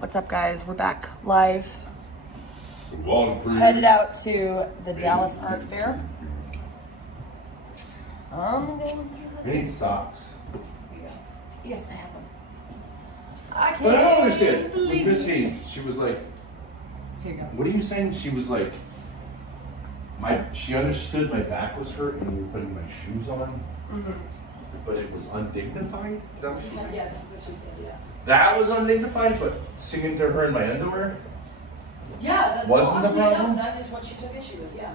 What's up, guys? We're back live. Headed out to the Dallas Art Fair. I'm going through the... I need socks. Yes, I have them. I can't. But I don't understand. With Miss Hayes, she was like, here you go. what are you saying? She was like, she understood my back was hurt and you were putting my shoes on, but it was undignified? Is that what she said? Yeah, that's what she said, yeah. That was undignified, but singing to her in my underwear? Yeah, that's wasn't the problem? That is what she took issue with, yeah.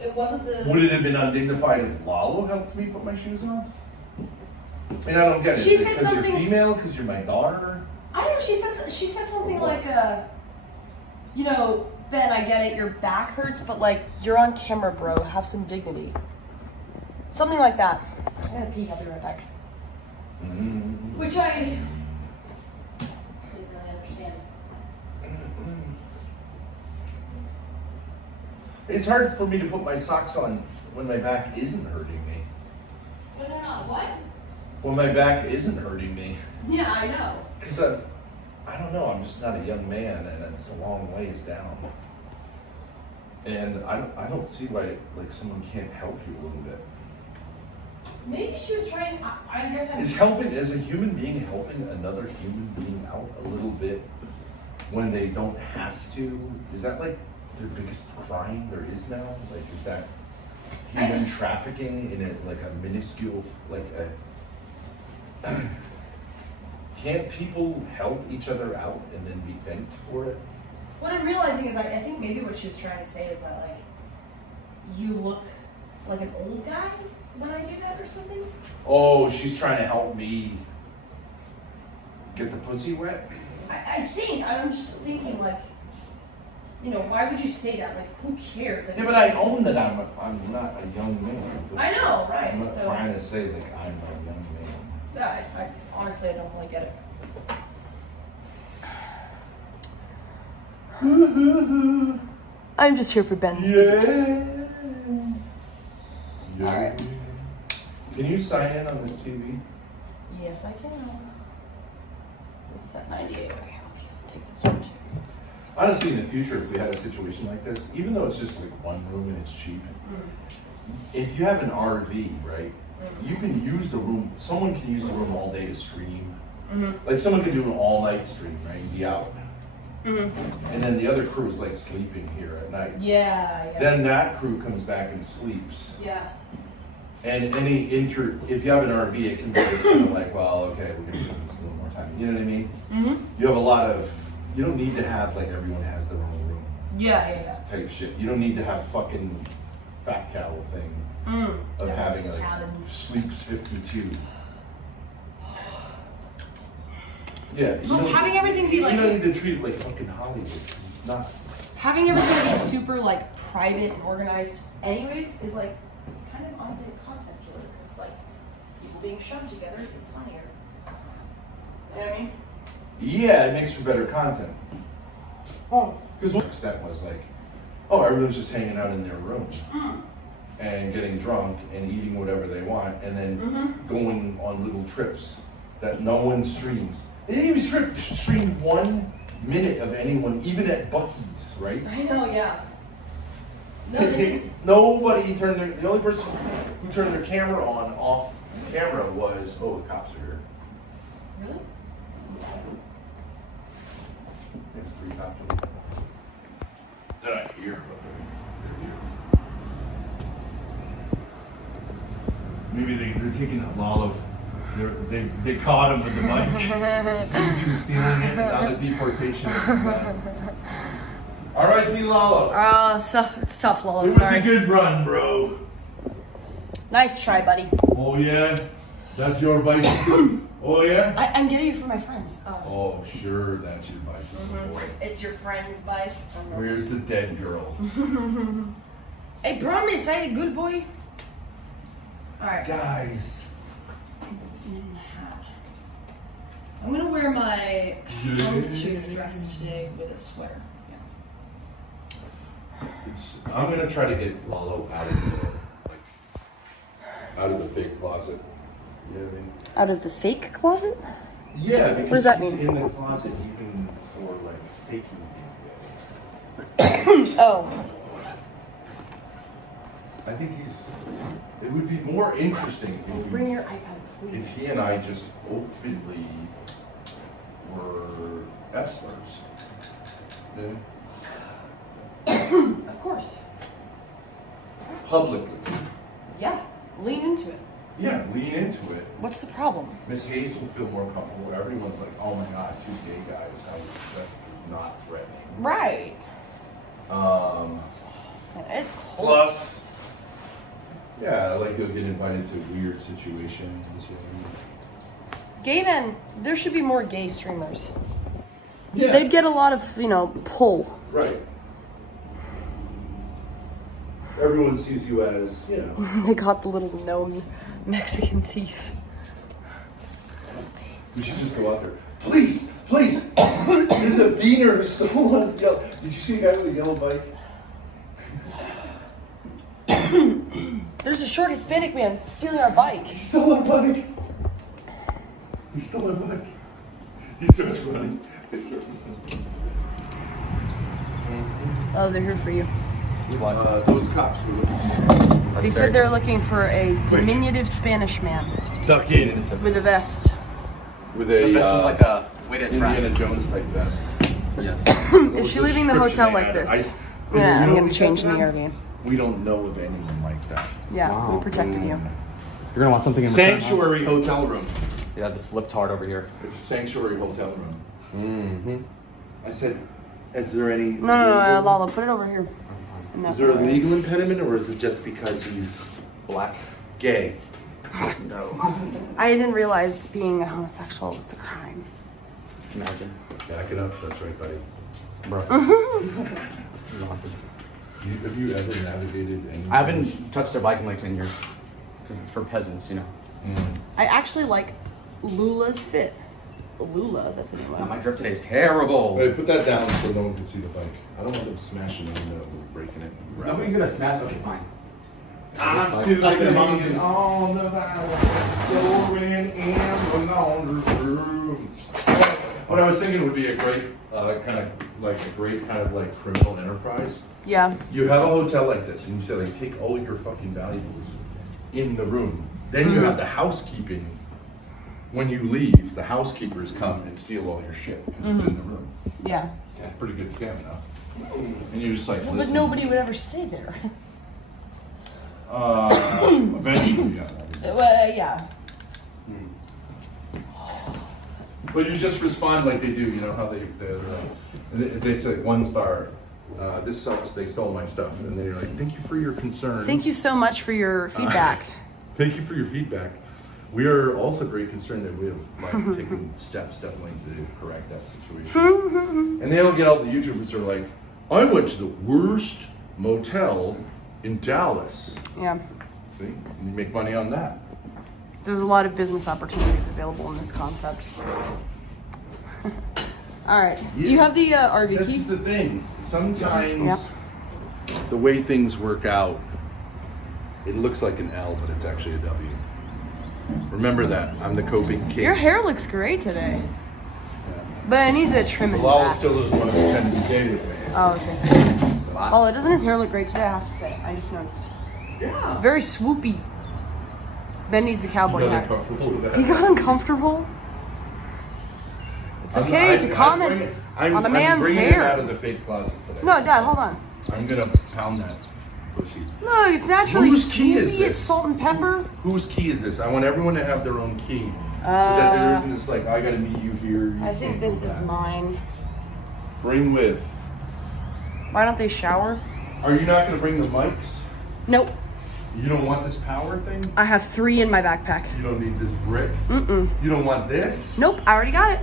It wasn't the... Would it have been undignified if Lalo helped me put my shoes on? And I don't get it. She Is it said because you're something... female? Because you're my daughter? I don't know, she said something like, you know, Ben, I get it, your back hurts, but like, you're on camera, bro, have some dignity. Something like that. I gotta pee, I'll be right back. Which I didn't really understand. It's hard for me to put my socks on when my back isn't hurting me. No, what? When my back isn't hurting me. Yeah, I know. Because I don't know, I'm just not a young man and it's a long ways down. And I don't see why like someone can't help you a little bit. Maybe she was trying, I guess Is a human being helping another human being out a little bit when they don't have to? Is that like the biggest crime there is now? Like, is that human trafficking in a minuscule, like a... Can't people help each other out and then be thanked for it? What I'm realizing is I think maybe what she was trying to say is that like, you look like an old guy when I do that or something? Oh, she's trying to help me get the pussy wet? I think, I'm just thinking like, you know, why would you say that? Like, who cares? Like, Yeah, but I own that I'm not a young man. I know, right? I'm not trying to say like I'm a young man. Yeah, I honestly, I don't really get it. I'm just here for Ben's Yeah. All right. Can you sign in on this TV? Yes, I can. This is at 98. Okay, let's take this one too. Honestly, in the future, if we had a situation like this, even though it's just like one room and it's cheap, if you have an RV, right, you can use the room, someone can use the room all day to stream. Like someone can do an all-night stream, right, and be out. And then the other crew is like sleeping here at night. Yeah. Then that crew comes back and sleeps. Yeah. And if you have an RV, it can be kind of like, well, okay, we're gonna give this a little more time. You know what I mean? You have a lot of, you don't need to have like everyone has their own room. Yeah. Type shit. You don't need to have fucking fat cow thing of having like cabins. sleeps 52. Yeah. Plus having everything be like... You don't need to treat it like fucking Hollywood. It's not. Having everything be super like private and organized anyways is like kind of honestly a content killer. Because it's like people being shoved together is funnier. You know what I mean? Yeah, it makes for better content. Because one extent was like, oh, everyone's just hanging out in their room and getting drunk and eating whatever they want and then going on little trips that no one streams. They didn't even stream 1 minute of anyone, even at Buc-ee's, right? I know, yeah. No, they didn't. Nobody turned the only person who turned their camera on off camera was, oh, the cops are here. Really? There's 3 cops. Did I hear? Maybe they're taking a Lalo. They caught him with the mic. Seemed he was stealing it out of deportation. All right, me Lalo. It's tough, Lalo. It was a good run, bro. Nice try, buddy. Oh yeah, that's your bicycle. Oh yeah. I'm getting it for my friends. Oh sure, that's your bicycle. Boy. It's your friend's bike. Where's the dead girl? I promise, I a good boy. All right. Guys. I'm gonna wear my houndstooth dress today with a sweater. I'm gonna try to get Lalo out of the fake closet. You know what I mean? Out of the fake closet? Yeah, because What does that he's mean? in the closet even for like faking being gay. Oh. I think it would be more interesting Bring your iPad, please. if he and I just openly were F slurs. Yeah. Of course. Publicly. Yeah. Lean into it. Yeah, lean into it. What's the problem? Miss Hayes will feel more comfortable. Everyone's like, oh my god, 2 gay guys. That's not threatening. Right. Um, It's cold. plus, yeah, like they'll get invited to weird situations. You know? Gay men, there should be more gay streamers. Yeah. They'd get a lot of, pull. Right. Everyone sees you as, you know. They got the little gnome Mexican thief. We should just go out there. Please, please. There's a beaner who stole us. Did you see a guy with a yellow bike? There's a short Hispanic man stealing our bike. He stole our bike. He stole our bike. He starts running. Oh, they're here for you. Those cops were looking. They said they're looking for a diminutive Spanish man Duck in. with a vest. With a This was like a way to attract. Indiana Jones type vest. Yes. Is she leaving the hotel like this? Yeah, I'm gonna change in the RV. We don't know of anyone like that. Yeah, Wow. we protected you. You're gonna want something in return, huh? Sanctuary hotel room. Yeah, this lip tart over here. It's a sanctuary hotel room. Mm-hmm. I said, is there any? No, Lala, put it over here. Is there a legal impediment, or is it just because he's Black. gay? No. I didn't realize being a homosexual was a crime. Imagine. Back it up. That's right, buddy. Bro. Have you ever navigated any? I haven't touched their bike in like 10 years. Because it's for peasants, you know. I actually like Lula's fit. Lula, that's the name Now, of my it. drip today is terrible. Hey, put that down so no one can see the bike. I don't want them smashing the window and breaking it. Nobody's gonna smash it. Okay, fine. I'm It's like the shooting monkeys. on the valley, going in the laundry room. What I was thinking would be a great kind of like criminal enterprise. Yeah. You have a hotel like this, and you say like, take all your fucking valuables in the room. Then you have the housekeeping. When you leave, the housekeepers come and steal all your shit because it's in the room. Yeah. Okay. Pretty good scam, huh? And you're just like, But listen. nobody would ever stay there. Eventually, yeah. Yeah. But you just respond like they do. You know how they say 1 star. This sucks. They stole my stuff, and then you're like, thank you for your concern. Thank you so much for your feedback. Thank you for your feedback. We are also very concerned that we have taken steps definitely to correct that situation. And then you'll get all the YouTubers who are like, I went to the worst motel in Dallas. Yeah. See, and you make money on that. There's a lot of business opportunities available in this concept. All right. Do you have the RV This key? is the thing. Sometimes Yep. the way things work out, it looks like an L, but it's actually a W. Remember that. I'm the coping king. Your hair looks great today. But it needs a trim in the Lala back. still doesn't want to pretend to be gay with me. Oh, okay. Oh, doesn't his hair look great today? I have to say. I just noticed. Yeah. Very swoopy. Ben needs a cowboy You got hat. uncomfortable with that? He got uncomfortable. It's okay to comment on a man's I'm bringing hair. it out of the fake closet today. No, Dad, hold on. I'm gonna pound that pussy. Look, it's naturally Whose key is swoopy. this? It's salt and pepper. Whose key is this? I want everyone to have their own key. So that there isn't this like, I gotta meet you here. You I think can't this go is back. mine. Bring with. Why don't they shower? Are you not gonna bring the mics? Nope. You don't want this power thing? I have 3 in my backpack. You don't need this brick? Mm-mm. You don't want this? Nope, I already got it.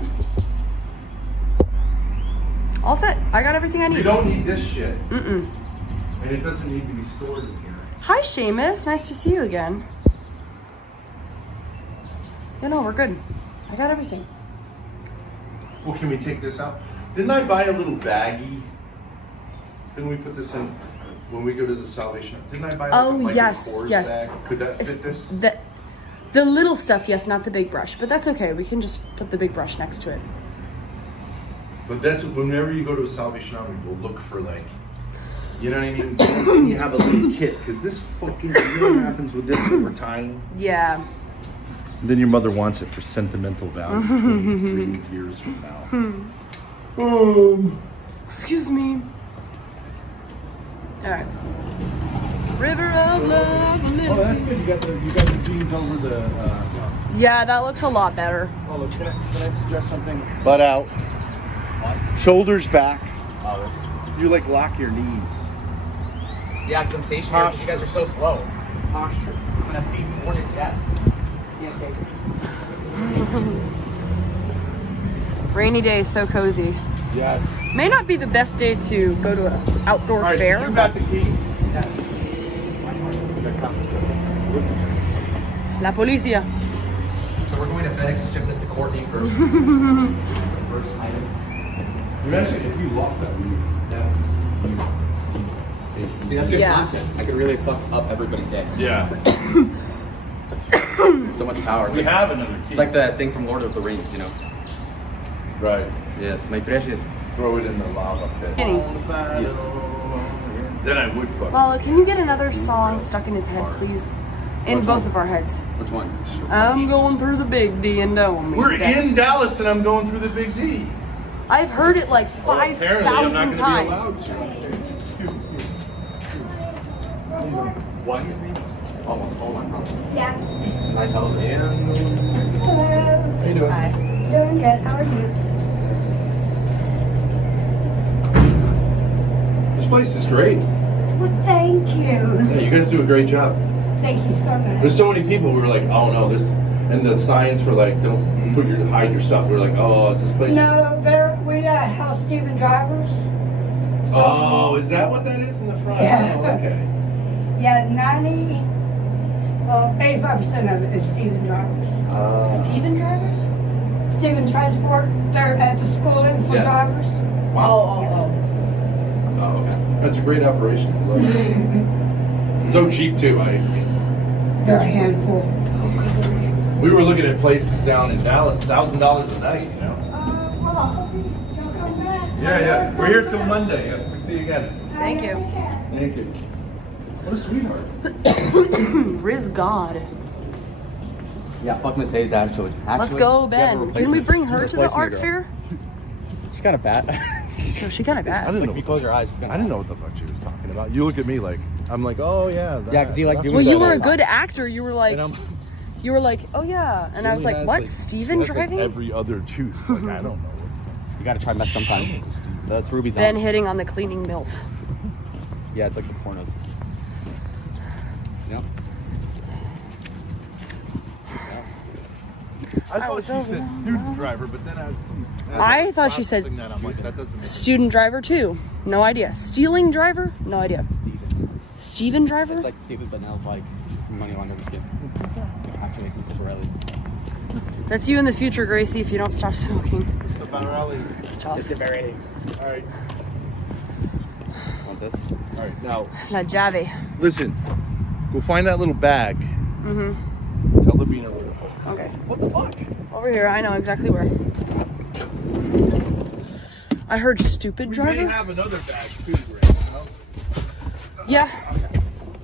All set. I got everything I need. You don't need this shit. Mm-mm. And it doesn't need to be stored in here. Hi, Seamus. Nice to see you again. Yeah, no, we're good. I got everything. Well, can we take this out? Didn't I buy a little baggie? Didn't we put this in when we go to the Salvation? Didn't I buy like, Oh, like yes, a Coors yes. bag? Could that It's fit this? The little stuff, yes, not the big brush, but that's okay. We can just put the big brush next to it. But that's whenever you go to a Salvation Army, we'll look for like, you know what I mean? And you have a little kit, because this fucking, you know what happens with this over time? Yeah. Then your mother wants it for sentimental value 23 years from now. Excuse me. All right. River of love. Oh, that's good. You got the jeans over the. Yeah, that looks a lot better. Oh, look, can I suggest something? Butt out. What? Shoulders back. Oh, this. You like lock your knees. Yeah, because I'm stationary. Because you guys are so slow. Posture. I'm gonna be bored to death. Can't take it. Rainy day, so cozy. Yes. May not be the best day to go to an outdoor All right, fair. so you got the key. Yeah. La policia. So we're going to FedEx to ship this to Courtney first. First item. Imagine if you lost that, See, that's good Yeah. content. I could really fuck up everybody's day. Yeah. So much power. It's We like, have another key. it's like the thing from Lord of the Rings, you know? Right. Yes, my precious. Throw it in the lava pit. Kenny. Yes. Then I would fuck. Lala, can you get another song stuck in his head, please? In Which both one? of our heads. Which one? I'm going through the big D and don't We're in Dallas and I'm going through the Big D. I've heard it like Well, apparently I'm 5,000 not times. going to be allowed to. One? Almost all my problem. Yeah. It's a nice elevator. Hello. How you doing? Hi. Doing good. How are you? This place is great. Well, thank you. Yeah, you guys do a great job. Thank you so much. There's so many people who were like, oh no, this, and the signs for like, don't hide your stuff. We were like, oh, is this place? No, we house Stephen Drivers. Oh, is that what that is in the front? Yeah. Oh, okay. Yeah, 85% of it is Stephen Drivers. Steven Drivers? Stephen Transport, they're at the schooling for Yes. drivers. Wow. Oh, okay. That's a great operation. I love it. So cheap too. They're a handful. We were looking at places down in Dallas, $1,000 a night. You know. Well, I hope you'll come back. Yeah. We're here till Monday. We'll see you again. Thank you. Thank you. What a sweetheart. Riz God. Yeah, fuck Miss Hayes, actually. Let's go, Ben. Can we bring her to the art girl. fair? She's kind of bad. No, she kind of bad. didn't Like, know if you what close your eyes, it's kind I didn't know what the fuck she was talking about. You look at me like, I'm like, oh yeah. That, Yeah, 'cause you like that's doing Well, what you that were a is. good actor. You were like, And I'm, oh yeah, and I was she like, has, what? like, Steven she has, like, driving? every other tooth. Like, I don't know. You gotta try meth sometime. That's Ruby's Ben on. hitting on the cleaning MILF. Yeah, it's like the pornos. Yep. I thought she said student driver, but then I thought she said that. I'm like, that doesn't make student driver too. No idea. Stealing driver? No idea. Steven. Steven driver? It's like Steven, but now it's like money laundering scheme. You have to make Mr. Borelli. That's you in the future, Gracie, if you don't stop smoking. Mr. Barelli. It's tough. Mr. Borelli. All right. Want this? All right. Now, La Jave. listen. Go find that little bag. Mm-hmm. Tell the beaner where to put it. Okay. What the fuck? Over here, I know exactly where. I heard stupid We driver. may have another bag too, Greg. You know? Yeah.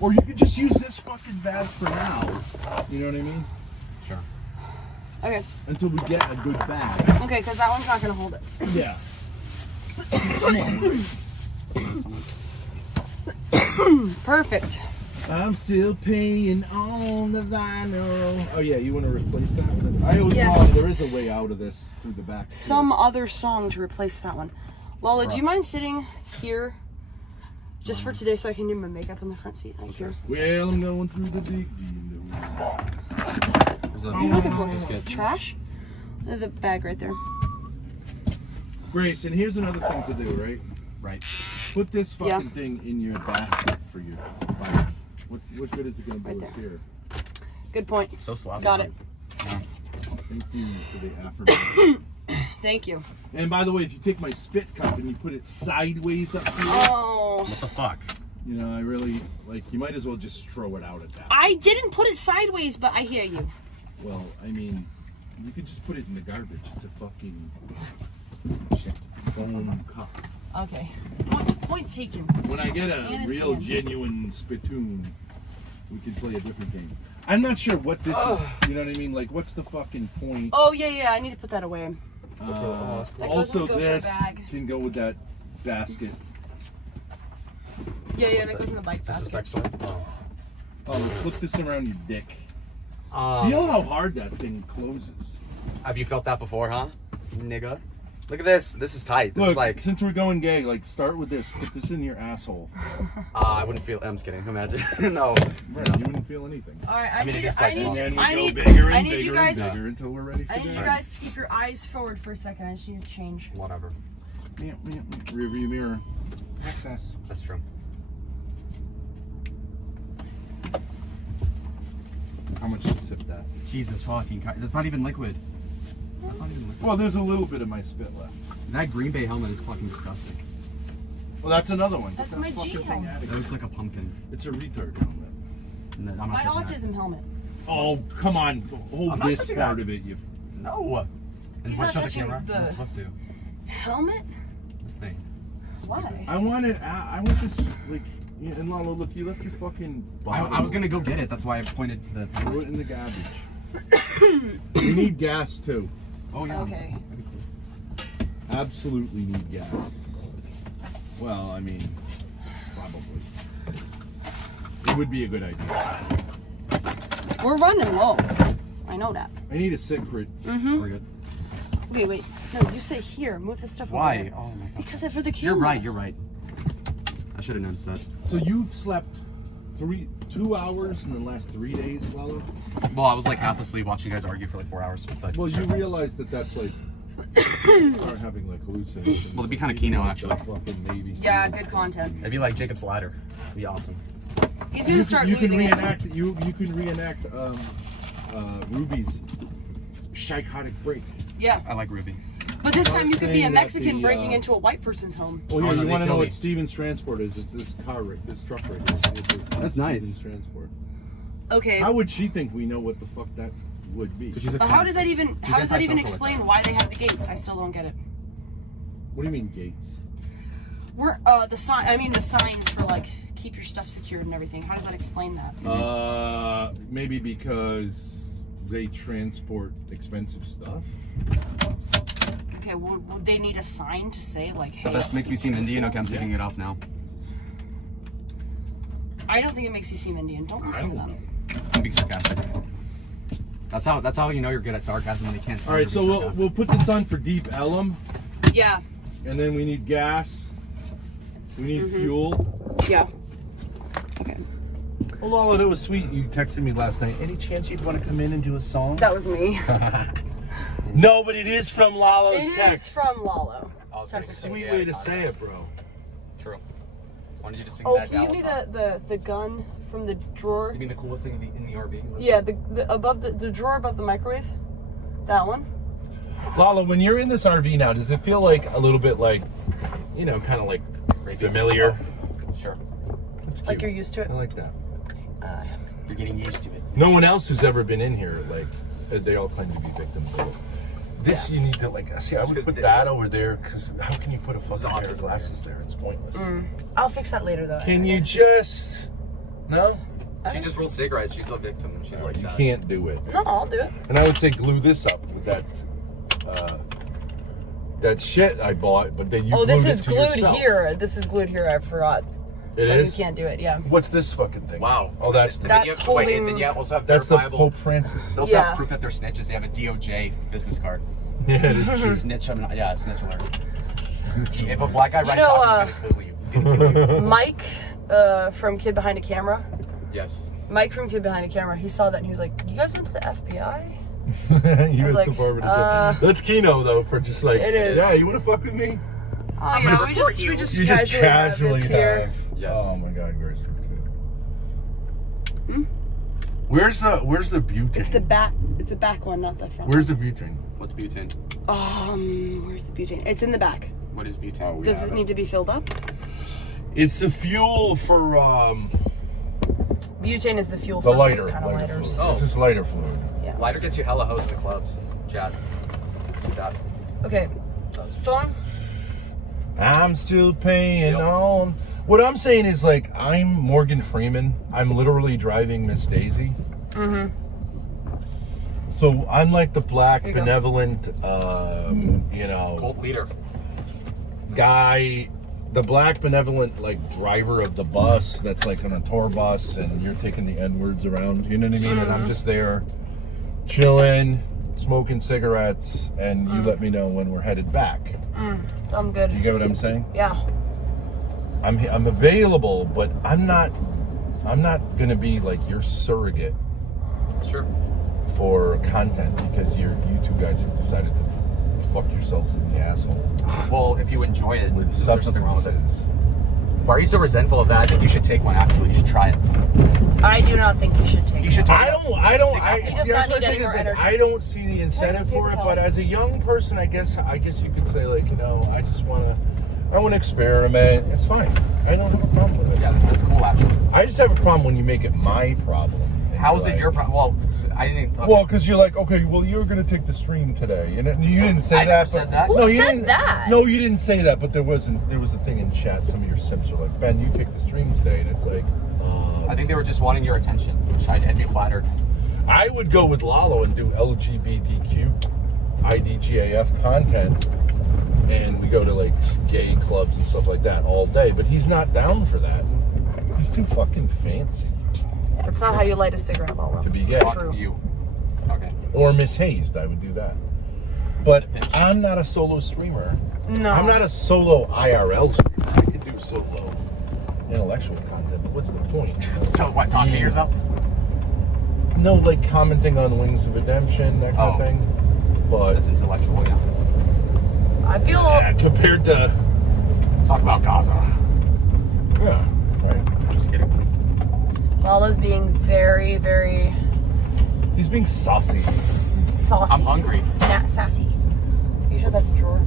Or you could just use this fucking bag for now. You know what I mean? Sure. Okay. Until we get a good bag. Okay, because that one's not gonna hold it. Yeah. Perfect. I'm still paying on the vinyl. Oh yeah, you want to replace that one? I always Yes. thought there is a way out of this through the back. Some other song to replace that one. Lola, do you mind sitting here just for today so I can do my makeup in the front seat? Like here. Well, I'm going through the big deal. There's a What are you looking for? biscuit. Trash? The bag right there. Grace, and here's another thing to do, right? Right. Put this fucking Yeah. thing in your basket for your bike. What good is it going to Right do us there. here? Good point. So sloppy. Got it. Yeah. Thank you for the affirmation. Thank you. And by the way, if you take my spit cup and you put it sideways up here, Oh. What the fuck? you know, I really, like, you might as well just throw it out at that. I didn't put it sideways, but I hear you. Well, I mean, you could just put it in the garbage. It's a fucking foam cup. Okay. Point taken. When I get a real genuine spittoon, we can play a different game. I'm not sure what this is. You know what I mean? Like, what's the fucking point? Oh yeah. I need to put that away. Also, this can go with that basket. Yeah, that goes in the bike basket. Is this a sex toy? Oh, flip this around your dick. Feel how hard that thing closes. Have you felt that before, huh? Nigga. Look at this. This is tight. This Look, is like... since we're going gay, like, start with this. Put this in your asshole. I wouldn't feel... I'm just kidding. Imagine. No. Right, you wouldn't feel anything. Alright, I mean, it is quite small. And then we I go need bigger and you bigger guys, and bigger until we're ready for I need that. you guys to keep your eyes forward for a second. I just need to change. Whatever. Rearview mirror. Access. That's true. How much did you sip that? Jesus fucking Christ. That's not even liquid. That's not even liquid. Well, there's a little bit of my spit left. That Green Bay helmet is fucking disgusting. Well, that's another one. That's Get my that fucking G thing helmet. out of That here. looks like a pumpkin. It's a retard helmet. No, I'm not My touching autism helmet. Oh, come on. Hold I'm not this touching part that. of it. You. that. No. And He's why not shut the touching camera? the- You're not supposed to. Helmet? This thing. Why? I want it. I want this. Like, and Lalo, look, you left your fucking. I was gonna go get it. That's why I pointed to the... Throw it in the garbage. We need gas too. Oh, yeah. Okay. Absolutely need gas. Well, I mean, probably. It would be a good idea. We're running low. I know that. I need a secret. We're good. Okay, wait. No, you say here. Move this stuff over Why? there. Oh, my God. Because for the camera. You're right. I should have noticed that. So you've slept 2 hours in the last 3 days, Lalo? Well, I was like half asleep watching you guys argue for like 4 hours. But Well, you realize that that's like start having like hallucinations. Well, it'd be kinda Keno, actually. Fucking Navy Yeah, SEALs. good content. it'd be like Jacob's Ladder. It'd be awesome. He's gonna start you can losing it. reenact you can reenact Ruby's psychotic break. Yeah, I like Ruby. but this time you could be a saying that Mexican the, breaking into a white person's home. Oh yeah, no, you they want to kill know me. what Steven's transport is? It's this this truck right here. It's That's nice. Steven's transport. Okay. How would she think we know what the fuck that would be? 'Cause she's a But how does that even antisocial like explain that. why they have the gates? I still don't get it. What do you mean gates? We're the signs for like keep your stuff secured and everything. How does that explain that? Maybe because they transport expensive stuff. Okay, would they need a sign to say like, hey? That makes me seem Indian. Okay, I'm taking it off now. I don't think it makes you seem Indian. Don't listen to them. I'm being sarcastic. That's how you know you're good at sarcasm when you can't. All right, so we'll put this on for deep Ellum, Yeah. and then we need gas. We need fuel. Yeah. Okay. Well, Lala, that was sweet. You texted me last night. Any chance you'd want to come in and do a song? That was me. No, but it is from Lalo's It text. is from Lalo. That's a sweet way to say it, bro. True. Wanted you to sing Oh, that can you give me the gun from the drawer? You mean the coolest thing in the RV? Yeah, the above the drawer above the microwave. That one. Lala, when you're in this RV now, does it feel like a little bit like, you know, kind of like familiar? Sure. That's cute. Like you're used to it. I like that. You're getting used to it. No one else who's ever been in here, like, they all claim to be victims of it. This you need to, like, see, I would put that over there, because how can you put a fucking pair of glasses there? It's pointless. I'll fix that later though. Can you just... No? She just rolled cigarettes. She's a victim. She's like You sad. can't do it. No, I'll do it. And I would say glue this up with that, that shit I bought, but then you Oh, glued this it is to glued yourself. here. This is glued here. I forgot. It So is? You can't do it. Yeah. What's this fucking thing? Wow. Oh, that's the... That's holding- and then you also have That's the verifiable. Pope Francis. They also Yeah. have proof that they're snitches. They have a DOJ business card. Yeah, it is true. Snitch. Snitch alert. If a black guy writes know, off, he's gonna kill you. He's gonna kill you. Mike from Kid Behind a Camera. Yes. Mike from Kid Behind a Camera. He saw that and he was like, "You guys went to the FBI?" You was missed like, the forward. That's Keno though, for just like, It is. yeah, you want to fuck with me? Oh yeah, we just You casually, just casually have this here. have. Yes. Oh my God, Grace. Where's the butane? It's the back. It's the back one, not the front. Where's the butane? What's butane? Where's the butane? It's in the back. What is butane? Does it need to be filled up? It's the fuel for Butane is the fuel the for lighter. those kind of lighters. Fluid. This is lighter fluid. Yeah. Lighter gets you hella hosts in the clubs. Chad. Chad. Okay. Phone? I'm still paying Yep. on. What I'm saying is, like, I'm Morgan Freeman. I'm literally driving Miss Daisy. Mm-hmm. So I'm like the black, Here you go. benevolent, you know, Cult leader. guy, the black, benevolent, like, driver of the bus that's like on a tour bus, and you're taking the N-words around, you know what I mean? And I'm just there chilling, smoking cigarettes, and you let me know when we're headed back. Sounds good. You get what I'm saying? Yeah. I'm available, but I'm not gonna be like your surrogate Sure. for content because you two guys have decided to fuck yourselves in the asshole Well, if you enjoy it, with there's nothing wrong with it. substances. Why are you so resentful of that? I think you should take one, actually. You should try it. I do not think you should take You should it. take I it. He does see, not that's the need thing any is more that energy. I don't see the incentive for it, but as a young person, I guess you could say, like, you know, I want to experiment. It's fine. I don't have a problem with it. Yeah, that's cool, actually. I just have a problem when you make it my problem. And How is you're it your like- problem? Well, I didn't. Okay. Well, because you're like, okay, well, you're going to take the stream today. You didn't say I that. never said that. Who No, you said didn't, that? No, you didn't say that, but there was a thing in chat. Some of your simps are like, Ben, you take the stream today. And it's like, I think they were just wanting your attention, which I'd be flattered. I would go with Lalo and do LGBTQ, IDGAF content. And we go to, like, gay clubs and stuff like that all day. But he's not down for that. He's too fucking fancy That's not how you light a cigarette, Lola. to be gay. True. Fuck you. Okay. Or Miss Hazed, I would do that. But I'm not a solo streamer. No. I'm not a solo IRL streamer. I could do solo intellectual content, but what's the point? So what? Talking to yourself? No, like commenting on Wings of Redemption, that kind of Oh. thing. But That's intellectual, yeah. I feel... compared to, Let's talk about Gaza. yeah, right. Just kidding. Lala's being very, very He's being saucy. saucy. I'm hungry. Sassy. Can you shut that drawer?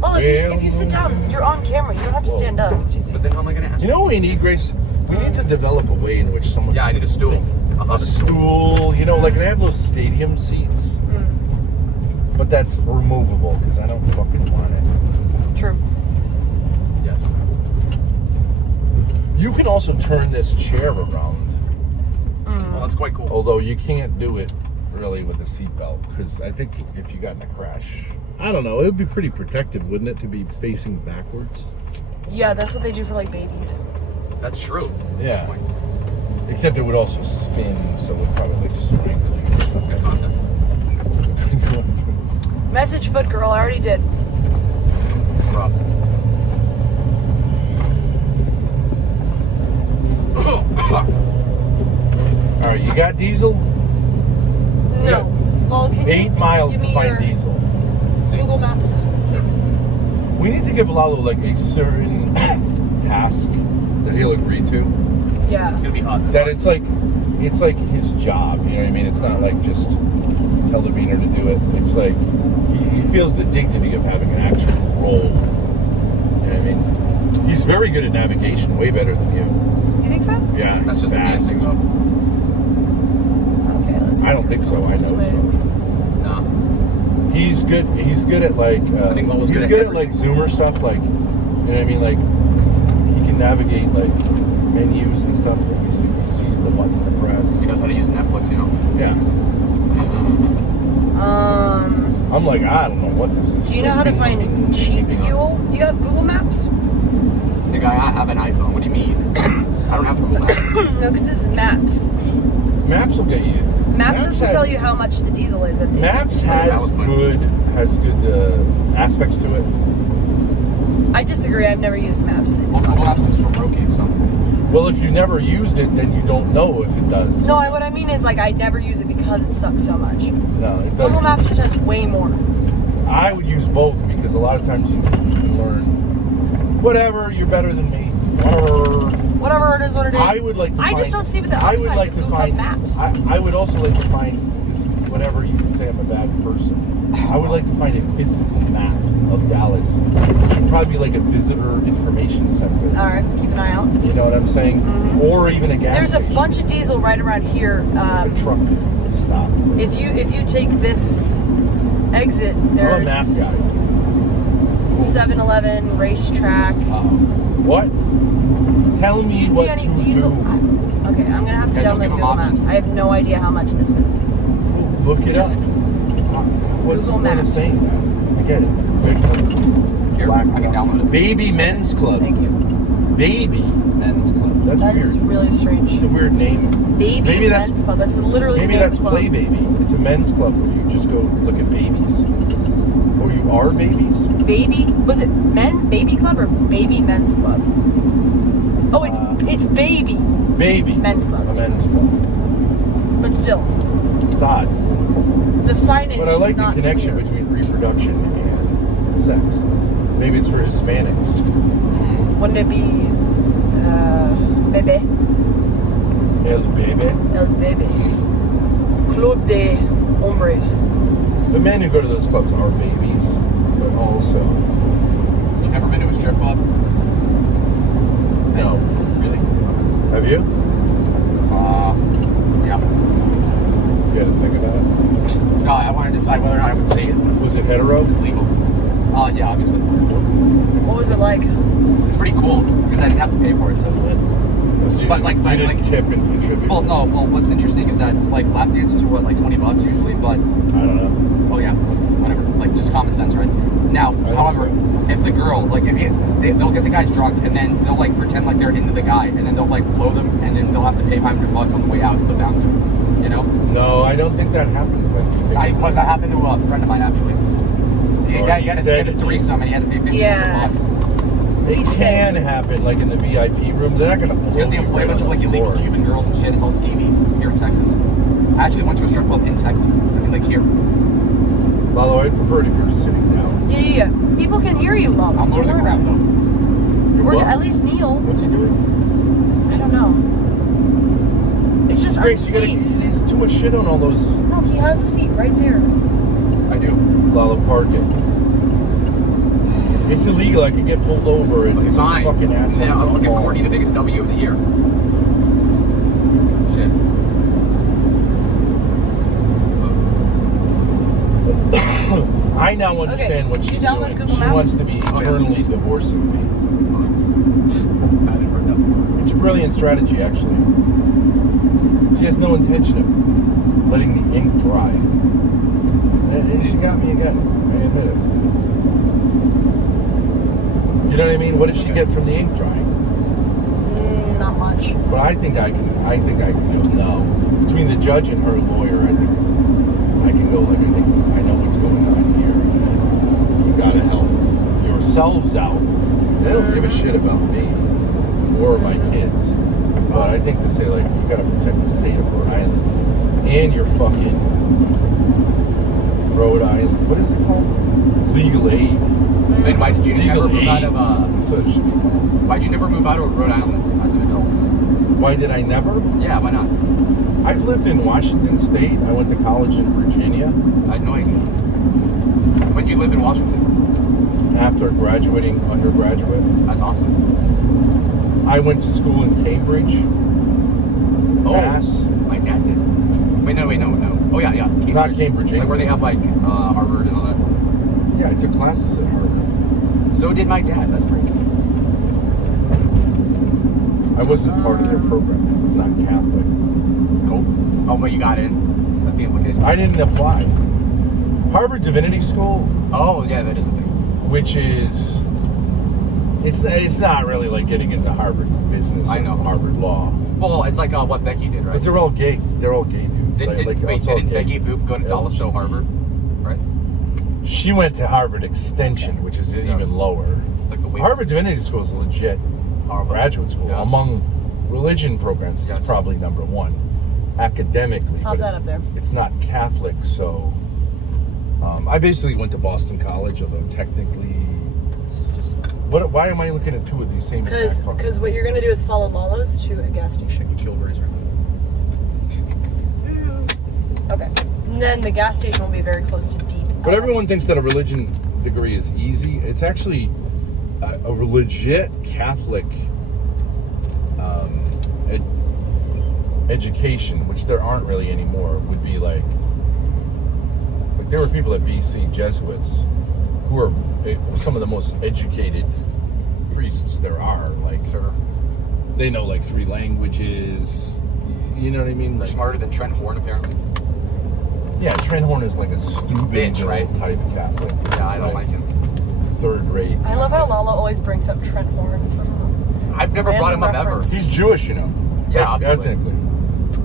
Lola, if you sit down, you're on camera. You don't have to stand up. But then how am I going to ask You know what we need, Grace? We need to develop a way in which someone... Yeah, I need a stool. A stool, you know, like they have those stadium seats. But that's removable because I don't fucking want it. True. Yes. You can also turn this chair around, Well, that's quite cool. although you can't do it really with a seatbelt because I think if you got in a crash, I don't know, it would be pretty protective, wouldn't it, to be facing backwards? Yeah, that's what they do for, like, babies. That's true. Yeah. Except it would also spin, so it would probably like strangle you. That's good concept. Message foot girl, I already did. It's rough. All right, you got diesel? No. Lol, can you 8 miles give to me find your diesel. Google Maps, please? We need to give Lalo like a certain task that he'll agree to. Yeah. It's gonna be hot. That it's like his job. You know what I mean? It's not like just tell the beaner to do it. It's like he feels the dignity of having an actual role. You know what I mean? He's very good at navigation, way better than you. You think so? Yeah, That's he's just the main fast. thing, though. Okay, let's see. I don't think so. I know This so. Nah. He's good. He's good at like. I think Lolo's he's good at good at like everything. Zoomer stuff. Like, you know what I mean? Like, he can navigate like menus and stuff. Like, he sees the button to press. He knows how to use Netflix, you know? Yeah. I'm like, I don't know what this is. Do you know how to find cheap fuel? Do you have Google Maps? The guy, I have an iPhone. What do you mean? I don't have Google Maps. No, because this is Maps. Maps will get you. Maps is to tell you how much the diesel is. At the Maps That has was fun. good aspects to it. I disagree. I've never used Maps. It Well, Google Maps sucks. is for broken, so. Well, if you never used it, then you don't know if it does. No, what I mean is like I never use it because it sucks so much. No, it does. Google Maps just has way more. I would use both because a lot of times you can learn whatever, you're better than me. Whatever it is, what it is. I would like to I find, just don't see what the I upsides would like of to Google find Maps. I would also like to find whatever you can say I'm a bad person. I would like to find a physical map of Dallas. It should probably be like a visitor information center. All right, keep an eye out. You know what I'm saying? Mhm. Or even a gas There's station. a bunch of diesel right around here. A truck stop. If you take this exit, I'm a there's map guy. 7-Eleven, racetrack. What? Tell Do me you what see any to diesel? do. Okay, I'm gonna have to Yeah, don't download give 'em Google options. Maps. I have no idea how much this is. Look it Just up. What's the Google point of Maps. saying that? I get it. Here, Black I can download it. Baby Men's Club. Thank you. Baby Men's Club. That's That weird. is really strange. It's a weird name. Baby Maybe that's- Men's Club. That's literally Maybe the name that's of the club. Play Baby. It's a men's club where you just go look at babies. Or you are babies. Baby? Was it Men's Baby Club or Baby Men's Club? Oh, it's Baby Baby. Men's A Club. men's club. But still, It's odd. the signage But I like is the not connection clear. between reproduction and sex. Maybe it's for Hispanics. Wouldn't it be Bebe? El Bebe. El Bebe. Club de Hombres. The men who go to those clubs are babies, but also You've never been to a strip club? no. Really? Have you? Yeah. You had to think about it. No, I want to decide whether or not I would say it. Was it hetero? It's legal. Yeah, obviously. What was it like? It's pretty cool because I didn't have to pay for it, so it's lit. So But, like, you like- didn't like- tip and contribute. Well, no. Well, what's interesting is that like lap dances are what, like $20 usually, but I don't know. oh yeah, whatever. Like just common sense, right? Now, think however, so. if the girl, like if they'll get the guys drunk and then they'll like pretend like they're into the guy and then they'll like blow them and then they'll have to pay $500 on the way out to the bouncer. You know? No, I don't think that happens then. You think That happened to a friend of mine actually. Oh, He he had a said it. threesome and he had to pay $1,500. It He said- can happen, like in the VIP room. They're not going to blow It's because they you employ a right bunch on of like the illegal floor. Cuban girls and shit. It's all skeevy here in Texas. I actually went to a strip club in Texas. I mean, like here. Although I'd prefer it if you were sitting down. Yeah. People can hear you, Lala. I'm low to the ground though. You're Or what? at least Neil. What's he doing? I don't know. It's just Grace, you unsafe. gotta. There's too much shit on all those. No, he has a seat right there. I do. Lala Park it. It's illegal. I could get pulled over and It's fine. fucking asshole. Yeah, I'll give Courtney the biggest W of the year. Shit. I now understand what did you she's download doing. Google She Maps? wants to be eternally divorcing me. I didn't bring that. It's a brilliant strategy, actually. She has no intention of letting the ink dry. And she got me again. I admit it. You know what I mean? What does she get from the ink drying? Not much. But I think I can no. Between the judge and her lawyer, I think I can go like, I know what's going on here. And you gotta help yourselves out. They don't give a shit about me or my kids. But I think to say like, you gotta protect the state of Rhode Island and your fucking Rhode Island, what is it called? Legal aid. Then why did you Legal never move out aids. of That's what it should be called. why'd you never move out of Rhode Island as an adult? Why did I never? Yeah, why not? I've lived in Washington State. I went to college in Virginia. I had no idea. When did you live in Washington? After graduating undergraduate, That's awesome. I went to school in Cambridge. Mass. My dad did. Wait, no. Oh yeah. Cambridge. Not Cambridge, Like where they have like Harvard and all that. Yeah, I took classes at Harvard. So did my dad. That's crazy. I wasn't part of their program because it's not Catholic. Cool. Oh, but you got in. That's the implication. I didn't apply. Harvard Divinity School, Oh yeah, that is a thing. which is, it's not really like getting into Harvard business. I know. Or Harvard law. Well, it's like what Becky did, right? But they're all gay. They're all gay, dude. Didn't Becky Boop go to Dulles-Stowe Harvard? Right. She went to Harvard Extension, which is even lower. It's like the way Harvard Divinity School is a legit Harvard. graduate school. Yeah. Among religion programs, it's Yes. probably number one academically. Pop but that it's, up there. It's not Catholic, so I basically went to Boston College, although technically, Just what? Why am I looking at two of these same? exact fucking- because what you're gonna do is follow Lalo's to a gas station. You killed birds right Okay. And then the gas station will be very close to deep. But everyone thinks that a religion degree is easy. It's actually a legit Catholic education, which there aren't really anymore, would be like there were people at BC, Jesuits, who are some of the most educated priests there are. Like, Sure. they know like 3 languages. You know what I mean? They're Like, smarter than Trent Horn, apparently. yeah, Trent Horn is like a stupid bitch, right? type of Catholic. Yeah, I don't like him. Third rate. I love how Lala always brings up Trent Horn. I've never brought him up ever. Reference. He's Jewish, you know. Yeah, Like, obviously. ethnically.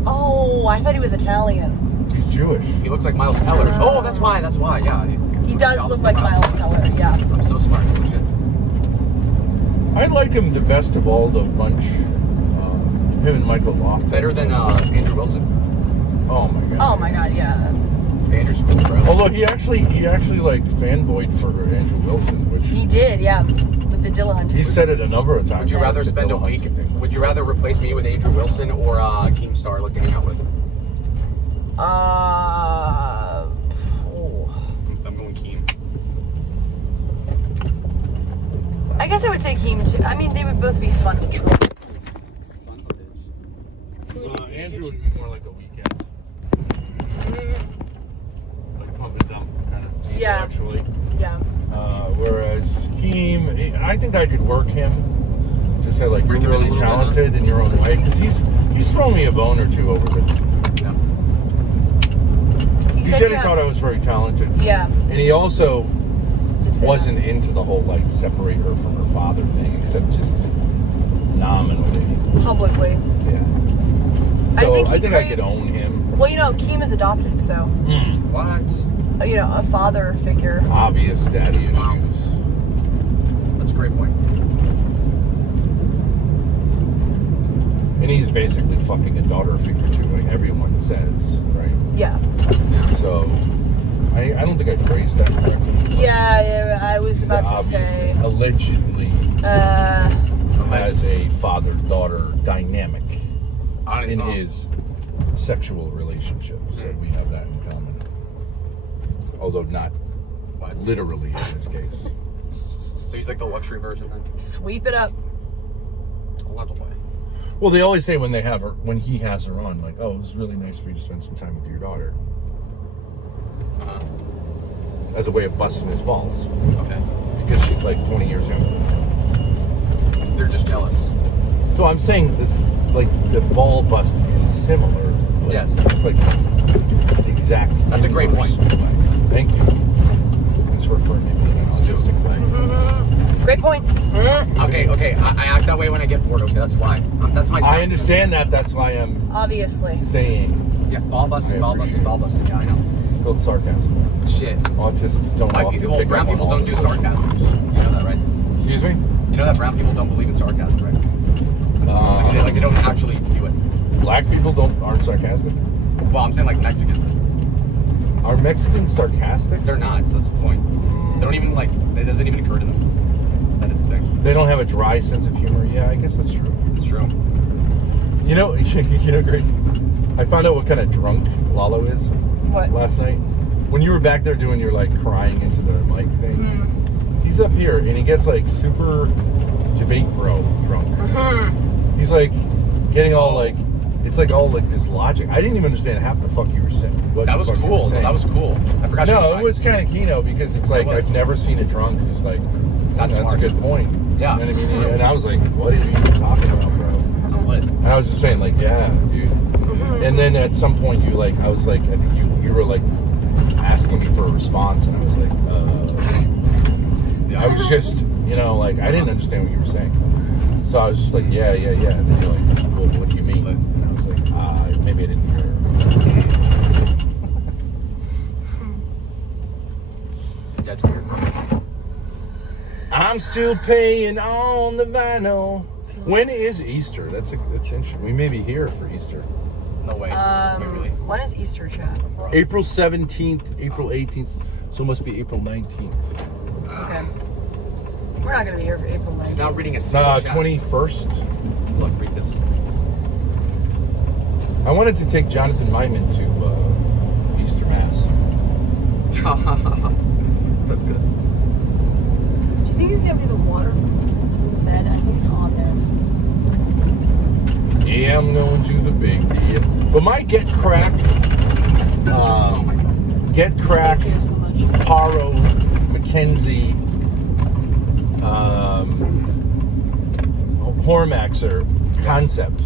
Oh, I thought he was Italian. He's Jewish. He looks like Miles Teller. Oh, that's why, yeah. He does look like Miles Teller, yeah. I'm so smart, holy shit. I like him the best of all the bunch. Him and Michael Lofton. Better than Andrew Wilson. Oh my god. Oh my god, yeah. Andrew's cool, bro. Although he actually like fanboyed for Andrew Wilson, which He did, yeah. With the Dillahunt. he said it a number of times. Would you rather The spend a Dillahunt week? thing was- Would you rather replace me with Andrew Wilson or Keemstar like to hang out with? Oh. I'm going Keem. I guess I would say Keem too. I mean, they would both be fun to try. Andrew would be more like a weekend, like pump and dump kind of. Yeah. Actually. Yeah. Whereas Keem, I think I could work him to say like Bring you're him in a really little bit, talented in your own way, because he's thrown me a bone or two over it. Yeah. He said he thought I was very talented. Yeah. And he also Did say wasn't into the whole like separate her from her father thing, except just nominally. that publicly. Yeah. I So think he I think I could craves- own him. Well, you know, Keem is adopted, so What? you know, a father figure. Obvious daddy issues. Wow. That's a great point. And he's basically fucking a daughter figure too, like everyone says, right? Yeah. So I don't think I phrased that correctly. Yeah, I was about to Obviously, say. allegedly has a father-daughter dynamic in his sexual relationship. So we have that in common. Although not literally in this case. So he's like the luxury version then? Sweep it up. I'll have to play. Well, they always say when he has her on, like, oh, it was really nice for you to spend some time with your daughter. As a way of busting his balls. Okay. Because she's like 20 years younger. They're just jealous. So I'm saying this, like, the ball bust is similar. Like, Yes. It's like exact. That's a great inverse. point. Thank you. Thanks for affirming me. Logistically. Great point. Okay. I act that way when I get bored. Okay, that's why. That's my. I understand that. That's why I'm Obviously. saying Yeah, ball busting. Yeah, I know. build sarcasm. Shit. Autists don't White often people, pick brown up on people all don't the do social sarcasm. cues. You know that, right? Excuse me? You know that brown people don't believe in sarcasm, right? Like they don't actually do it. Black people aren't sarcastic. Well, I'm saying like Mexicans. Are Mexicans sarcastic? They're not. That's the point. They don't even it doesn't even occur to them that it's a thing. They don't have a dry sense of humor. Yeah, I guess that's true. It's true. You know, Grace, I found out what kind of drunk Lalo is What? last night. When you were back there doing your like crying into the mic thing, he's up here and he gets like super debate bro drunk. He's like getting all like, it's like all like this logic. I didn't even understand half the fuck you were saying. That was cool. No, that was cool. I forgot. No, it was kind of keynote because it's like I've never seen a drunk who's like, that's smart. a good point. Yeah. You know what I mean? And I was like, what are you even talking about, bro? What? And I was just saying, like, yeah, dude. And then at some point, I was like, I think you were like asking me for a response, and I was like, I was just, like, I didn't understand what you were saying. So I was just like, yeah. And then you're like, well, what do you mean? And I was like, maybe I didn't hear. That's weird. I'm still paying on the vinyl. When is Easter? That's interesting. We may be here for Easter. No way. Wait, really? When is Easter, Chad? April 17th, April 18th, so it must be April 19th. Okay. We're not gonna be here for April 9th. He's not reading a single chat. 21st. Look, read this. I wanted to take Jonathan Myman to Easter Mass. That's good. think you can get me the water from the bed? I think it's on there. Yeah, I'm going to the big deal. But my Get Crack, Thank you so much. Paro, Mackenzie, Hormaxer concept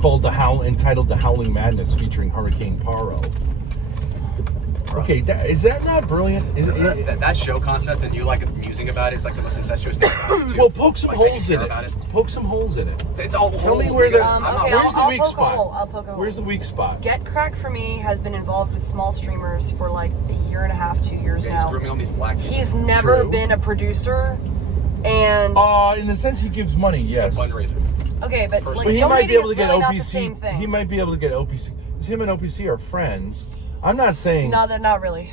called entitled The Howling Madness, featuring Hurricane Paro. Okay, is that not brilliant? That show concept and you like musing about it is like the most incestuous thing about it too. Well, poke some Like, holes that you in care it. about Poke some holes in it. It's all Tell me holes. where the Okay, where's the I'll weak poke spot? a hole. I'll poke a hole. Where's the weak spot? Get Crack for me has been involved with small streamers for like a year and a half, 2 years He's now. grooming all these black people. He's never True. been a producer, and In the sense he gives money, yes. It's a fundraiser. okay, but Well, like Well, he might be donating able to is get really OPC. not the same thing. He might be able to get OPC. Him and OPC are friends. I'm not saying. No, they're not really.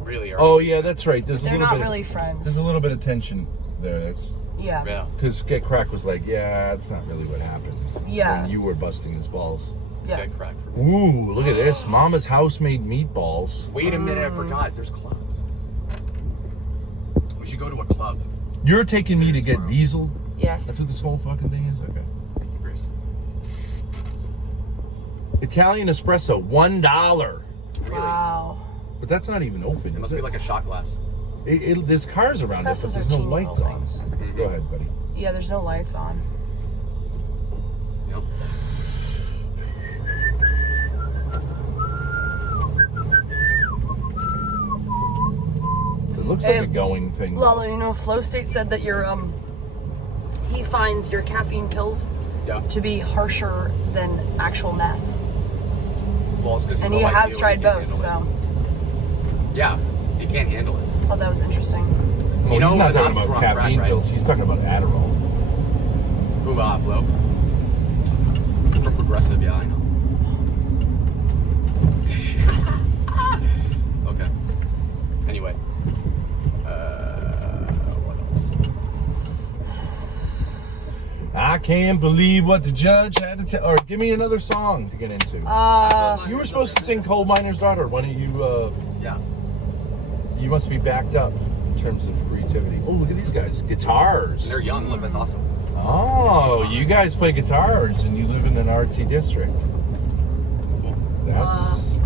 Really? Oh yeah, that's right. There's They're a little not bit. really friends. There's a little bit of tension there. That's Yeah. Yeah. because Get Crack was like, yeah, that's not really what happened. Yeah. When you were busting his balls. Yeah. Get crack for me. Ooh, look at this. Mama's house-made meatballs. Wait a minute, I forgot. There's clubs. We should go to a club. You're taking me to get diesel? That's Yes. what this whole fucking thing is? Okay. Thank you, Grace. Italian espresso, $1. Really? Wow. But that's not even open. It must be like a shot glass. There's cars around it, but Espressos there's are no teeny lights little on. things. Go ahead, buddy. Yeah, there's no lights on. Yep. It looks Hey, like a going thing. Lalo, you know, Flow State said that he finds your caffeine pills Yeah. to be harsher than actual meth. Well, it's 'cause And no he idea has what tried you can both, handle so it. Yeah, he can't handle it. I thought that was interesting. Well, You know he's not the talking Nazis about were on caffeine crack, right? pills. He's talking about Adderall. Hoorah, Flo. For progressive, yeah, I know. Okay. Anyway. What else? I can't believe what the judge had to tell. Or give me another song to get into. You were supposed to sing Coal Miner's Daughter. Why don't you, Yeah. you must be backed up in terms of creativity. Oh, look at these guys. Guitars. They're young, look, that's awesome. Oh, you guys play guitars and you live in an artsy district. Cool.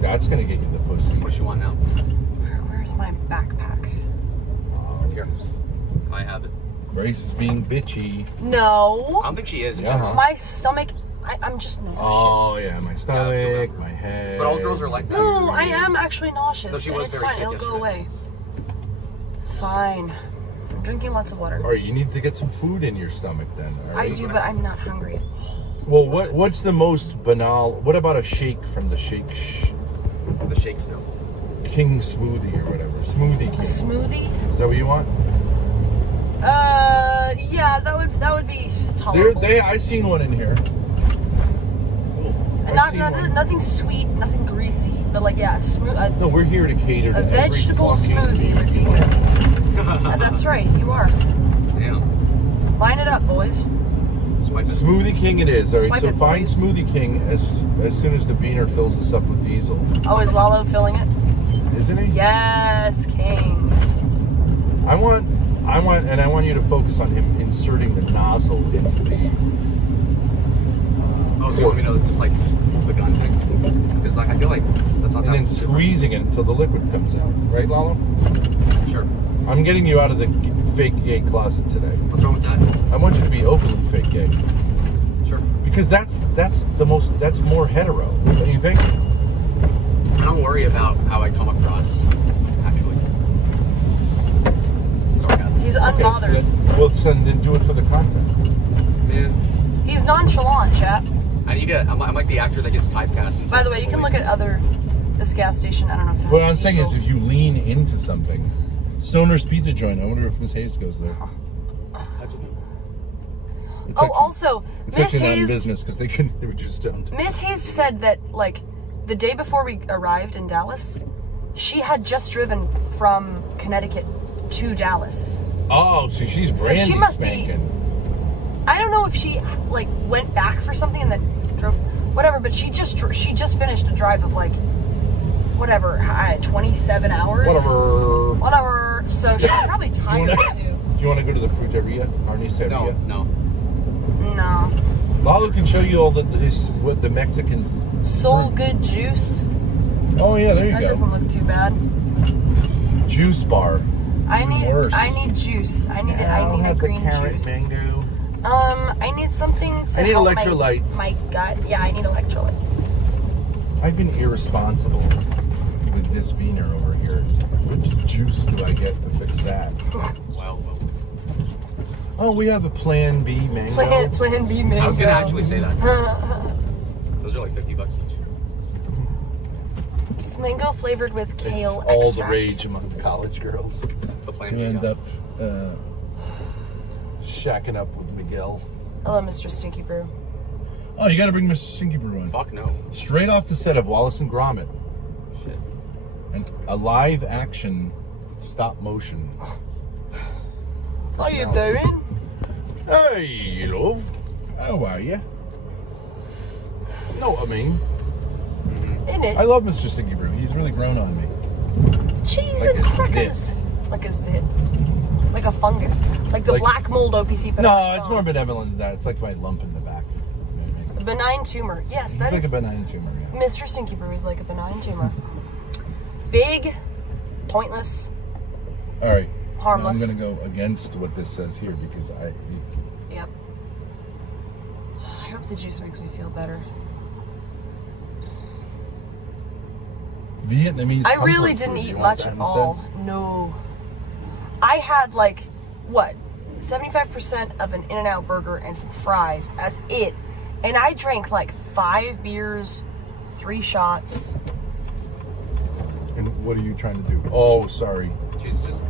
That's gonna get you the pussy. What does she want now? Where's my backpack? It's here. I have it. Grace is being bitchy. No. I don't think she is. in Yeah. general. My stomach, I'm just nauseous. Oh yeah, my stomach, my head. But all girls are like that. No, I am actually nauseous. So she and was it's very fine. sick It'll go yesterday. away. It's fine. I'm drinking lots of water. All right, you need to get some food in your stomach then. All I right? do, but I'm not hungry. Well, what's the most banal? What about a shake from the The shake snow. King smoothie or whatever? Smoothie A King. smoothie? Is that what you want? Yeah, that would be tolerable. I seen one in here. And I've seen one. nothing sweet, nothing greasy, but like smooth. No, we're here to cater to A every vegetable fucking- smoothie would be good. That's right, you are. Damn. Line it up, boys. Swipe it. Smoothie King it is. All right, Swipe so it, find boys. Smoothie King as soon as the beaner fills us up with diesel, Oh, is Lalo filling it? isn't he? Yes, King. I want, and I want you to focus on him inserting the nozzle into the. Oh, so you want me to just like the gun thing? Because like I feel like that's not And that then different. squeezing it until the liquid comes out. Right, Lalo? Sure. I'm getting you out of the fake gay closet today. What's wrong with that? I want you to be openly fake gay. Sure. Because that's more hetero, don't you think? I don't worry about how I come across, actually. Sarcasm. He's Okay, so unbothered. then do it for the content. Man, He's nonchalant, chat. I'm like the actor that gets typecast. And By the way, you can look at this gas station. I don't know if it has What I'm saying is diesel. if you lean into something. Stoner's Pizza Joint, I wonder if Miss Hayes goes there. How'd you know? It's Oh, actually- also, It's Miss actually not in Hayes. business because they were just down. Miss Hayes said that, like, the day before we arrived in Dallas, she had just driven from Connecticut to Dallas. Oh, so she's So brandy she must be- spanking. I don't know if she, like, went back for something and then drove, whatever, but she just finished a drive of, like, whatever, 27 hours. Whatever. Whatever. So she's probably tired, too. Do you you want to go to the fruteria? Carniceria? No. No. Lalo can show you all what the Mexicans. Soul Good Juice. Oh yeah, there you That go. doesn't look too bad. Juice bar. I need juice. I need a green juice. Mango. I need something to I need help electrolytes. my gut. Yeah, I need electrolytes. I've been irresponsible with this beaner over here. Which juice do I get to fix that? Well. Oh, we have a Plan B mango. Plan B mango. I was gonna actually say that. Those are like $50 each. It's mango flavored with kale It's all extract. the rage among college girls. The plan You B. end up shacking up with Miguel. Hello, Mr. Stinky Brew. Oh, you got to bring Mr. Stinky Brew on. Fuck no. Straight off the set of Wallace and Gromit. Shit. And a live action stop motion. How you doing? Hey, hello. How are you? No, I mean, In it. I love Mr. Stinky Brew. He's really grown on me. Cheese Like and a crackers. zit. Like a zit. Like a fungus. Like the Like- black mold OPC. But No, on it's my more phone. benevolent than that. It's like my lump in the back. A benign tumor. Yes, It's that like is. a benign tumor, yeah. Mr. Stinky Brew is like a benign tumor. Big, pointless, All right. harmless. Now I'm going to go against what this says here because Yep. I hope the juice makes me feel better. Vietnamese. I really comfort didn't food. eat You want much that at all. No. I had like, what, 75% of an In-N-Out burger and some fries as it. And I drank like 5 beers, 3 shots. And what are you trying to do? Oh, sorry. She's just.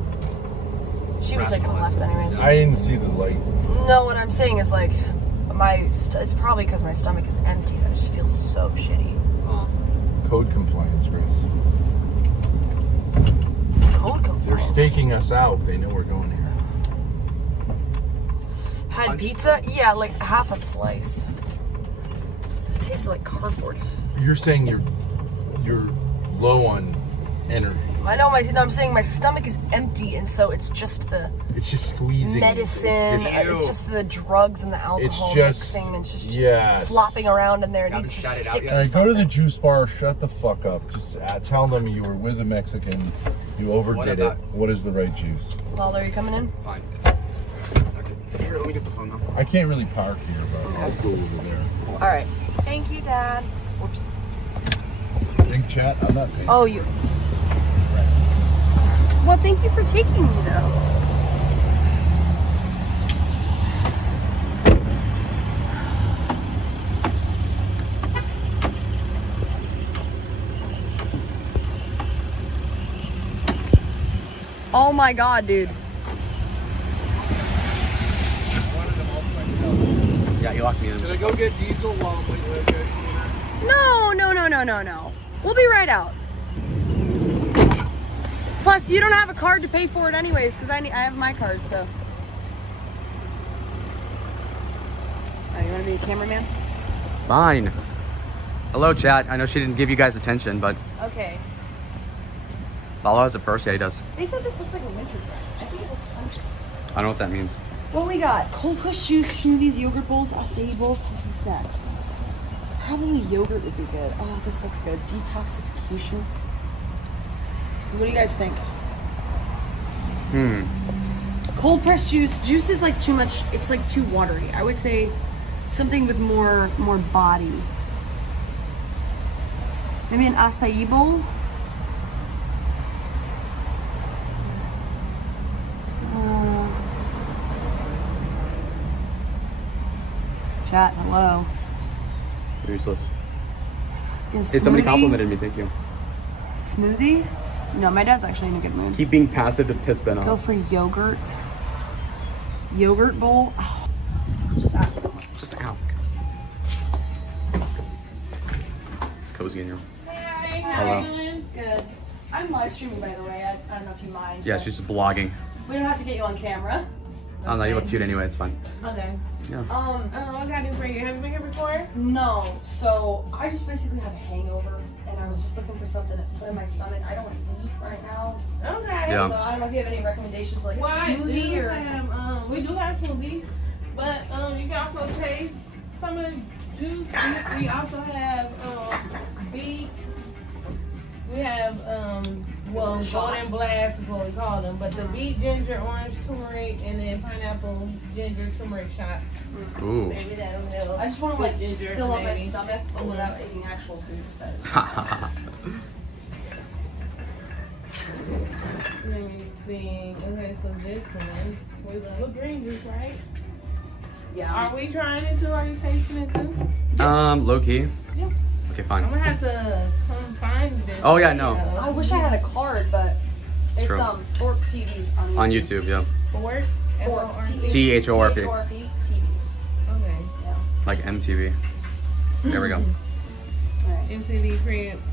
She was like on the left anyways. I didn't see the light. No, what I'm saying is like, it's probably because my stomach is empty. I just feel so shitty. Code compliance, Chris. Code compliance. They're staking us out. They know we're going here. Had pizza? Yeah, like half a slice. It tasted like cardboard. You're saying you're low on energy. I know I'm saying my stomach is empty, and so it's just the It's just squeezing. medicine. It's It's just the drugs and the alcohol just- mixing. It's just yes. flopping around in there. It Gotta needs to shout it out, stick yeah. to All right, go something. to the juice bar. Shut the fuck up. Just tell them you were with a Mexican. You overdid it. about- What is the right juice? Lalo, are you coming in? Fine. Okay. Here, let me get the phone number. I can't really park here, but I'll go over there. All right. Thank you, Dad. Whoops. Big chat. I'm not paying. Oh, you. Well, thank you for taking me, though. Oh my God, dude. Yeah, you locked me in. Should I go get diesel while I'm with you? No. We'll be right out. Plus, you don't have a card to pay for it anyways, because I have my card, so. Oh, you want to be a cameraman? Fine. Hello, chat. I know she didn't give you guys attention, but Okay. Lalo has a purse. Yeah, he does. They said this looks like a winter dress. I think it looks country. I don't know what that means. What we got? Cold pressed juice, smoothies, yogurt bowls, acai bowls, healthy snacks. Probably yogurt would be good. Oh, this looks good. Detoxification. What do you guys think? Cold pressed juice. Juice is like too much. It's like too watery. I would say something with more body. Maybe an acai bowl. Chat. Hello. Useless. Is Hey, somebody smoothie- complimented me. Thank you. Smoothie? No, my dad's actually in a good mood. Keep being passive to piss Ben Go off. for yogurt. Yogurt bowl. Oh, just ask them. Just ask. It's cozy in here. Hey, how are you doing? Good. I'm live streaming, by the way. I don't know if you mind. Yeah, but she's just vlogging. We don't have to get you on camera. I don't know. You look cute anyway. It's fine. Okay. Yeah. What can I do for you? Have you been here before? No. So I just basically have a hangover, and I was just looking for something to put in my stomach. I don't eat right now. Okay. Yeah. So I don't know if you have any recommendations for like a Well, smoothie or. we do have smoothies, but you can also taste some of the juice. We also have beets. We have golden blast is what we call them, but the beet, ginger, orange, turmeric, and then pineapple, ginger, turmeric shots. Ooh. Maybe that'll help. I just want to like Ginger, fill up my maybe. stomach, but without eating actual food. So. Let me think. Okay, so this one, we love green juice, right? Yeah. Are we trying it too? Are you tasting it too? Low key. Yeah. Okay, I'm fine. gonna have to come find this. Oh, yeah, no. video. I wish I had a card, but it's True. Fork TV On YouTube, yeah. Fork? Fork F-O-R-K? T-H-O-R-P. T-H-O-R-P TV. Okay. Yeah. Like MTV. There we go. Alright. MTV Cribs.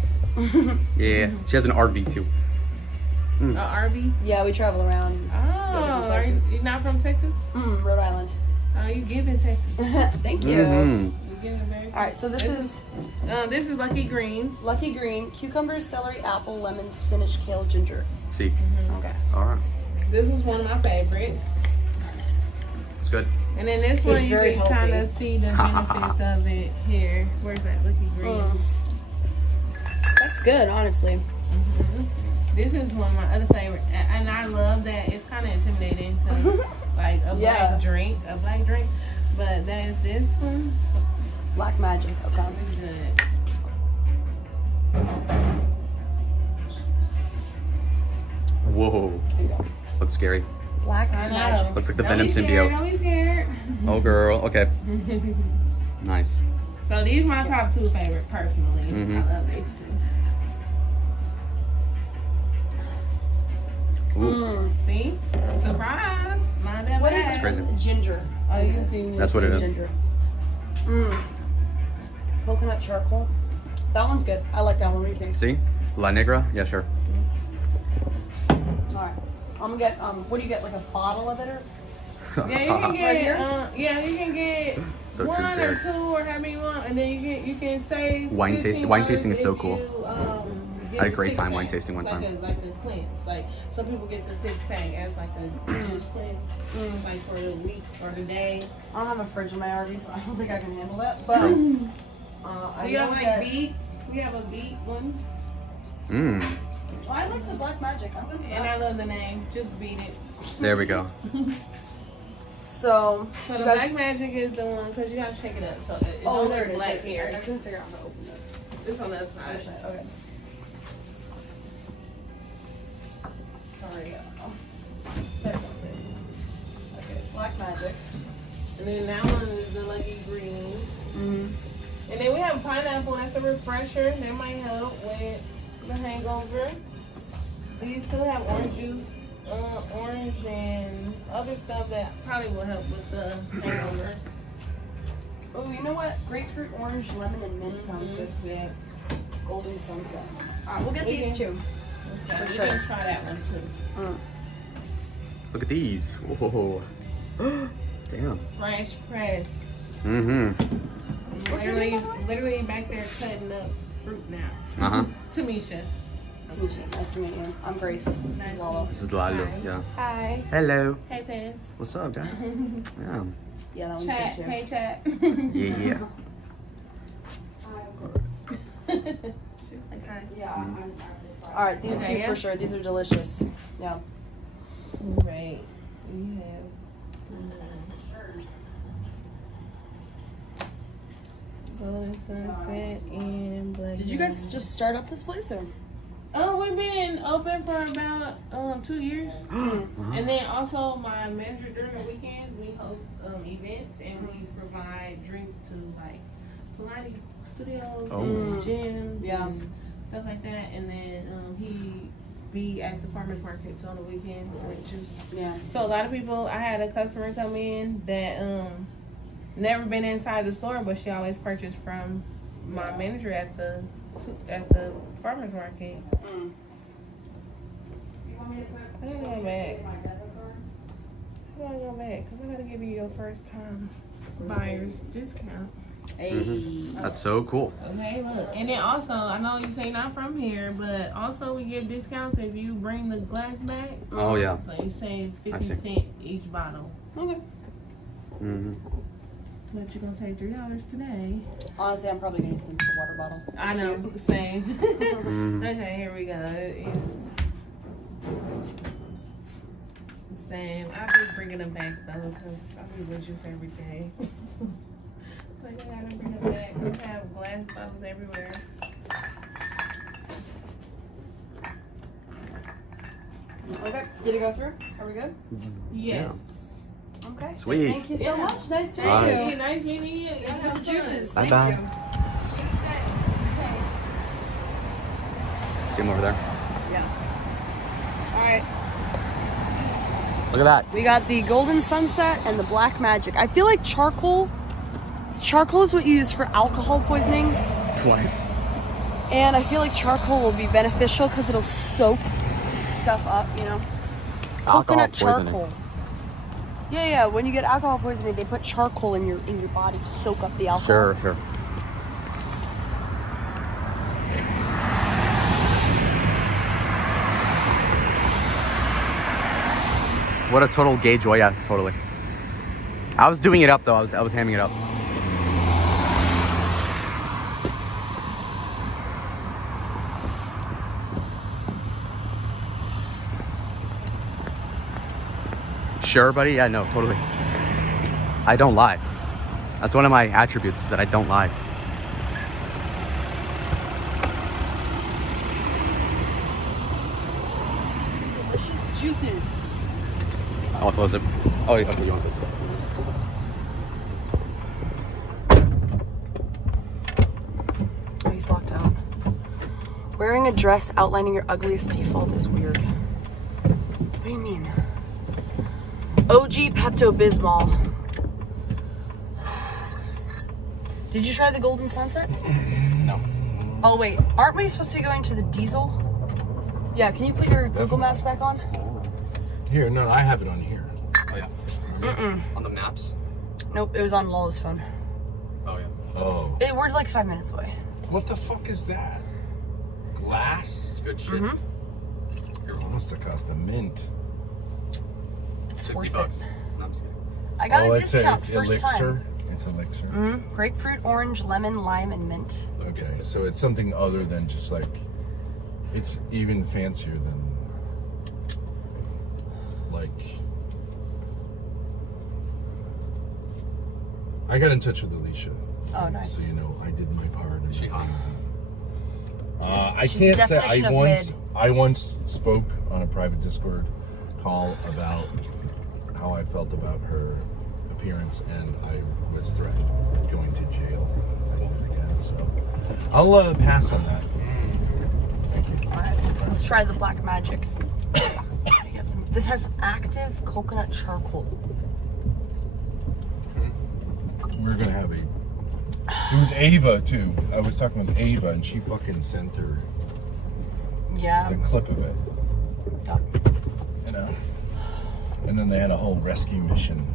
Yeah. She has an RV too. RV? Yeah, we travel around. Oh, are places. you not from Texas? Rhode Island. Oh, you giving Texas. Thank you. Mhm. You giving very. Alright, so this is This is Lucky Green. Lucky Green, cucumbers, celery, apple, lemon, spinach, kale, ginger. See. Okay. All right. This was one of my favorites. It's good. And then this Tastes one, you very can kind healthy. of see the benefits of it here. Where's that Lucky Green? That's good, honestly. This is one of my other favorites, and I love that it's kind of intimidating, 'cause, like a Yeah. black drink, but that is this one. Black magic. Okay. It's good. Whoa. Looks scary. Black I know. magic. Looks like the Don't Venom be scared, symbiote. Don't be scared. Oh, girl. Okay. Nice. So these are my top two favorite personally. Mhm. I love these two. Ooh. See? Surprise! Mind that What is back. it? crazy. Ginger. Oh, you see That's what it is. Ginger. Coconut charcoal. That one's good. I like that one. What do you think? See? La Negra? Yeah, sure. Alright. I'm gonna get, what do you get? Like a bottle of it or? Yeah, you can Right here? get, you can get So one true, or Derek. two or how many you want, and then you can save Wine tasting- wine tasting is so $15 cool. if you, I get had a the great time 6-pack. wine tasting one Like time. like a cleanse. Like some people get the 6-pack as like a juice cleanse, like for the week or the day. I don't have a fridge in my RV, so I don't think I can handle that. But, True. I Do you have know like that- beets? We have a beet one, Mmm. Oh, I like the black magic. I'm good with and that. I love the name. Just beat it. There we go. So, So you the guys. black magic is the one because you gotta shake it up. So it Oh, don't there look it is. black I here. couldn't figure out how to open this. It's on the other side. Okay. Sorry. That's okay. Okay, black magic. And then that one is the Lucky Green. And then we have pineapple. That's a refresher. That might help with the hangover. These still have orange juice, orange and other stuff that probably will help with the hangover. Oh, you know what? Grapefruit, orange, lemon, and mint sounds good. Yeah. Golden sunset. Alright, we'll get We these can- two. Okay, For we sure. can try that one too. Look at these. Whoa. Damn. French press. Mm-hmm. What's your name, by the way? Literally back there cutting up fruit now. Uh-huh. Tamisha. Nice to meet you. I'm Grace. This Nice is to Lalo. This is Lalo. Hi. Yeah. Hi. Hello. Hey, fans. What's up, guys? Yeah. Yeah, that one's Chat. good too. Hey, chat. Yeah. She's like, hi. Yeah. Alright, these Okay, two yeah. for sure. These are delicious. Yeah. Right. We have. Golden sunset and black. Did you guys just start up this place or? Oh, we've been open for about 2 years. And then also my manager during the weekends we host events and we provide drinks to like Pilates studios and gyms Yeah. and stuff like that. And then he be at the farmers markets on the weekend with juice. Yeah. So a lot of people, I had a customer come in that never been inside the store, but she always purchased from my manager at the farmers market. I gotta go back. I gotta go back because I gotta give you your first time buyers discount. Hey. That's so cool. Okay, look. And then also, I know you say not from here, but also we give discounts if you bring the glass back. Oh, yeah. So you save 50 see. cents each bottle. Okay. Mm-hmm. But you're going to save $3 today. Honestly, I'm probably gonna use them for water bottles. I know, same. Mm-hmm. Okay, here we go. It's the same. I'll be bringing them back though, because I be with juice every day. Like, I gotta bring them back. We have glass bottles everywhere. Okay. Did it go through? Are we good? Yes. Okay. Sweet. Thank you so Yeah. much. Nice to meet Bye. you. Hey, nice meeting you. Y'all With have the fun. juices. Bye Thank bye. you. See him over there. Yeah. All right. Look at that. We got the golden sunset and the black magic. I feel like charcoal is what you use for alcohol poisoning. Twice. And I feel like charcoal will be beneficial because it'll soak stuff up, you know? Coconut charcoal. Yeah. When you get alcohol poisoning, they put charcoal in your body to soak up the alcohol. Sure. What a total gauge. Oh yeah, totally. I was doing it up though. I was hamming it up. Sure, buddy? Yeah, no, totally. I don't lie. That's one of my attributes, is that I don't lie. Delicious juices. I'll close it. Oh, okay, you want this? Oh, he's locked out. Wearing a dress outlining your ugliest default is weird. What do you mean? OG Pepto-Bismol. Did you try the golden sunset? No. Oh wait, aren't we supposed to be going to the diesel? Yeah, can you put your Google Maps back on? Here, no, I have it on here. Oh, yeah. On the maps? Nope, it was on Lola's phone. Oh, yeah. Oh. We're like 5 minutes away. What the fuck is that? Glass? It's good shit. It must have cost a mint. It's $50. worth bucks. it. No, I'm just kidding. I got a it's discount it's first elixir. time. It's elixir. Grapefruit, orange, lemon, lime, and mint. Okay, so it's something other than just like, it's even fancier than like, I got in touch with Alicia. Oh, nice. So you know, I did my part. Is she hot? I She's the can't say definition of mid. I once spoke on a private Discord call about how I felt about her appearance, and I was threatened with going to jail again. So I'll pass on that. All right, let's try the black magic. This has active coconut charcoal. We're gonna have it was Ava too. I was talking with Ava, and she fucking sent her Yeah. the clip of it. Yeah. You know. And then they had a whole rescue mission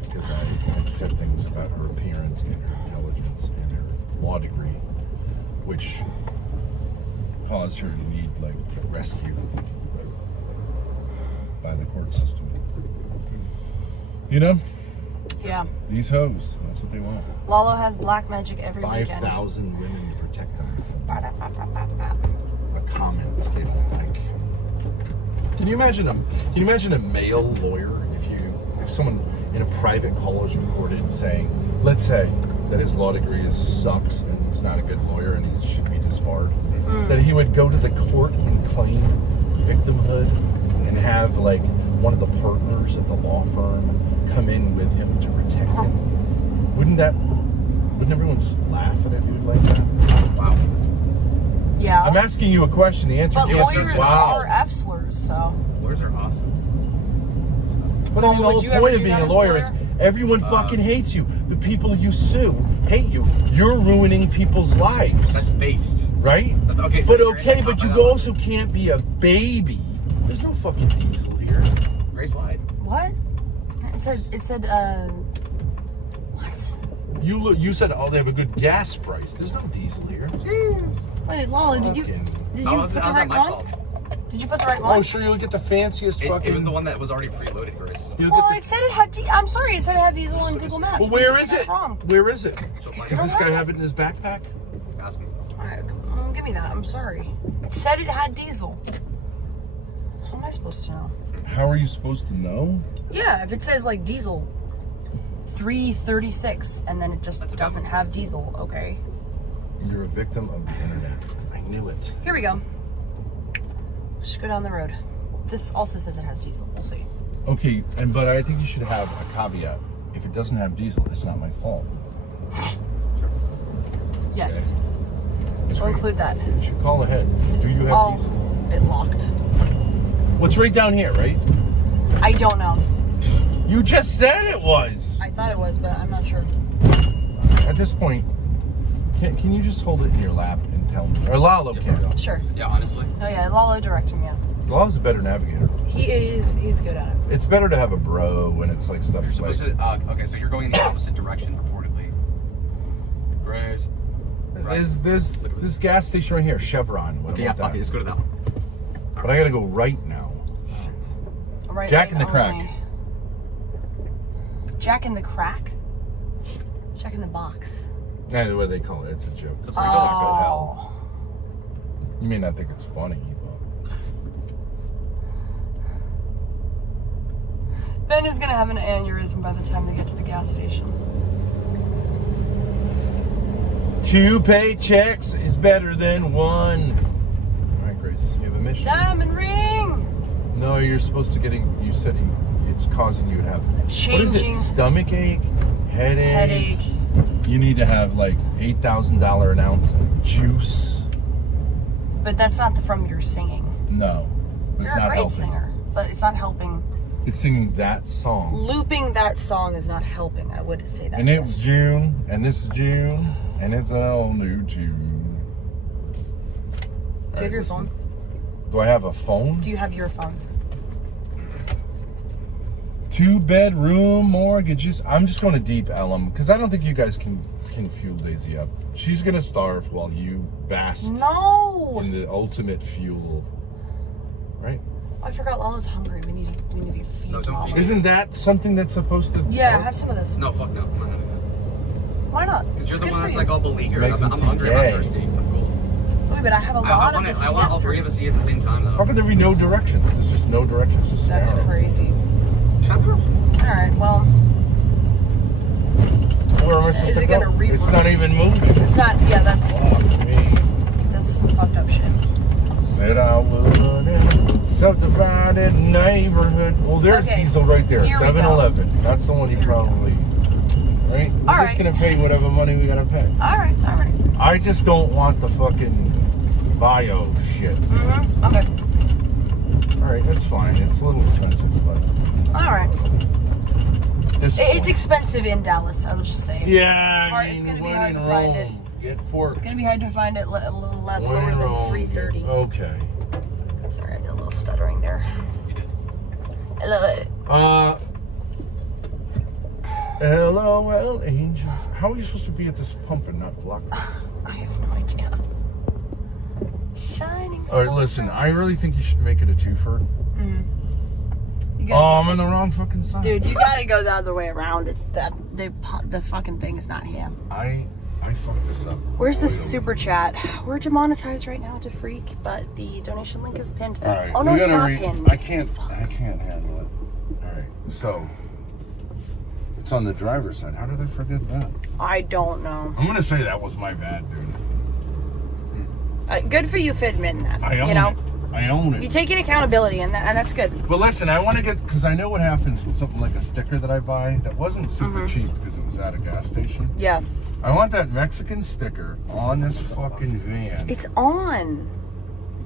because I had said things about her appearance and her intelligence and her law degree, which caused her to need like rescue by the court system. You know, Yeah. these hoes, that's what they want. Lalo has black magic every weekend. 5,000 women to protect them from a comment they don't like. Can you imagine a male lawyer if someone in a private call is recorded saying, let's say that his law degree sucks and he's not a good lawyer and he should be disbarred, that he would go to the court and claim victimhood and have like one of the partners at the law firm come in with him to protect him? Wouldn't everyone just laugh at a dude like that? Wow. Yeah. I'm asking you a question. The answer But is yes. lawyers are F slurs, so. Lawyers are awesome. But Well, I mean, the would whole you ever point do of being that a as a lawyer is lawyer? everyone fucking hates you. The people you sue hate you. You're ruining people's lives. That's based. Right? That's okay. So But you're okay, in but the you top of that also can't be a baby. There's no fucking diesel here. one. Gray slide. What? It said, what? You said, oh, they have a good gas price. There's no diesel here. Wait, Lala, did you Fucking- put How's the that right my one? fault? Did you put the right one? Oh, sure, you'll get the fanciest fucking... It was the one that was already preloaded, Grace. You'll Well, get it said it had. I'm sorry, it said it had diesel on Google Maps. Well, where They is got it? Wrong. Where is it? So Does this guy have it in his backpack? Ask me. All right, give me that. I'm sorry. It said it had diesel. How am I supposed to know? How are you supposed to know? Yeah, if it says like diesel, 336, and then it just That's a doesn't bad have diesel. Okay. You're a victim of the internet. I knew it. Here we go. Just go down the road. This also says it has diesel. We'll see. Okay, but I think you should have a caveat. If it doesn't have diesel, it's not my fault. Yes. We'll include that. You should call ahead. Do you have Oh, diesel? it locked. Well, it's right down here, right? I don't know. You just said it was. I thought it was, but I'm not sure. At this point, can you just hold it in your lap and tell me? Or Lalo can. Sure. Yeah, honestly. Oh yeah, Lalo directed me. Yeah. Lalo's a better navigator. He's good at it. It's better to have a bro when it's like stuff You're supposed like... to. Okay, so you're going in the opposite direction, reportedly. Grace. There's this gas station right here, Chevron. What Okay, yeah, about fuck it. that? Let's go to that one. But I gotta go right now. Right Jack in the lane Crack. only. Jack in the Crack? Jack in the Box. Yeah, what they call it. It's a joke. Let's Go go. hell. You may not think it's funny, but... Ben is gonna have an aneurysm by the time they get to the gas station. 2 paychecks is better than 1. All right, Grace, you have a mission. Diamond ring! No, you're supposed to you said it's causing you to have, what is Changing- it, stomach ache, headache. Headache. You need to have like $8,000 an ounce juice. But that's not from your singing. No, it's You're a not great helping. singer, but it's not helping. It's singing that song. Looping that song is not helping. I would say that. And it was June, and this is June, and it's an all new June. Do you have your phone? Do I have a phone? Do you have your phone? 2-bedroom mortgages. I'm just going to deep Ellum because I don't think you guys can fuel Daisy up. She's gonna starve while you bask No. in the ultimate fuel. Right? I forgot Lala's hungry. We need to feed No, don't Lala. feed her. Isn't that something that's supposed to? Yeah, have some of this. No, fuck no. I'm not having that. Why not? Because you're It's the good one for that's you. like all beleaguered. Makes I'm them hungry. seem I'm gay. thirsty. I'm cool. Wait, but I have a I lot want of this it. to I want get all through. three of us to eat at the same time, How though. can there be no directions? There's just no directions. Just That's arrow. crazy. Shut up. All right, well, Where am I supposed Is to it gonna go? rework? It's not even moving. it's not. Yeah, that's Fuck me. some fucked up shit. Said I would in a subdivided neighborhood. Well, there's Okay, diesel right there. here we go. 7-Eleven. That's the one you Here we go. probably. Right? We're All just right. gonna pay whatever money we gotta pay. All right. I just don't want the fucking bio shit. Mm-hmm. Okay. All right, that's fine. It's a little expensive, but All right. this It's expensive in Dallas. I will just say. Yeah, It's hard- it's gonna be when hard in to find it. Rome, Get pork. It's gonna be hard to find it a little When lower in than Rome, 330. Okay. Sorry, I did a little stuttering there. You did. Hello. LOL angels. How are you supposed to be at this pump and not block this? I have no idea. Shining. All right, listen. I really think you should make it a twofer. You Oh, gotta, I'm on the wrong fucking side. dude, you gotta go the other way around. It's that the fucking thing is not here. I fucked this up. Where's the Wait, super chat? We're demonetized right now to Freak, but the donation link is pinned. All right. Oh no, we it's gotta not pinned. I can't handle it. All right. So it's on the driver's side. How did I forget that? I don't know. I'm gonna say that was my bad, dude. Good for you for admitting that. I own you know, it. I own it. you taking accountability, and that's good. But listen, I want to get, because I know what happens with something like a sticker that I buy that wasn't super cheap because it was at a gas station. Yeah, I want that Mexican sticker on this fucking van. it's on.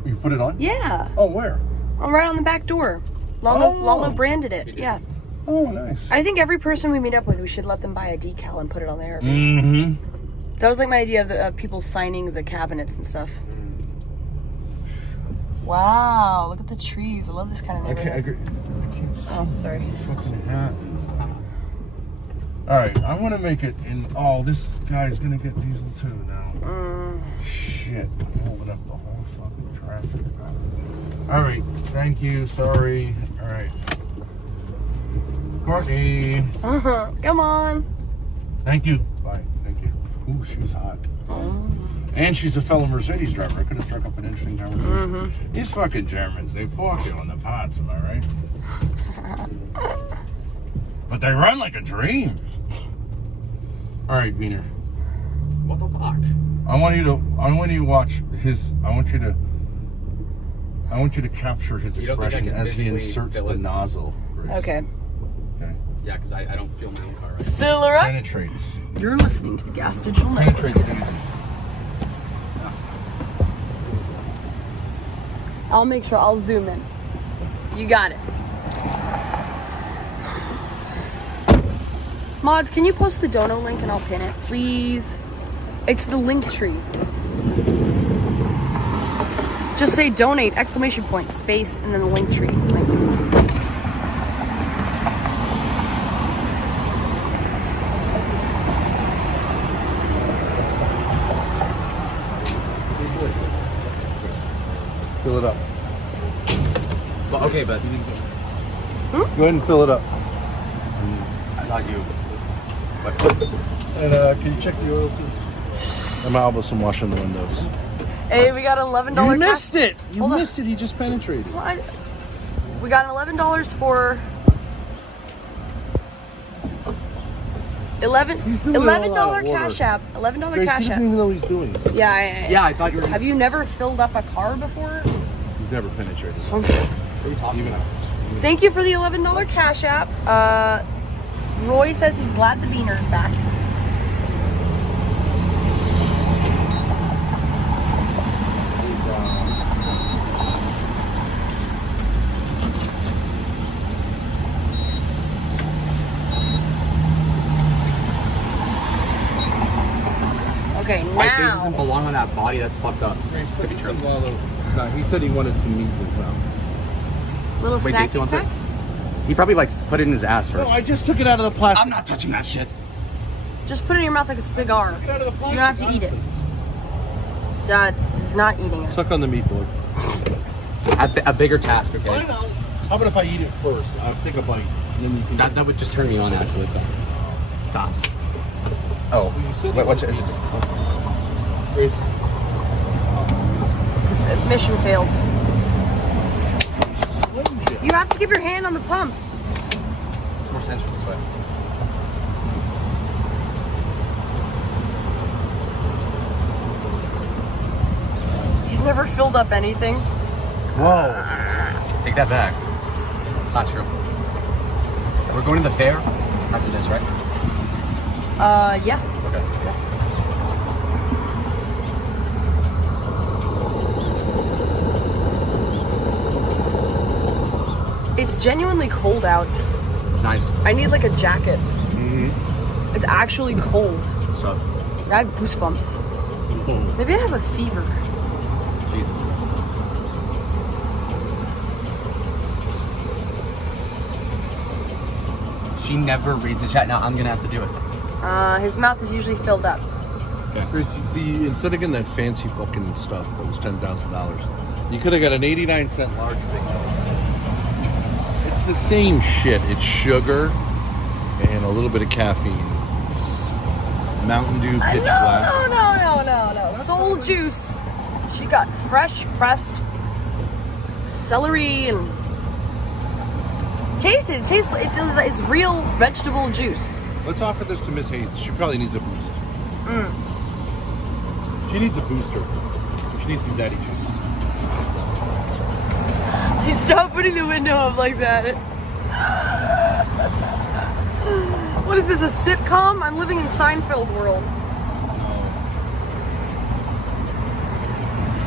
You put it on? Yeah, Oh, where? right on the back door. Lalo, Oh. Lalo branded it. Yeah, Oh, nice. I think every person we meet up with, we should let them buy a decal and put it on there. Mm-hmm. That was like my idea of people signing the cabinets and stuff. Wow, look at the trees. I love this kind of I neighborhood. can't see Oh, sorry. the fucking hat. All right, I want to make it in. Oh, this guy's gonna get diesel too now. Shit, I'm holding up the whole fucking traffic. All right, thank you. Sorry. All right, Courtney. Come on. Thank you. Bye. Thank you. Ooh, she's hot. And she's a fellow Mercedes driver. I could have struck up an interesting conversation. These fucking Germans, they fuck you on the pots, am I right? But they run like a dream. All right, Wiener. What the fuck? I want you to watch his. I want you to capture his You don't think I expression can as he physically inserts fill the it? nozzle. Grace. Okay. Okay. Yeah, because I don't feel my own car right now. Fill her up. Penetrates. You're listening to the Gas Digital Network. Penetrates easy. I'll make sure I'll zoom in. You got it. Mods, can you post the dono link and I'll pin it, please? It's the link tree. Just say donate, ! Space, and then the link tree. Link. Fill it up. Well, okay, but Go ahead and fill it up. not you. And can you check the oil, please? I'm Albus and washing the windows. Hey, we got an $11 You missed it. You Hold on. missed it. He just penetrated. What? We got an $11 for $11 cash app. $11 Grace, cash he app. doesn't even know what he's doing. Yeah. Yeah, I thought you were. Have you never filled up a car before? He's never penetrated. Okay. What are you talking about? Thank you for the $11 cash app. Roy says he's glad the beaner is back. Okay, My face now. doesn't belong on that body. That's fucked up. Could be true. No, he said he wanted some meat in his mouth. Little Wait, Daisy snacky wants snack. it? He probably like put it in his ass first. No, I just took it out of the plastic. I'm not touching that shit. Just put it in your mouth like a cigar. Took it out of the You plastic, don't have to eat it. honestly. Dad is not eating it. Suck on the meat, boy. A bigger task, okay? Why not? How about if I eat it first? I'll take a bite, and then you can. That would just turn me on actually. So. Tops. Oh, wait, is it just this one? Grace. It's a mission failed. You have to keep your hand on the pump. It's more sensual this way. He's never filled up anything. Whoa. Take that back. It's not true. We're going to the fair after this, right? Yeah. Okay. It's genuinely cold out. It's nice. I need like a jacket. Mm-hmm. It's actually cold. So, I have goosebumps. Maybe I have a fever. Jesus. She never reads the chat. Now I'm gonna have to do it. His mouth is usually filled up. Grace, you see, instead of getting that fancy fucking stuff that was $10,000, you could have got an 89-cent large thing. It's the same shit. It's sugar and a little bit of caffeine. Mountain Dew pitch black. No. Soul juice. She got fresh pressed celery and taste it. It's real vegetable juice. Let's offer this to Miss Hayes. She probably needs a boost. She needs a booster. She needs some daddy juice. Stop putting the window up like that. What is this, a sitcom? I'm living in Seinfeld world.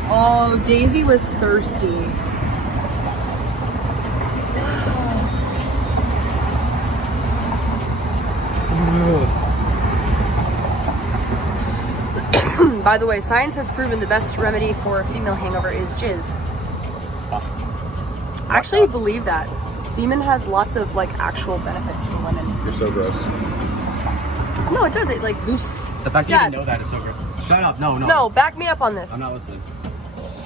Oh, Daisy was thirsty. By the way, science has proven the best remedy for a female hangover is jizz. I actually believe that. Semen has lots of like actual benefits for women. You're so gross. No, it does. It like boosts. The fact that you Dad. didn't know that is so good. Shut up. No. No, back me up on this. I'm not listening.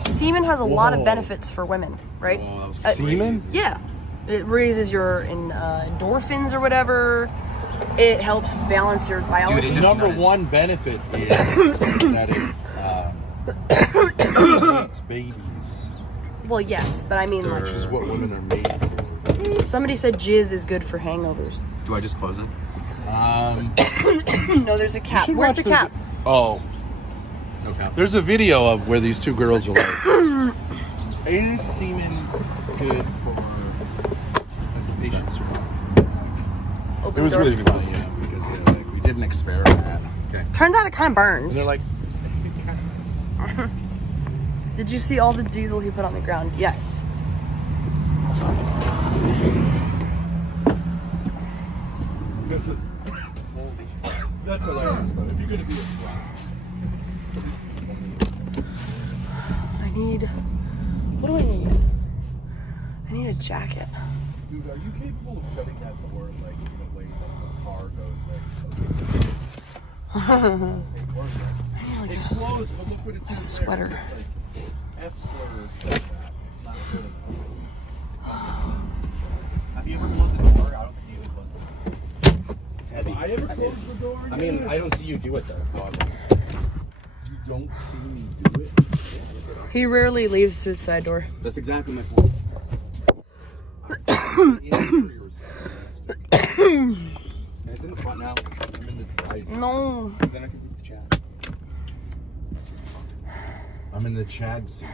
Semen has a lot of Whoa. benefits for women, right? Oh, that was Semen? Yeah. It raises your endorphins or whatever. It helps balance your biology. Dude, it just- Number one benefit is that it creates babies, Well, yes, but I mean, like, which is what women are made for. somebody said jizz is good for hangovers. Do I just close it? No, there's a cap. should Where's watch the this- cap? Oh, Okay. there's a video of where these two girls are like, is semen good for constipation? Open It was the door. really funny, yeah, because they're like, we did an experiment. Okay. Turns out it kind of And burns. they're like, Did you see all the diesel he put on the ground? Yes. that's hilarious though. If you're gonna be a I need. What do I need? I need a jacket. dude, are you capable of shutting that door like in a way that the car goes like? It closed, but look what it's A sweater. There. It's like F slurs like that. It's not good. Have you ever closed the door? I don't think you even closed it. It's heavy. I ever closed the door? I mean, I don't see you do it though. You don't see me do it? He rarely leaves through the side door. That's exactly my point. It's in the front now. I'm in the drive. No. Then I can move the chat. I'm in the Chad seat.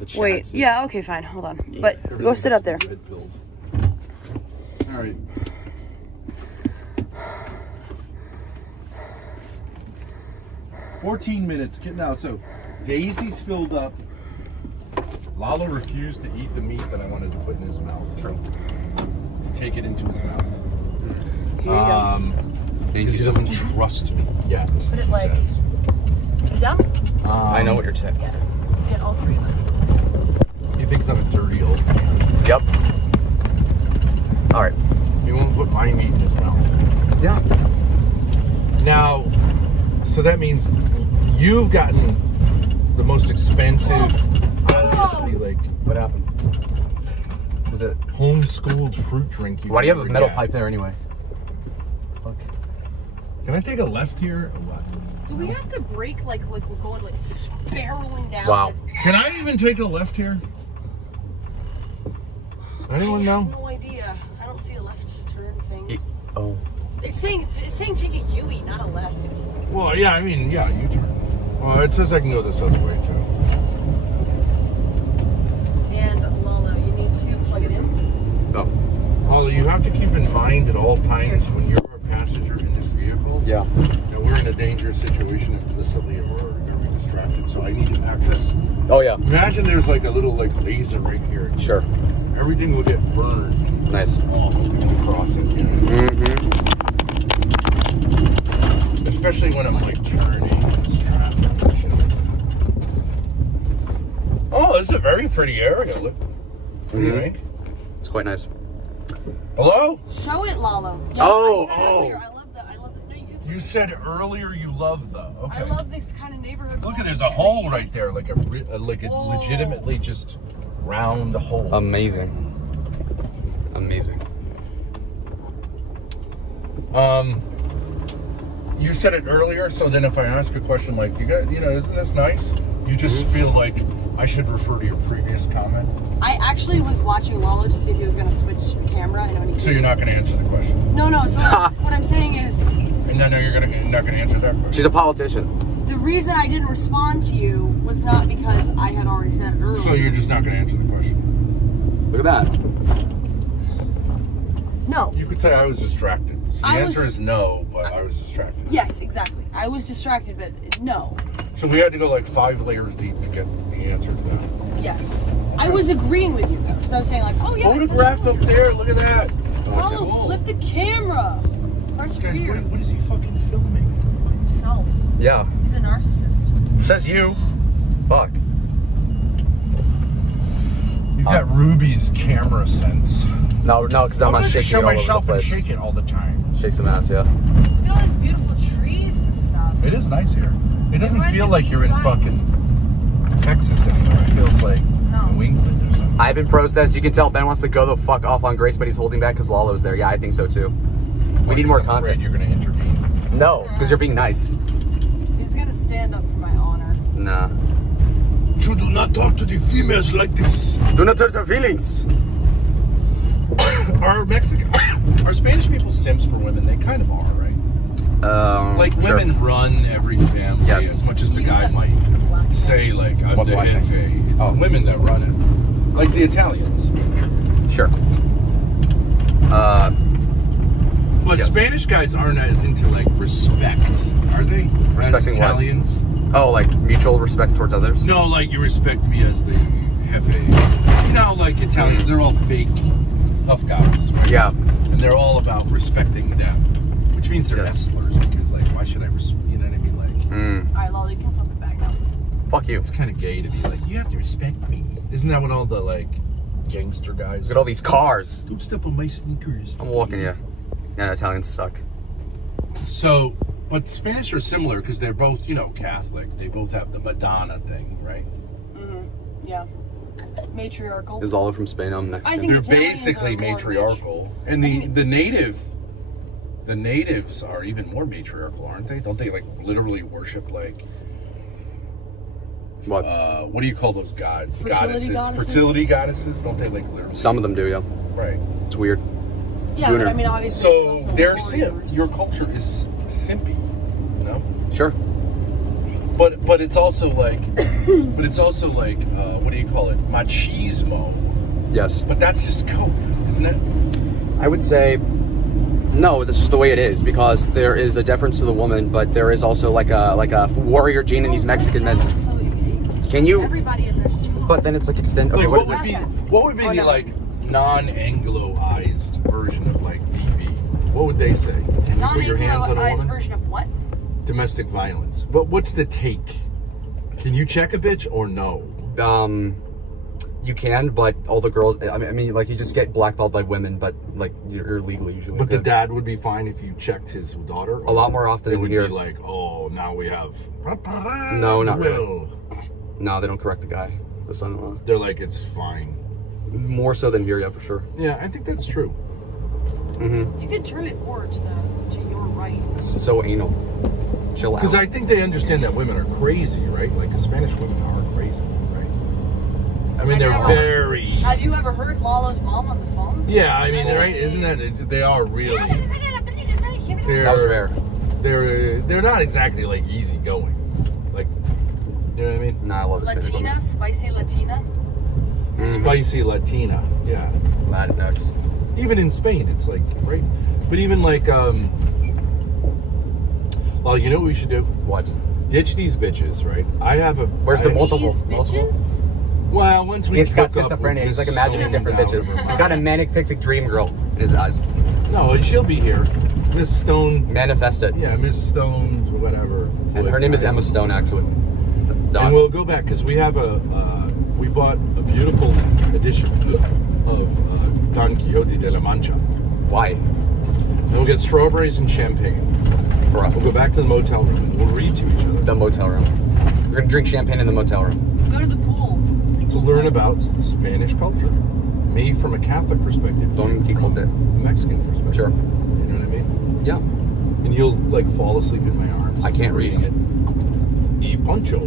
The chat Wait. seat. Yeah. Okay. Fine. Hold on. But go sit up there. Red pills. All right. "14 minutes, getting out." So Daisy's filled up. Lalo refused to eat the meat that I wanted to put in his mouth. True. To take it into his mouth. Here you go. Because he doesn't trust me yet. Put it he like- says. You down? I know what you're saying. Yeah. Get all three of us. He thinks I'm a dirty old man. Yep. All right. He won't put my meat in his mouth. Yeah. Now, so that means you've gotten the most expensive, obviously, like, What happened? Was it? homeschooled fruit drink. Why do you have a ever metal get. pipe there anyway? Look. Can I take a left here or what? Do we have to brake like we're going like spiraling down? Wow. Can I even take a left here? Anyone I know? have no idea. I don't see a left turn thing. Oh. It's saying take a U-E, not a left. Well, yeah, I mean, yeah, you turn. Well, it says I can go this other way too. And Lalo, you need to plug it in. Oh. Although you have to keep in mind at all times when you're a passenger in this vehicle, Yeah. that we're in a dangerous situation implicitly and we're going to be distracted. So I need to access. Oh yeah. Imagine there's like a little like laser right here. Sure. Everything will get burned Nice. off when we cross it. You know? Mm-hmm. Especially when I'm like turning and traffic and shit. Oh, this is a very pretty area. Look. What do you think? It's quite nice. Hello? Show it, Lalo. Oh, I said oh. earlier, I love that. No, you can. You said earlier you love the. Okay. I love this kind of neighborhood. Look at there's a hole right there, like a Whoa. legitimately just round hole. Amazing. Amazing. You said it earlier, so then if I ask a question like, you got, isn't this nice? You just feel like I should refer to your previous comment. I actually was watching Lalo to see if he was going to switch the camera, and when he So you're not going to answer the question, No. So what I'm saying is, and then you're not going to answer that question. She's a politician. the reason I didn't respond to you was not because I had already said it earlier. So you're just not going to answer the question. Look at that. No. You could say I was distracted. So the I answer was- is no, but I was distracted. Yes, exactly. I was distracted, but no. So we had to go like 5 layers deep to get the answer to that. Yes. I was agreeing with you though, because I was saying like, oh yeah. I said Photograph that up there, look at that. Lalo, flip the camera. Guys, Persevere. what is he fucking filming? Himself. Yeah. He's a narcissist. Says you. Fuck. You've got Ruby's camera sense. No, because I'm not gonna shaking show it all over the myself and place. shake it all the time. Shake some ass, yeah. Look at all these beautiful trees and stuff. It is nice here. It doesn't reminds feel me of like the you're in East Side. fucking Texas anymore. It feels like New England or something. I've been processed. You can tell Ben wants to go the fuck off on Grace, but he's holding back because Lalo's there. Yeah, I think so too. We need more I'm content. afraid you're gonna intervene. No, because you're being nice. He's gonna stand up for my honor. Nah. You do not talk to the females like this. Do not hurt their feelings. Are Spanish people simps for women? They kind of are, right? Like sure. women run every family Yes. as much as the guy might say, like, I'm What the watching? jefe. It's the women that run it. Like the Italians. Sure. But Yes. Spanish guys aren't as into, like, respect, are they? Respecting as what? Italians? Oh, like mutual respect towards others? No, like you respect me as the jefe. You know, like Italians, they're all fake tough guys, right? Yeah. And they're all about respecting them, which means they're Yes. F-slurs because, like, why should I, you know what I mean? Like, Alright, Lalo, you can flip it back now. Fuck you. it's kind of gay to be like, you have to respect me. Isn't that what all the, like, gangster guys? Look at all these cars. Don't step on my sneakers. I'm walking, yeah. Yeah, Italians suck. So, but Spanish are similar because they're both, you know, Catholic. They both have the Madonna thing, right? Yeah. Matriarchal. Is Lalo from Spain? I'm next. I think They're Italians basically are more matriarchal, and the natives are even more matriarchal, aren't they? Don't they like literally worship like What? what do you call those gods? Fertility goddesses? Fertility goddesses? Don't they like literally? Some of them do, yeah. Right. It's weird. Yeah, Lunar. but I mean, obviously. So there's also they're warriors. your culture is simpy, you know. Sure. But it's also like what do you call it? Machismo. Yes. But that's just code, isn't it? I would say no, that's just the way it is because there is a deference to the woman, but there is also like a warrior gene in these Mexican men. It's so unique. Can you? Everybody in this job. But then it's like extend. Okay, Like, what is what would this? be the no. like non-Angloized version of like DV? What would they say? Can you put your hands on a Non-Anglo-ized woman? version of what? Domestic violence. What's the take? Can you check a bitch or no? You can, but all the girls. I mean, like you just get blackballed by women, but like you're legally usually. But the good. dad would be fine if you checked his daughter. A lot more often It than would here. be like, oh, now we have. No, not really. Will. No, they don't correct the guy, the son-in-law. They're like, it's fine. More so than here, yeah, for sure. Yeah, I think that's true. You could turn it more to your right. It's so anal. Chill out. Because I think they understand that women are crazy, right? Like Spanish women are crazy, right? I mean, they're very. Have you ever heard Lalo's mom on the phone? Yeah, I mean, right? Isn't that they are really? They're, That was rare. They're not exactly like easygoing. Like, you know what I mean? Nah, I love this. Latina, spicy Latina. Spicy Latina, yeah. Latinx. Even in Spain, it's like right. But even like, well, you know what we should do? What? Ditch these bitches, right? I have a. Where's the I- multiple? These bitches? Well, once we. He's got hook up with schizophrenia. He's like Miss imagining Stone different now, bitches. or- He's got a manic pixie dream girl in his eyes. No, she'll be here. Miss Stone. Manifest it. Yeah, Miss Stone, whatever. And her name is Emma Stone, actually. And Dogs. we'll go back because we have we bought a beautiful edition of Don Quixote de la Mancha. Why? And we'll get strawberries and champagne. For We'll go back to the motel room and we'll read to each other the motel room. We're gonna drink champagne in the motel room. Go to the pool. to learn about Spanish culture. Me from a Catholic perspective, Don you from Quixote. a Mexican perspective. Sure. You know what I mean? Yeah. And you'll like fall asleep in my arms. I can't read. reading it. Y Poncho.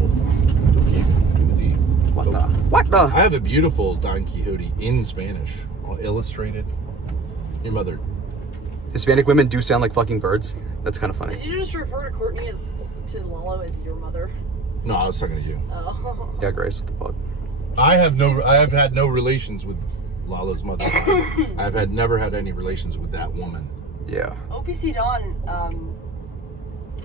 What the? What the? I have a beautiful Don Quixote in Spanish, all illustrated. Your mother. Hispanic women do sound like fucking birds. That's kind of funny. Did you just refer to Courtney to Lalo as your mother? No, I was talking to you. Oh. Yeah, Grace, what the fuck? I have had no relations with Lalo's mother. I've never had any relations with that woman. Yeah. OPC Don,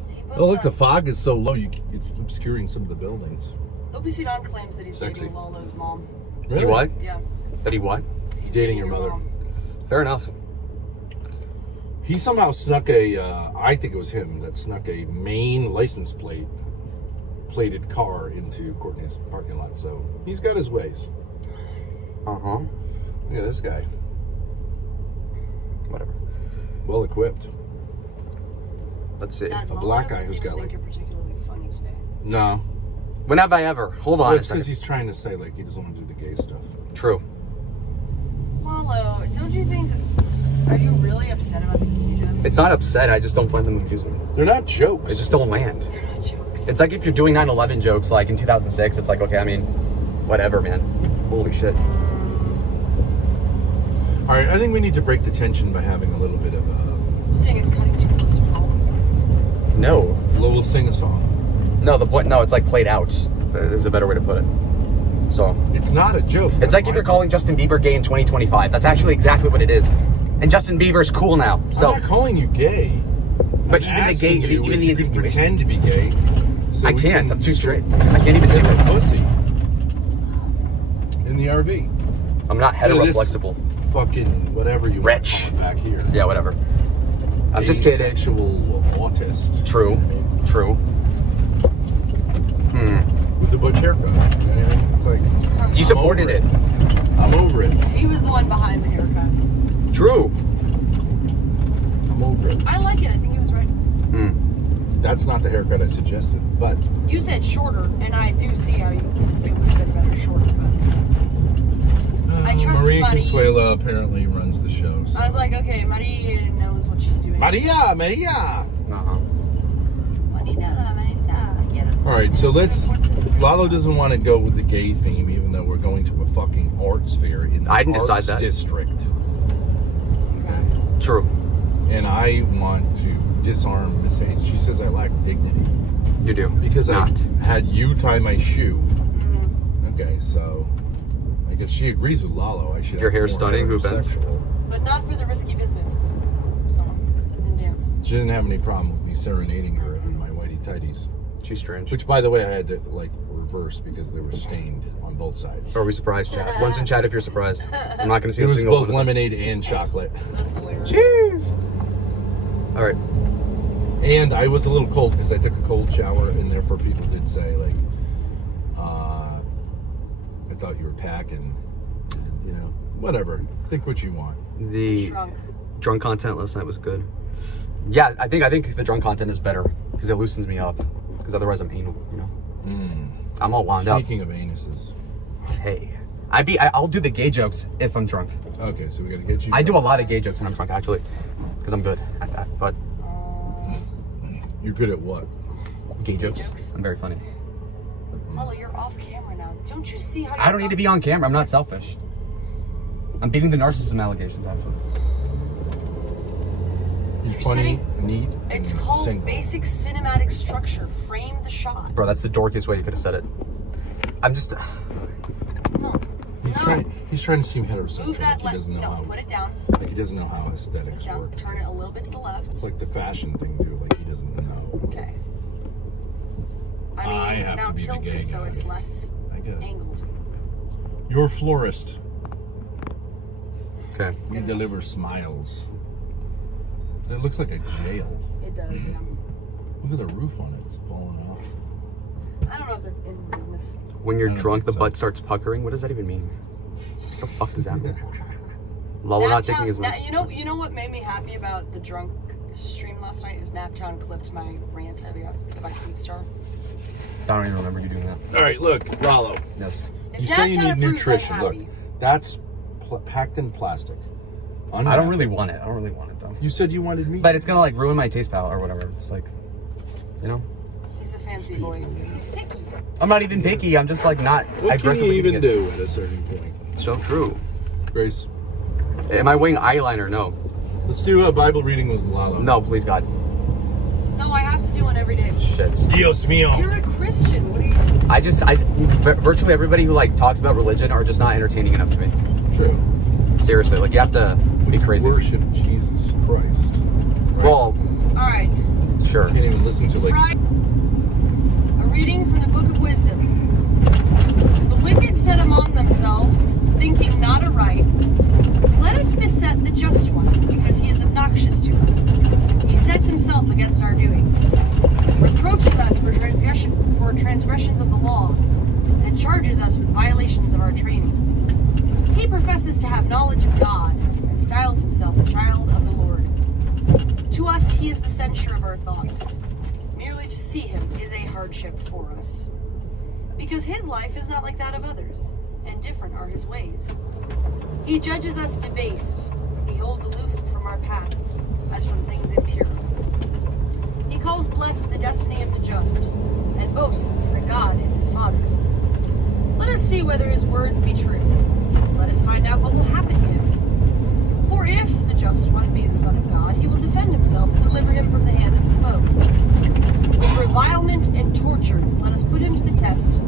he Oh, look, the posted fog is so low, it's obscuring some of the buildings. OPC Don claims that he's Sexy. dating Lalo's mom. Really? He what? Yeah. That he what? He's Dating your mother. mom. Fair enough. He somehow snuck I think it was him that snuck a Maine license plated car into Courtney's parking lot. So he's got his ways. Uh-huh. Look at this guy. well equipped. Let's see. That A Lolo black guy doesn't who's seem to got, think like- you're particularly funny today. No. When have I ever? Hold on Well, a it's because second. he's trying to say like he doesn't want to do the gay stuff. True. Lolo, don't you think? Are you really upset about the gay jokes? It's not upset. I just don't find them amusing. They're not jokes. They just don't land. They're not jokes. It's like if you're doing 9/11 jokes like in 2006. It's like, okay, I mean, whatever, man. Holy shit. All right, I think we need to break the tension by having a little bit of a. You think it's cutting too close to home? No. We'll sing a song. No, the point. No, it's like played out. There's a better way to put it. So It's not a joke. it's like if you're calling Justin Bieber gay in 2025. That's actually exactly what it is. And Justin Bieber's cool now. So, I'm not calling you gay. but I'm even the gay, asking you even if the you can insinuation. pretend to be gay. So I we can't. can I'm too sort- straight. I can't even do Get it. the pussy in the RV. I'm not So this hetero-flexible. Fucking whatever you Wretch. want back here. Yeah, whatever. I'm just kidding. Asexual autist. True. True. With the butch haircut. You know what I mean? It's like You I'm supported over it. I'm over it. He was the one behind the haircut. True. I'm over it. I like it. I think he was right. That's not the haircut I suggested, but You said shorter, and I do see how you it would have been better shorter. But I trust Maria Maria. Consuela apparently runs the show. So. I was like, okay, Maria knows what she's doing. Maria. Uh-huh. Maria, I get it. All right, so Lalo doesn't want to go with the gay theme, even though we're going to a fucking arts fair in the I didn't decide arts that. district. Okay. True. And I want to disarm Miss Hayes. She says I lack dignity You do. because Not. I had you tie my shoe. Mm-hmm. Okay, so I guess she agrees with Lalo. I should. Your have hair's more stunning, who bends? heterosexual. But not for the risky business song and dance. She didn't have any problem with me serenading her in my whitey tighties. She's strange. Which, by the way, I had to like reverse because they were stained on both sides. Are we surprised, chat? Once in chat if you're surprised. I'm not going to see It a was single both one. lemonade and chocolate. That's hilarious. Jeez. All right. And I was a little cold because I took a cold shower, and therefore people did say, like, I thought you were packing. And, you know, whatever. Think what you want. The Shrunk. drunk content last night was good. Yeah, I think the drunk content is better because it loosens me up. Because otherwise I'm anal, you know. I'm all wound up. Speaking of anuses. Hey, I'll do the gay jokes if I'm drunk. Okay, so we got to get you. I do a lot of gay jokes when I'm drunk, actually, because I'm good at that. But You're good at what? gay jokes, I'm very funny. Lolo, you're off camera now. Don't you see how I don't need to be on camera. I'm not selfish. I'm beating the narcissism allegations, actually. You're funny, neat. It's called single. basic cinematic structure. Frame the shot. Bro, that's the dorkiest way you could have said it. I'm just... No. He's trying to seem heterosexual. Move that He left. doesn't know No, how. put it down. Like he doesn't know how Put it aesthetics down. work. Turn it a little bit to the left. It's like the fashion thing too. Like he doesn't know. Okay. I mean, I have now to be the tilt gay it so guy. it's less I get it. angled. You're a florist. Okay. We deliver smiles. It looks like a jail. It does, yeah. Look at the roof on it. It's falling off. I don't know if that's in business. When you're I don't drunk, think the so. butt starts puckering. What does that even mean? What the fuck does that mean? Lol, we're not taking his notes. You know what made me happy about the drunk stream last night is Naptown clipped my rant about Keepstar. I don't even remember you doing that. All right, look, Lalo. Yes. If You say you Naptown need approves, nutrition. I'm Look, happy. that's packed in plastic. I don't really want it. I don't really want it, though. You said you wanted meat. But it's gonna, like, ruin my taste palette or whatever. It's like, you know? He's a fancy boy. He's picky. I'm not even picky. I'm just, like, not what can you aggressively even eating it. do at a certain point? So true. Grace, Am I wearing eyeliner? No. let's do a Bible reading with Lalo. No, please, God. No, I have to do one every day. Shit. Dios mío. You're a Christian. What are you? Virtually everybody who, like, talks about religion are just not entertaining enough to me. True. Seriously. Like, you have to be crazy. Worship Jesus Christ. Right? Well, All right. sure. Can't even listen to like. A reading from the Book of Wisdom. The wicked said among themselves, thinking not aright, let us beset the just one, because he is obnoxious to us. He sets himself against our doings, reproaches us for transgressions of the law, and charges us with violations of our training. He professes to have knowledge of God, and styles himself a child of the Lord. To us, he is the censure of our thoughts. Merely to see him is a hardship for us. Because his life is not like that of others, and different are his ways. He judges us debased. He holds aloof from our paths, as from things impure. He calls blessed the destiny of the just, and boasts that God is his Father. Let us see whether his words be true. Let us find out what will happen to him. For if the just one be the Son of God, he will defend himself and deliver him from the hand of his foes. With revilement and torture, let us put him to the test,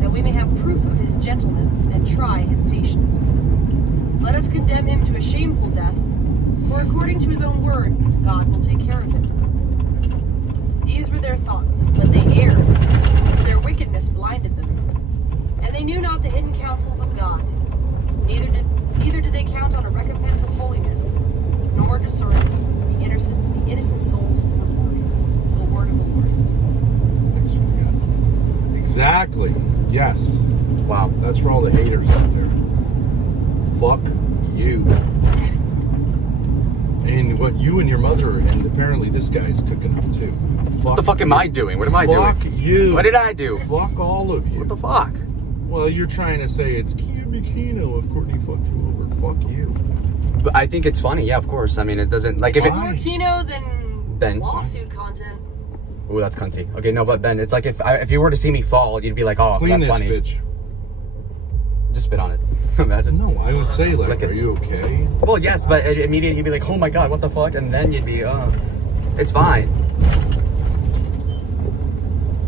that we may have proof of his gentleness and try his patience. Let us condemn him to a shameful death, for according to his own words, God will take care of him. These were their thoughts, but they erred, for their wickedness blinded them. And they knew not the hidden counsels of God, neither did they count on a recompense of holiness, nor discern the innocent soul's reward, the word of the Lord. Thanks for that. Exactly. Yes. Wow. That's for all the haters out there. Fuck you. And what you and your mother, and apparently this guy's cooking up too. What the fuck am I doing? What am I doing? Fuck you. What did I do? Fuck all of you. What the fuck? Well, you're trying to say it's Kino if Courtney fucked you over. Fuck you. But I think it's funny, yeah, of course. I mean, it doesn't, like, if it... More Kino than Ben. lawsuit content. Ooh, that's cunty. Okay, no, but Ben, it's like if you were to see me fall, you'd be like, oh, Clean that's this funny. bitch. Just spit on it. Imagine. No, I would say, like, Lick it. are you okay? Well, yes, but immediately you'd be like, oh my god, what the fuck? And then you'd be, it's fine.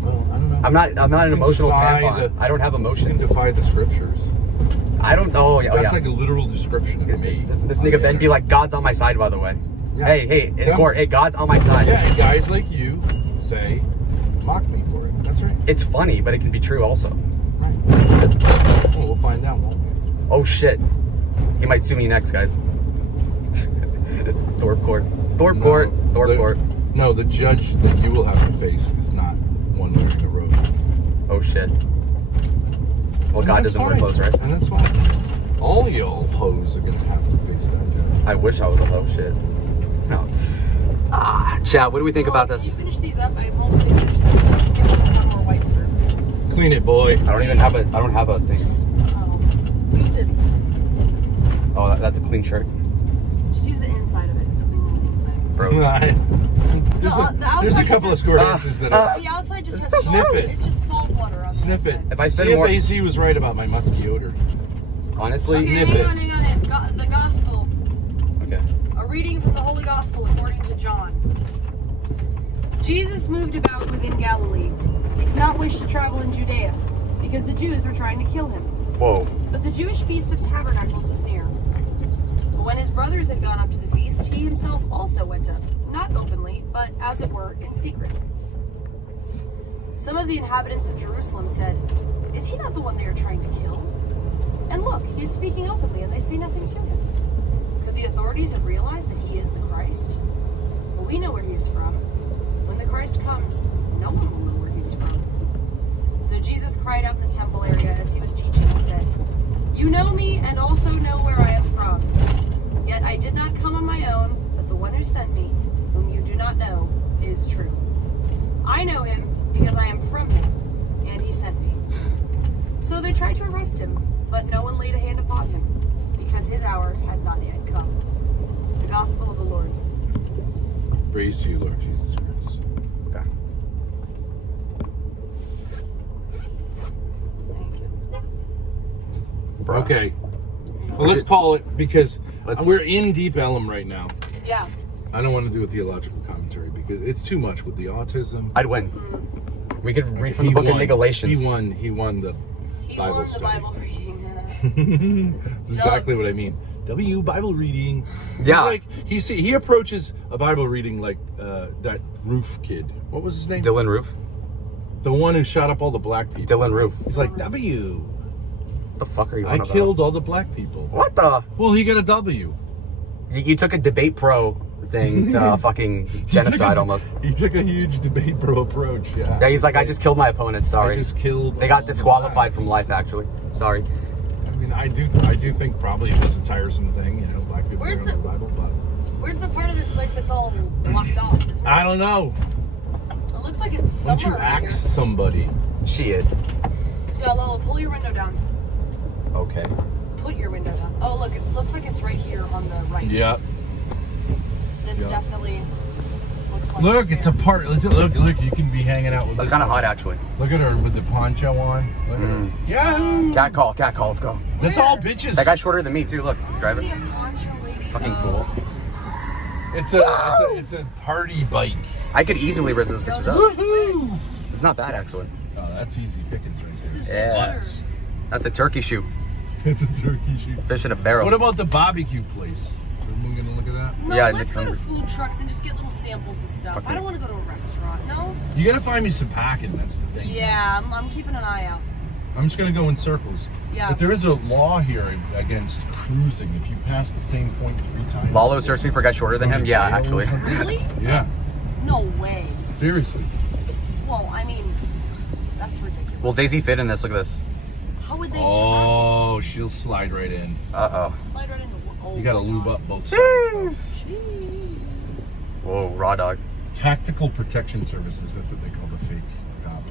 Well, I don't know. I'm not an emotional defy tampon. I don't have You emotions. defy the scriptures. I don't, That's like a literal description of me. This nigga Ben be like, God's on my side, by the way. Yeah. Hey, in Yeah. court, hey, God's on my side. Yeah, and guys like you say, mock me for it. That's right. It's funny, but it can be true also. Right. Well, we'll find out, won't we? Oh shit. He might sue me next, guys. Thorpe Court. Thorpe Court. No, the judge that you will have to face is not one wearing a robe. Oh shit. Well, And God that's doesn't wear fine. clothes, right? And that's fine. All y'all hoes are gonna have to face that judge. I wish I was a hoe. Shit. No. Chat, what do we think about Well, this? You finish these up, I mostly finished them. Just give them one more wipe through. Clean it, boy. I don't have a thing. Just, use this. Oh, that's a clean shirt. Just use the inside of it. It's clean on the inside. Bro. There's outside a couple of just squirt has- inches that are... The outside just has Sniff salt. it. It's just salt water on the Sniff it. outside. If I spend See more- if AC was right about my musky odor. Honestly? Okay, Sniff hang it. on. The gospel. Okay. A reading from the Holy Gospel according to John. Jesus moved about within Galilee. He did not wish to travel in Judea, because the Jews were trying to kill him. Whoa. But the Jewish Feast of Tabernacles was near. But when his brothers had gone up to the feast, he himself also went up, not openly, but as it were, in secret. Some of the inhabitants of Jerusalem said, "Is he not the one they are trying to kill? And look, he is speaking openly, and they say nothing to him. Could the authorities have realized that he is the Christ? Well, we know where he is from. When the Christ comes, no one will know where he's from." So Jesus cried out in the temple area as he was teaching and said, "You know me and also know where I am from. Yet I did not come on my own, but the one who sent me, whom you do not know, is true. I know him because I am from him, and he sent me." So they tried to arrest him, but no one laid a hand upon him, because his hour had not yet come. The Gospel of the Lord. Praise to you, Lord Jesus Christ. Okay. Thank you. Bro. Okay. Well, let's call it, because Let's- we're in deep Ellum right now. Yeah. I don't want to do a theological commentary because it's too much with the autism. I'd win. We could read from the book of Galatians. He won the He Bible won the study. Bible reading. That's exactly what I mean. Bible reading. Yeah. He's like he approaches a Bible reading like that Roof kid. What was his name? Dylan Roof. The one who shot up all the black people. Dylan Roof. He's like, W. What the fuck are you on I about? killed all the black people. What the? Well, he got a W. You took a debate pro thing to fucking genocide almost. He took a huge debate bro approach, yeah. Yeah, he's like, I just killed my opponent, sorry. I just killed They got all the disqualified blacks. from life, actually. Sorry. I mean, I do think probably it was a tiresome thing, you know, black people Where's reading the Bible, but Where's the part of this place that's all blocked off? Isn't it? I don't know. It looks like it's Why don't somewhere you around ask here. somebody? Shit. Yeah, Lolo, pull your window down. Okay. Put your window down. Oh, look, it looks like it's right here on the right. Yeah. This Yeah. definitely looks like Look, it's a part. Look, you can be hanging out with. That's this kind of one. hot, actually. Look at her with the poncho on. Look at her. Yahoo! Cat call, let's go. That's all bitches. That guy's shorter than me, too. Look, drive See it. a poncho lady. Fucking cool. It's a party bike. I could easily raise those bitches up. Woohoo! It's not bad, actually. Oh, that's easy pickings right This is there. Yeah. absurd. That's a turkey shoot. It's a turkey shoot. Fish in a barrel. What about the barbecue place? Are we gonna look at that? No, Yeah, it let's makes go to hungry. food trucks and just get little samples of stuff. Okay. I don't want to go to a restaurant. No? You gotta find me some packing. That's the thing. Yeah, I'm keeping an eye out. I'm just gonna go in circles. Yeah. But there is a law here against cruising. If you pass the same point 3 times. Lalo searching for a guy shorter than him? Yeah, actually. Really? Yeah. No way. Seriously. Well, I mean, that's ridiculous. Will Daisy fit in this? Look at this. How would they Oh, she'll slide right in. Uh-oh. slide right into oh, You gotta my lube God. up both sides. though. Jeez. Whoa, raw dog. Tactical protection services. That's what they call the fake cop.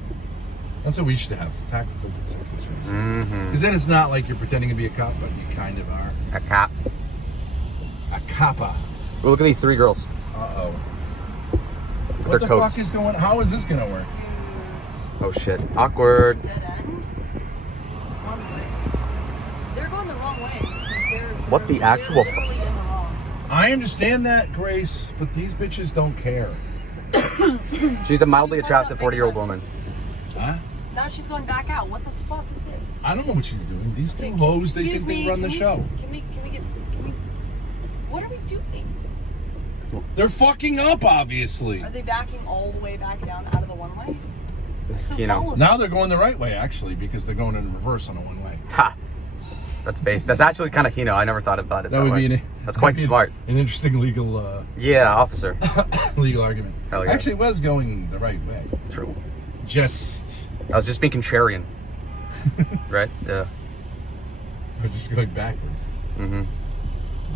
That's what we should have. Tactical protection services. Mm-hmm. Because then it's not like you're pretending to be a cop, but you kind of are. A cat. A coppa. Oh, look at these 3 girls. Uh-oh. With What their the coats. fuck is going on? How is this gonna work? Oh, shit. Awkward. Dead end? Wrong way. They're going the wrong way. What the They're actual- literally in the wrong. I understand that, Grace, but these bitches don't care. She's a mildly attractive 40-year-old woman. Huh? Now she's going back out. What the fuck is this? I don't know what she's doing. These two Okay, hoes, they excuse think they me, run the can we- show. Can we what are we doing? They're fucking up, obviously. Are they backing all the way back down out of the one way? This is So Kino. follow- Now they're going the right way, actually, because they're going in reverse on a one-way. Ha! That's base. That's actually kind of Kino. I never thought about it That would way. be That's quite smart. An interesting legal Yeah, officer. legal argument. Hell yeah. Actually, it was going the right way. True. Just, I was just being contrarian. Right? Yeah. we're just going backwards. Mm-hmm.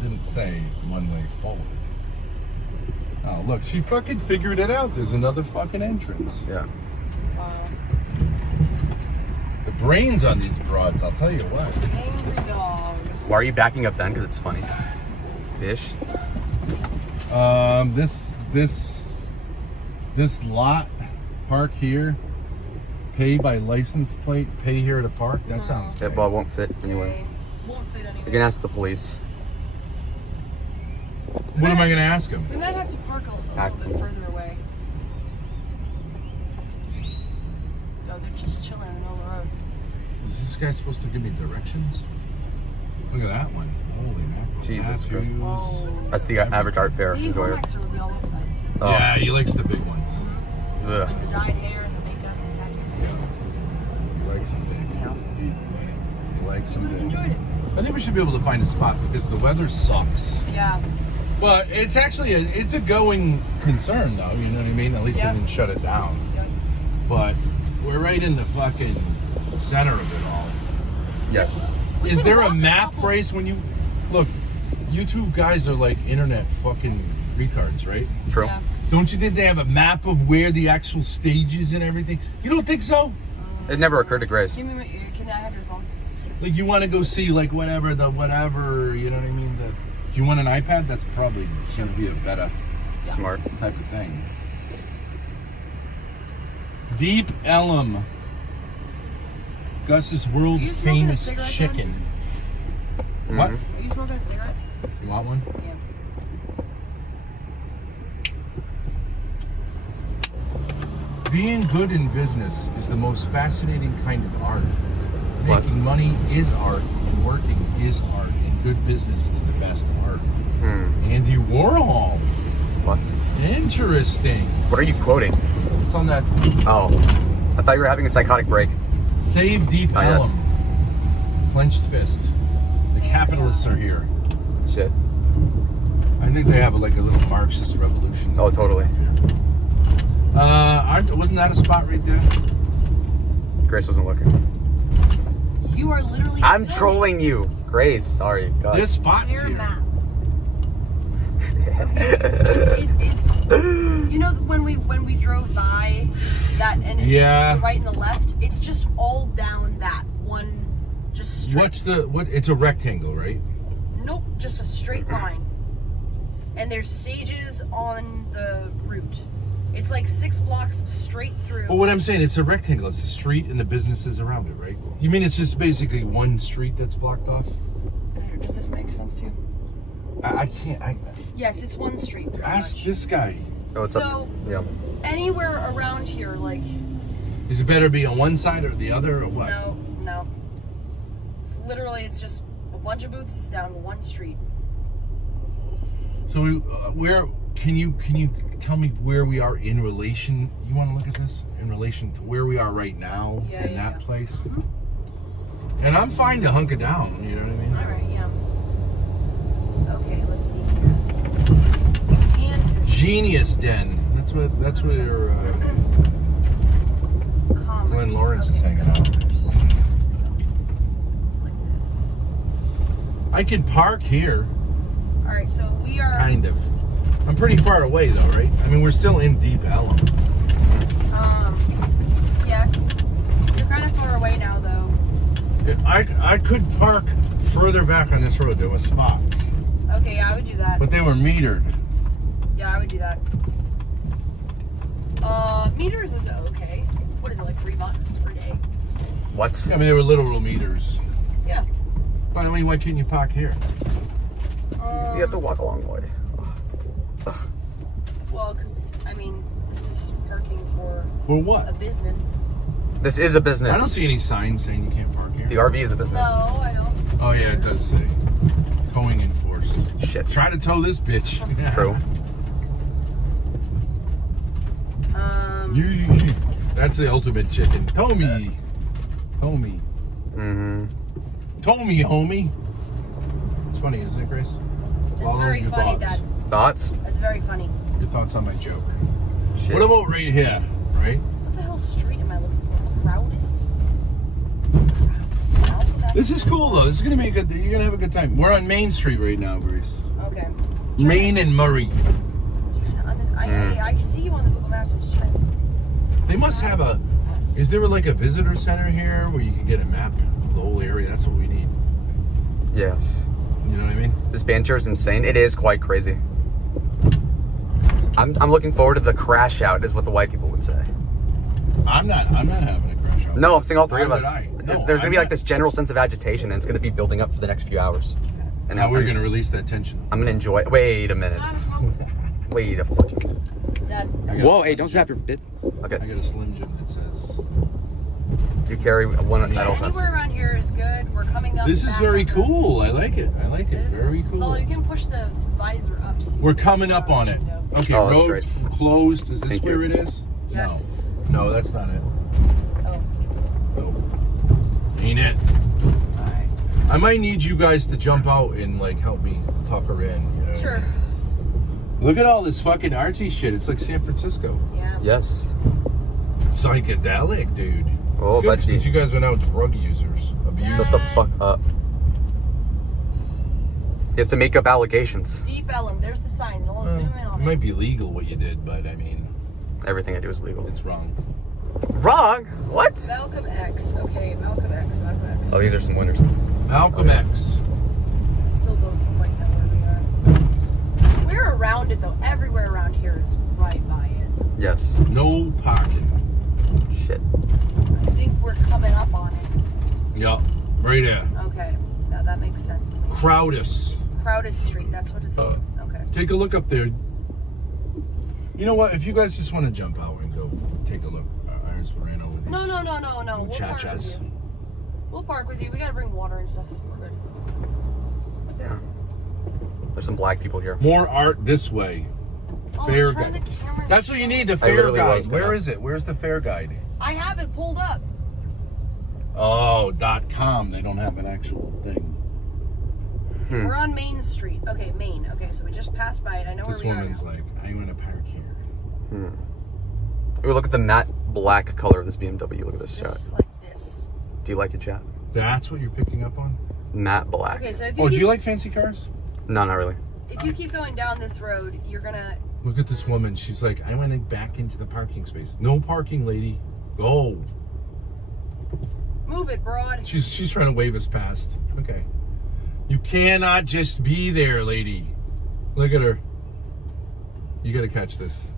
Didn't say one way forward. Oh, look, she fucking figured it out. There's another fucking entrance. Yeah. Wow. The brains on these broads, I'll tell you what. Angry dog. Why are you backing up then? Because it's funny. Fish. This lot, park here, pay by license plate, pay here to park. That sounds Yeah, great. well, it won't fit anyway. Okay. Won't fit anyway. You can ask the police. What am I gonna ask him? We might have to park a little Axel. bit further away. No, they're just chilling in the middle of the road. Is this guy supposed to give me directions? Look at that one. Holy mackerel. Jesus Tattoos. Christ. Whoa. That's the average art fair See, enjoyer. Hormaxer would be all over that. Oh. Yeah, he likes the big ones. Ugh. The dyed hair and the makeup and tattoos. Yeah. Like some big. Like some You would have big. enjoyed it. I think we should be able to find a spot because the weather sucks. Yeah. But it's actually it's a going concern though, you know what I mean? At least Yeah. they didn't shut it down. Yep. But we're right in the fucking center of it all. Yes. We Is could there walk a map, couple- Brace, when you look? You two guys are like internet fucking retards, right? True. Yeah. Don't you think they have a map of where the actual stage is and everything? You don't think so? It never occurred to Grace. Give me my ear. Can I have your phone? Like you want to go see like whatever, you know what I mean? Do you want an iPad? That's probably going to be a better Smart. type of thing. Deep Ellum. Gus's world Are you smoking a famous cigarette, chicken. What? Mhm. Are you smoking a cigarette? You want one? Yeah. Being good in business is the most fascinating kind of art. What? Making money is art, and working is art, and good business is the best art. Andy Warhol. What? Interesting. What are you quoting? It's on that Oh. I thought you were having a psychotic break. Save Deep Oh, yeah. Ellum. Clenched fist. The capitalists are here. Shit. I think they have like a little Marxist revolution. Oh, totally. Wasn't that a spot right there? Grace wasn't looking. You are literally. I'm filming trolling you. Grace, sorry. God. This spot's Your here. map. It's you know when we drove by that and to the right and the left, it's just all down that one just straight. It's a rectangle, right? Nope, just a straight line. And there's stages on the route. It's like 6 blocks straight through. Well, what I'm saying, it's a rectangle. It's a street and the businesses around it, right? You mean it's just basically one street that's blocked off? Does this make sense to you? I can't. Yes, it's one street. Ask this guy. Oh, what's up? Yeah. Anywhere around here, like... Is it better be on one side or the other, or what? No. It's literally, it's just a bunch of booths down one street. So where can you tell me where we are in relation? You want to look at this in relation to where we are right now in that place? Mm-hmm. And I'm fine to hunker down. You know what I mean? All right. Yeah. Okay. Let's see here. Genius Den. That's where Glenn Lawrence is hanging out. So, it's like this. I can park here. All right. So we are. Kind of. I'm pretty far away though, right? I mean, we're still in deep Ellum. Yes. You're kind of far away now, though. I could park further back on this road. There were spots. Okay, yeah, I would do that. But they were metered. Yeah, I would do that. Meters is okay. What is it, like $3 per day? What? I mean, they were literal meters. Yeah. But I mean, why couldn't you park here? You have to walk a long way. Well, because, I mean, this is parking for For what? a business. This is a business. I don't see any signs saying you can't park here. The RV is a business. No, I don't. Oh yeah, it does say towing enforced. Shit. Try to tow this bitch. True. That's the ultimate chicken. Tow me. Tow me. Mm-hmm. Tow me, homie. It's funny, isn't it, Grace? It's Follow very your funny, thoughts. Dad. Thoughts? That's very funny. Your thoughts on my joke. Shit. What about right here, right? What the hell street am I looking for? Crowdis? This is cool though. This is gonna be you're gonna have a good time. We're on Main Street right now, Grace. Okay. Main and Murray. I see you on the Google Maps. I'm just trying to... They must have is there like a visitor center here where you can get a map of the whole area? That's what we need. Yes. You know what I mean? This banter is insane. It is quite crazy. I'm looking forward to the crash out, is what the white people would say. I'm not having a crash out. No, I'm saying all three of Why us. would I? No, There's gonna be I'm like this general sense of agitation, and it's gonna be building up for the next few hours. And Now we're gonna release that tension. I'm gonna enjoy. Wait a minute. Wait a fucking. Dad. Whoa! Hey, don't snap your bit. Okay. I got a Slim Jim that says. You carry one at all times. Anywhere around here is good. We're coming up. This is back very on the- cool. I like it. I like it. It is Very cool. Oh, you can push the visor up. So We're coming up on it. Okay, Oh, that's road great. closed. Is this Thank where you. it is? Yes. No, that's not it. Oh, Nope. Ain't it? alright. I might need you guys to jump out and like help me tuck her in. You know? Sure. Look at all this fucking artsy shit. It's like San Francisco. Yeah. Yes. Psychedelic, dude. Oh, It's good but since you guys are now drug users. Shut the fuck up. He has to make up allegations. Deep Ellum. There's the sign. I'll zoom in on It it. might be legal what you did, but I mean, Everything I do is legal. it's wrong. Wrong? What? Malcolm X. Okay, Malcolm X. Malcolm X. Oh, these are some winners. Malcolm X. Still don't quite know where we are. We're around it though. Everywhere around here is right by it. Yes. No parking. Shit. I think we're coming up on it. Yup, right there. Okay. Now that makes sense to me. Crowdus. Crowdis Street. That's what it's in. Okay. Take a look up there. You know what? If you guys just want to jump out and go take a look, I just ran over these. No. We'll park Muchachas. with you. We'll park with you. We gotta bring water and stuff. We're good. Yeah. There's some black people here. More art this way. Oh, Fair turn guide. the camera. That's what you need, the I fair literally guide. was gonna- Where is it? Where's the fair guide? I have it pulled up. Oh, .com. They don't have an actual thing. We're on Main Street. Okay, Main. Okay, so we just passed by it. I know This where we woman's are now. like, I want to park here. Ooh, look at the matte black color of this BMW. Look at this shot. Just like this. Do you like it, chat? That's what you're picking up on? Matte black. Okay, so if you Oh, do keep... you like fancy cars? No, not really. If you keep going down this road, you're gonna... Look at this woman. She's like, I went back into the parking space. No parking, lady. Go. Move it, broad. She's trying to wave us past. Okay. You cannot just be there, lady. Look at her. You gotta catch this.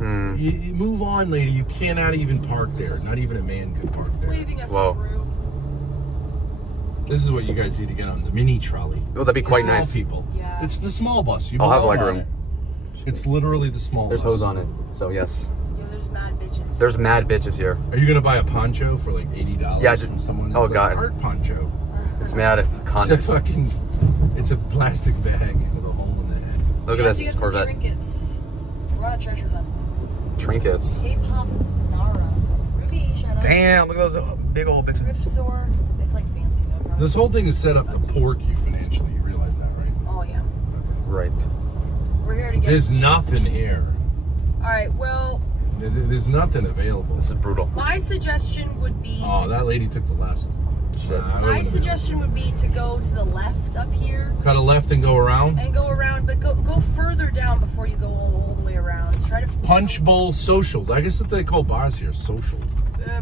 You move on, lady. You cannot even park there. Not even a man can park there. Waving us Whoa. through. This is what you guys need to get on, the mini trolley. Oh, that'd be quite Small nice. people. Yeah. It's the small bus. You I'll have belong leg on room. it. It's literally the small There's bus. hose on it, so yes. Yo, there's mad bitches. There's mad bitches here. Are you gonna buy a poncho for like $80 Yeah, from someone? oh, It's God. Like art poncho. It's mad at It's a condoms. fucking. It's a plastic bag with a hole in the head. Look We at have to this get some Corvette. trinkets. We're on a treasure hunt. Trinkets. K-pop Nara. Ruby, shout out. Damn, look at those big old bitches. Thrift store. It's like fancy though. Probably. This whole thing is set up to pork you financially. You realize that, right? Oh yeah. Right. We're here to get. There's nothing here. All right. Well, There's nothing available. This is brutal. my suggestion would be. Oh, to, that lady took the last. Shit. my suggestion would be to go to the left up here Cut a left and go around. and go around, but go further down before you go all the way around. Try to Punch Bowl Social. I guess that they call bars here social.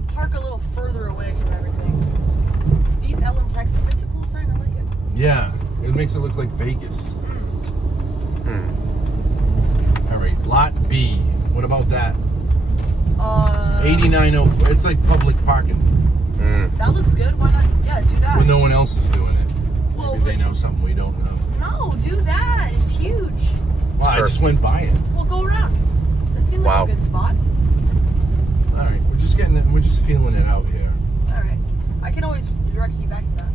Park a little further away from everything. Deep Ellum, Texas. That's a cool sign. I like it. Yeah, it makes it look like Vegas. All right, Lot B. What about that? 8904. It's like public parking That looks good. Why not? Yeah, do that. when no one else is doing it. Well, Maybe they know something we don't know. No, do that. It's huge. Well, I just went by it. We'll go around. That seemed like Wow. a good spot. All right, we're just getting it. We're just feeling it out here. All right. I can always direct you back to that.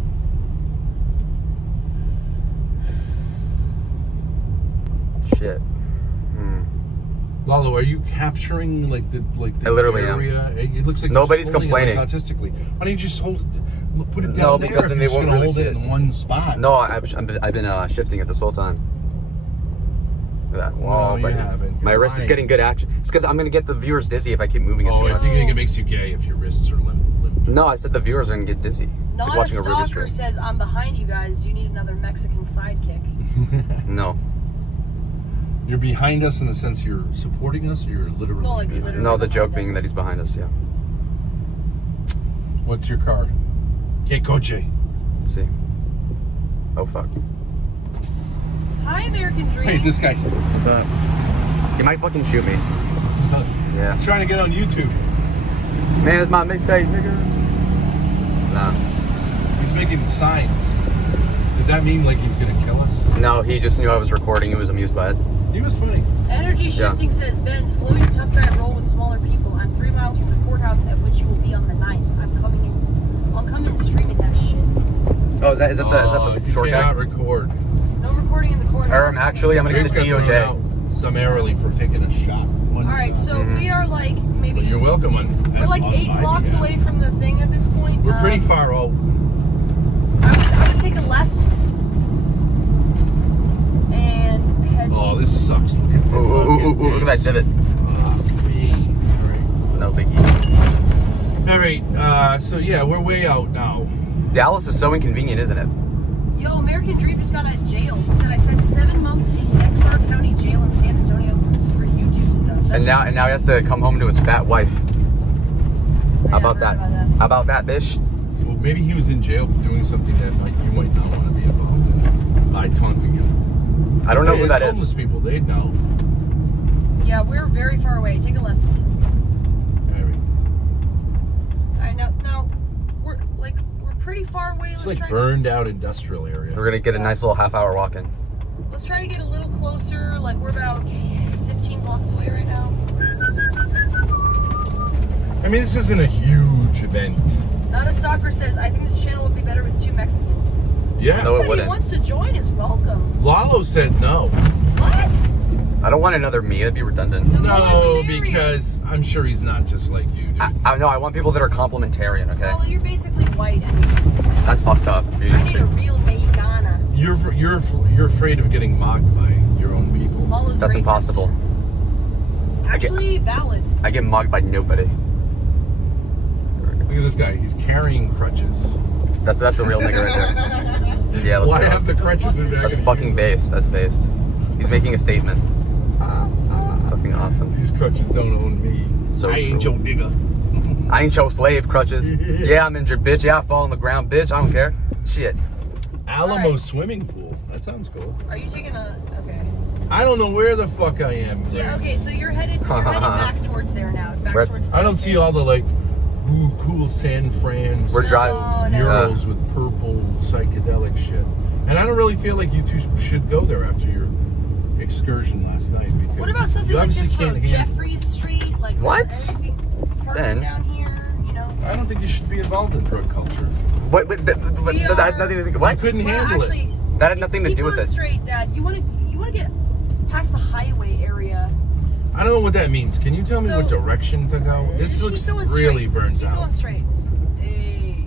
Shit. Lalo, are you capturing like the I literally am. area? It looks like Nobody's you're just holding it, complaining. like, artistically. Why don't you just hold it? Put it down No, there because if then you're they just won't gonna really hold see it it. in one spot. No, I've been shifting it this whole time. Look at that. Whoa, No, you but haven't. my You're wrist is lying. getting good action. It's because I'm gonna get the viewers dizzy if I keep moving it Oh, too I much. think it makes you gay if your wrists are limp. No, I said the viewers are gonna get dizzy. It's Not like a watching a Rubik's stalker Cube. says, I'm behind you guys. Do you need another Mexican sidekick? No, You're behind us in the sense you're supporting us, or you're literally No, like behind literally. no. The joke behind being us. that he's behind us. Yeah. What's your car? Que coche. Let's see. Oh fuck. Hi, American Dream. Hey, this guy. What's up? He might fucking shoot me. Yeah. He's trying to get on YouTube. Man, it's my mixtape, nigga. Nah. He's making signs. Did that mean like he's gonna kill us? No, he just knew I was recording. He was amused by it. He was funny. Energy Shifting says, Ben, slow your tough guy roll with smaller people. I'm 3 miles from the courthouse at which you will be on the 9th. I'll come in streaming that shit. Oh, is that the short you guy? cannot record. No recording in the courthouse. Actually, I'm gonna He's get the got thrown out DOJ. summarily for taking a shot. One Alright, shot. so we are like maybe... Well, you're welcome. We're like 8 blocks away from the thing at this point. We're pretty far out. I would take a left and head... Oh, this sucks. Look at, Look at that divot. No biggie. All right, so yeah, we're way out now. Dallas is so inconvenient, isn't it? Yo, American Dream just got out of jail. He said I spent 7 months in XR County Jail in San Antonio for YouTube stuff. And now he has to come home to his fat wife. How about that? How about that, bitch? Well, maybe he was in jail for doing something that you might not want to be involved in by taunting him. I don't know who that homeless is. people, they'd know. Yeah, we're very far away. Take a left. All right. Now we're pretty far away. It's Let's like try. burned out industrial area. We're gonna get a nice little half-hour walk in. Let's try to get a little closer. Like we're about 15 blocks away right now. I mean, this isn't a huge event. Not a stalker says I think this channel would be better with 2 Mexicans. Yeah. No, it Anybody wouldn't. wants to join is welcome. Lalo said no. What? I don't want another me. That'd be redundant. The No, more the merrier. because I'm sure he's not just like you, dude. I want people that are complementarian. Okay, Well, you're basically white anyways. that's fucked up. I need a real Mexicana. You're afraid of getting mocked by your own people. Lalo's That's racist. impossible. Actually, valid. I get mugged by nobody. Look at this guy. He's carrying crutches. That's a real nigga right there. Yeah, let's Why go. have the crutches in there? That's fucking based. That's based. He's making a statement. It's fucking awesome. These crutches don't own me. So I ain't true. your nigga. I ain't your slave, crutches. Yeah, I'm injured, bitch. Yeah, I fall on the ground, bitch. I don't care. Shit. Alamo Alright. swimming pool. That sounds cool. Are you taking a? Okay. I don't know where the fuck I am. Yeah. Grace. Okay. So you're headed back towards there now. Back We're- towards. I don't see all the like ooh, cool San Fran We're driving. Oh, no. murals with purple psychedelic shit. And I don't really feel like you two should go there after your excursion last night. Because What about something you like obviously this can't from handle- Jeffries Street? Like What? Parking Ben? down here. You know. I don't think you should be involved in drug culture. What? That had nothing to do. What? You couldn't Well, handle actually, it. That had nothing to keep do with going it. Straight, Dad. You want to get past the highway area. I don't know what that means. Can you tell me So- what direction to go? This Keep looks going really straight. burns Keep out. going straight. Hey.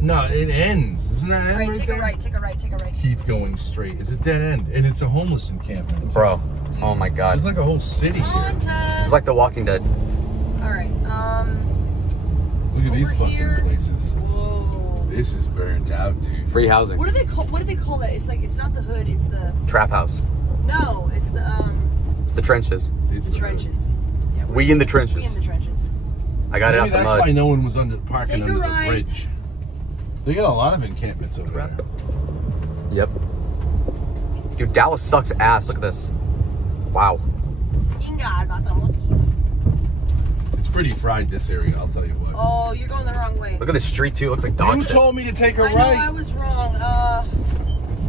No, it ends. Doesn't that end All right, right take there? a right. Take a right. Take a right. Keep going straight. It's a dead end, and it's a homeless encampment. Bro. Oh my god. There's like a whole city here. Content. It's like The Walking Dead. All right. Look at these over fucking here. places. Whoa. This is burnt out, dude. Free housing. What do they call? What do they call that? It's like it's not the hood. It's the Trap house. no. It's the The trenches. It's the trenches. Yeah, We in the trenches. We in the trenches. I got it Maybe out the that's mud. why no one was parking Take a under the ride. bridge. They got a lot of encampments over there. Yep. Dude, Dallas sucks ass. Look at this. Wow. Ingas, I thought. It's pretty fried, this area, I'll tell you what. Oh, you're going the wrong way. Look at this street too. It looks like dog You shit. told me to take a I know I right. was wrong.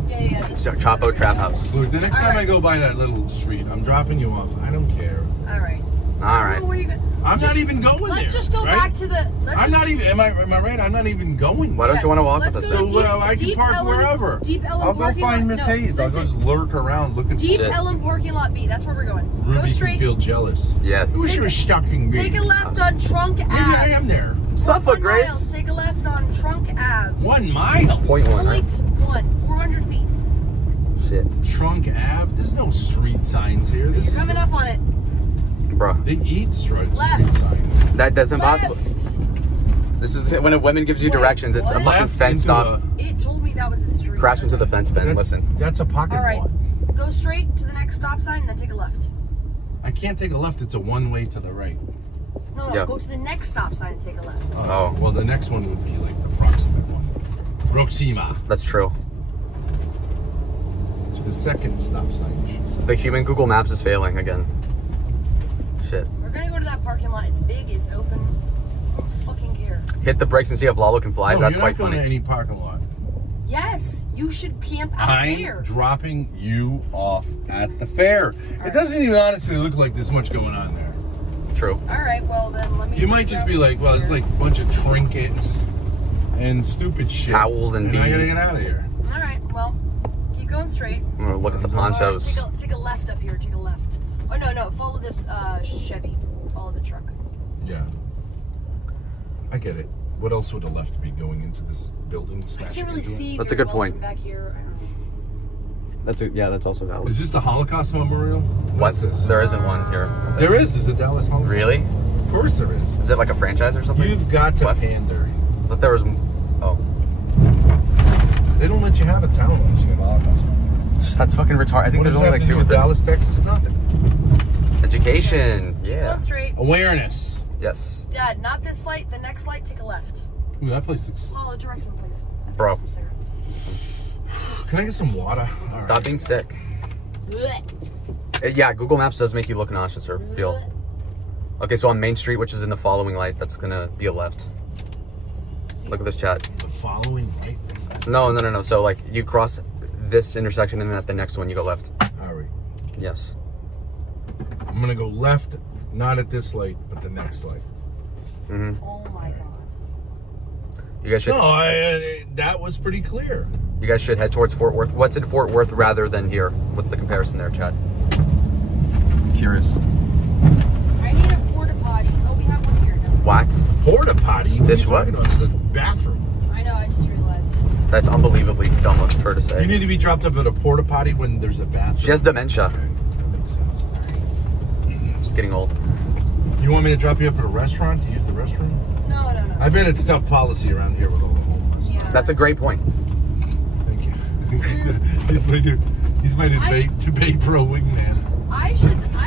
Yeah. This is Chapo the- Trap House. Look, the next time I Alright. go by that little street, I'm dropping you off. I don't care. All right. All right. Where you going? I'm not even going there. Let's just go right? back to the. Let's I'm just, not even. Am I right? I'm not even going. Why don't you want to walk let's with us? go then? to So well, I can Deep park Ellum- wherever. Deep Ellum I'll go parking find lot. Miss No, Hayes. I'll listen. just lurk around looking. Deep Shit. Ellum parking lot B. That's where we're going. Go Ruby can straight. feel jealous. Yes. I wish you were stalking me. Take a left on Trunk Ave. Maybe I am there. Suffolk, 1 mile, Grace. Take a left on Trunk Ave. 1 mile. Point one, Only right? 400 feet. Shit. Trunk Ave. There's no street signs here. This You're is coming up on it. Bro. They eat street Left. signs. That's impossible. Left. This is when a woman gives you Wait, directions. It's a what? fucking Left fence into stop. It told me that was a street. Crash into the fence, Ben. Listen. That's a pocket All right. lot. Go straight to the next stop sign and then take a left. I can't take a left. It's a one-way to the right. No, Yeah. go to the next stop sign and take a left. Oh. Well, the next one would be like the proximate one. Proxima. That's true. To the second stop sign, you should say. The human Google Maps is failing again. Shit. We're gonna go to that parking lot. It's big. It's open. I don't fucking care. Hit the brakes and see if Lalo can fly. No, That's you're quite not going funny. to any parking lot. Yes, you should camp out I'm there. dropping you off at the fair. It doesn't even honestly look like there's much going on there. True. All right. Well, then let me. You might just be like, well, it's like a bunch of trinkets and stupid shit. Towels and I gotta beads. get out of here. All right. Well, keep going straight. I'm gonna look at the All right, ponchos. Take a left up here. Take a left. Oh no. Follow this Chevy. Follow the truck. Yeah. I get it. What else would a left be going into this building? I smashing can't really into it? see. That's a very good well point. From back here. I don't know. That's also valid. Is this the Holocaust Memorial? What? is this? There isn't one here. There is. Is it Dallas Holocaust? Really? Of course there is. Is it like a franchise or something? You've got to What? pander. I thought there was. Oh. They don't let you have a town unless you get Holocaust. That's fucking retarded. I think What there's does only that like have to 2 do of with them. Dallas, Texas? Nothing. Education. Keep Yeah. going straight. Awareness. Yes. Dad, not this light. The next light. Take a left. Ooh, that place looks... Follow direction, please. Bro. Some cigarettes. Can I get some water? All right. Stop being sick. Blech. Yeah, Google Maps does make you look nauseous or feel. Okay, so on Main Street, which is in the following light, that's gonna be a left. Look at this chat. The following light? No. So like you cross this intersection and then at the next one you go left. All right. Yes. I'm going to go left, not at this light, but the next light. Mm-hmm. Oh my god. You guys should. No, that was pretty clear. You guys should head towards Fort Worth. What's in Fort Worth rather than here? What's the comparison there, Chad? Curious. I need a porta potty. Oh, we have one here now. What? Porta potty? This are you what? talking about? This is a bathroom. I know. I just realized. That's unbelievably dumb of her to You say. need to be dropped up at a porta potty when there's a bathroom. She has dementia. Okay, that makes sense. She's getting old. You want me to drop you up at a restaurant to use the restroom? No. I bet it's tough policy around here with all the homeless. Yeah. That's a great point. Thank you. He's my debate pro wingman.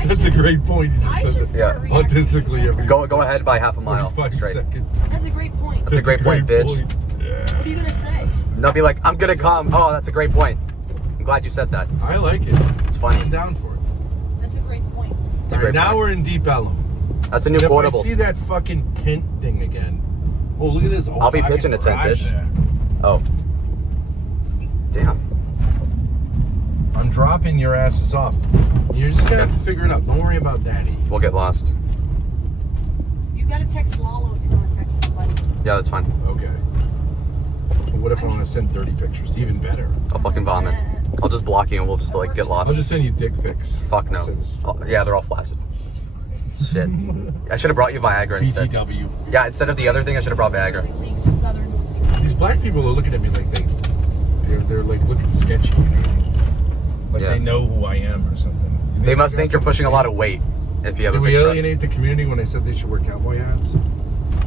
That's a great point. He just says it. Yeah. Autistically every Go ahead by half a mile 45 straight. seconds. That's a great point. That's a great point, bitch. Yeah. What are you gonna say? They'll be like, I'm gonna come. Oh, that's a great point. I'm glad you said that. I like it. It's funny. I'm down for it. That's a great point. It's a All right, great now point. we're in deep Ellum. That's a new And if quotable. I see that fucking tent thing again. Oh, look at this. I'll be pitching a tent, bitch. There. Oh. Damn. I'm dropping your asses off. You're just gonna have to figure it out. Don't worry about daddy. We'll get lost. You gotta text Lalo if you wanna text somebody. Yeah, that's fine. Okay. But what if I want to send dirty pictures? Even better. I'll fucking vomit. I'll just block you and we'll just like get lost. I'll just send you dick pics. Fuck no. Say this. Oh, yeah, they're all flaccid. Shit. I should have brought you Viagra instead. BTW. Yeah, instead of the other thing, I should have brought Viagra. Leagues to Southern Lucy. These black people are looking at me like they're like looking sketchy. You know? Like Yeah. they know who I am or something. You They I must got think you're something pushing a to lot do? of weight if you have Did a we big truck. alienate the community when they said they should wear cowboy hats?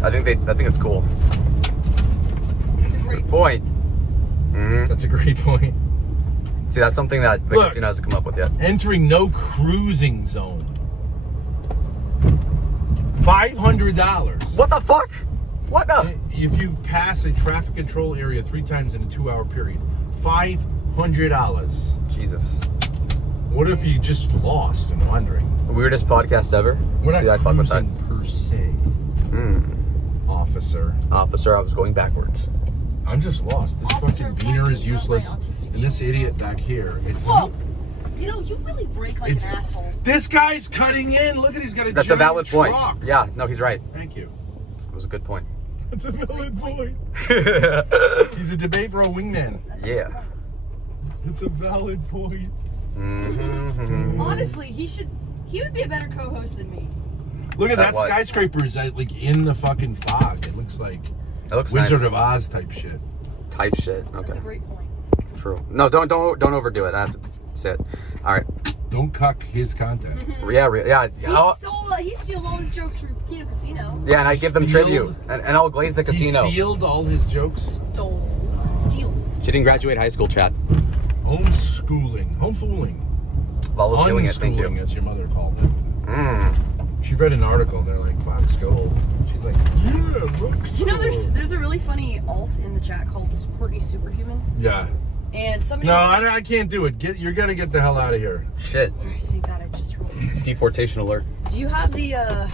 I think it's cool. That's a great Point. Mm-hmm. That's a great point. See, that's something that the Look. casino hasn't come up with yet. Entering no cruising zone. $500. What the fuck? What the? If you pass a traffic control area 3 times in a 2-hour period, $500. Jesus. What if you just lost and wondering? Weirdest podcast ever. We're See, not I fuck with that. cruising per se, Mm. officer. Officer, I was going backwards. I'm just lost. This Officer, fucking beaner is not my useless, autistic and this idiot back here. It's Whoa! You know, you really break like It's- an asshole. this guy's cutting in. Look at he's got a That's a giant valid point. truck. Yeah, no, he's right. Thank you. It was a good point. That's a valid point. He's a debate bro wingman. Yeah. It's a valid point. Mm-hmm. Honestly, he would be a better co-host than me. Look at That that what? skyscraper is like in the fucking fog. It looks like It looks Wizard nice. of Oz type shit. Type shit. That's Okay. a great point. True. No, don't overdo it. I have to say it. All right. Don't cuck his content. Yeah. He steals all his jokes from Kino Casino. Yeah, and I give them Stealed. tribute, and I'll glaze the casino. He stealed all his jokes. Steals. She didn't graduate high school, chat. Homefooling. Lala's stealing it. Thank Unschooling, you. as your mother called it. Mm. She read an article and they're like, "Fuck school." She's like, "Yeah, look." You know, there's a really funny alt in the chat called Courtney Superhuman, Yeah. and somebody. No, was like, I can't do it. You're gonna get the hell out of here. Shit. Thank God I just released. Deportation alert. Do you have the Yeah.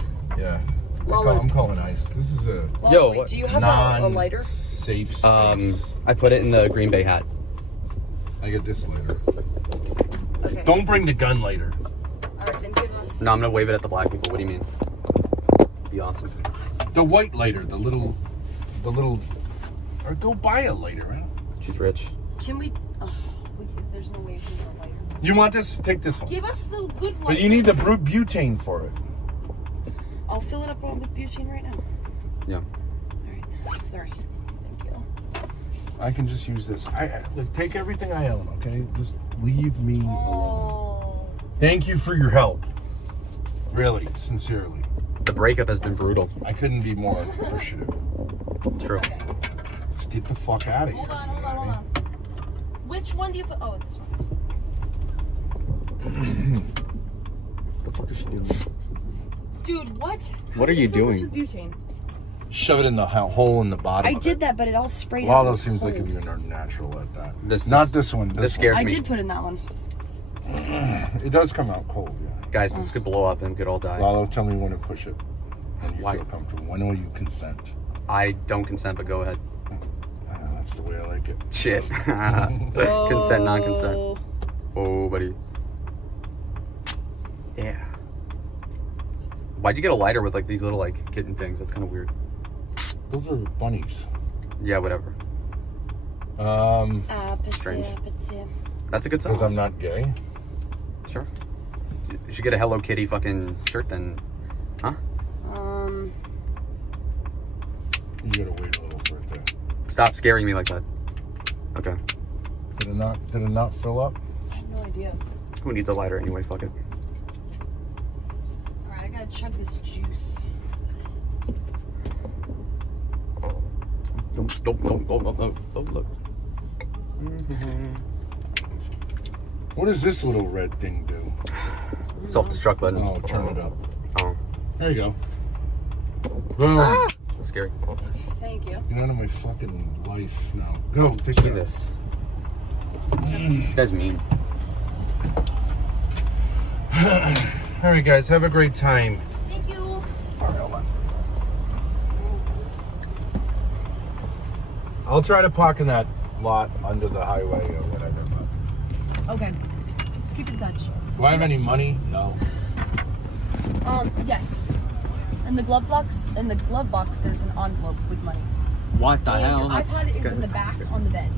Lala? I'm calling ice. This is a Lala, Yo, wait, what- do you have a lighter? safe space. I put it in the Green Bay hat. I get this later. Okay. Don't bring the gun later. All right, then give us. No, I'm gonna wave it at the black people. What do you mean? Be awesome. The white lighter, the little, or go buy a lighter. Right? She's rich. Can we? There's no way we can get a lighter. You want this? Take this one. Give us the good lighter. But you need the butane for it. I'll fill it up with butane right now. Yeah. All right. Sorry. Thank you. I can just use this. Look, take everything I own, okay? Just leave me alone. Oh. Thank you for your help. Really, sincerely. The breakup has been brutal. I couldn't be more appreciative. True. Okay. Just get the fuck out of here. Hold on. Which one do you put? Oh, this one. What the fuck is she doing? Dude, what? What are you How do doing? fill this with butane? Shove it in the hole in the bottom. I of did it. that, but it all sprayed out. Lalo It was seems like cold. you're natural at that. This one. this scares I me. did put in that one. It does come out cold, yeah. Guys, this could blow up and we could all die. Lalo, tell me when to push it. When you Why? feel comfortable. When will you consent? I don't consent, but go ahead. That's the way I like it. Shit. Consent, non-consent. Oh, buddy. Yeah. Why'd you get a lighter with like these little like kitten things? That's kind of weird. Those are bunnies. Yeah, whatever. Strange. That's a good Because song. I'm not gay. Sure. You should get a Hello Kitty fucking shirt then. Huh? You gotta wait a little for it to. Stop scaring me like that. Okay. Did it not fill up? I have no idea. Who needs a lighter anyway? Fuck it. Alright, I gotta chug this juice. Don't look. What does this little red thing do? Self-destruct button. Oh, turn it up. Oh. There you go. Boom. That's scary. Thank you. Get out of my fucking life now. Go, take it. Jesus. This guy's mean. All right, guys, have a great time. Thank you. All right, hold on. I'll try to park in that lot under the highway or whatever. But Okay. Just keep in touch. do I have any money? No. Yes. In the glove box, there's an envelope with money. What the And hell? your iPod is in the back on the bed.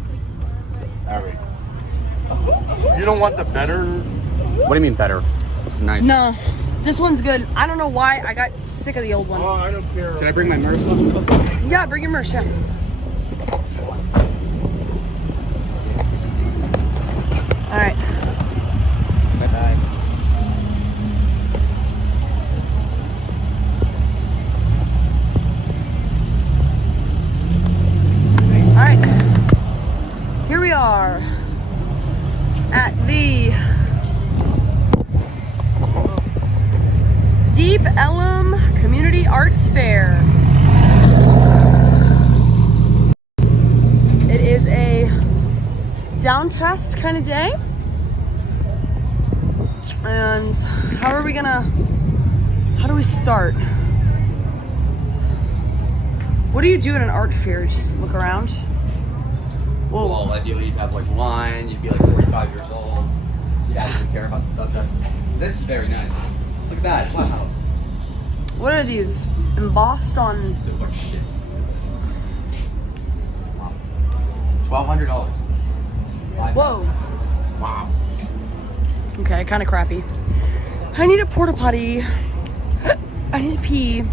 All right. You don't want the better? What do you mean better? It's nice. No, this one's good. I don't know why I got sick of the old one. Oh, I don't care. Can I bring my merch up? Yeah, bring your merch. Yeah. All right. Bye-bye. All right. Here we are at the Deep Ellum Community Arts Fair. It is a downcast kind of day. And how do we start? What do you do at an art fair? Just look around? Whoa. Well, ideally you'd have like wine, you'd be like 45 years old, you'd actually care about the subject. This is very nice. Look at that, wow. What are these? Embossed on? They look like shit. Wow. $1,200. Whoa. Wow. Okay, kind of crappy. I need a porta potty. I need to pee.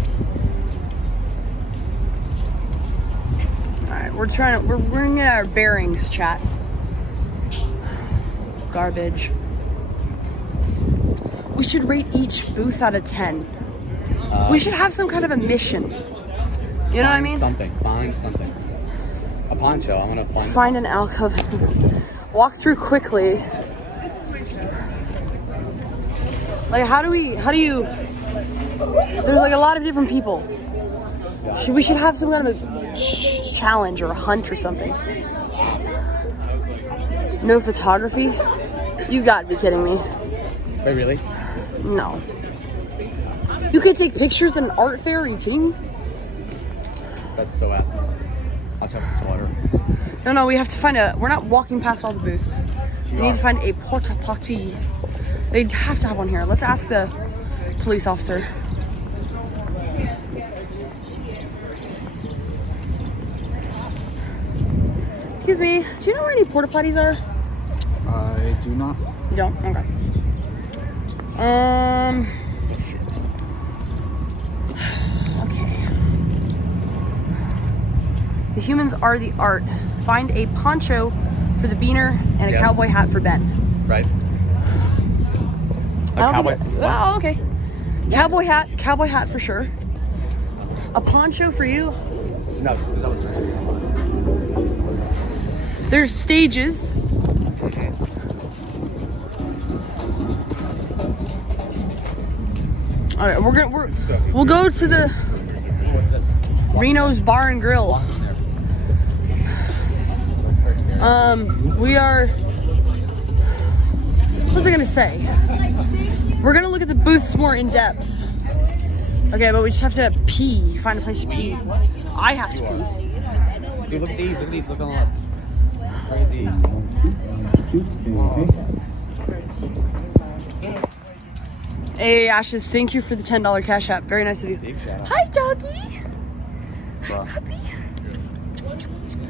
Alright, we're gonna get our bearings, chat. Garbage. We should rate each booth out of 10. We should have some kind of a mission. You know what I mean? Find something. A poncho, I'm gonna Find an alcove. Walk through quickly. Like, how do you, there's like a lot of different people. We should have some kind of a challenge or a hunt or something. No photography? You gotta be kidding me. Wait, really? No. You could take pictures at an art fair, are you kidding me? That's so awesome. I'll check this water. No, we have to find we're not walking past all the booths. We need to find a porta potty. They'd have to have one here. Let's ask the police officer. Excuse me, do you know where any porta potties are? I do not. You don't? Okay. Okay. The humans are the art. Find a poncho for the beaner and a cowboy hat for Ben. Right. Oh, okay. Cowboy hat for sure. A poncho for you. No, because that was right. There's stages. All right, we'll go to the Reno's Bar and Grill. What was I gonna say? We're gonna look at the booths more in depth. Okay, but we just have to pee. Find a place to pee. I have to pee. Dude, look at these. Look on the left. Look at these. Hey, Ashes, thank you for the $10 cash app. Very nice of you. Big shout out. Hi, doggy. Hi, puppy.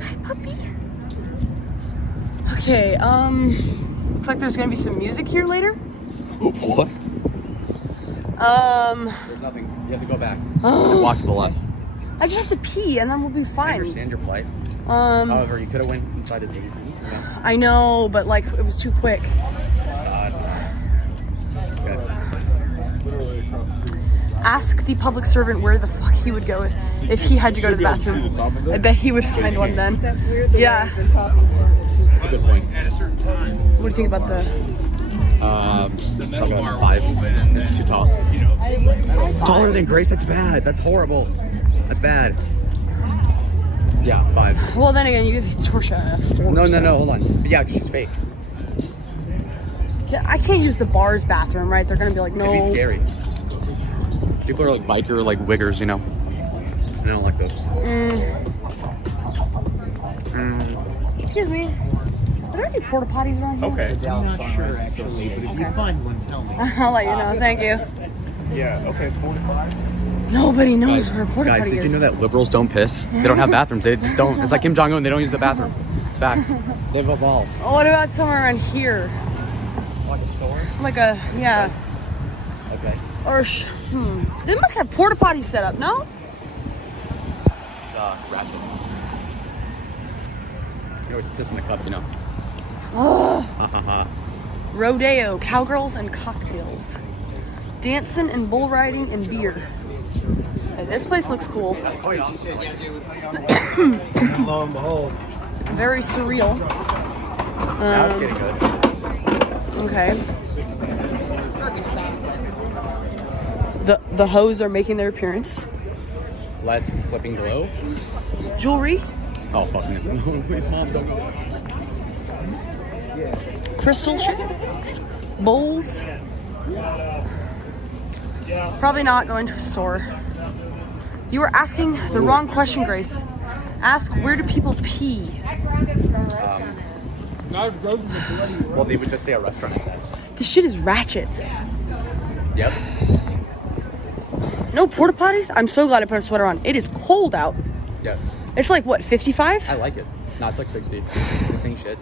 Hi, puppy. Okay, looks like there's gonna be some music here later. What? There's nothing. You have to go back and walk to the left. I just have to pee and then we'll be I fine. understand your plight. However, you could have went inside of Daisy. Yeah. I know, but like it was too quick. Okay. Ask the public servant where the fuck he would go if he had to go to the bathroom. I bet he would find one then. That's weird. Yeah. That's a good point. What do you think about the Probably like 5. It's too tall. Taller than Grace. That's bad. That's horrible. That's bad. Yeah, 5. Well, then again, you give Torsha a 4. No, hold on. But yeah, 'cause she's fake. Yeah, I can't use the bar's bathroom, right? They're gonna be like, no. It'd be scary. People are like biker, like wiggers, you know. And I don't like those. Excuse me. Are there any porta potties around here? Okay. I'm not sure actually, but if you find one, tell me. I'll let you know. Thank you. Yeah, okay, 45. Nobody knows where a porta Guys, potty did is. you know that liberals don't piss? They don't have bathrooms. They just don't. It's like Kim Jong-un. They don't use the bathroom. It's facts. They've evolved. Oh, what about somewhere around here? Like a store? Like a, yeah. Okay. Or, they must have porta potties set up, no? Ratchet. You always piss in the cup, you know. Ugh. Rodeo, cowgirls and cocktails. Dancing and bull riding and beer. Hey, this place looks cool. Lo and behold. Very surreal. Now it's getting good. Okay. The hoes are making their appearance. Let's flipping glow. Jewelry, Oh, fuck no. Please, mom, don't go. crystal shit, bowls. Probably not going to a store. You were asking the wrong question, Grace. Ask, where do people pee? Well, they would just say a restaurant, I guess. This shit is ratchet. Yep. No porta potties? I'm so glad I put a sweater on. It is cold out. Yes. It's like, what, 55? I like it. No, it's like 60. The same shit.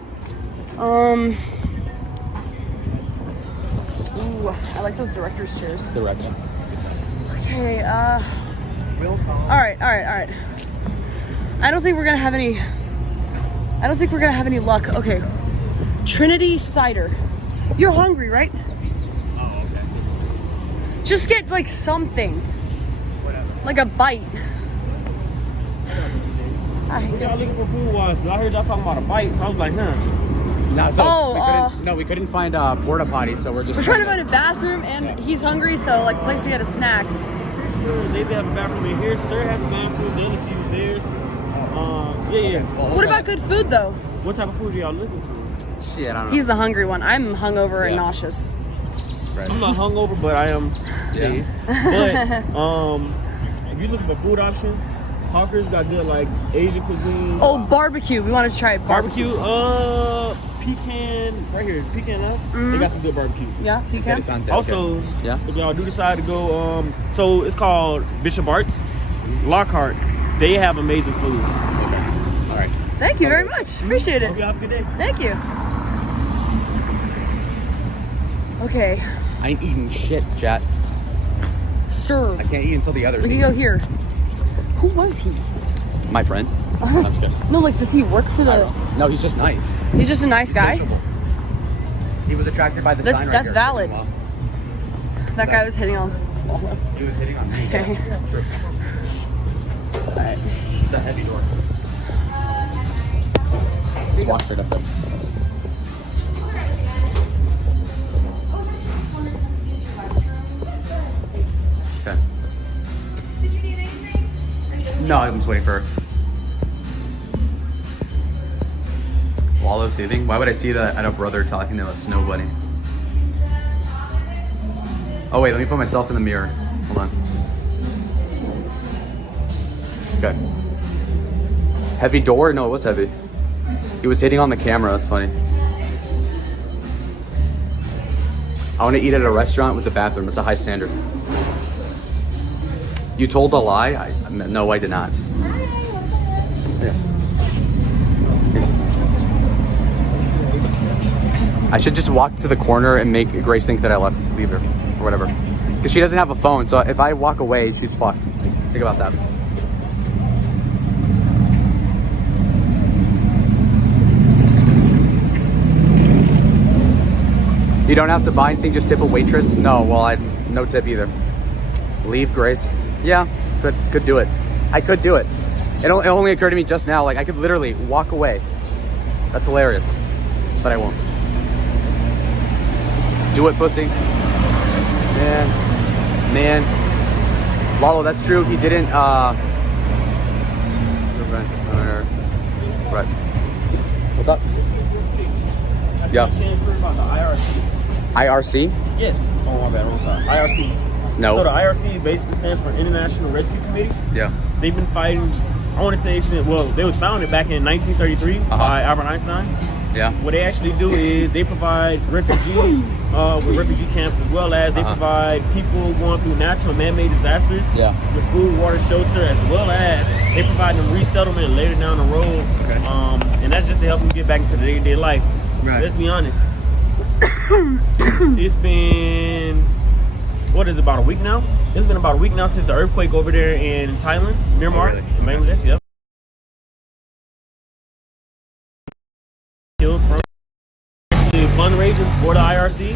Ooh, I like those director's chairs. The red one. Okay, alright. I don't think we're gonna have any luck. Okay. Trinity cider. You're hungry, right? Oh, okay. Just get like something. Like a bite. What y'all looking for food wise? Cause I heard y'all talking about a bite, so I was like, nah. No, so Oh, we couldn't find a porta potty, so we're just We're trying to find a bathroom and he's hungry, so like a place to get a snack. Sure, they have a bathroom in here. Stir has a bathroom. They let you use theirs. Yeah. What about good food though? What type of food are y'all looking for? Shit, I don't know. He's the hungry one. I'm hungover and Yeah. nauseous. Right. I'm not hungover, but I am dazed. But if you're looking for food options, Hawker's got good like Asian cuisine. Oh, barbecue. We want to try barbecue. Barbecue. Pecan right here. Pecan now. They got some good barbecue. Yeah, pecan. Also, Yeah. if y'all do decide to go, so it's called Bishop Arts, Lockhart. They have amazing food. Okay. All right. Thank you very much. Appreciate it. Hope y'all have a good day. Thank you. Okay. I ain't eating shit, chat. Stir. I can't eat until the others We can eat. go here. Who was he? My friend. I'm just kidding. No, like, does he work for the... No, he's just nice. He's just a nice guy? Sociable. He was attracted by the That's- sign right that's here. valid. That guy was hitting on... He was hitting on me. Okay. Yeah, true. Alright. It's a heavy door. Just walk straight up there. Okay. No, I'm just waiting for her. Wallow soothing? Why would I see that at a brother talking to a snow bunny? Oh wait, let me put myself in the mirror. Hold on. Okay. Heavy door? No, it was heavy. He was hitting on the camera, that's funny. I want to eat at a restaurant with a bathroom. It's a high standard. You told a lie? No, I did not. Yeah. I should just walk to the corner and make Grace think that I leave her, or whatever. Because she doesn't have a phone, so if I walk away, she's fucked. Think about that. You don't have to buy anything, just tip a waitress? No, well, no tip either. Leave, Grace? Yeah, could do it. I could do it. It only occurred to me just now, like I could literally walk away. That's hilarious, but I won't. Do it, pussy. Man. Lalo, that's true. He didn't, right. What's up? Yeah. Transfer about the IRC. IRC? Yes. Oh, my bad. I'm sorry. IRC. No. So the IRC basically stands for International Rescue Committee. Yeah. They've been fighting, I want to say, since, well, they was founded back in 1933 by Albert Einstein. Yeah. What they actually do is they provide refugees with refugee camps, as well as they provide people going through natural and man-made disasters with food, water, shelter, as well as they provide them resettlement later down the road. Okay. And that's just to help them get back into the day-to-day life. Right. Let's be honest. It's been, what is it, about a week now? It's been about a week now since the earthquake over there in Thailand, Myanmar, really? in Bangladesh. Yep. Killed from actually fundraising for the IRC.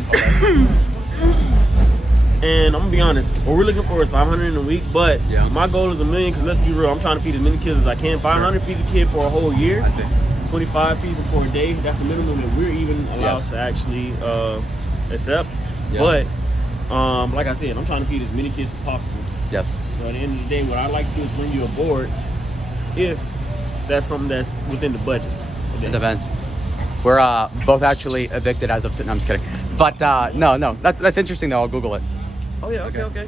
And I'm gonna be honest, what we're looking for is 500 in a week, but my goal is 1 million, because let's be real, I'm trying to feed as many kids as I can. 500 piece a kid for a whole year. I see. 25 pieces per day. That's the minimum that we're even allowed to actually accept. But like I said, I'm trying to feed as many kids as possible. Yes. So at the end of the day, what I like to do is bring you aboard if that's something that's within the budgets. So It depends. We're both actually evicted as of today. No, I'm just kidding. But no, that's interesting though. I'll Google it. Oh yeah, okay.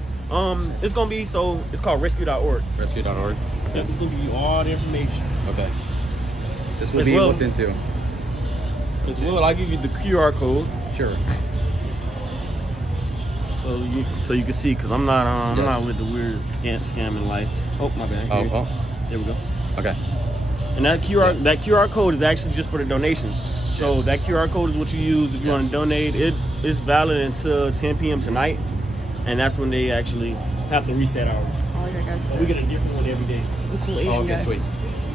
It's gonna be, so it's called rescue.org. Rescue.org. Yeah, it's gonna give you all the information. Okay. This will As be well- looked into. As well, I'll give you the QR code. Sure. So you can see, because I'm not with the weird scamming life. Oh, my bad. Here. There we go. Okay. And that QR code is actually just for the donations. So that QR code is what you use if you want to donate. It is valid until 10 p.m. tonight, and that's when they actually have to reset ours. Oh, yeah, guys. We get a different one every day. The cool Asian guy. Sweet.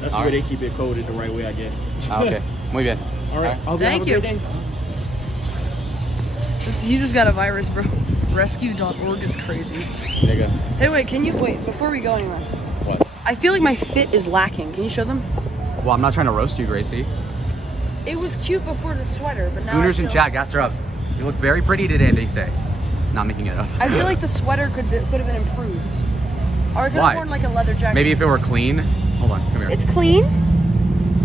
That's the way they keep it coded the right way, I guess. Okay. Muy bien. All right. I hope you have a Thank you. great day. You just got a virus, bro. Rescue.org is crazy. There you go. Hey, wait, before we go anywhere. What? I feel like my fit is lacking. Can you show them? Well, I'm not trying to roast you, Gracie. It was cute before the sweater, but now Gooners and Jack, gas her up. You look very pretty today, they say. Not making it up. I feel like the sweater could have been improved. Or I could Why? have worn like a leather jacket. Maybe if it were clean. Hold on, come here. It's clean?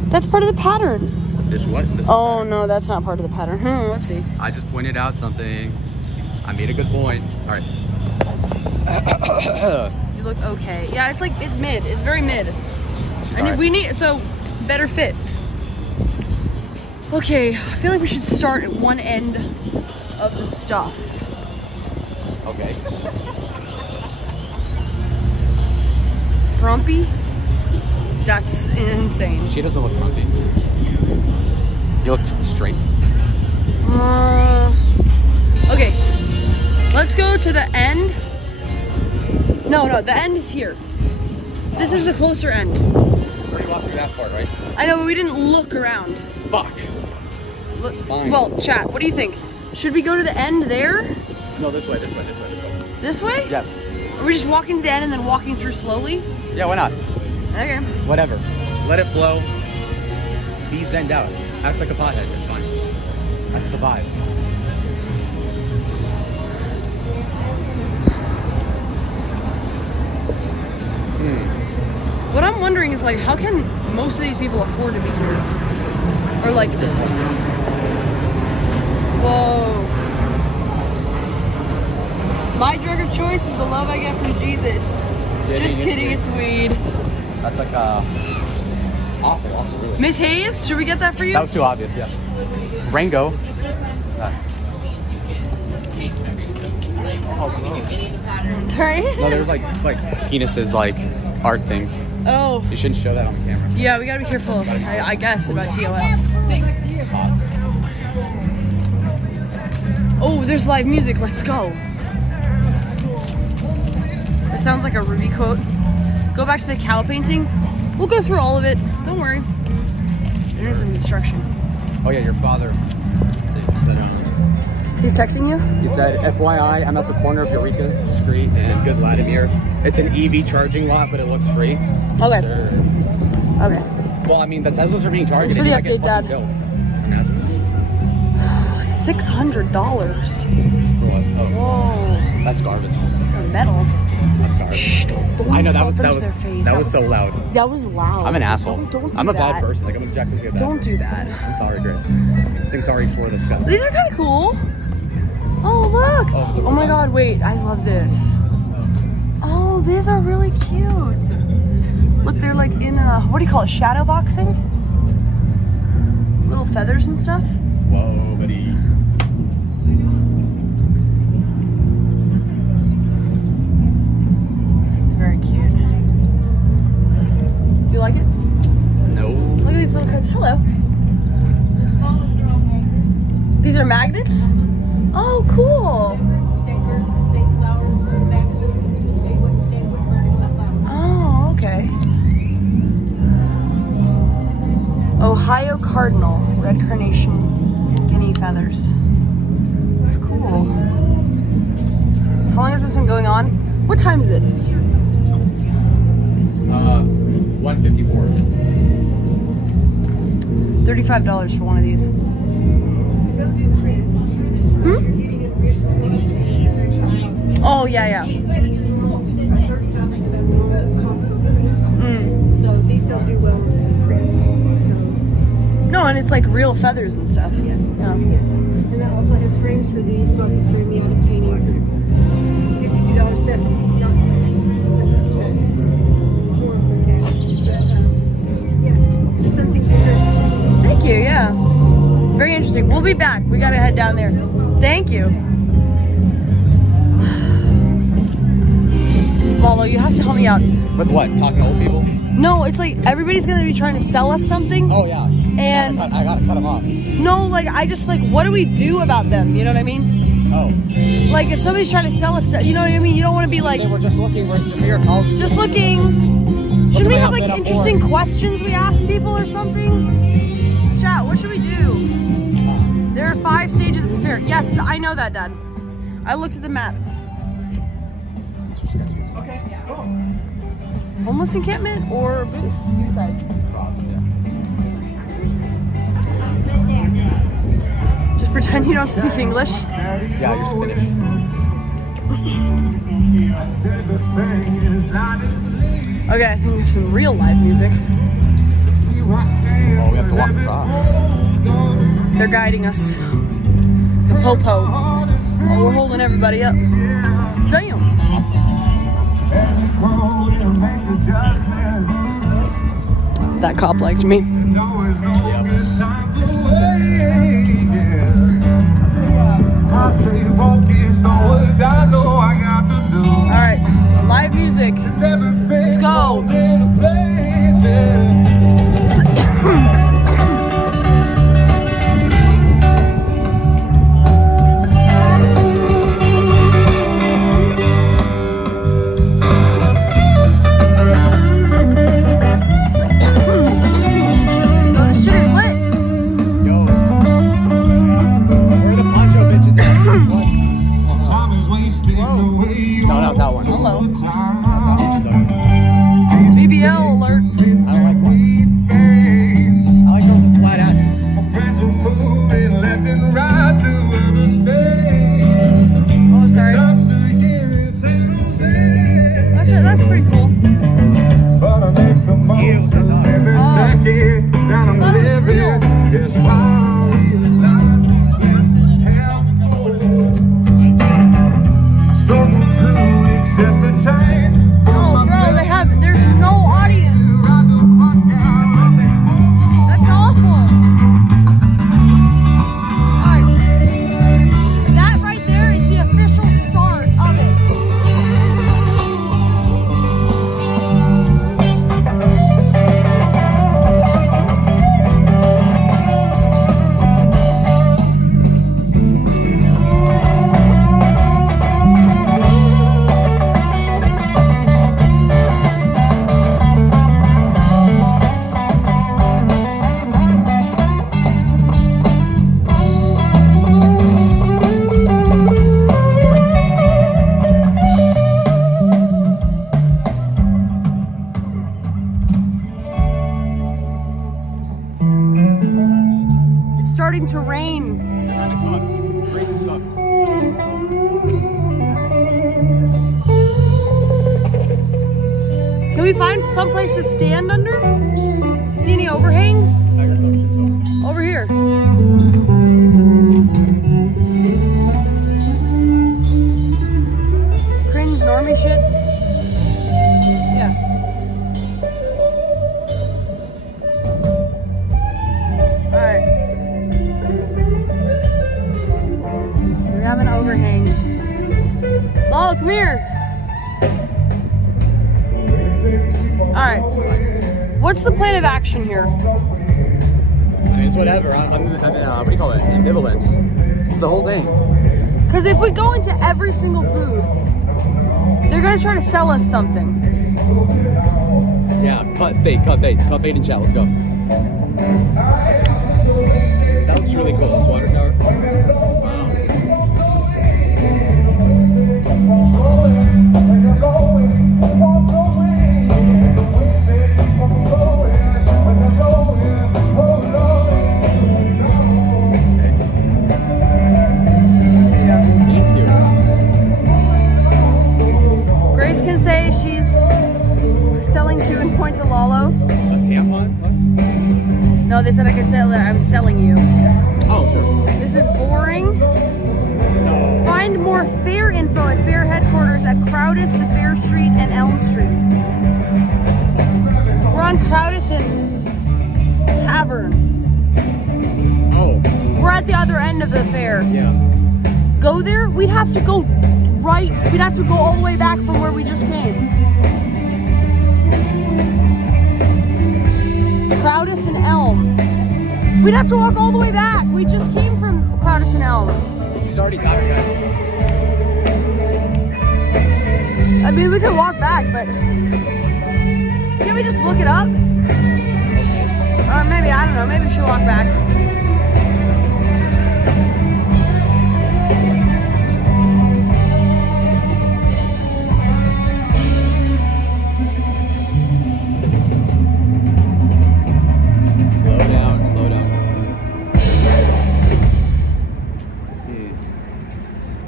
That's part of the pattern. This what? This Oh, no, that's not part of the pattern. Whoopsie. I just pointed out something. I made a good point. All right. You look okay. Yeah, it's mid. It's very mid. alright. We need, better fit. Okay, I feel like we should start at one end of the stuff. Okay. Frumpy? That's insane. She doesn't look frumpy. You look straight. Okay, let's go to the end. No, the end is here. This is the closer end. We already walked through that part, right? I know, but we didn't look around. Fuck. Look. Fine. Well, chat, what do you think? Should we go to the end there? No, this way. This way? Yes. Are we just walking to the end and then walking through slowly? Yeah, why not? Okay. Whatever. Let it flow. Be zenned out. Act like a pothead. It's fine. That's the vibe. What I'm wondering is, like, how can most of these people afford to be here? Or, like, whoa. My drug of choice is the love I get from Jesus. Just kidding, it's weed. That's like awful, really. Miss Hayes, should we get that for you? That was too obvious, yeah. Rango. Sorry? No, there's like penises, like art things. Oh. You shouldn't show that on the camera. Yeah, we gotta be careful, I guess, about TOS. Oh, there's live music, let's go. It sounds like a Ruby quote. Go back to the cow painting. We'll go through all of it, don't worry. There's some instruction. Oh yeah, your father. He's texting you? He said, FYI, I'm at the corner of Eureka Street and Good Vladimir. It's an EV charging lot, but it looks free. Okay. Sure. Okay. Well, I mean, the Teslas are being targeted. Thanks for the You might get update, Dad. fucking killed. Imagine. $600. Whoa. That's garbage. For metal. That's garbage. Shh, don't I know insult that them to was their face. that was so loud. That was loud. I'm an asshole. Don't do I'm a that. bad person. Like I'm objectively a bad. Don't do that. I'm sorry, Grace. I'm saying sorry for this stuff. These are kind of cool. Oh, look. Oh my God, wait. I love this. Oh, these are really cute. Look, they're like in what do you call it? Shadow boxing? Little feathers and stuff. Whoa, buddy. Very cute. Do you like it? No. Look at these little cards. Hello. These are magnets? Oh, cool. Oh, okay. Ohio Cardinal, red carnation, guinea feathers. That's cool. How long has this been going on? What time is it? 154. $35 for one of these. Hmm? Oh, yeah. So these don't do well with prints. So No, and it's like real feathers and stuff. yes. Yeah. Yes. And I also have frames for these, so I can frame me out a painting for $52. That's not tax. It's more of the tax. But yeah, just something different. Thank you, yeah. It's very interesting. We'll be back. We gotta head down there. Thank you. Lalo, you have to help me out. With what? Talking to old people? No, it's like everybody's gonna be trying to sell us something. Oh yeah. And I gotta cut them off. no, like I just like, what do we do about them? You know what I mean? Oh. Like if somebody's trying to sell us stuff, you know what I mean? You don't want to be like, We're just looking. We're just here, college. just looking. Shouldn't we have like Bit up interesting for. questions we ask people or something? Chat, what should we do? There are 5 stages at the fair. Yes, I know that, Dad. I looked at the map. Okay, cool. Homeless encampment or booth? You decide. Just pretend you don't speak English. Yeah, you're Spanish. Okay, I think we have some real live music. Oh, we have to walk across. They're guiding us. The po-po. Oh, we're holding everybody up. Damn. That cop liked me. Alright, live music. Let's go. we find some place to stand under? See any overhangs? Over here. Cringe normie shit. Yeah. Alright. We have an overhang. Lalo, come here. Alright. What's the plan of action here? I mean, it's whatever. I'm what do you call it? Ambivalent. It's the whole thing. Because if we go into every single booth, they're gonna try to sell us something. Yeah, cut bait and chat. Let's go. That looks really cool. This water tower. To Lalo. A tampon? What? No, they said I could tell that I'm selling you. Oh, sure. This is boring. No. Find more fair info at fair headquarters at Crowdis, the Fair Street, and Elm Street. We're on Crowdis and Tavern. Oh. We're at the other end of the fair. Yeah. Go there? We'd have to go right. We'd have to go all the way back from where we just came. Crowdis and Elm. We'd have to walk all the way back. We just came from Crowdis and Elm. She's already tired, guys. I mean, we could walk back, but can we just look it up? Or maybe, I don't know, maybe we should walk back.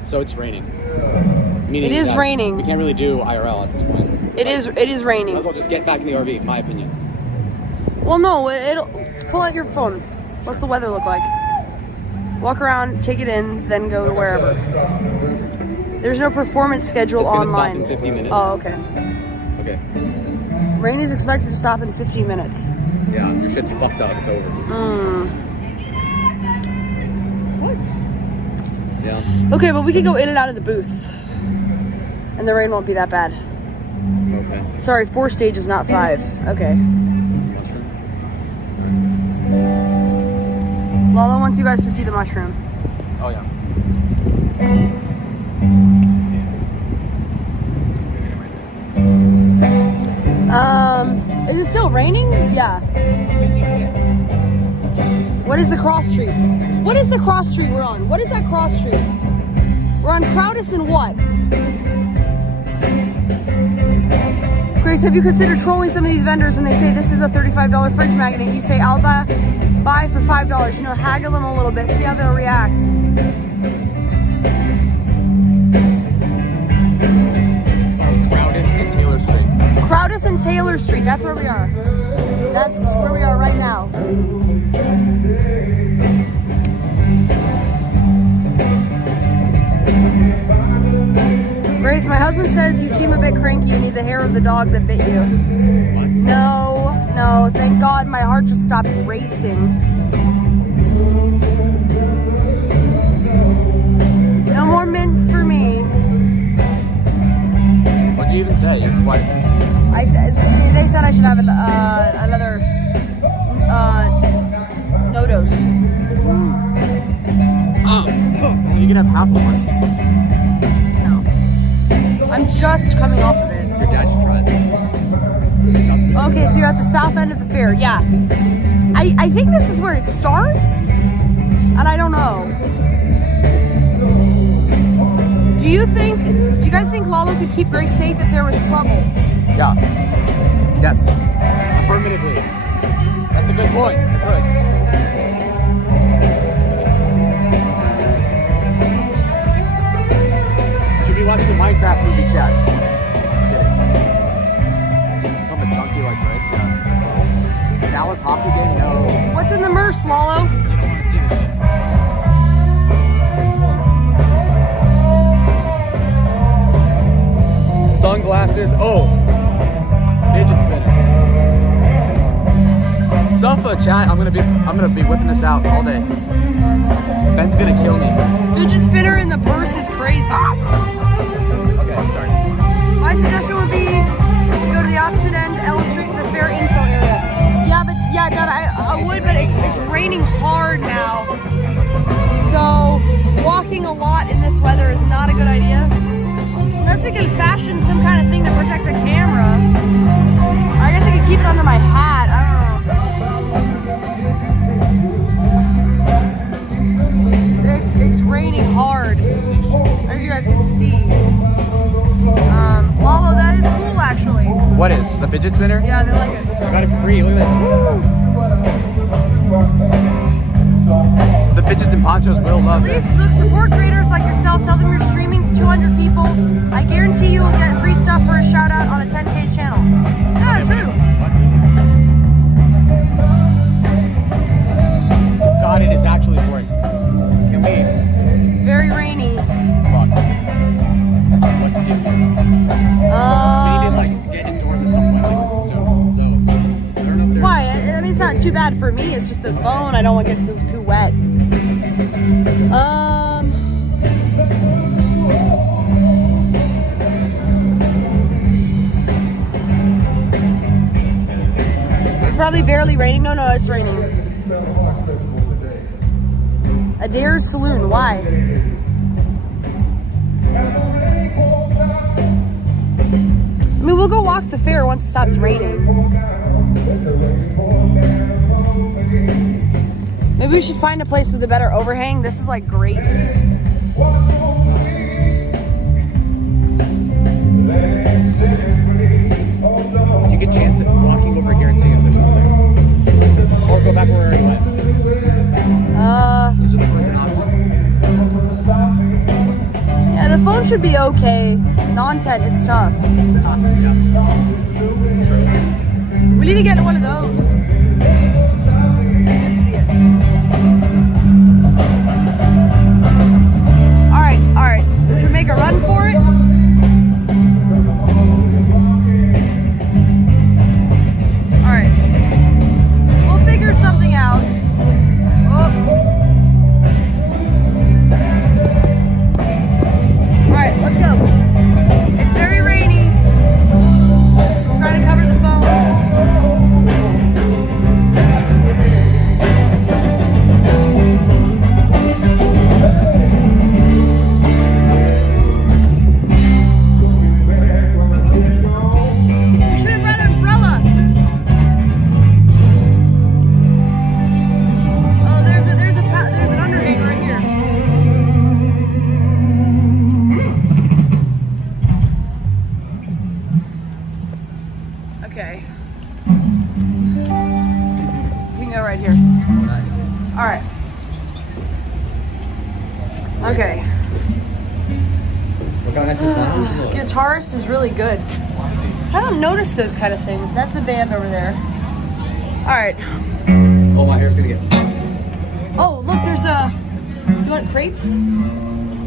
So it's raining. Meaning It is raining. We can't really do IRL at this point. It is raining. Might as well just get back in the RV, in my opinion. Well, no, it'll pull out your phone. What's the weather look like? Walk around, take it in, then go to wherever. There's no performance schedule It's gonna online. stop in 50 minutes. Oh, okay. Okay. Rain is expected to stop in 15 minutes. Yeah, your shit's fucked up. It's over. What? Yeah. Okay, but we could go in and out of the booths. And the rain won't be that bad. Okay. Sorry, 4 stages, not 5. Okay. Lala wants you guys to see the mushroom. Oh, yeah. Is it still raining? Yeah. What is the cross street? What is the cross street we're on? What is that cross street? We're on Crowdis and what? Grace, have you considered trolling some of these vendors when they say this is a $35 fridge magnet? You say, I'll buy for $5. You know, haggle them a little bit, see how they'll react. It's called Crowdis and Taylor Street. Crowdis and Taylor Street, that's where we are. That's where we are right now. Grace, my husband says you seem a bit cranky. You need the hair of the dog that bit you. What? No, thank God my heart just stopped racing. No more mints for me. What did you even say? You're what? They said I should have another no dose. Oh, you can have half of one. No, I'm just coming off of it. Your dad should try it. Okay, so you're at the south end of the fair. Yeah, I think this is where it starts, and I don't know. Do you guys think Lalo could keep Grace safe if there was trouble? Yeah. Yes. Affirmatively. That's a good point. Good. Should we watch the Minecraft movie chat? Come Dallas hockey game? No. What's in the merce, Lalo? You don't want to see this shit. Sunglasses. Oh, fidget spinner. Suffa chat. I'm gonna be whipping this out all day. Ben's gonna kill me. Fidget spinner in the purse is crazy. Okay, sorry. My suggestion would be to go to the opposite end, Ellum Street, to the fair info area. Yeah, Dad, I would, but it's raining hard now. So walking a lot in this weather is not a good idea. Unless we can fashion some kind of thing to protect the camera. I guess I could keep it under my hat. I don't know. It's raining hard. I don't know if you guys can see. Lalo, that is cool actually. What is the fidget spinner? Yeah, they like it. I got it for free. Look at this. The bitches and ponchos will love Please this. look, support creators like yourself. Tell them you're streaming to 200 people. I guarantee you will get free stuff for a shout out on a 10K channel. Yeah, true. God, it is actually pouring. Can we? Very rainy. Fuck. What to do? We need to like get indoors at some point. So I don't know if Why? I mean, it's not too bad for me. It's just the phone. I don't want to get too wet. It's probably barely raining. No, it's raining. Adair's Saloon. Why? I mean, we'll go walk the fair once it stops raining. Maybe we should find a place with a better overhang. This is like grates. you could chance it walking over here and seeing if there's something. Or go back where you went. These are the first options. Yeah, the phone should be okay. Non-10, it's tough. We need to get one of those. You can see it. All right. We should make a run for it. All right. We'll figure something out. Oh. Alright, let's go. It's very rainy. I'm trying to cover the phone. You should have brought an umbrella. Oh, there's an underhang right here. Okay. We can go right here. All right. Okay. Look how nice the sun is. Guitarist is really good. I don't notice those kind of things. That's the band over there. All right. Oh, my hair's gonna get. Oh, look, there's a. You want crepes?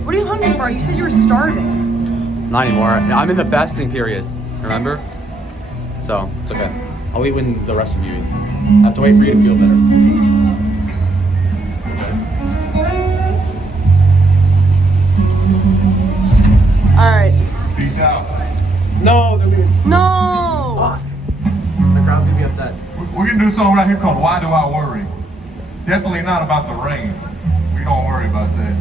What are you hungry for? You said you were starving. Not anymore. I'm in the fasting period. Remember? So it's okay. I'll eat when the rest of you eat. I have to wait for you to feel better. All right. Peace out. No, they're gonna. No. Fuck. The crowd's gonna be upset. We're gonna do a song right here called Why Do I Worry? Definitely not about the rain. We don't worry about that.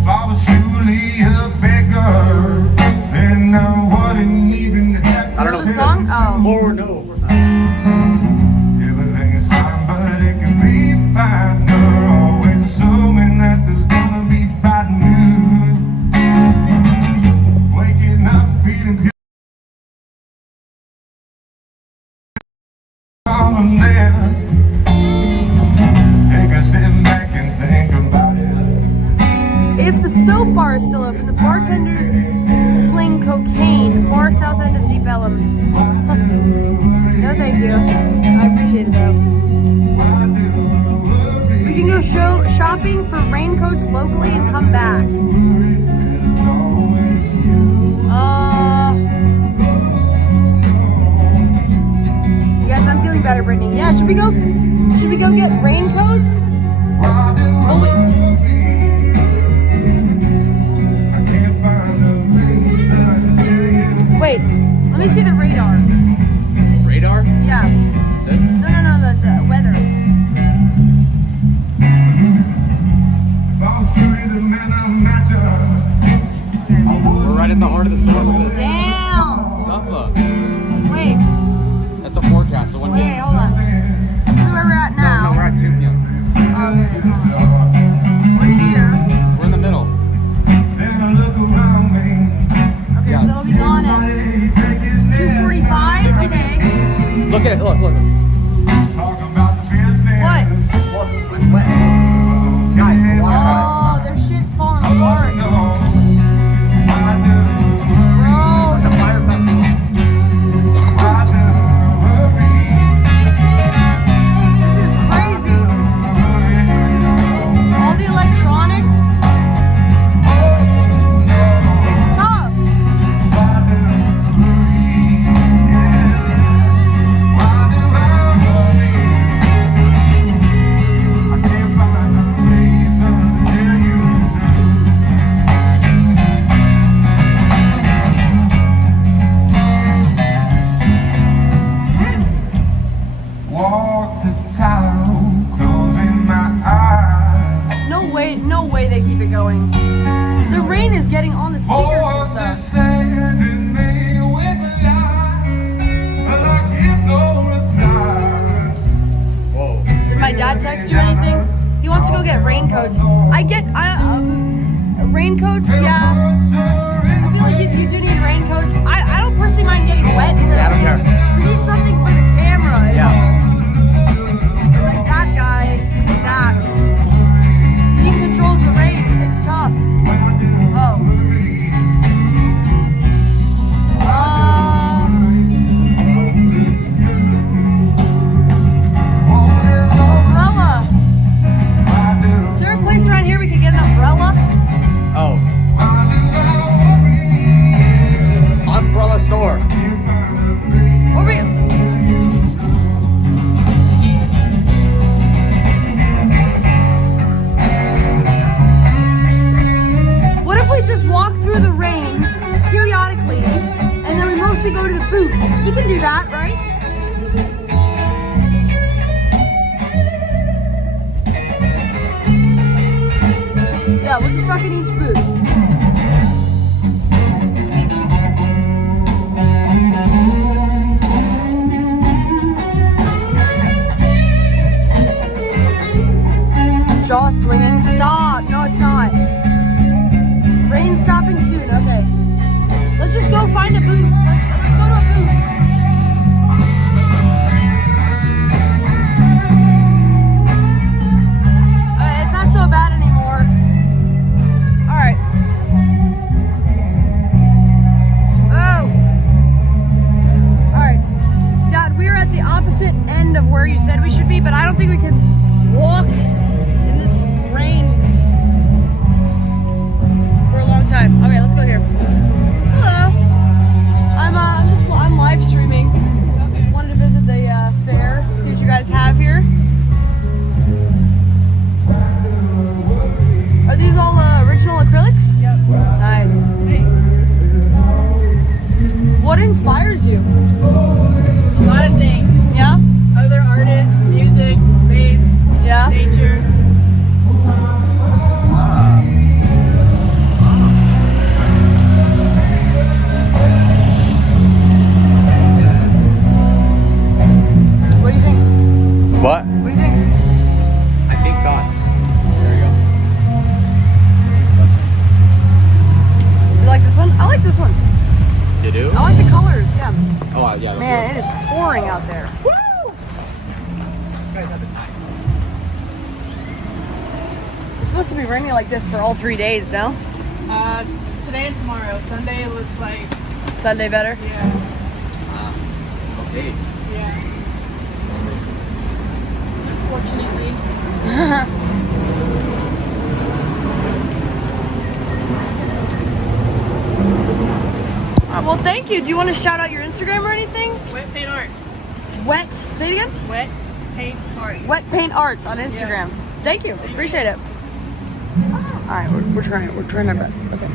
If I was truly a beggar, then I wouldn't even have to I don't know The song? Oh. Forward, no. Everything is fine, but it can be finer. Always a all of this. Take a step back and think about it. If the soap bar is still open, the bartenders sling cocaine far south end of Deep Ellum. No, thank you. I appreciate it though. We can go shopping for raincoats locally and come back. Yes, I'm feeling better, Brittany. Yeah, should we go get raincoats? Oh, wait, let me see the radar. Radar? Yeah. This? No, the weather. We're right in the heart of the storm. Look at this. Damn. Suffolk. Wait, That's a forecast. So one wait, hold on. This is where we're at now. No, we're at 2 p.m. Okay, hold on. We're here. We're in the middle. Okay, Yeah. so it'll be gone at 2:45. Okay. Look at it. Look. What? Guys, Oh, their shit's falling apart. Bro, the fire festival. this is crazy. All the electronics. It's tough. Walk the tightrope, closing my eyes. No way they keep it going. The rain is getting on the speakers and Voices stuff. sending me with lies, but I give no reply. Whoa. Did my dad text you anything? He wants to go get raincoats. Raincoats, yeah. I feel like you do need raincoats. I don't personally mind getting wet. Yeah, I don't care. We need something for the camera. Yeah. Like that guy, that. He controls the rain. It's tough. Oh. Umbrella. Is there a place around here we could get an umbrella? Oh. Umbrella store. Or we... What if we just walk through the rain periodically and then we mostly go to the booths? We can do that, right? Yeah, we're just stuck in each booth. Jaw swinging. Stop. No, it's not. Rain stopping soon. Okay. Let's just go find a booth. Let's go to a booth. It's not so bad anymore. All right. Oh. All right. Dad, we are at the opposite end of where you said we should be, but I don't think we can walk in this rain for a long time. Okay, let's go here. Hello. I'm live streaming. Wanted to visit the fair, see what you guys have here. Are these all original acrylics? Yep. Nice. What inspires you? A lot of things. Yeah? Other artists, music, space, Yeah? nature. What do you think? What? What do you think? I think thoughts. There you go. This one's the best one. You like this one? I like this one. You do? I like the colors, yeah. Oh, yeah. Man, it is pouring out there. Woo! supposed to be raining like this for all 3 days, no? Today and tomorrow. Sunday it looks like, Sunday better? yeah. Okay. Yeah. Unfortunately. Well, thank you. Do you want to shout out your Instagram or anything? Wet Paint Arts. Wet, say it again? Wet Paint Arts. Wet Paint Arts on Instagram. Thank you. Appreciate it. All right, we're trying our best. Okay.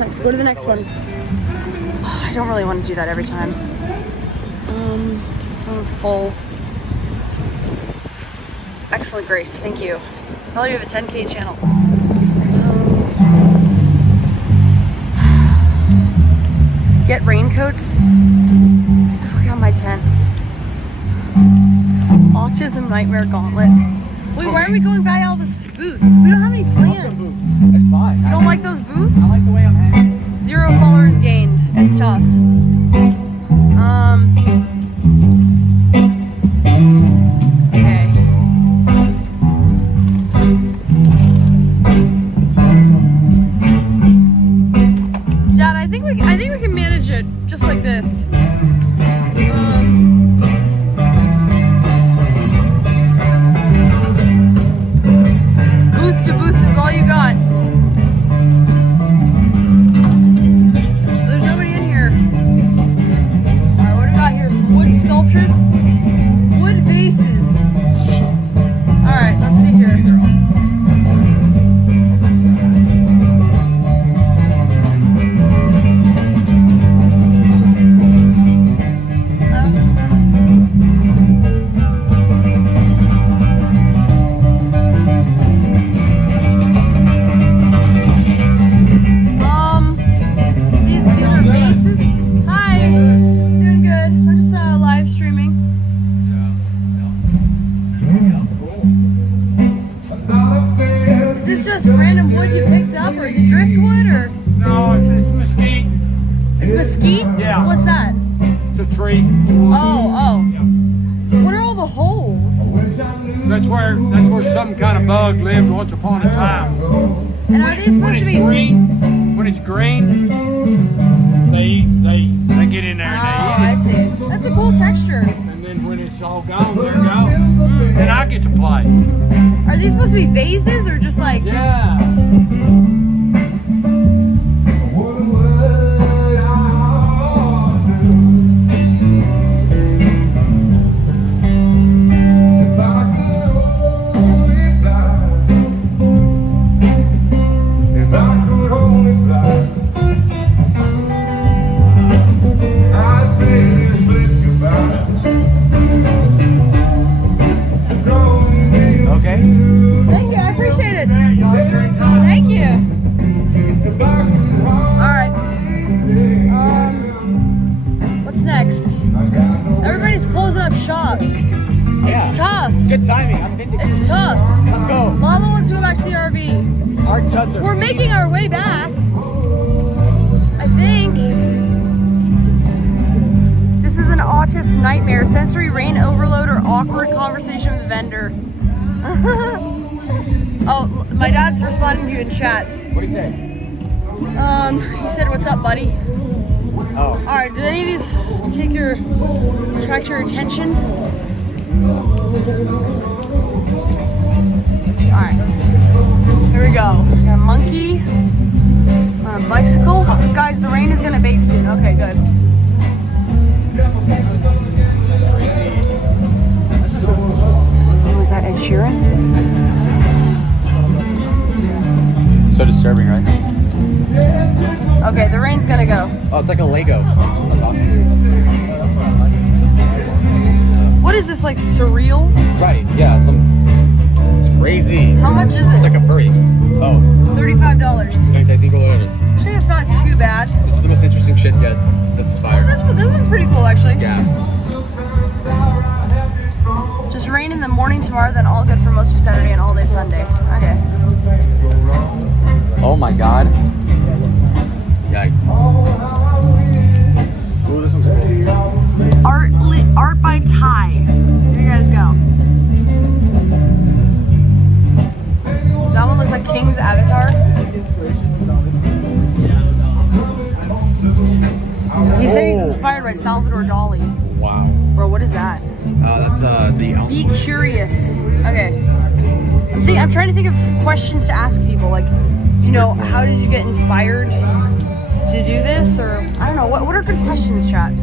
Let's go to the next one. Oh, I don't really want to do that every time. This one's full. Excellent, Grace. Thank you. Tell her you have a 10K channel. Get raincoats. Get the fuck out of my tent. Autism Nightmare Gauntlet. Wait, why are we going by all the booths? We don't have any planned. It's fine. You don't like those booths? I like the way I'm hanging. 0 followers gained. It's tough. Okay. Dad, I think we can manage it just like this. Booth to booth is all you got. There's nobody in here. Alright, what do we got here? Some wood sculptures? Wood vases. Alright, let's see here. These are vases. Hi. Doing good. I'm just live streaming. Is this just random wood you picked up, or is it driftwood, or? No, it's mesquite. It's mesquite? Yeah. What's that? It's a tree. It's wood. Oh. What are all the holes? That's where some kind of bug lived once upon a time. And are these supposed to be? When it's green, they get in there Oh, and I they eat it. see. That's a cool texture. And then when it's all gone, they're gone. Then I get to play. Are these supposed to be vases or just like? Yeah. Okay. Thank you. I appreciate it. Thank you. All right. What's next? Everybody's closing up shop. It's tough. Good timing. I'm vindicated. It's tough. Let's go. Lala wants to go back to the RV. Our chuds are. We're making our way back. I think. This is an autist nightmare. Sensory rain overload or awkward conversation with vendor. Oh, my dad's responding to you in chat. What do you say? He said, "What's up, buddy?" Oh. All right. Did any of these attract your attention? All right. Here we go. We got a monkey on a bicycle. Guys, the rain is gonna abate soon. Okay, good. Oh, is that Ed Sheeran? It's so disturbing, right? Okay, the rain's gonna go. Oh, it's like a Lego. That's awesome. What is this, like surreal? Right, yeah, it's crazy. How much is It's it? like a furry. Oh, $35. fantastic. Look at this. Actually, it's not too bad. This is the most interesting shit yet. This is fire. This one's pretty cool, actually. Gas. Just rain in the morning tomorrow, then all good for most of Saturday and all day Sunday. Okay. Oh my god. Yikes. Ooh, this one's cool. Art by Ty. Here you guys go. That one looks inspired by Salvador Dali. Wow. Bro, what is that? That's the Ellum. Be curious. Okay. I'm trying to think of questions to ask people. Like, you know, how did you get inspired to do this? Or, I don't know. What are good questions, chat?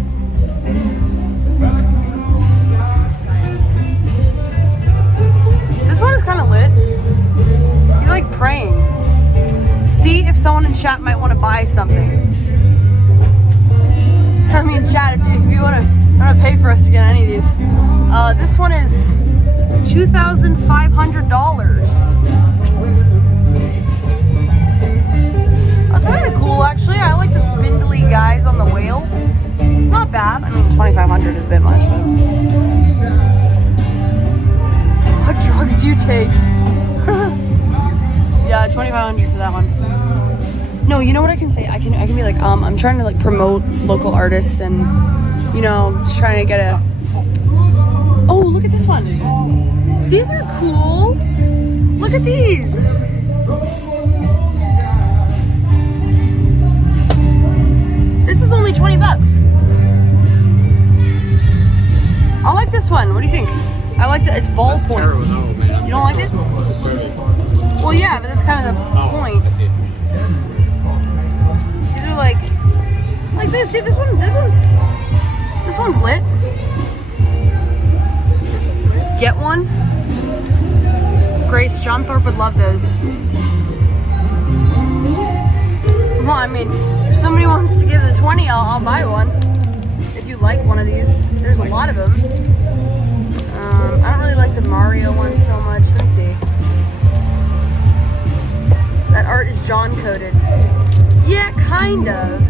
This one is kind of lit. He's like praying. See if someone in chat might want to buy something. I mean, chat, if you want to pay for us to get any of these. This one is $2,500. That's kind of cool, actually. I like the spindly guys on the whale. Not bad. I mean, $2,500 is a bit much, but. What drugs do you take? Yeah, $2,500 for that one. No, you know what I can say? I can be like, I'm trying to like promote local artists and, you know, just trying to get a. Oh, look at this one. These are cool. Look at these. This is only $20. I like this one. What do you think? I like that it's ballpoint. You don't like it? Well, yeah, but that's kind of the point. I see. These are like this. See, this one's lit. Get one. Grace, John Thorpe would love those. Well, I mean, if somebody wants to give the 20, I'll buy one. If you like one of these, there's a lot of them. I don't really like the Mario one so much. Let me see. That art is John coded. Yeah, kind of.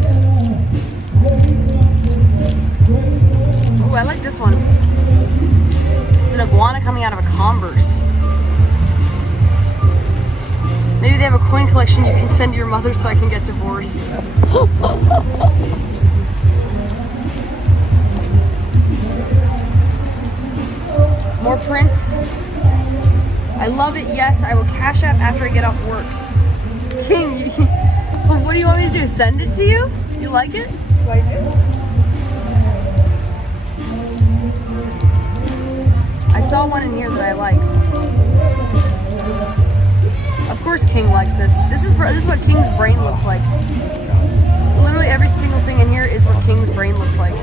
Oh, I like this one. It's an iguana coming out of a Converse. Maybe they have a coin collection you can send to your mother so I can get divorced. More prints. I love it. Yes, I will cash app after I get off work. King, what do you want me to do? Send it to you? You like it? Like it? I saw one in here that I liked. Of course King likes this. This is what King's brain looks like. Literally every single thing in here is what King's brain looks like.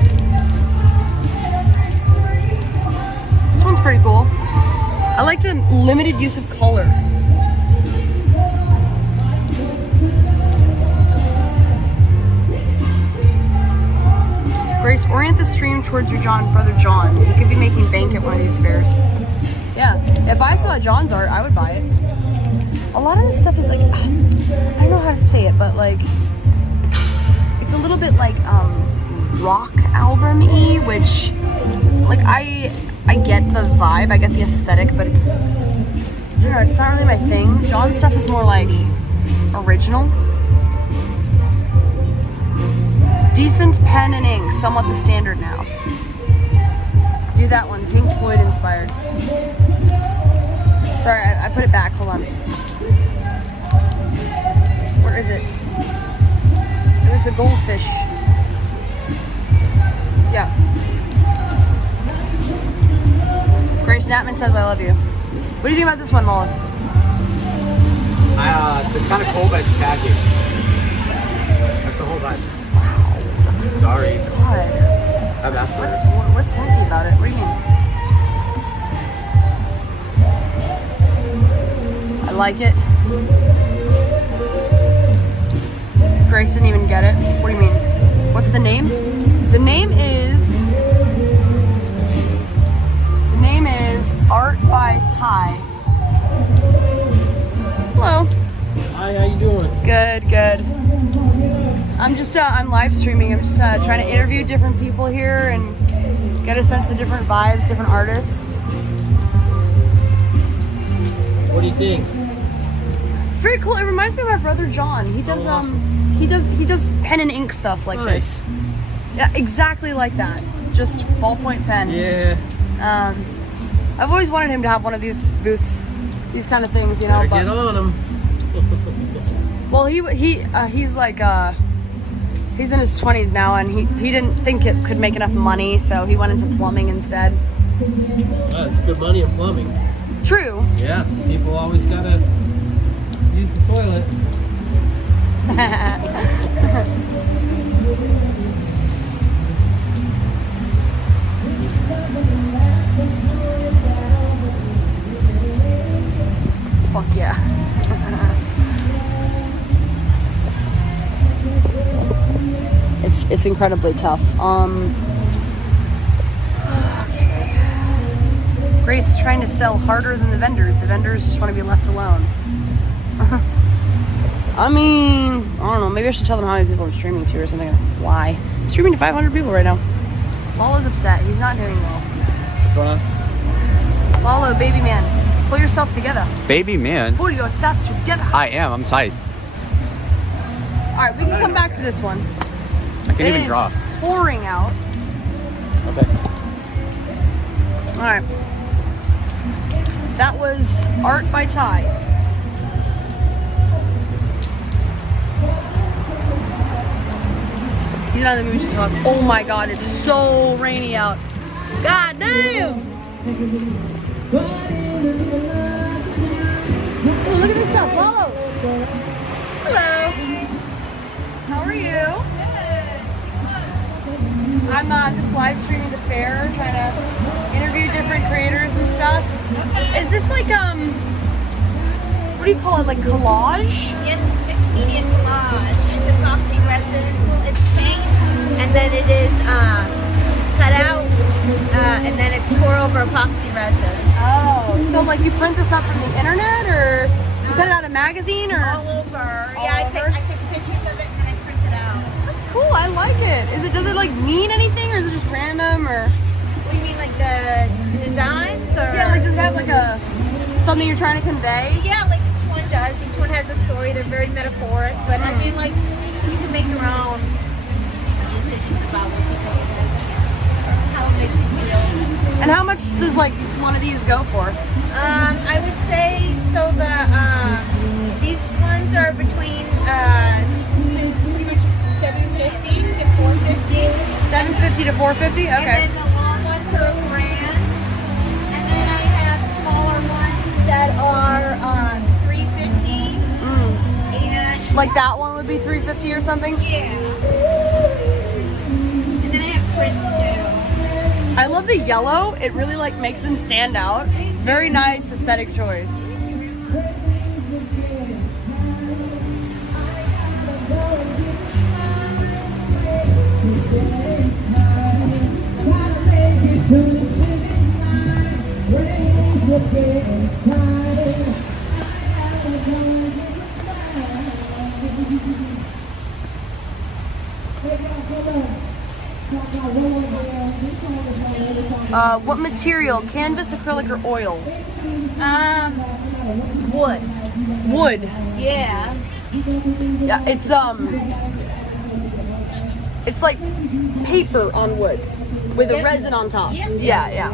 This one's pretty cool. I like the limited use of color. Grace, orient the stream towards your brother John. He could be making bank at one of these fairs. Yeah, if I saw John's art, I would buy it. A lot of this stuff is like, I don't know how to say it, but like, it's a little bit like rock album-y, which, like, I get the vibe, I get the aesthetic, but it's, I don't know, it's not really my thing. John's stuff is more like original. Decent pen and ink, somewhat the standard now. Do that one, Pink Floyd inspired. Sorry, I put it back, hold on. Where is it? It was the goldfish. Yeah. Grace Natman says I love you. What do you think about this one, Mullen? It's kind of cool, but it's tacky. That's the whole vibe. Sorry. God. I've asked for this. What's tacky about it? What do you mean? I like it. Grace didn't even get it. What do you mean? What's the name? The name is Art by Ty. Hello. Hi, how you doing? Good, good. I'm just, I'm live streaming. I'm just trying to interview different people here and get a sense of different vibes, different artists. What do you think? It's very cool. It reminds me of my brother John. He does, awesome. he does pen and ink stuff like Nice. this. Yeah, exactly like that. Just ballpoint pen. Yeah. I've always wanted him to have one of these booths, these kind of things, you know. Better But, get on them. well, he's like He's in his 20s now, and he didn't think it could make enough money, so he went into plumbing instead. It's good money in plumbing. True. Yeah, people always gotta use the toilet. Fuck yeah. It's incredibly tough. Okay. Grace is trying to sell harder than the vendors. The vendors just want to be left alone. I mean, I don't know. Maybe I should tell them how many people I'm streaming to or something. Why? I'm streaming to 500 people right now. Lalo's upset. He's not doing well. What's going on? Lalo, baby man, pull yourself together. Baby man. Pull yourself together. I am. I'm tight. All right, we can come back to this one. I can't even draw. It is pouring out. Okay. All right. That was art by Ty. He's not in the mood to talk. Oh my God, it's so rainy out. God damn! Oh, look at this stuff, Lalo. Hello. How are you? I'm just live streaming the fair, trying to interview different creators and stuff. Okay. Is this like what do you call it? Like collage? Yes, it's mixed media collage. It's epoxy resin. Well, it's paint, and then it is cut out, and then it's pour over epoxy resin. Oh, so like you print this up from the internet, or you cut it out of a magazine, or All over. All Yeah, over? I take pictures of it and then I print it out. That's cool. I like it. Does it like mean anything, or is it just random, or? What do you mean, like the designs, or? Yeah, like does it have like something you're trying to convey? Yeah, like each one does. Each one has a story. They're very metaphoric, but I mean, like you can make your own decisions about what you put in, how it makes you feel. And how much does like one of these go for? I would say so. These ones are between pretty much $750 to $450. $750 to $450. Okay. And then the long ones are $1,000. And then I have smaller ones that are $350. And Like that one would be $350 or something. yeah. And then I have prints too. I love the yellow. It really like makes them stand out. Very nice aesthetic choice. What material? Canvas, acrylic, or oil? Wood. Wood. Yeah. Yeah, it's like paper on wood with a resin on top. Yeah. Yeah.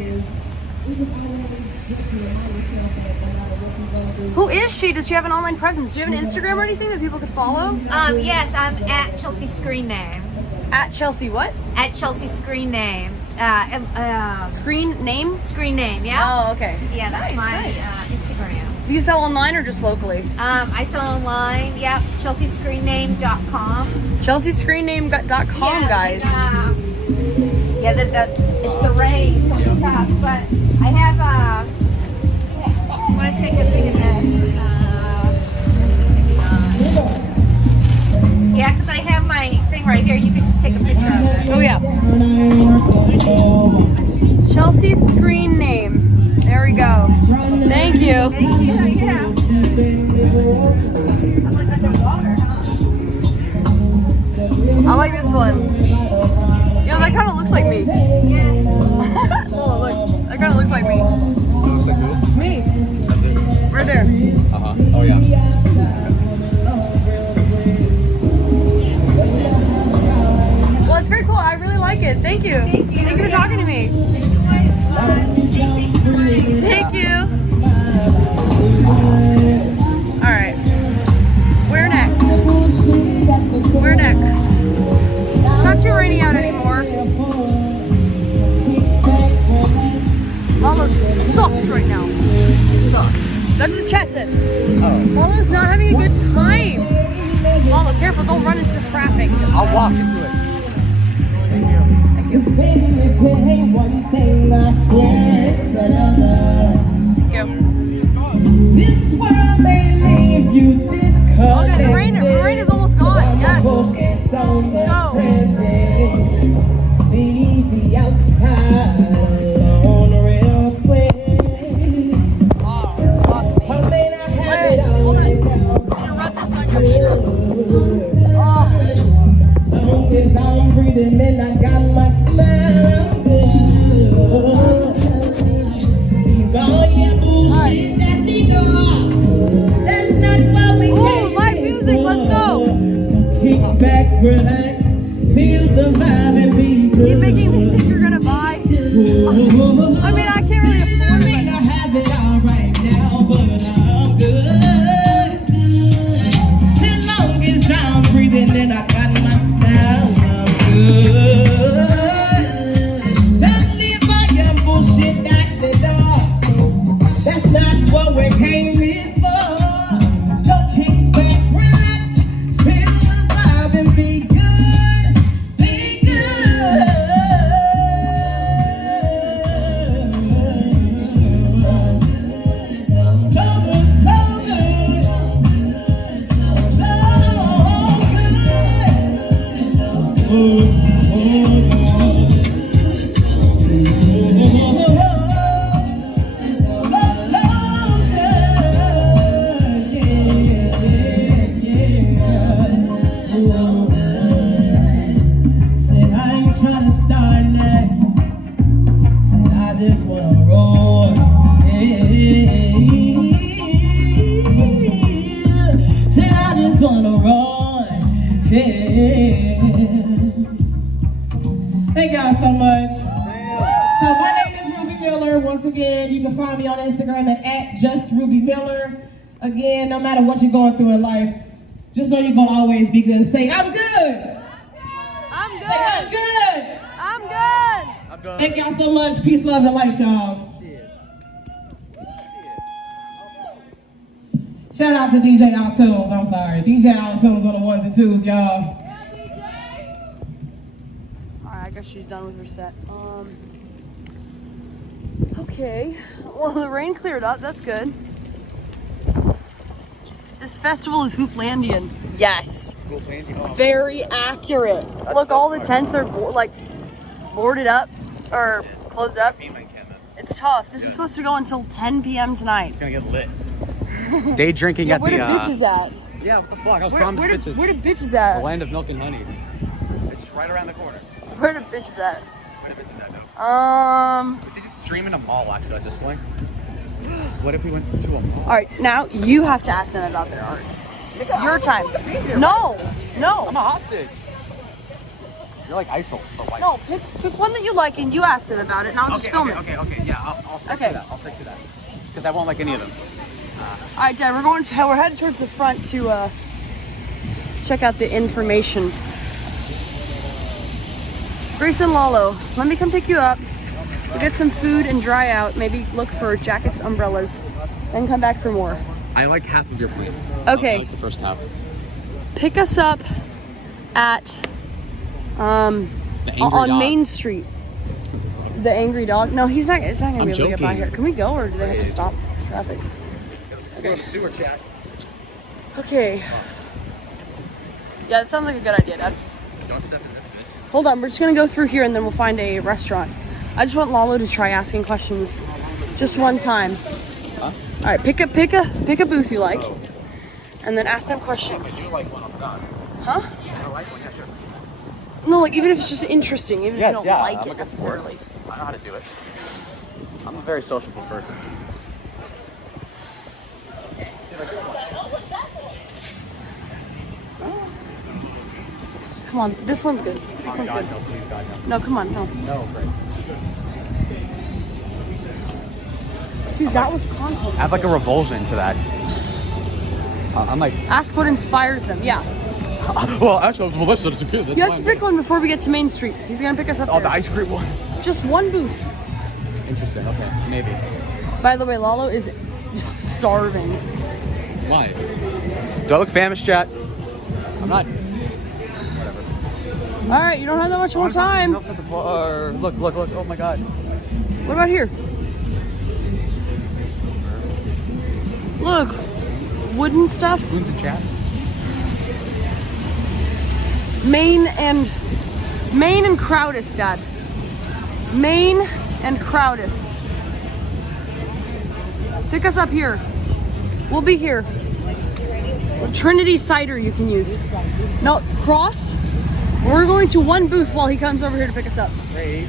Who is she? Does she have an online presence? Do you have an Instagram or anything that people could follow? Yes, I'm at Chelsea Screen Name. At Chelsea what? At Chelsea Screen Name. Screen name? Screen Name, yeah. Oh, okay. Yeah, that's my Instagram. Do you sell online or just locally? I sell online, yep, chelseascreenname.com. chelseascreenname.com, guys. It's the race on the top, but I have I want to take a peek at this. Yeah, because I have my thing right here. You can just take a picture of it. Oh, yeah. Chelsea's screen name. There we go. Thank you. Thank you, yeah. I'm like underwater, huh? I like this one. Yo, that kind of looks like me. Yeah. Oh, look. That kind of looks like me. Looks like who? Me. Right there. Uh-huh. Oh, yeah. Well, it's very cool. I really like it. Thank you. Thank you for talking to me. Thank you. All right. Where next? Lalo sucks right now. Sucks. That's what the chat said. Lalo's not having a good time. Lalo, careful, don't run into the traffic. I'll walk into it. Thank you. Thank you. Okay, the rain is almost gone. Yes. Go. Man, I got my smile good. Leave all your bullshit at the door. That's not what we came live music, let's go. So kick back, relax, feel the vibe and be good. Keep making me think you're gonna buy. I mean, I can't really afford it. I may not have it all right now, but I'm good. So long as I'm breathing and I got my style. Suddenly buy your bullshit at the door. That's not what we came here for. So kick back, relax, feel the vibe and be good. Be good. So good, so good. So good. Said I ain't trying to start that. Said I just wanna roar. Said I just wanna roar. Thank y'all so much. So my name is Ruby Miller. Once again, you can find me on Instagram at @JustRubyMiller. Again, no matter what you're going through in life, just know you're gonna always be good. Say, I'm good. I'm good. Say, I'm good. I'm good. I'm good. Thank y'all so much. Peace, love, and light, y'all. Shout out to DJ Altunes. I'm sorry. DJ Altunes on the ones and twos, y'all. Alright, I guess she's done with her set. Okay. Well, the rain cleared up. That's good. This festival is Hooplandian. Yes. Very accurate. Look, all the tents are boarded up or closed up. It's tough. This is supposed to go until 10 p.m. tonight. It's gonna get lit. Day drinking at Where the. the bitches at? Yeah, what the fuck? I was promised bitches. Where the bitches The at? land of milk and honey. It's right around the corner. Where the bitches at? Where the bitches at though? We should just stream in a mall actually at this point. What if we went to a mall? Alright, now you have to ask them about their art. Your time. No. I'm a hostage. You're like ISIL, but white. No, pick one that you like and you ask them about it and I'll just film it. Okay, yeah, I'll stick to that. I'll stick to that. Because I won't like any of them. Alright, Dad, we're headed towards the front to check out the information. Grace and Lalo, let me come pick you up. We'll get some food and dry out. Maybe look for jackets, umbrellas, then come back for more. I like half of your plan. Okay. I like the first half. Pick us up at on Dog. Main Street. The Angry Dog. No, it's not gonna be able to get by joking. here. Can we go or do they have to stop traffic? Let's go to the sewer chat. Okay. Yeah, that sounds like a good idea, Dad. Don't step in this bitch. Hold on, we're just gonna go through here and then we'll find a restaurant. I just want Lalo to try asking questions just one time. Huh? All right, pick a booth you like, and then ask them questions. You like one, I'm done. Huh? I like one, yeah, sure. No, like even if it's just interesting, even if you don't like I'm it a good sport. necessarily. I know how to do it. I'm a very sociable person. Come on, this one's good. This one's God, good. no, please, God, no. No, come on, no. No, great. Dude, that was content. I have like a revulsion to that. I'm like, Ask what inspires them. Yeah. well, actually, well, that's good. That's You have to pick one before we get to Main Street. He's gonna pick us up Oh, there. the ice cream one. Just one booth. Interesting. Okay, maybe. By the way, Lalo is starving. Why? Do I look famished, chat? I'm not. All right, you don't have that much more time. Look, look, look. Oh my God. What about here? Look, wooden stuff. Spoons and chat. Maine and Crowdis, Dad. Maine and Crowdis. Pick us up here. We'll be here. Trinity cider you can use. No, cross. We're going to one booth while he comes over here to pick us up. Hey.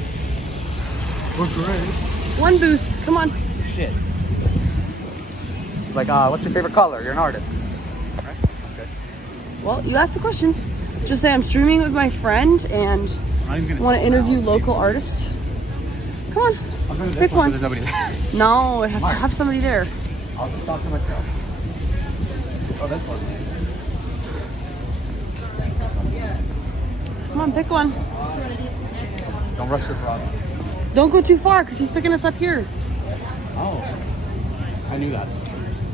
We're great. One booth. Come on. Shit. Like, what's your favorite color? You're an artist. Right? Okay. Well, you asked the questions. Just say I'm streaming with my friend and want to interview local artists. Come on. Pick one. There's nobody there. No, it has to have somebody there. I'll just talk to myself. Oh, this one. Come on, pick one. Don't rush your process. Don't go too far because he's picking us up here. Oh. I knew that.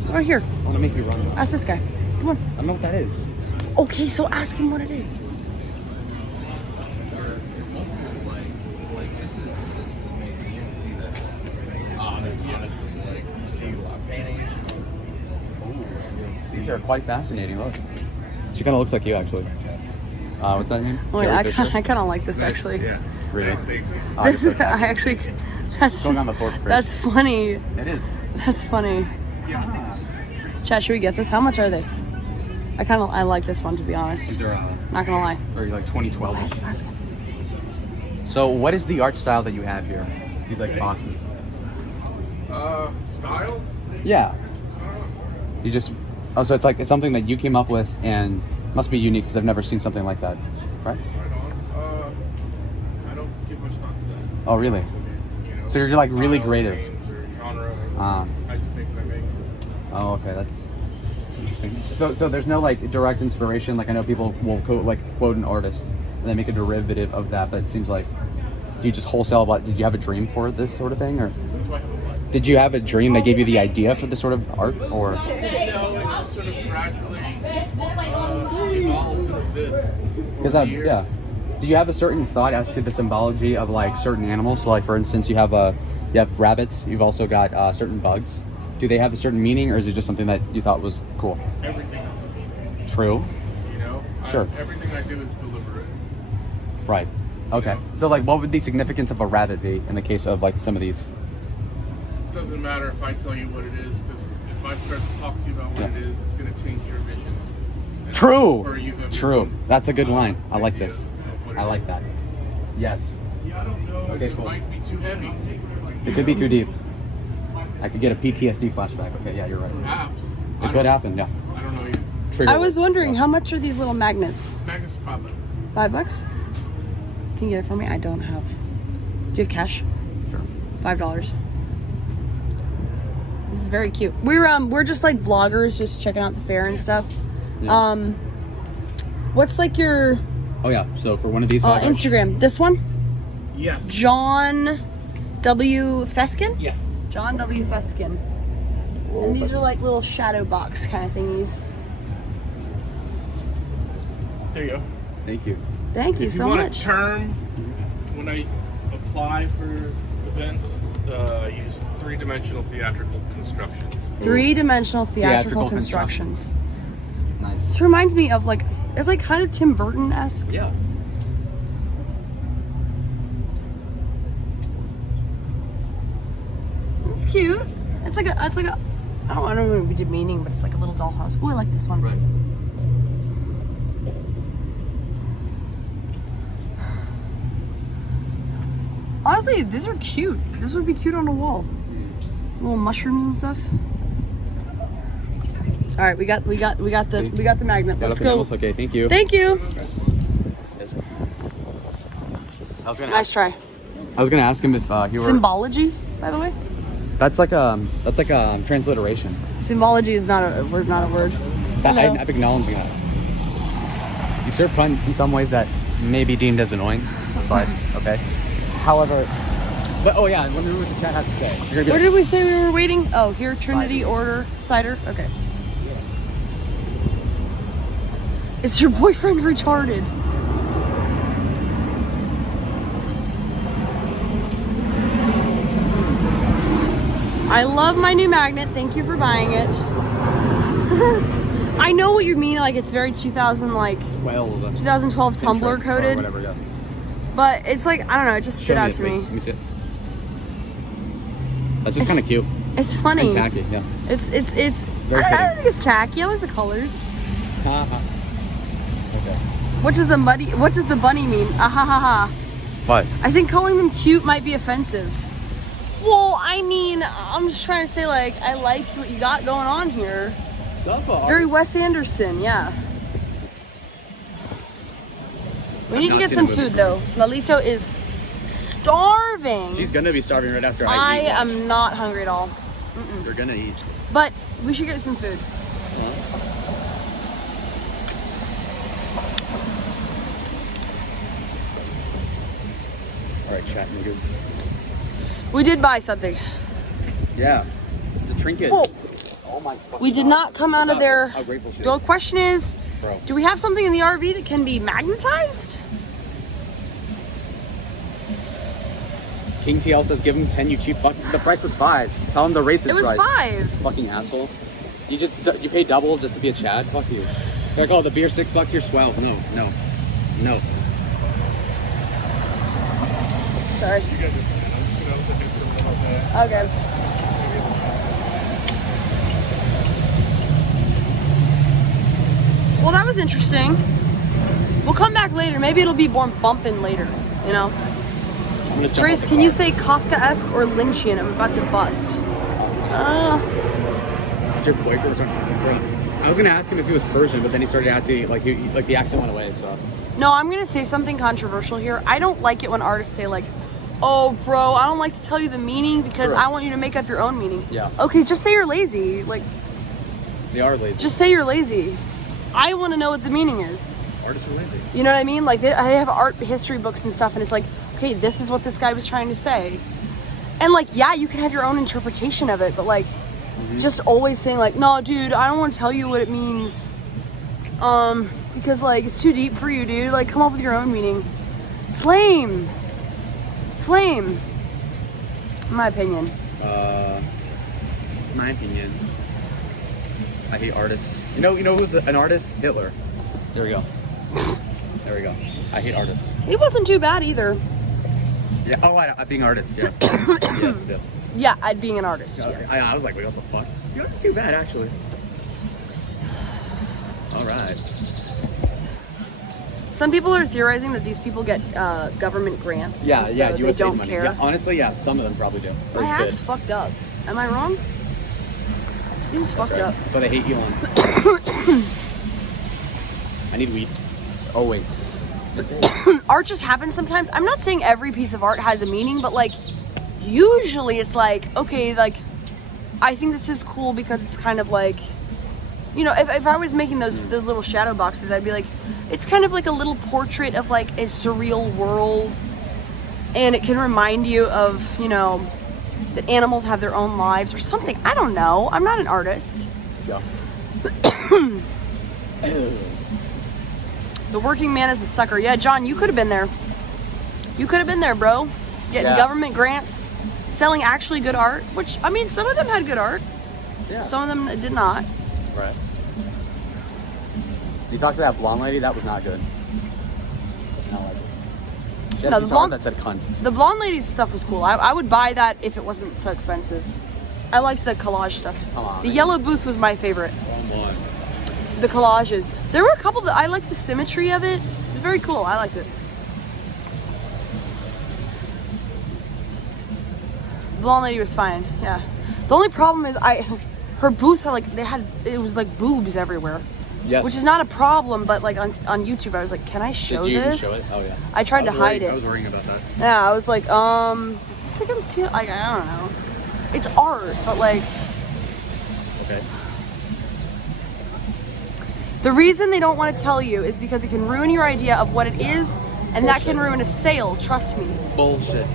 Right here. I want to make you run. Ask this guy. Come on. I don't know what that is. Okay, so ask him what it is. Like this is the main thing. You can see this. Honestly, like you see a lot of paintings. These are quite fascinating. Look. She kind of looks like you, actually. What's that name? Wait, Carrie I Fisher? kind of like this actually. Yeah. Really? Thanks. Oh, you're so tacky. I actually, that's Going on the fourth fridge. That's funny. It is. That's funny. Chat, should we get this? How much are they? I like this one, to be honest. They're, Not gonna lie. or like 2012. Ask him. So, what is the art style that you have here? These like boxes. Style? Yeah. You just. Oh, so it's like it's something that you came up with and must be unique because I've never seen something like that, right? I don't give much thought to that. Oh, really? You know, So you're like really style, creative. themes, or genre. I just make what I make. Oh, okay, that's interesting. So there's no like direct inspiration. Like I know people will quote an artist and then make a derivative of that, but it seems like do you just wholesale about? Did you have a dream for this sort of thing, or Do I have a what? did you have a dream that gave you the idea for this sort of art, or? No, it just sort of gradually evolved into this. Because over the years. yeah. Do you have a certain thought as to the symbology of like certain animals? So like for instance, you have rabbits. You've also got certain bugs. Do they have a certain meaning, or is it just something that you thought was cool? Everything has a meaning. True. You know? Sure. Everything I do is deliberate. Right. Okay. So like, what would the significance of a rabbit be in the case of like some of these? It doesn't matter if I tell you what it is, because if I start to talk to you about what Yeah. it is, it's going to taint your vision. And True. for you to- True. That's a good line. I like this. idea of what it I like is. that. Yes. Okay, It cool. might be too heavy. It could be too deep. I could get a PTSD flashback. Okay, yeah, you're right. Perhaps. It could happen. Yeah. I don't know yet. Trigger I was words. wondering, how much are these little magnets? Magnus $5. $5? Can you get it for me? I don't have. Do you have cash? Sure. $5. This is very cute. We're just like vloggers, just checking out the fair and stuff. Yeah. What's like your Oh yeah. So for one of these, vloggers- Instagram? This one? Yes. John W. Feskin? Yeah. John W. Feskin. And these are like little shadow box kind of thingies. There you go. Thank you. Thank you If you so want much. a term, when I apply for events, I use three-dimensional theatrical constructions. Three-dimensional theatrical Theatrical constructions. Nice. This reminds me of like, it's like kind of Tim Burton-esque. Yeah. It's cute. It's like a, I don't know what we did meaning, but it's like a little dollhouse. Oh, I like this one. Right. Honestly, these are cute. This would be cute on a wall. Little mushrooms and stuff. All right, we got the magnet. Yeah, Let's look at go. those. Okay, thank you. Thank you. I was gonna Nice try. I was gonna ask him if he were. Symbology, by the way. That's like a transliteration. Symbology is not a word. Hello. I'm acknowledging that. You serve pun in some ways that may be deemed as annoying, but okay. However, But oh yeah, let me read what the chat has to say. You're gonna be Where like, did we say we were waiting? Oh, here, Trinity Order Cider. Okay. Is your boyfriend retarded? I love my new magnet. Thank you for buying it. I know what you mean. Like it's very 2012 Tumblr coded. Whatever, yeah. But it's like I don't know. It just stood out to me. Let me see it. That's just kind of cute. It's funny. And tacky, yeah. It's Very I fitting. think it's tacky. I like the colors. Okay. What does the bunny mean? Ah ha ha ha. What? I think calling them cute might be offensive. Well, I mean, I'm just trying to say like I like what you got going on here. Very Wes Anderson, yeah. We need to get some food though. Lalito is starving. She's gonna be starving right after I eat lunch. am not hungry at all. You're gonna eat. But we should get some food. All right, chat niggas. We did buy something. Yeah, it's a trinket. Whoa. Oh my fucking We did God. not come out of there. How grateful she is. The question is, Bro. do we have something in the RV that can be magnetized? King TL says, give him 10, you cheap fuck. The price was 5. Tell him the race is It was price. 5. Fucking asshole. You pay double just to be a Chad? Fuck you. They're like, oh, the beer $6, you're swell. No. Sorry. Okay. Well, that was interesting. We'll come back later. Maybe it'll be more bumping later, you know? I'm gonna jump Grace, off the can you car. say Kafkaesque or Lynchian? I'm about to bust. It's your boyfriend. Bro. I was gonna ask him if he was Persian, but then he started acting like the accent went away. So. No, I'm gonna say something controversial here. I don't like it when artists say like, "Oh, bro, I don't like to tell you the meaning because True. I want you to make up your own meaning." Yeah. Okay, just say you're lazy. Like, They are lazy. just say you're lazy. I want to know what the meaning is. Artists are lazy. You know what I mean? Like, I have art history books and stuff, and it's like, okay, this is what this guy was trying to say. And like, yeah, you can have your own interpretation of it, but like, just always saying like, no, dude, I don't want to tell you what it means. Because like, it's too deep for you, dude. Like, come up with your own meaning. It's lame. It's lame. In my opinion. My opinion. I hate artists. You know who's an artist? Hitler. There we go. There we go. I hate artists. It wasn't too bad either. Yeah. Oh, being artist. Yeah. yes. Yeah, I'd being an artist, Okay. yes. I was like, wait, what the fuck? You know, it's too bad actually. All right. Some people are theorizing that these people get government grants. Yeah, so yeah. they USAID don't money. care. Yeah, honestly, yeah. Some of them probably do. Or My hat's did. fucked up. Am I wrong? Seems That's fucked right. up. So they hate Elon. I need wheat. Oh wait. Art just happens sometimes. I'm not saying every piece of art has a meaning, but like usually it's like, okay, like I think this is cool because it's kind of like, you know, if I was making those little shadow boxes, I'd be like, it's kind of like a little portrait of like a surreal world, and it can remind you of, you know, that animals have their own lives or something. I don't know. I'm not an artist. Yeah. The working man is a sucker. Yeah, John, you could have been there. You could have been there, bro. Getting Yeah. government grants, selling actually good art, which, I mean, some of them had good art. Yeah. Some of them did not. Right. You talked to that blonde lady. That was not good. Not like it. She had No, a the piece of art blonde- that said cunt. The blonde lady's stuff was cool. I would buy that if it wasn't so expensive. I liked the collage stuff. Come on, The man. yellow booth was my favorite. Come on. The collages. There were a couple that I liked the symmetry of it. It was very cool. I liked it. The blonde lady was fine. Yeah. The only problem is her booth had it was like boobs everywhere. Yes. Which is not a problem, but like on YouTube I was like, can I show Did you this? show it? Oh yeah. I tried to hide I it. was worrying about that. Yeah, I was like, is this against you? Like, I don't know. It's art, but like, Okay. the reason they don't want to tell you is because it can ruin your idea of what it is, and that can ruin a sale, trust me. Bullshit.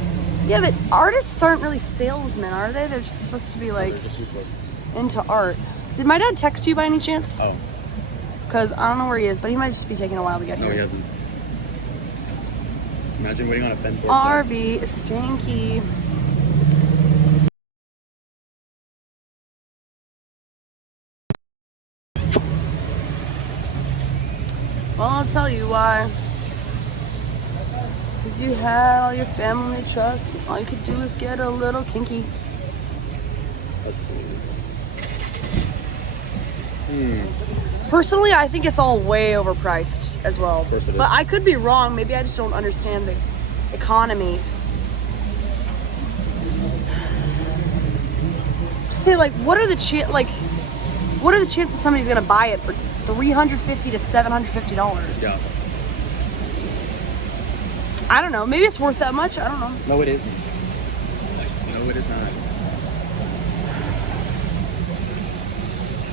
Yeah, but artists aren't really salesmen, are they? They're just supposed to be like into art. Did my dad text you by any chance? Oh. Because I don't know where he is, but he might just be taking a while to get here. No, he hasn't. Imagine waiting on a Ben Ford. RV is stinky. Well, I'll tell you why. Because you had all your family trust. All you could do is get a little kinky. Let's see. Personally, I think it's all way overpriced as well. Of course it is. But I could be wrong. Maybe I just don't understand the economy. Say, like, what are the chances somebody's gonna buy it for $350 to $750? Yeah. I don't know. Maybe it's worth that much. I don't know. No, it isn't. No, it is not.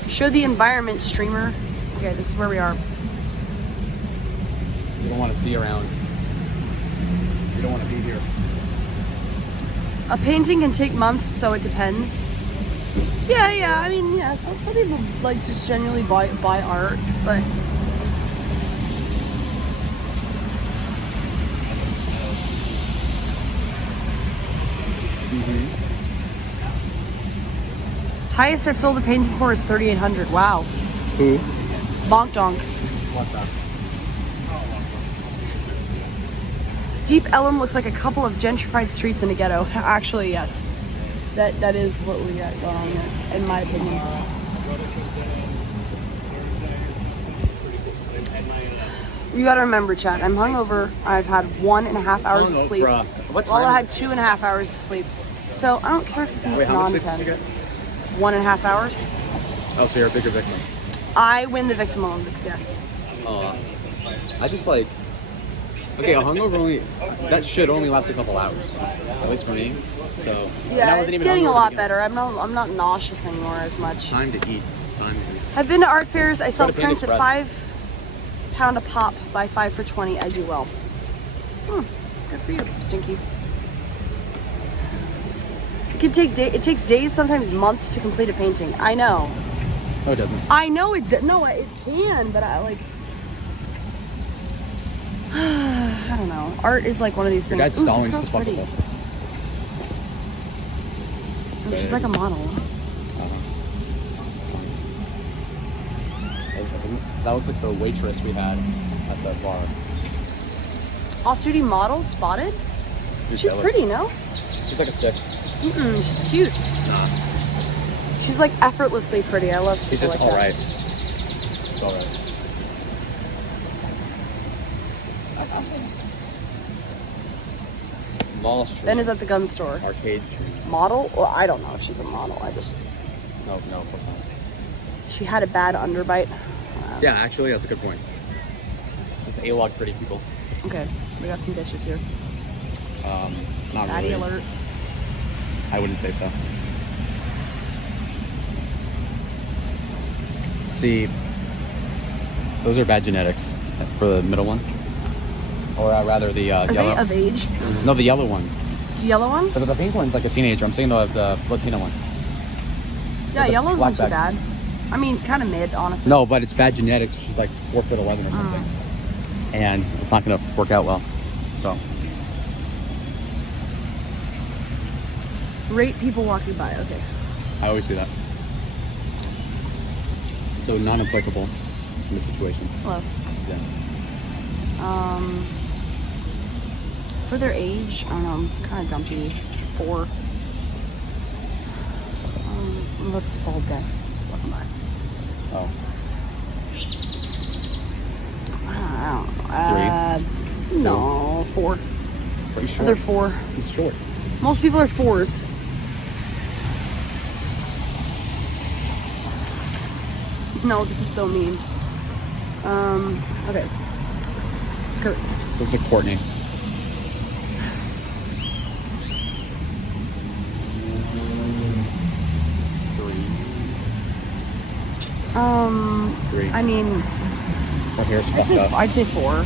Show the environment, streamer. Okay, this is where we are. You don't want to see around. You don't want to be here. A painting can take months, so it depends. Yeah. I mean, yeah. Some people like just genuinely buy art, but. Highest I've sold a painting for is $3,800. Wow. Who? Bonk donk. What's that? Deep Ellum looks like a couple of gentrified streets in a ghetto. Actually, yes. That is what we got going on here, in my opinion. You gotta remember, chat, I'm hungover. I've had 1.5 hours of sleep. What time? Well, I had 2.5 hours of sleep. So I don't care if it's Wait, how much sleep non-10. did you get? 1.5 hours. Oh, so you're a bigger victim. I win the Victim Olympics, yes. I just like, okay, a hungover only, that should only last a couple hours, at least for me. So Yeah, wasn't it's even getting a hungover lot to begin better. I'm not nauseous anymore as much. Time to eat. I've been to art fairs. I sell to Panda prints at Express. £5 a pop, buy 5 for 20. I do well. Good for you, Stinky. It takes days, sometimes months to complete a painting. I know. No, it doesn't. I know it can, but I like. I don't know. Art is like one of these things. Your dad's Ooh, this stalling girl's to fuck pretty. with Ooh, she's like a model. That looks like the waitress we had at the bar. Off-duty model spotted. You're She's jealous. pretty, no? She's like a 6. She's cute. Nah. She's like effortlessly pretty. I love She's people just like that. alright. It's alright. Mall Street. Ben is at the gun store. Arcade Street. Model? Well, I don't know if she's a model. No, of course not. She had a bad underbite. Yeah, actually, that's a good point. It's A-log pretty people. Okay, we got some bitches here. Not Fatty really. alert. I wouldn't say so. See, those are bad genetics for the middle one. Or rather the Are yellow. they of age? No, the yellow one. The yellow one? The pink one's like a teenager. I'm saying the Latino one. Yeah, the yellow's black not too bag. bad. I mean, kind of mid, honestly. No, but it's bad genetics. She's like 4'11" or something. And it's not going to work out well. So. Rate people walking by. Okay. I always do that. So non-applicable in this situation. Hello. Yes. For their age, I don't know, I'm kind of dumpy. 4. What about this bald guy? Walking by. Oh. I don't know. No, 4. Pretty short. They're 4. He's short. Most people are 4s. No, this is so mean. Okay. Skirt. Looks like Courtney. Three. I mean, Her hair's fucked up. I'd say 4.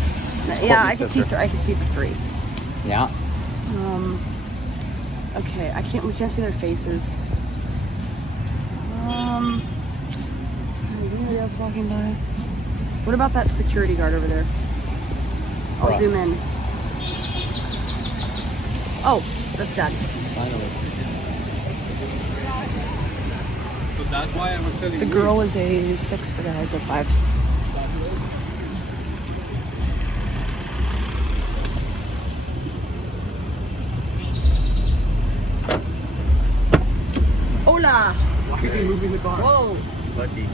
Yeah, I Courtney's could sister. see 3. 3. Yeah. Okay, we can't see their faces. Anybody else walking by? What about that security guard over there? I'll zoom in. Oh, that's Dad. Finally. So that's why I was telling The girl is a 6, the guy is a 5. Hola! Why are you moving the car? Whoa! Lucky.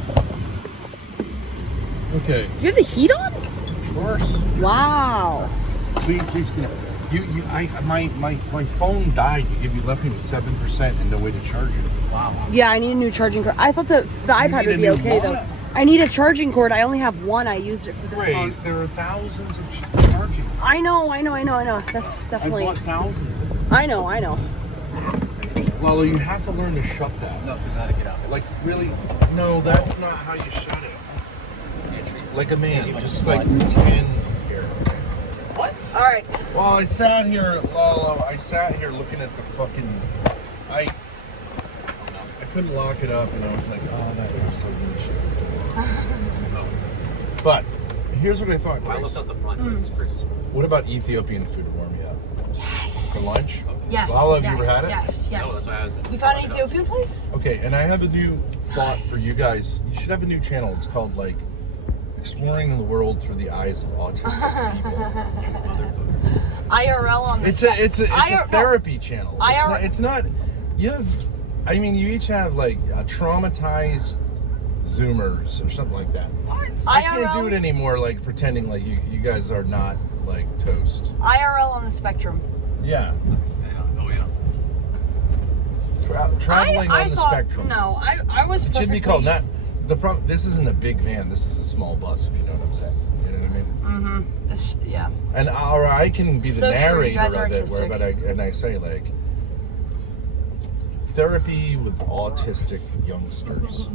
Okay. You have the heat on? Of course. Wow. Please, my phone died. You left me with 7% and no way to charge it. Wow. Yeah, I need a new charging cord. I thought the iPad would be okay though. I need a charging cord. I only have one. I used it for this phone. There are thousands of charging. I know. That's definitely. I bought thousands of them. I know. Lalo, you have to learn to shut that. No, she's got to get out. Like, really? No, that's not how you shut it. Like a man, just like pretend here. What? All right. Well, I sat here, Lalo, looking at the fucking, I couldn't lock it up and I was like, oh, that is so good shit. But, here's what I thought, Grace. I looked up the front, so it's Chris. What about Ethiopian food to warm you up? Yes. For lunch? Yes. Lalo, have you ever had it? Yes. No, that's why I was. We found an Ethiopian place. Okay, and I have a new thought for you guys. You should have a new channel. It's called, like, Exploring the World Through the Eyes of Autistic People. IRL on the It's a therapy channel. It's not. You have. I mean, you each have like traumatized Zoomers or something like that. What? I can't do it anymore. Like pretending like you guys are not like toast. IRL on the spectrum. Yeah. Oh yeah. Traveling on the spectrum. No, I was. It should be called not. The problem. This isn't a big van. This is a small bus. If you know what I'm saying. You know what I mean? Mm-hmm. Yeah. And I can be the So true, you narrator guys are of it, artistic. I say like therapy with autistic youngsters.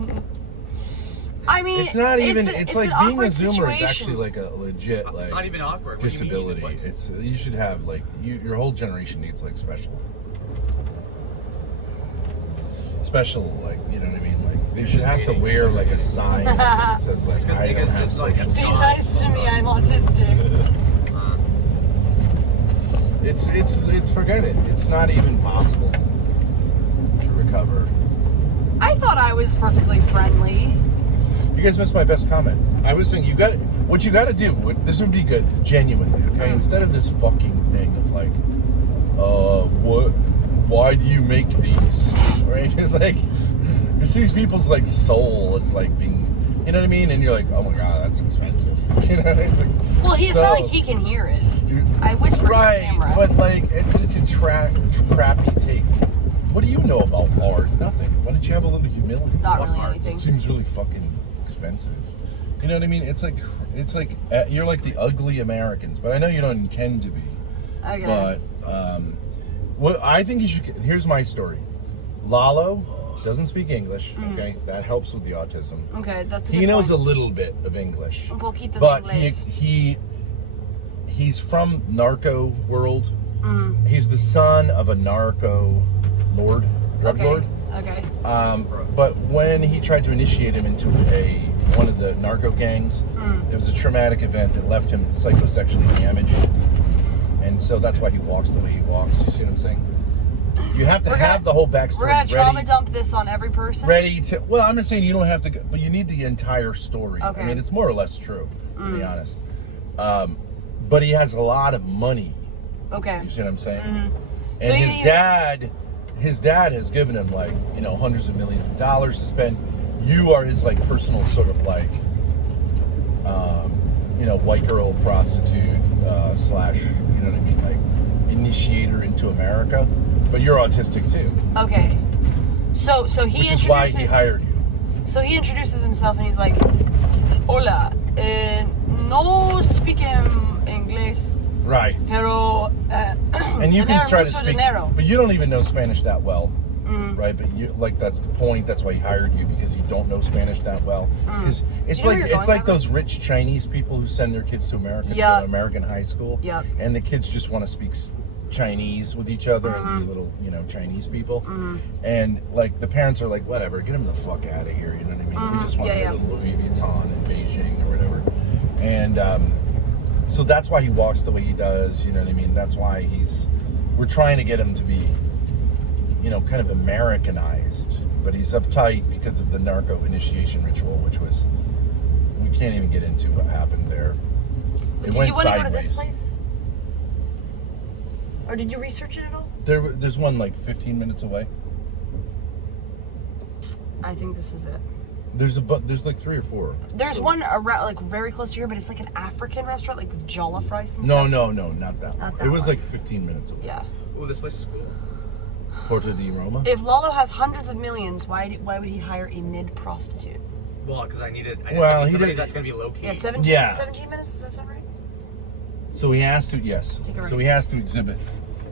I mean, It's not even. It's It's like an being a awkward Zoomer is situation. actually like a legit like. It's not even awkward. What do you mean? Disability. It's you should have like your whole generation needs like special like you know what I mean like you should have to wear like a sign that says like I don't have social Be nice to me. I'm autistic. It's forget it. It's not even possible to recover. I thought I was perfectly friendly. You guys missed my best comment. I was saying what you got to do. This would be good, genuinely. Okay, instead of this fucking thing of like, what? Why do you make these? Right? It's like it's these people's like soul. It's like being, you know what I mean? And you're like, oh my god, that's expensive. You know? It's like, Well, it's not like he can hear it. Dude, I whispered to the camera. But like, it's such a crappy take. What do you know about art? Nothing. Why don't you have a little humility? Not Fuck really art. anything. It seems really fucking expensive. You know what I mean? It's like you're like the ugly Americans, but I know you don't intend to be. Okay. But what I think you should. Here's my story. Lalo doesn't speak English. Okay, that helps with the autism. Okay, that's a He good knows point. a little bit of English, Un poquito de but inglés. he's from narco world. He's the son of a narco lord, drug lord. Okay. But when he tried to initiate him into one of the narco gangs, it was a traumatic event that left him psychosexually damaged, and so that's why he walks the way he walks. You see what I'm saying? You have to have the whole backstory. We're gonna trauma dump this on every person. Ready to? Well, I'm not saying you don't have to, but you need the entire story. Okay. I mean, it's more or less true, to be honest. But he has a lot of money. Okay. You see what I'm saying? So And his dad has given him like hundreds of millions of dollars to spend. You are his like personal sort of like white girl prostitute slash what I mean, like initiator into America. But you're autistic too. Okay. So he Which introduces. is why he hired you. So he introduces himself and he's like, "Hola, no speak English, Right. pero And you can try to mucho speak, dinero." but you don't even know Spanish that well, right? But you that's the point. That's why he hired you, because you don't know Spanish that well. Because it's Do you know where you're it's going, like those rich Chinese people who send their kids to America, to Yeah. American high school, Yep. and the kids just want to speak Chinese with each other and be little, you know, Chinese people. And like the parents are like, whatever, get them the fuck out of here. You know what I mean? We just want to go to Louis Vuitton in Beijing or whatever. And so that's why he walks the way he does. You know what I mean? That's why we're trying to get him to be, you know, kind of Americanized. But he's uptight because of the narco initiation ritual, which was, we can't even get into what happened there. It went Did you want to go to sideways. this place? Or did you research it at all? There's one like 15 minutes away. I think this is it. There's like 3 or 4. There's one around, like very close to here, but it's like an African restaurant, like with jollof rice and No, stuff. not that Not one. that It was one. like 15 minutes away. Yeah. Oh, this place is cool. Porta di Roma. If Lalo has hundreds of millions, why would he hire a mid-prostitute? Well, because I need Well, he somebody did- that's gonna be low key. Yeah, 17 minutes, does that sound right? So he has to, yes. Take a right. So he has to exhibit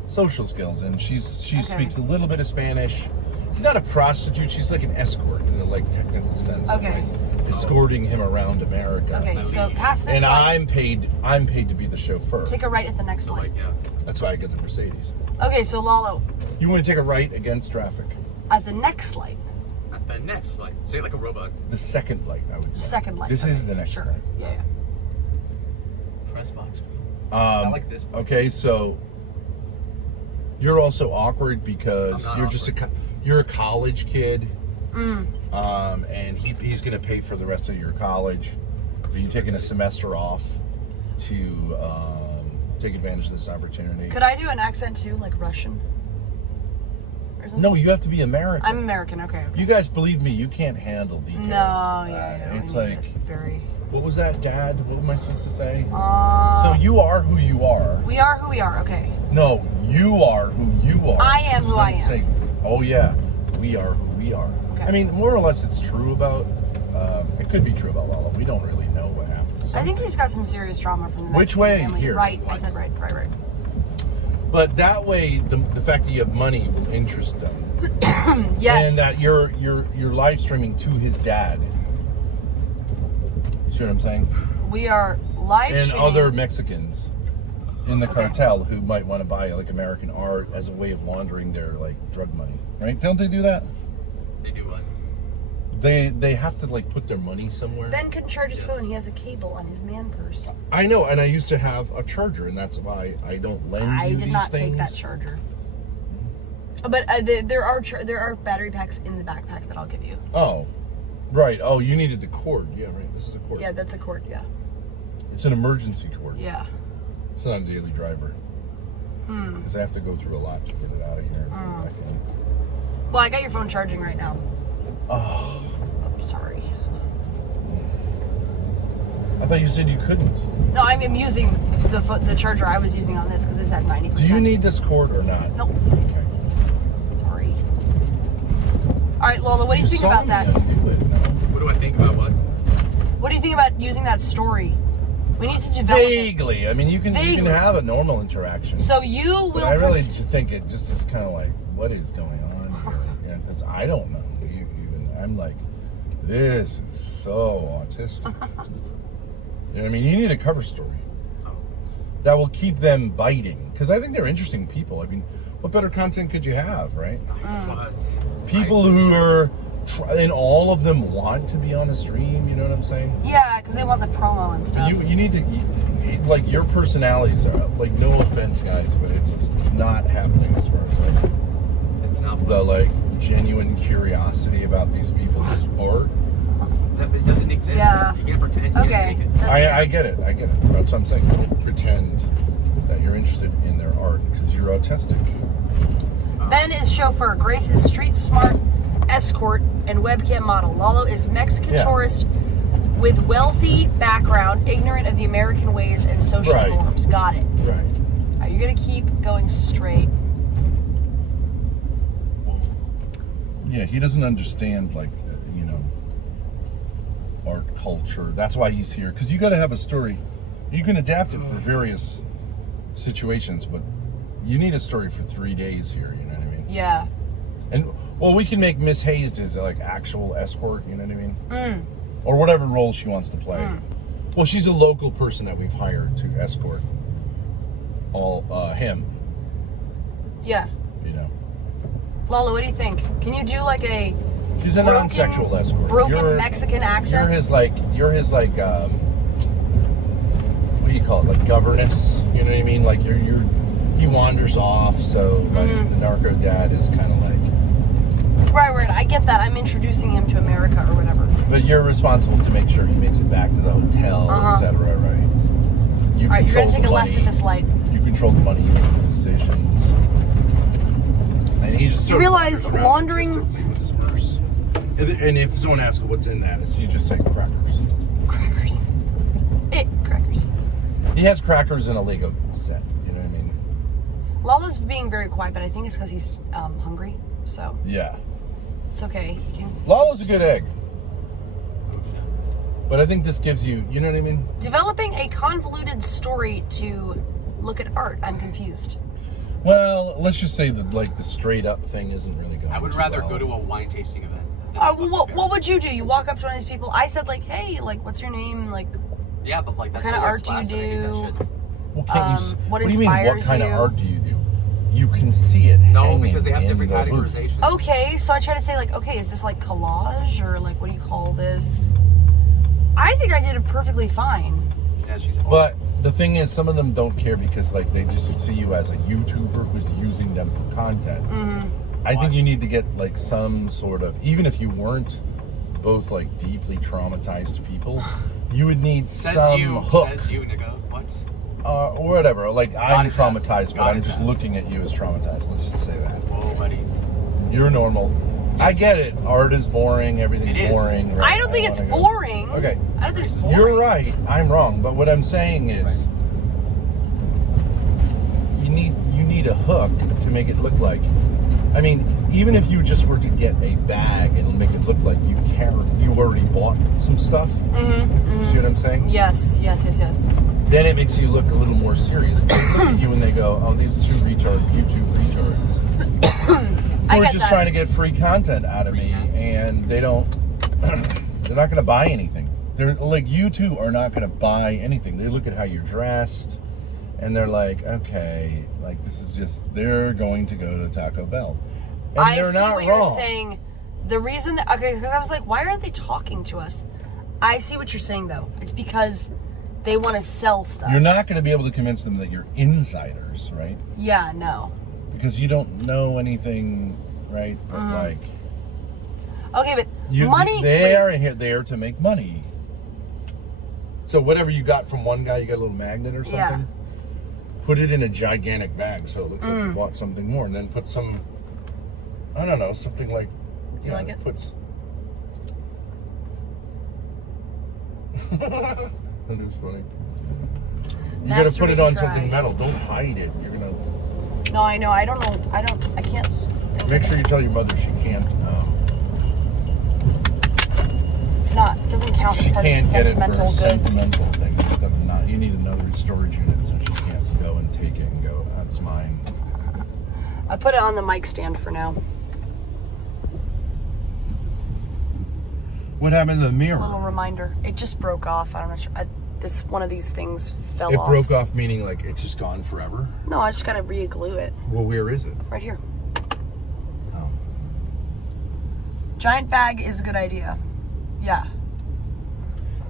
social skills, and she speaks a little bit of Spanish. She's not a prostitute. She's like an escort in the like technical sense. of, Okay. like, escorting him around America. Okay, so past this And light, I'm paid to be the chauffeur. take a right at the next light. That's why I get the Mercedes. Okay, so Lalo, You want to take a right against traffic? at the next light, At the next light. Say it like a robot. The second light, I would the say. second light. This okay, is the next sure. light. Yeah. Press box. I like this. Okay, so you're also awkward because I'm not you're just you're a college kid, and he's going to pay for the rest of your college. Are you taking a semester off to take advantage of this opportunity? Could I do an accent too, like Russian? Or something? No, you have to be American. I'm American. Okay. You guys, believe me, you can't handle details. No, yeah. It's I mean, like, very. what was that, Dad? What am I supposed to say? So you are who you are. We are who we are. Okay. No, you are who you are. I am who I Don't am. say, oh yeah, we are who we are. Okay. I mean, more or less, it's true about. It could be true about Lala. We don't really know what happens. I think he's got some serious trauma from the Which Mexican way? family. Here. Right. I said right. But that way, the fact that you have money will interest them. Yes. And that you're live streaming to his dad. See what I'm saying? We are live And streaming. other Mexicans in the Okay. cartel who might want to buy like American art as a way of laundering their like drug money, right? Don't they do that? They do what? They have to like put their money somewhere. Ben can charge his phone. He has a cable on his man purse. I know, and I used to have a charger, and that's why I don't lend I you did these not things. take that charger. But there are battery packs in the backpack that I'll give you. Oh, right. Oh, you needed the cord. Yeah, right. This is a cord. Yeah, that's a cord. Yeah. It's an emergency cord. Yeah. It's not a daily driver. Because I have to go through a lot to get it out of here and put it back in. Well, I got your phone charging right now. Oh, I'm sorry. I thought you said you couldn't. No, I'm using the charger I was using on this because this had 90%. Do you need this cord or not? Nope. Okay. Sorry. All right, Lola, what do you think about that? What do I think about what? What do you think about using that story? We need to develop it. Vaguely. I mean, you can have a normal interaction. So you will. But I really just think it just is kind of like, what is going on here? Yeah, because I don't know. I'm like, this is so autistic. You know what I mean? You need a cover story that will keep them biting. Because I think they're interesting people. I mean, what better content could you have, right? People who are, and all of them want to be on a stream, you know what I'm saying? Yeah, because they want the promo and stuff. You need to, like, your personalities are, like, no offense, guys, but it's not happening as far as, like, It's not the, like, genuine curiosity about these people's sport. It doesn't exist. Yeah. You can't pretend. You Okay. can't make it. I get it. That's what I'm saying. Don't pretend that you're interested in their art because you're autistic. Ben is chauffeur. Grace is street smart escort and webcam model. Lalo is Mexican tourist with wealthy background, ignorant of the American ways and social norms. Got it. Right. All right, you're gonna keep going straight. Yeah, he doesn't understand, like, you know, art culture. That's why he's here. Because you got to have a story. You can adapt it for various situations, but you need a story for 3 days here. You know what I mean? Yeah. And well, we can make Miss Hayes as like actual escort. You know what I mean? Or whatever role she wants to play. Well, she's a local person that we've hired to escort him Yeah. You know. Lalo, what do you think? Can you do like a She's a non-sexual escort. broken Mexican accent? You're his what do you call it? Like governess. You know what I mean? Like he wanders off, so like the narco dad is kind of like. Right. I get that. I'm introducing him to America or whatever. But you're responsible to make sure he makes it back to the hotel, etc. Right? All right, you're gonna take a left at this light. You control the money. You make the decisions. And he just you realize laundering. With his purse. And if someone asks what's in that, you just say crackers. Crackers. Crackers. He has crackers in a Lego set. You know what I mean? Lalo's being very quiet, but I think it's because he's hungry. So. Yeah. It's okay. He can. Lalo's a good egg. But I think this gives you know what I mean? Developing a convoluted story to look at art. I'm confused. Well, let's just say that like the straight up thing isn't really going. I would rather go to a wine tasting event. What would you do? You walk up to one of these people. I said like, hey, like, what's your name? Like. Yeah, but like that's what kind of art do you do? Well, can't you? What do you mean? What kind you? of art do you do? You can see it. No, because they have different categorizations. Okay, so I try to say like, okay, is this like collage or like what do you call this? I think I did it perfectly fine. Yeah, she's. But the thing is, some of them don't care because like they just see you as a YouTuber who's using them for content. I think you need to get like some sort of, even if you weren't both like deeply traumatized people, you would need some hook. Says you, nigga. What? Or whatever. Like I'm traumatized, but I'm just ass. looking at you as traumatized. Let's just say that. Whoa, buddy. You're normal. I get it. Art is boring. Everything's boring. Right? I don't think it's boring. Okay. I don't think it's boring. You're right. I'm wrong. But what I'm saying is, you need a hook to make it look like. I mean, even if you just were to get a bag, it'll make it look like you already bought some stuff. See what I'm saying? Yes. Then it makes you look a little more serious. They look at you and they go, "Oh, these two YouTube retards who are just trying to get free content out of me," and they don't. They're not going to buy anything. They're like, you two are not going to buy anything. They look at how you're dressed, and they're like, okay, like this is just. They're going to go to Taco Bell. And I they're see not what wrong. you're saying. The reason that because I was like, why aren't they talking to us? I see what you're saying though. It's because they want to sell stuff. You're not going to be able to convince them that you're insiders, right? Yeah, no. Because you don't know anything, right? But like, okay, but money. They are there to make money. So whatever you got from one guy, you got a little magnet or something. Yeah. Put it in a gigantic bag so it looks like you bought something more, and then put some. I don't know, something like. Do you like it? Puts. That is funny. You gotta put it on something metal. Don't hide it. You're gonna. No, I know. I don't know. I can't. Make sure you tell your mother she can't. It's not. It doesn't count as She part of can't get it for sentimental a goods. sentimental thing. You need another storage unit so she can't go and take it and go, that's mine. I put it on the mic stand for now. What happened to the mirror? A little reminder. It just broke off. I'm not sure. This one of these things fell off. It broke off, meaning like it's just gone forever? No, I just gotta re-glue it. Well, where is it? Right here. Oh. Giant bag is a good idea. Yeah.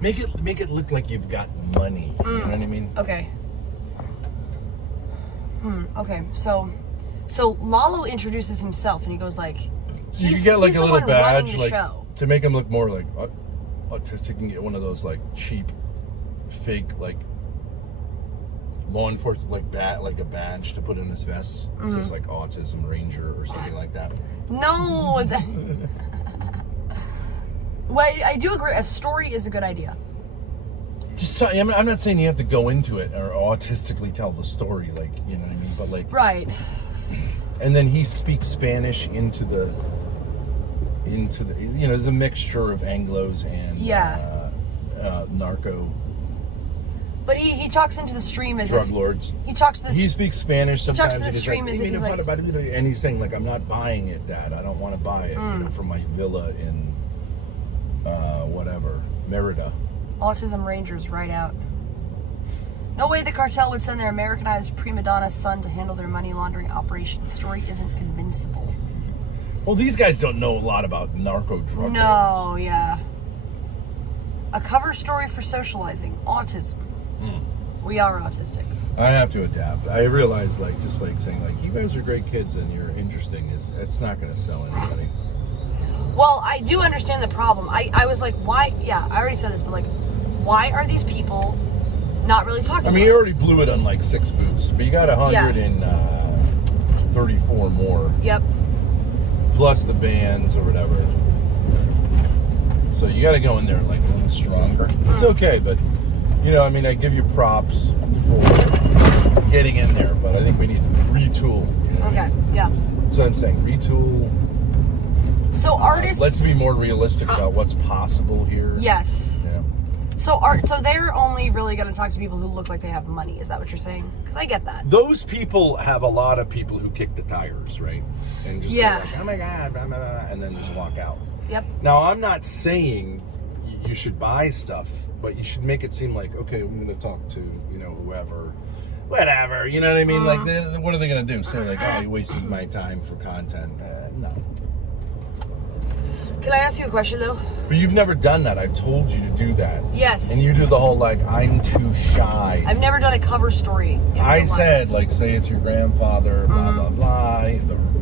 Make it look like you've got money. You know what I mean? Okay. Okay. So Lalo introduces himself and he goes like, You can get like he's a the little one running badge, the like show. to make him look more like autistic. You can get one of those like cheap, fake like law enforcement like a badge to put in his vest. It says like Autism Ranger or something like that. No. Well, I do agree. A story is a good idea. I'm not saying you have to go into it or autistically tell the story, like, you know what I mean? But like, right. And then he speaks Spanish into the, there's a mixture of Anglos and narco. But he talks into the stream as drug if lords. He talks to the. He speaks Spanish sometimes. He talks to the stream as if he's like, and he's saying like, I'm not buying it, Dad. I don't want to buy it from my villa in whatever Merida. Autism Rangers right out. No way the cartel would send their Americanized prima donna son to handle their money laundering operation. The story isn't convincible. Well, these guys don't know a lot about narco drug No, yeah. A cover story for socializing. Autism. We are autistic. I have to adapt. I realize, like, just like saying, like, you guys are great kids and you're interesting, it's not going to sell anybody. Well, I do understand the problem. I was like, why? Yeah, I already said this, but like, why are these people not really talking? I mean, you already blew it on like 6 booths, but you got 134 more. Yep. Plus the bands or whatever. So you got to go in there like a little stronger. It's okay, but you know, I mean, I give you props for getting in there, but I think we need to retool. You know? Okay. Yeah. That's what I'm saying. Retool. So artists. Let's be more realistic about what's possible here. Yes. Yeah. So they're only really going to talk to people who look like they have money. Is that what you're saying? Because I get that. Those people have a lot of people who kick the tires, right? And just say like, oh my God, blah, blah, blah, and then just walk out. Yep. Now, I'm not saying you should buy stuff, but you should make it seem like, okay, I'm going to talk to, you know, whoever, whatever, you know what I mean? Like, what are they going to do? Say like, oh, you wasted my time for content. No. Can I ask you a question though? But you've never done that. I've told you to do that. Yes. And you do the whole like, I'm too shy. I've never done a cover story. I said, like, say it's your grandfather, blah, blah, blah.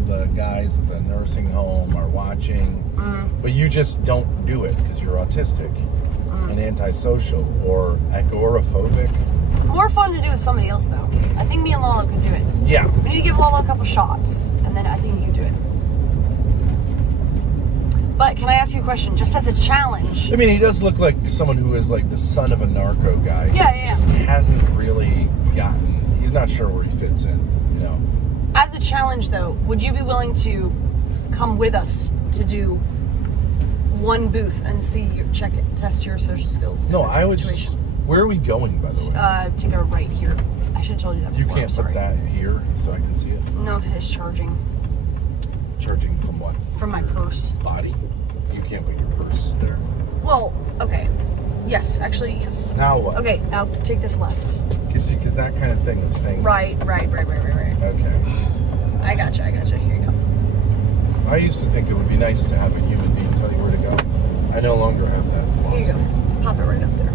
The guys at the nursing home are watching. But you just don't do it because you're autistic and antisocial or agoraphobic. More fun to do with somebody else though. I think me and Lalo could do it. Yeah. We need to give Lalo a couple shots and then I think he could do it. But can I ask you a question, just as a challenge? I mean, he does look like someone who is like the son of a narco guy. Yeah. Just hasn't really gotten, he's not sure where he fits in, you know. As a challenge though, would you be willing to come with us to do one booth and test your social skills? No, I would just, where are we going, by the way? Take a right here. I should have told you that before. You can't put that here so I can see it? No, because it's charging. Charging from what? From my purse. Body? You can't put your purse there. Well, okay. Yes, actually, yes. Now what? Okay, now take this left. Because that kind of thing I'm saying. Right. Okay. I gotcha. Here you go. I used to think it would be nice to have a human being tell you where to go. I no longer have that philosophy. Here you go. Pop it right up there.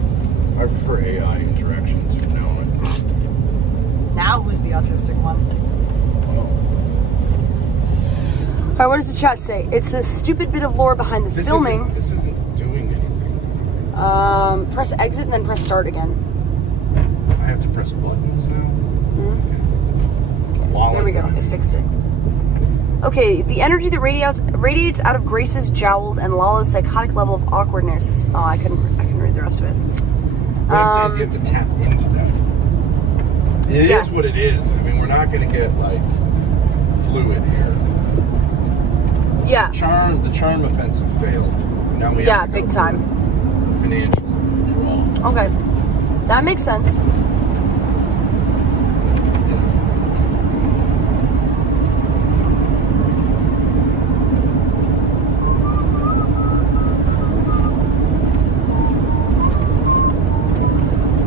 I prefer AI interactions from now on. Now who's the autistic one? Oh. Alright, what does the chat say? It's the stupid bit of lore behind the filming. This isn't doing anything. Press exit and then press start again. I have to press buttons now? Okay. There we go. It fixed it. Okay, the energy that radiates out of Grace's jowls and Lalo's psychotic level of awkwardness. Oh, I couldn't read the rest of it. What I'm saying is you have to tap into that. It is what it is. I mean, we're not going to get like fluid here. Yeah. The charm offensive failed. Now we have to go big time. Financial draw. Okay, that makes sense.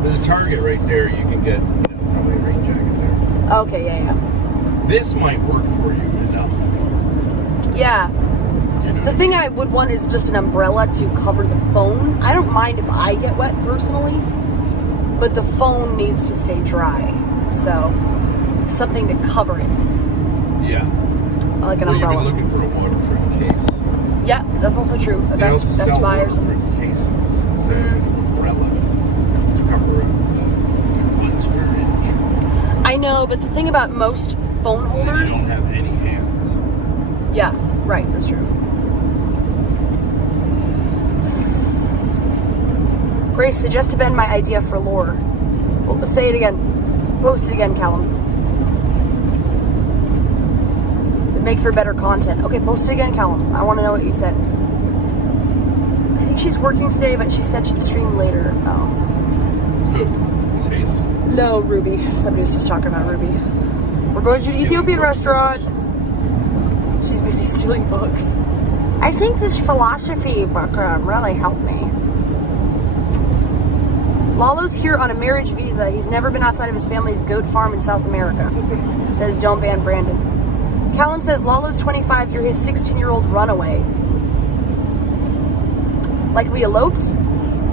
There's a Target right there. You can get probably a rain jacket there. Okay, yeah. This might work for you enough. Yeah. You know? The thing I would want is just an umbrella to cover the phone. I don't mind if I get wet personally, but the phone needs to stay dry. So, something to cover it. Yeah. Like an umbrella. You've been looking for a waterproof case. Yeah, that's also true. That's Buy or something. Cases instead of an umbrella to cover a 1 square inch. I know, but the thing about most phone holders. You don't have any hands. Yeah, right, that's true. Grace, suggest to Ben my idea for lore. Well, say it again. Post it again, Callum. It'd make for better content. Okay, post it again, Callum. I want to know what you said. I think she's working today, but she said she'd stream later. Oh. Who? It's Hazel. No, Ruby. Somebody was just talking about Ruby. We're going to the Ethiopian restaurant. She's busy stealing books. I think this philosophy book really helped me. Lalo's here on a marriage visa. He's never been outside of his family's goat farm in South America. Says don't ban Brandon. Callum says Lalo's 25, you're his 16-year-old runaway. Like we eloped?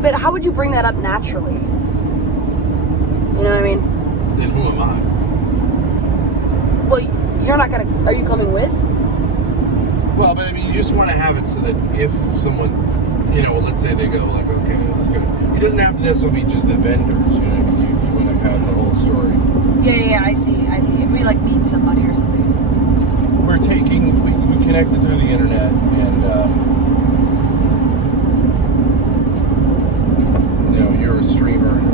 But how would you bring that up naturally? You know what I mean? Then who am I? Well, you're not gonna, are you coming with? Well, but I mean, you just want to have it so that if someone, you know, well, let's say they go like, okay, let's go. It doesn't have to necessarily be just the vendors, you know what I mean? You want to have the whole story. Yeah, I see. If we like meet somebody or something. We connected through the internet, and you know, you're a streamer in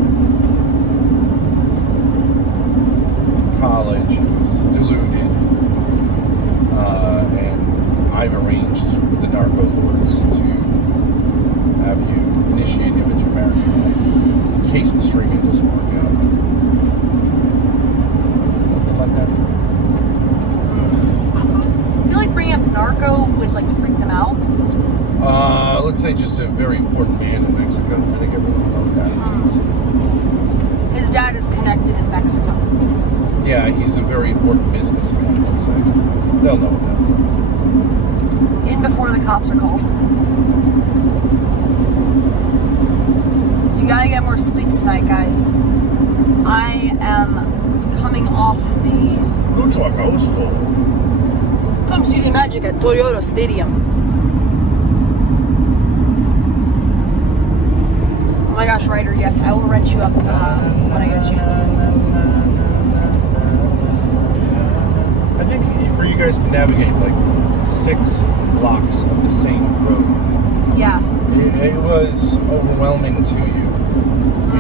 college who's deluded, and I've arranged with the narco lords to have you initiate him into marriage in case the streaming doesn't work out. Something like that. I feel like bringing up narco would like freak them out. Let's say just a very important man in Mexico. I think everyone knows that. His dad is connected in Mexico. Yeah, he's a very important businessman, let's say. They'll know that. In before the cops are called. You gotta get more sleep tonight, guys. I am coming off the... Looks like Oslo. Come see the magic at Toyota Stadium. Oh my gosh, Ryder, yes, I will rent you up when I get a chance. I think for you guys to navigate like 6 blocks of the same road. Yeah. It was overwhelming to you.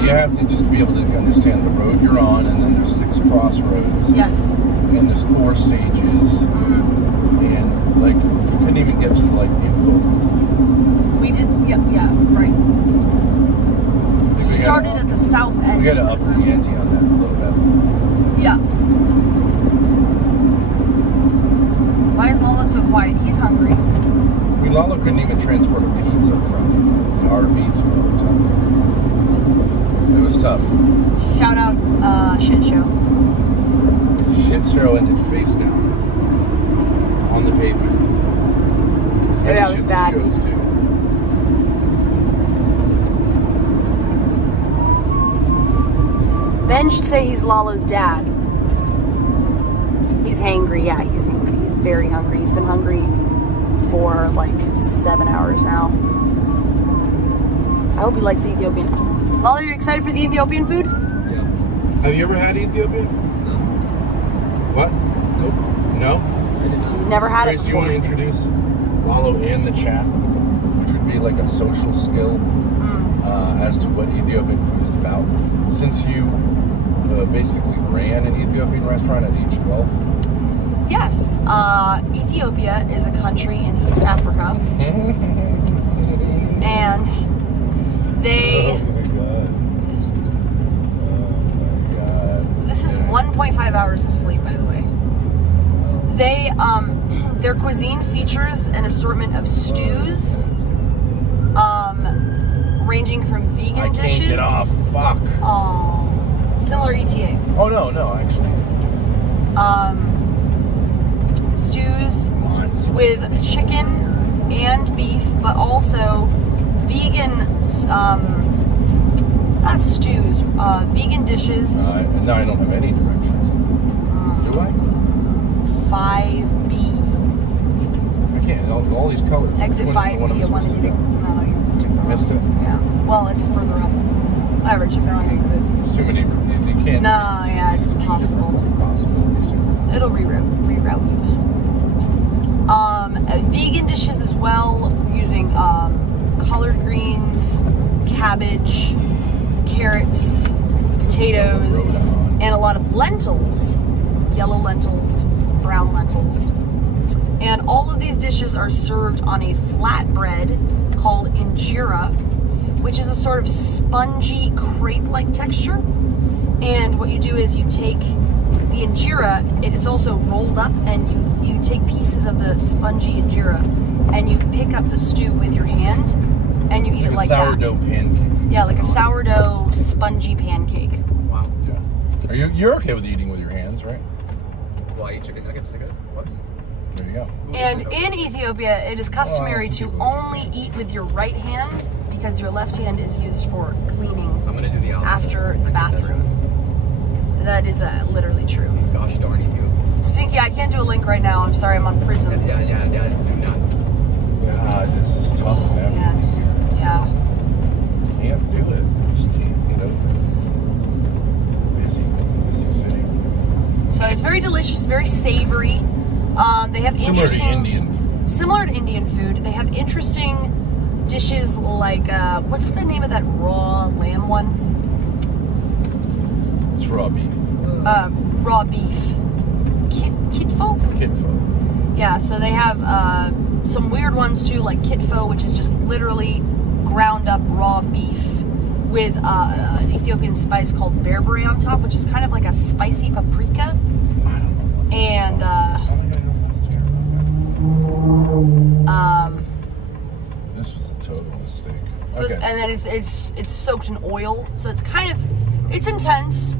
You have to just be able to understand the road you're on, and then there's 6 crossroads. Yes. And there's 4 stages. And like, you couldn't even get to like info booth. We did, yeah, right. We started at the south end. We gotta up the ante on that a little bit. Yeah. Why is Lalo so quiet? He's hungry. I mean, Lalo couldn't even transport a pizza from the RV to the hotel. It was tough. Shout out, Shit Show. Shit show ended face down on the pavement. As many Yeah, it was shit bad. shows do. Ben should say he's Lalo's dad. He's hangry. Yeah, he's hangry. He's very hungry. He's been hungry for like 7 hours now. I hope he likes the Ethiopian. Lalo, are you excited for the Ethiopian food? Yeah. Have you ever had Ethiopian? No. What? Nope. No? You've never had Grace, it do you want to before. introduce Lalo and the chat, which would be like a social skill as to what Ethiopian food is about? Since you basically ran an Ethiopian restaurant at age 12? Yes. Ethiopia is a country in East Africa. And they... Oh my god. This is 1.5 hours of sleep, by the way. They, their cuisine features an assortment of stews, ranging from vegan dishes. I can't get off. Fuck. Similar ETA. Oh no, actually. Stews with chicken and beef, but also vegan, not stews, vegan dishes. No, I don't have any directions. Do I? 5B. I can't. All these colors. Exit Which one is the one 5B. I'm supposed to go? No, you took the wrong Missed it. Yeah. Well, it's further up. Whatever, took the wrong exit. It's too many. You can't. No, yeah, it's impossible. It'll reroute you. Vegan dishes as well, using collard greens, cabbage, carrots, potatoes, and a lot of lentils. Yellow lentils, brown lentils. And all of these dishes are served on a flatbread called injera, which is a sort of spongy crepe-like texture. And what you do is you take the injera, it is also rolled up, and you take pieces of the spongy injera and you pick up the stew with your hand and you eat it like that. Sourdough pancake. Yeah, like a sourdough spongy pancake. Wow. Yeah. You're okay with eating with your hands, right? Well, I eat chicken nuggets, nigga. What? There you go. And in Ethiopia, it is customary some to people only eat with your right hand because your left hand is used for cleaning I'm gonna do the opposite. after the bathroom. That is literally true. These gosh darn Ethiopians. Stinky, I can't do a link right now. I'm sorry, I'm on Prism. Yeah, do not. God, this is tough after Yeah. the year. Yeah. Can't do it. Just can't get over it. Busy city. So it's very delicious, very savory. They have Similar to interesting, Indian food. similar to Indian food. They have interesting dishes like what's the name of that raw lamb one? It's raw beef. Raw beef. Kitfo? Kitfo. Yeah, so they have some weird ones too, like kitfo, which is just literally ground up raw beef with an Ethiopian spice called berbere on top, which is kind of like a spicy paprika. And this was a total mistake. so Okay. and then it's soaked in oil, so it's it's intense,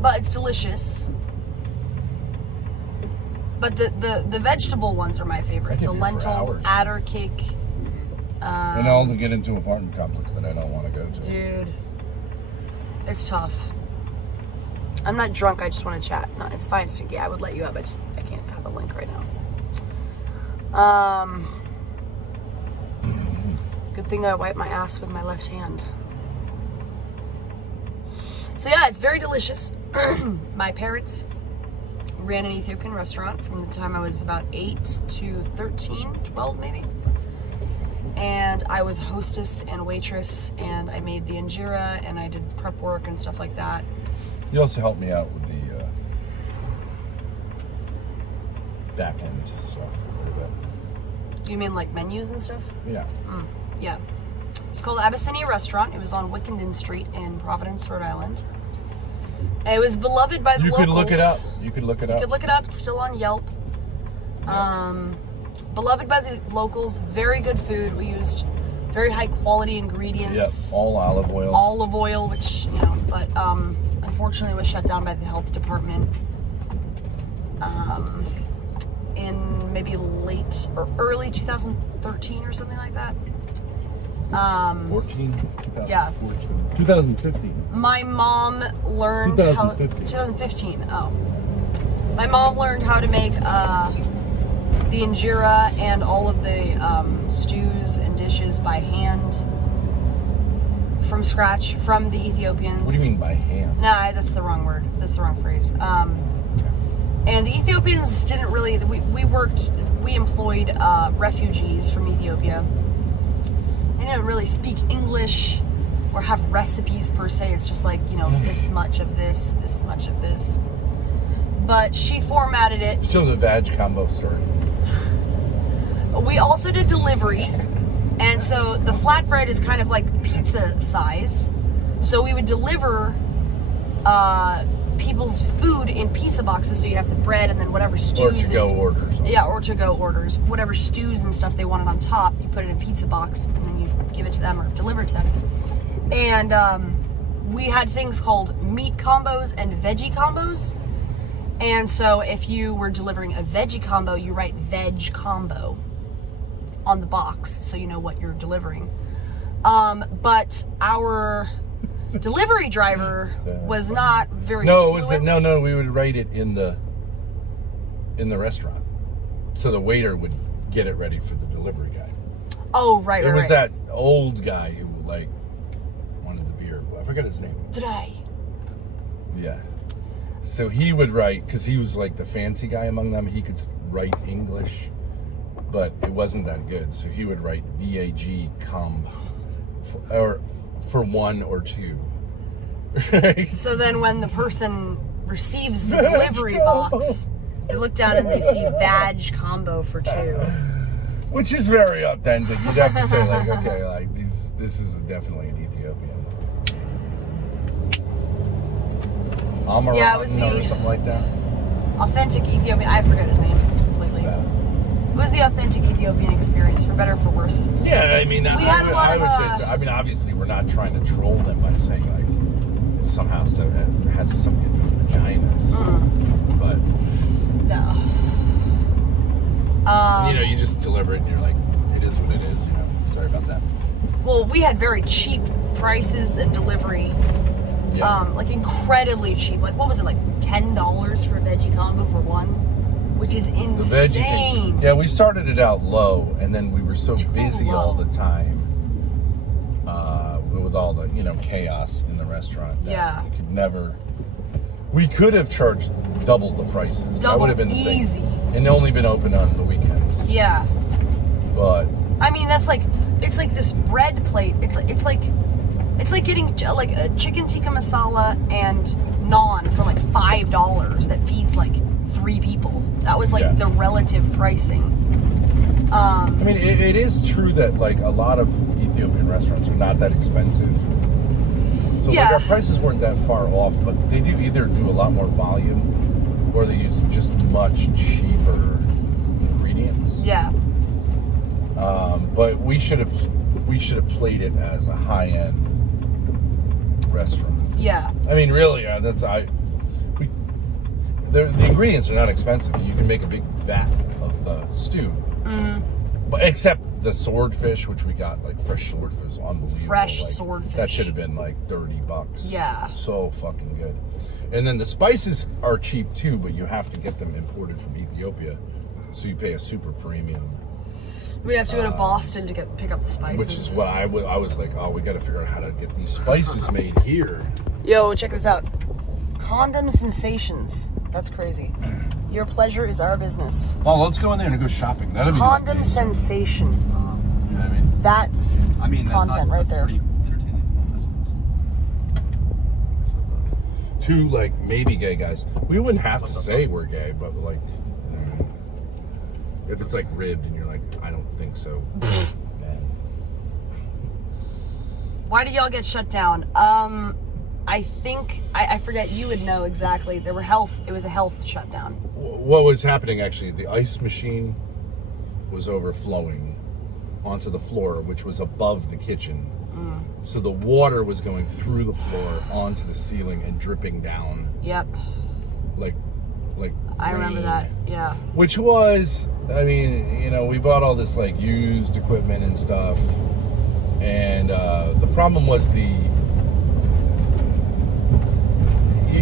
but it's delicious. But the vegetable ones are my favorite. I could The be here for lentil, hours. adder cake. And all to get into an apartment complex that I don't want to go to. Dude, it's tough. I'm not drunk, I just want to chat. No, it's fine, Stinky. I would let you up. I can't have a link right now. Good thing I wipe my ass with my left hand. So yeah, it's very delicious. My parents ran an Ethiopian restaurant from the time I was about 8 to 13, 12 maybe. And I was a hostess and waitress, and I made the injera, and I did prep work and stuff like that. You also helped me out with the back end stuff. You mean like menus and stuff? Yeah. Yeah. It's called Abyssinia Restaurant. It was on Wickenden Street in Providence, Rhode Island. And it was beloved by the You locals. could look it up. You could look it You up. could look it up. It's still on Yelp. Beloved by the locals. Very good food. We used very high quality ingredients. Yep. All olive oil. Olive oil, which, you know, but unfortunately was shut down by the health department in maybe late or early 2013 or something like that. 14? Yeah. 2015. My mom learned 2015. 2015. Oh. My mom learned how to make the injera and all of the stews and dishes by hand from scratch from the Ethiopians. What do you mean by hand? Nah, that's the wrong word. That's the wrong phrase. And the Ethiopians didn't really, we employed refugees from Ethiopia. They didn't really speak English or have recipes per se. It's just like, you know, this much of this much of this. But she formatted it. Show the veg combo story. We also did delivery. And so the flatbread is kind of like pizza size. So we would deliver people's food in pizza boxes. So you have the bread and then whatever stews. Or to-go orders. Yeah, or to-go orders. Whatever stews and stuff they wanted on top, you put it in a pizza box and then you give it to them or deliver it to them. And we had things called meat combos and veggie combos. And so if you were delivering a veggie combo, you write veg combo on the box so you know what you're delivering. But our delivery driver was not very fluent. No, we would write it in the restaurant. So the waiter would get it ready for the delivery guy. Oh, right, It was that old guy who like wanted the beer. I forget his name. Dry. Yeah. So he would write, because he was like the fancy guy among them. He could write English, but it wasn't that good. So he would write VAG comb for one or two. Right? So then when the person receives the delivery box, they look down and they see vag combo for 2. Which is very authentic. You'd have to say like, okay, like this is definitely an Ethiopian. Yeah, it was or something like that. Authentic Ethiopian. I forget his name completely. Yeah. was the authentic Ethiopian experience, for better or for worse. Yeah, I mean, We had a lot I of, would say so. I mean, obviously, we're not trying to troll them by saying like somehow it has something to do with vaginas, but No. you know, you just deliver it and you're like, it is what it is. You know, sorry about that. Well, we had very cheap prices and delivery. Yeah. Like incredibly cheap. Like what was it, like $10 for a veggie combo for one? Which is The veggie insane. thing. Yeah, we started it out low, and then we were so busy low. all the time with all the chaos in the restaurant. That Yeah. we could never. We could have charged double the prices. That Double, would have been the thing. easy. And only been open on the weekends. Yeah. But I mean, that's like, it's like this bread plate. It's like getting like a chicken tikka masala and naan for like $5 that feeds like 3 people. That was like the relative pricing. I mean, it is true that like a lot of Ethiopian restaurants are not that expensive. So like our prices weren't that far off, but they do either do a lot more volume or they use just much cheaper ingredients. Yeah. But we should have played it as a high-end restaurant. Yeah. I mean, really, the ingredients are not expensive. You can make a big vat of the stew. But except the swordfish, which we got, like fresh swordfish, was unbelievable. Fresh like, swordfish. That should have been like $30. Yeah. So fucking good. And then the spices are cheap too, but you have to get them imported from Ethiopia, so you pay a super premium. We'd have to go to Boston to pick up the spices. Which is what I was like, oh, we got to figure out how to get these spices made here. Yo, check this out. Condom sensations. That's crazy. Your pleasure is our business. Oh, let's go in there and go shopping. That'd be Condom sensation. You know what I mean? That's content right there. Pretty entertaining. Two like maybe gay guys. We wouldn't have to say we're gay, but like, if it's like ribbed and you're like, I don't think so. Man. Why do y'all get shut down? I think I forget. You would know exactly. It was a health shutdown. What was happening actually? The ice machine was overflowing onto the floor, which was above the kitchen. So the water was going through the floor onto the ceiling and dripping down. Yep. Like I remember rain. that. Yeah. Which was, I mean, we bought all this like used equipment and stuff, and the problem was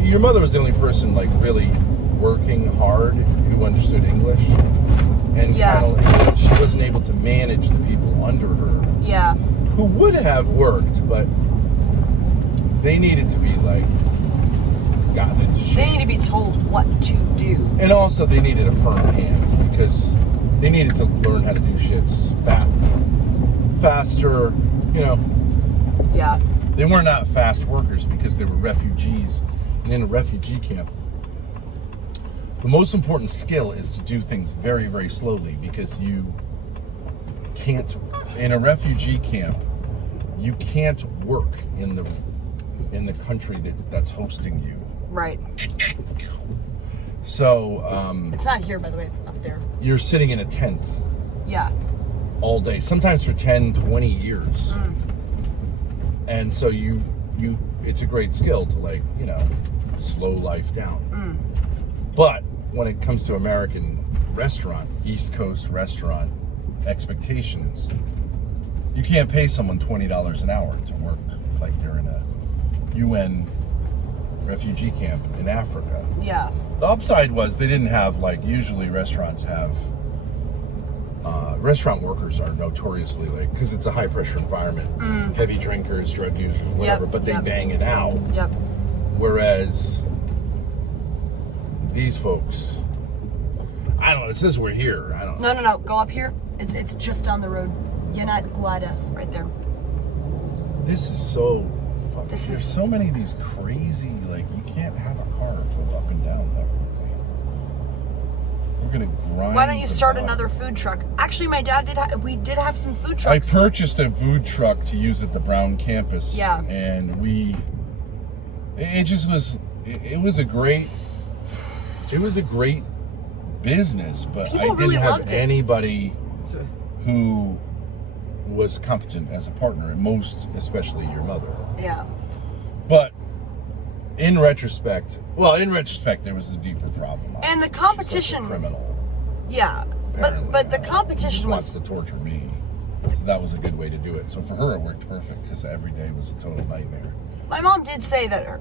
your mother was the only person like really working hard who understood English, and she wasn't able to manage the people under her. Yeah. Who would have worked, but they needed to be like gotten into shape. They need to be told what to do. And also they needed a firm hand because they needed to learn how to do shits faster, Yeah. They were not fast workers because they were refugees. And in a refugee camp, the most important skill is to do things very, very slowly, because you can't, in a refugee camp, you can't work in the country that's hosting you. Right. So it's not here, by the way. It's up there. You're sitting in a tent. Yeah. All day, sometimes for 10, 20 years. And so it's a great skill to slow life down. But when it comes to American restaurant, East Coast restaurant expectations, you can't pay someone $20 an hour to work like they're in a UN refugee camp in Africa. Yeah. The upside was they didn't have, usually restaurants have, restaurant workers are notoriously because it's a high pressure environment, heavy drinkers, drug users, whatever, but they bang it out. Yep. Whereas these folks, I don't know, it says we're here. I don't know. No. Go up here. It's just down the road. Yanat Guada, right there. This is so fucking, there's is so many of these crazy, you can't have a car go up and down that way. We're gonna grind. Why don't you start bottom. another food truck? Actually, my dad we did have some food trucks. I purchased a food truck to use at the Brown campus. Yeah. And it was a great business, but People I didn't really have loved it. anybody who was competent as a partner, and most especially your mother. Yeah. But in retrospect, there was a deeper problem. And the obviously. She's competition- such a criminal. Yeah. Apparently. But the She competition just wants was to torture me. So that was a good way to do it. So for her, it worked perfect because every day was a total nightmare. my mom did say that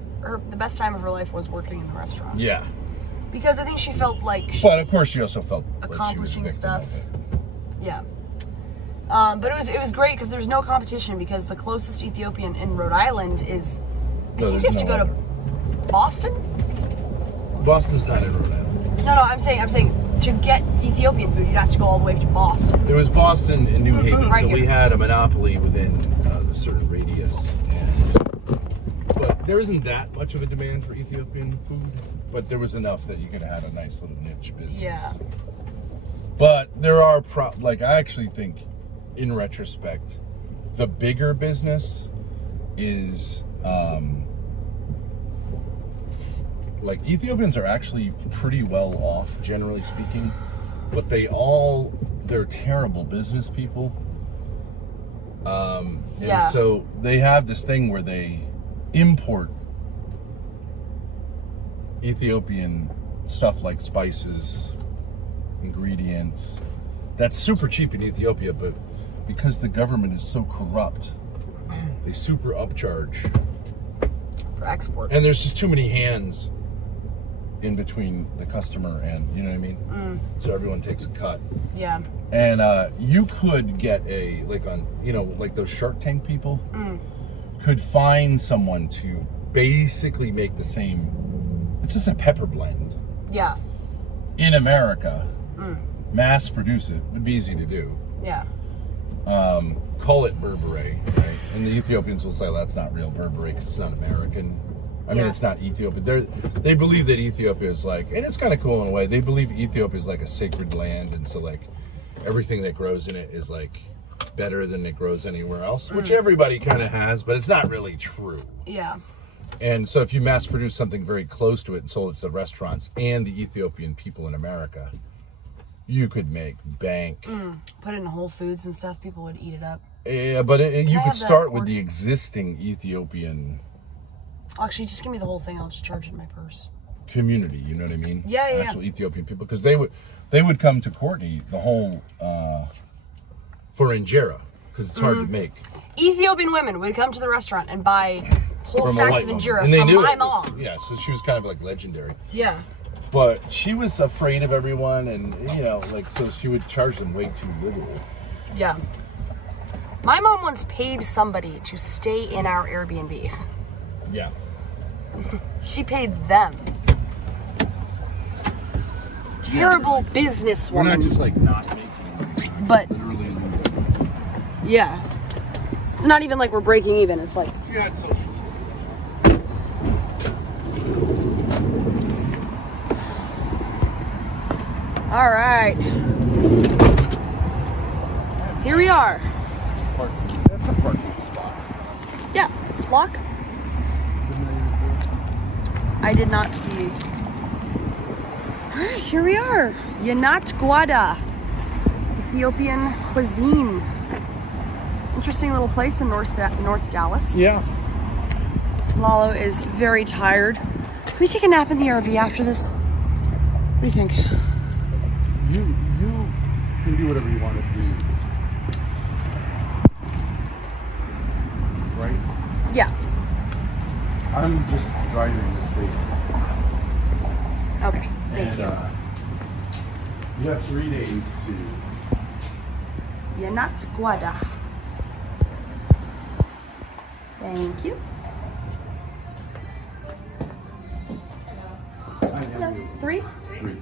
the best time of her life was working in the restaurant. Yeah. Because I think she felt like she But of course, she also felt accomplishing like she was a victim stuff. of it. Yeah. But it was great because there's no competition because the closest Ethiopian in Rhode Island is I No, think there's you have to no go other. to Boston? Boston's not in Rhode Island. No, I'm saying to get Ethiopian food you'd have to go all the way to Boston. There was Boston and New Haven, Right so here. we had a monopoly within a certain radius. But there isn't that much of a demand for Ethiopian food, but there was enough that you could have had a nice little niche business. Yeah. But there are, I actually think, in retrospect, the bigger business is, like, Ethiopians are actually pretty well off, generally speaking, but they're terrible business people. And Yeah. so they have this thing where they import Ethiopian stuff like spices, ingredients. That's super cheap in Ethiopia, but because the government is so corrupt, they super upcharge. For exports. And there's just too many hands in between the customer and, you know what I mean? So everyone takes a cut. Yeah. And you could get like those Shark Tank people could find someone to basically make the same, it's just a pepper blend. Yeah. In America, mass produce it, would be easy to do. Yeah. Call it Berbere, right? And the Ethiopians will say that's not real Berbere because it's not American. I mean, it's not Ethiopia. They believe that Ethiopia is like, and it's kind of cool in a way, they believe Ethiopia is like a sacred land, and so like everything that grows in it is like better than it grows anywhere else, which everybody kind of has, but it's not really true. Yeah. And so if you mass produce something very close to it and sold it to the restaurants and the Ethiopian people in America, you could make bank. Put it in Whole Foods and stuff, people would eat it up. Yeah, but you I could have start that with order? the existing Ethiopian Actually, just give me the whole thing. I'll just charge it in my purse. community, you know what I mean? Yeah. Actual Ethiopian people, because they would come to Courtney the whole for injera, because it's hard to make. Ethiopian women would come to the restaurant and buy whole From a stacks white of woman. injera And they from knew my it was- mom. Yeah, so she was kind of like legendary. Yeah. But she was afraid of everyone, and so she would charge them way too little. Yeah. My mom once paid somebody to stay in our Airbnb. Yeah. She paid them. Terrible businesswoman. We're not just like not making, But literally. yeah. It's not even like we're breaking even. It's like She had social all right. Here we are. That's a parking spot. Yeah. Lock. I did not see. All right, here we are. Yanat Gwada, Ethiopian cuisine. Interesting little place in North Dallas. Yeah. Lalo is very tired. Can we take a nap in the RV after this? What do you think? You can do whatever you want to do. Right? Yeah. I'm just driving this thing. Okay. Thank And you. you have 3 days to. Yanat Gwada. Thank you. Hello. 3? 3.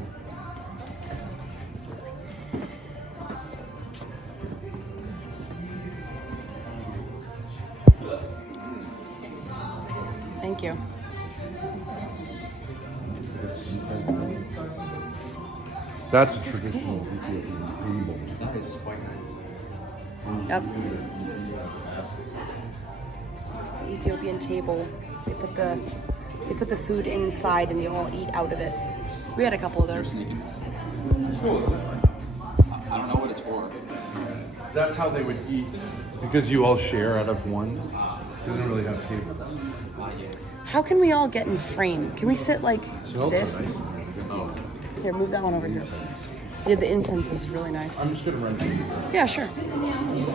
Thank you. That's a traditional Ethiopian table. That is quite nice. Yep. Ethiopian table. They put the food inside and you all eat out of it. We had a couple of Is there those. sneakiness? Cool, isn't it? I don't know what it's for. That's how they would eat, because you all share out of one. They don't really have table. How can we all get in frame? Can we sit like Smells this? so nice. Oh, Here, move that one over here. Yeah, the incense is really nice. I'm just gonna run to you. Yeah, sure.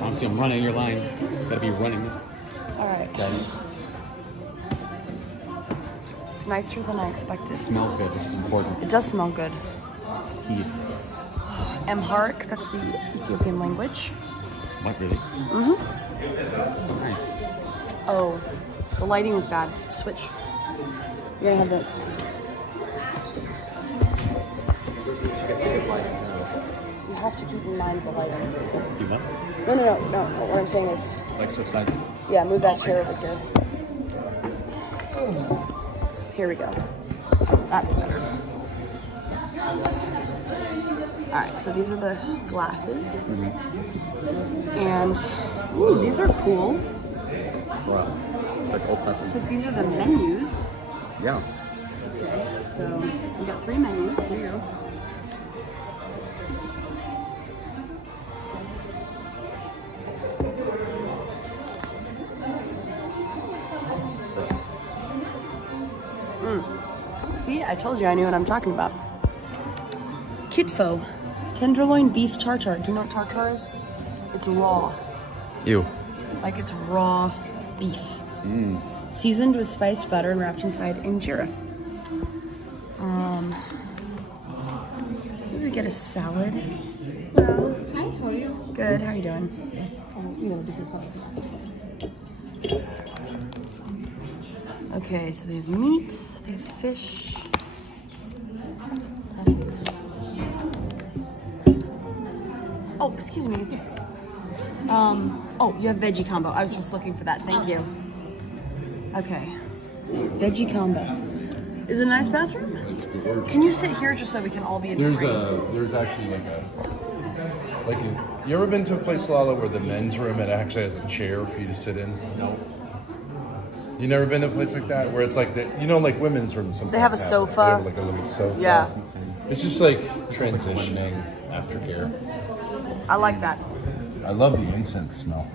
Honestly, I'm running your line. Gotta be running. All right. Okay. It's nicer than I expected. It smells good, which is important. It does smell good. Heat. Amharic, that's the Ethiopian language. What, really? Mm-hmm. Nice. Oh, the lighting is bad. Switch. You're gonna have the... You have to keep in mind the lighting. You know? No. What I'm saying is... Like switch sides? Yeah, move that chair over here. Here we go. That's better. All right, so these are the glasses. And, ooh, these are cool. Wow. Like Old Testament. So these are the menus. Yeah. Okay, so we got 3 menus. Here you go. See, I told you I knew what I'm talking about. Kitfo, tenderloin beef tartare. Do you know what tartare is? It's raw. Ew. Like it's raw beef. Seasoned with spiced butter and wrapped inside injera. Maybe we get a salad. Hello. Hi, how are you? Good, how are you doing? You know, the good part of glasses. Okay, so they have meat, they have fish. Oh, excuse me. Yes. Oh, you have veggie combo. I was just looking for that. Thank you. Okay. Veggie combo. Is it a nice bathroom? It's gorgeous. Can you sit here just so we can all be in frame? There's actually you ever been to a place, Lala, where the men's room, it actually has a chair for you to sit in? No. You never been to a place like that where it's like like women's rooms sometimes They have a that. sofa. They have like a little sofa. Yeah. It's just like transitioning aftercare. I like that. I love the incense smell.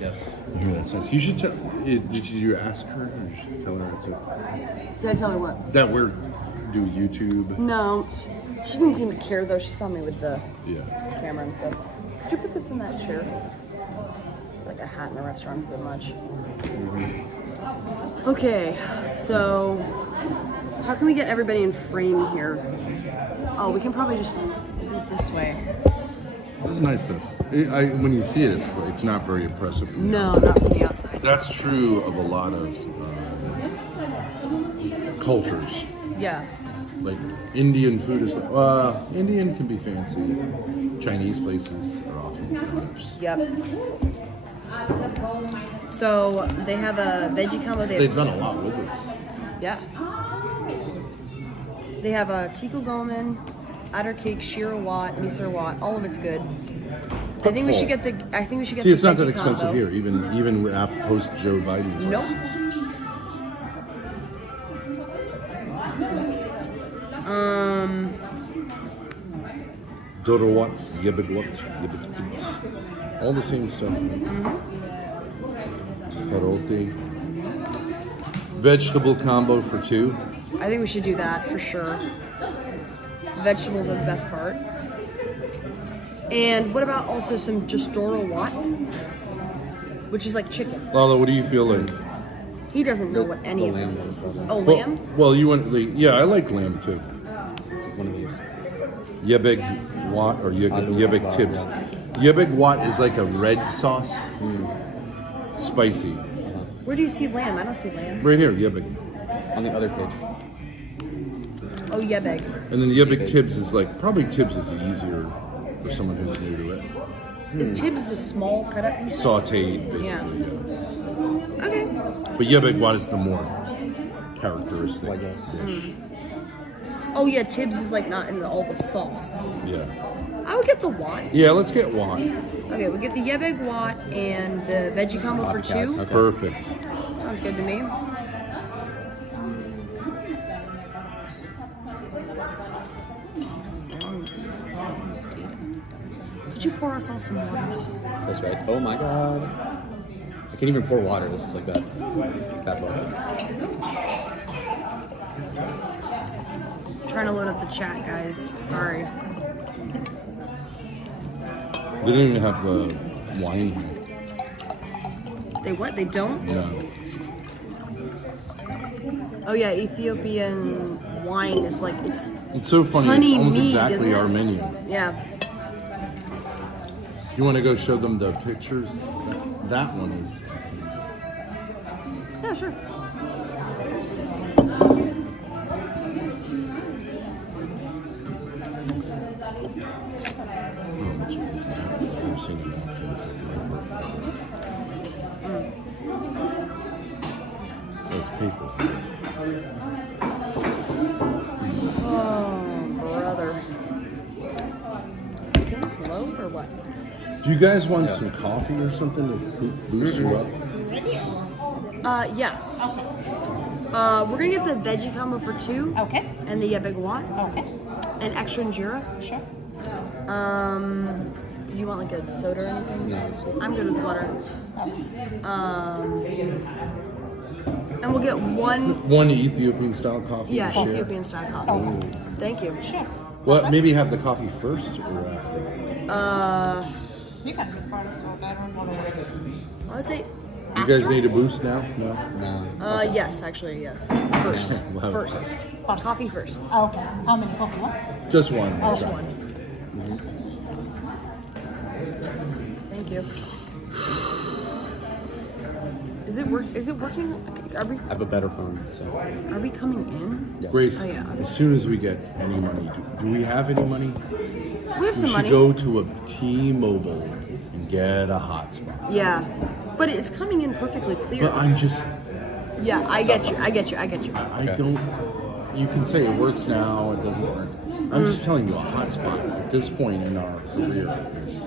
Yes. You hear that sense? You should tell. Did you ask her, or you should tell her Did I tell her what? that we're do YouTube? No. She didn't seem to care though. She saw me with the Yeah. camera and stuff. Could you put this in that chair? Like a hat in a restaurant is a bit much. Okay, so how can we get everybody in frame here? Oh, we can probably just do it this way. This is nice though. When you see it, it's not very impressive from the No, outside. not from the outside. That's true of a lot of cultures. Yeah. Like Indian food is Indian can be fancy. Chinese places are often grown-ups. Yep. So they have a veggie combo. They've done a lot with this. Yeah. They have a tikal gomen, adder cake, shira wat, misir wat. All of it's good. I think we should get the. See, it's not that veggie expensive combo. here, even after post Joe Biden. Nope. Dorowat, Yebigwat, all the same stuff. Karote. Vegetable combo for 2. I think we should do that for sure. Vegetables are the best part. And what about also some just Doro Wat? Which is like chicken. Lala, what do you feel like? He doesn't know what any of this is. Oh, Well, lamb? well, you want yeah, I like lamb too. It's one of these. Yebig wat or yebig tibs. Yebig wat is like a red sauce, spicy. Where do you see lamb? I don't see lamb. Right here, yebig. On the other page. Oh, yebeg. And then the yebig tibs is like, probably tibs is easier for someone who's new to it. Is tibs the small cut up pieces? Sauteed, basically, Yeah. yeah. Okay. But yebig wat is the more characteristic I guess. dish. Oh yeah, tibs is like not in all the sauce. Yeah. I would get the wat. Yeah, let's get wat. Okay, we'll get the yebeg wat and the veggie combo for 2. Okay. Perfect. Sounds good to me. What's wrong with you? Could you pour us all some waters? That's right. Oh my god. I can't even pour water. This is like that. That book. Trying to load up the chat, guys. Sorry. They don't even have the wine here. They what? They don't? No. Oh yeah, Ethiopian wine is like it's It's so funny. honey It's almost mead, exactly isn't it? our menu. Yeah. You want to go show them the pictures? That one is. Yeah, sure. Oh, which one is that? I've never seen it. Oh, it's paper. Oh, brother. Can this load or what? Do you guys want some coffee or something to boost you up? Yes. We're gonna get the veggie combo for 2. Okay. And the yabigwa. Okay. And extra injera. Sure. Do you want like a soda or anything? No, it's okay. I'm good with water. And we'll get one Ethiopian style coffee. to share? Ethiopian style coffee. Thank you. Sure. Well, maybe have the coffee first or after. You can be part of it. I don't know. I would say You guys need a boost now? No? No. yes, actually, yes. First. Wow. First. Coffee first. Okay. How many coffee? What? Just one. Just one. Thank you. Is it working? Are we I have a better phone, so. coming in? Yes. Grace, Oh, yeah, okay. as soon as we get any money, do we have any money? We have some We should money. go to a T-Mobile and get a hotspot. Yeah. But it's coming in perfectly clear. But I'm just, Yeah, I get you. I get you. I Okay. don't, you can say it works now, it doesn't work. I'm just telling you, a hotspot at this point in our career is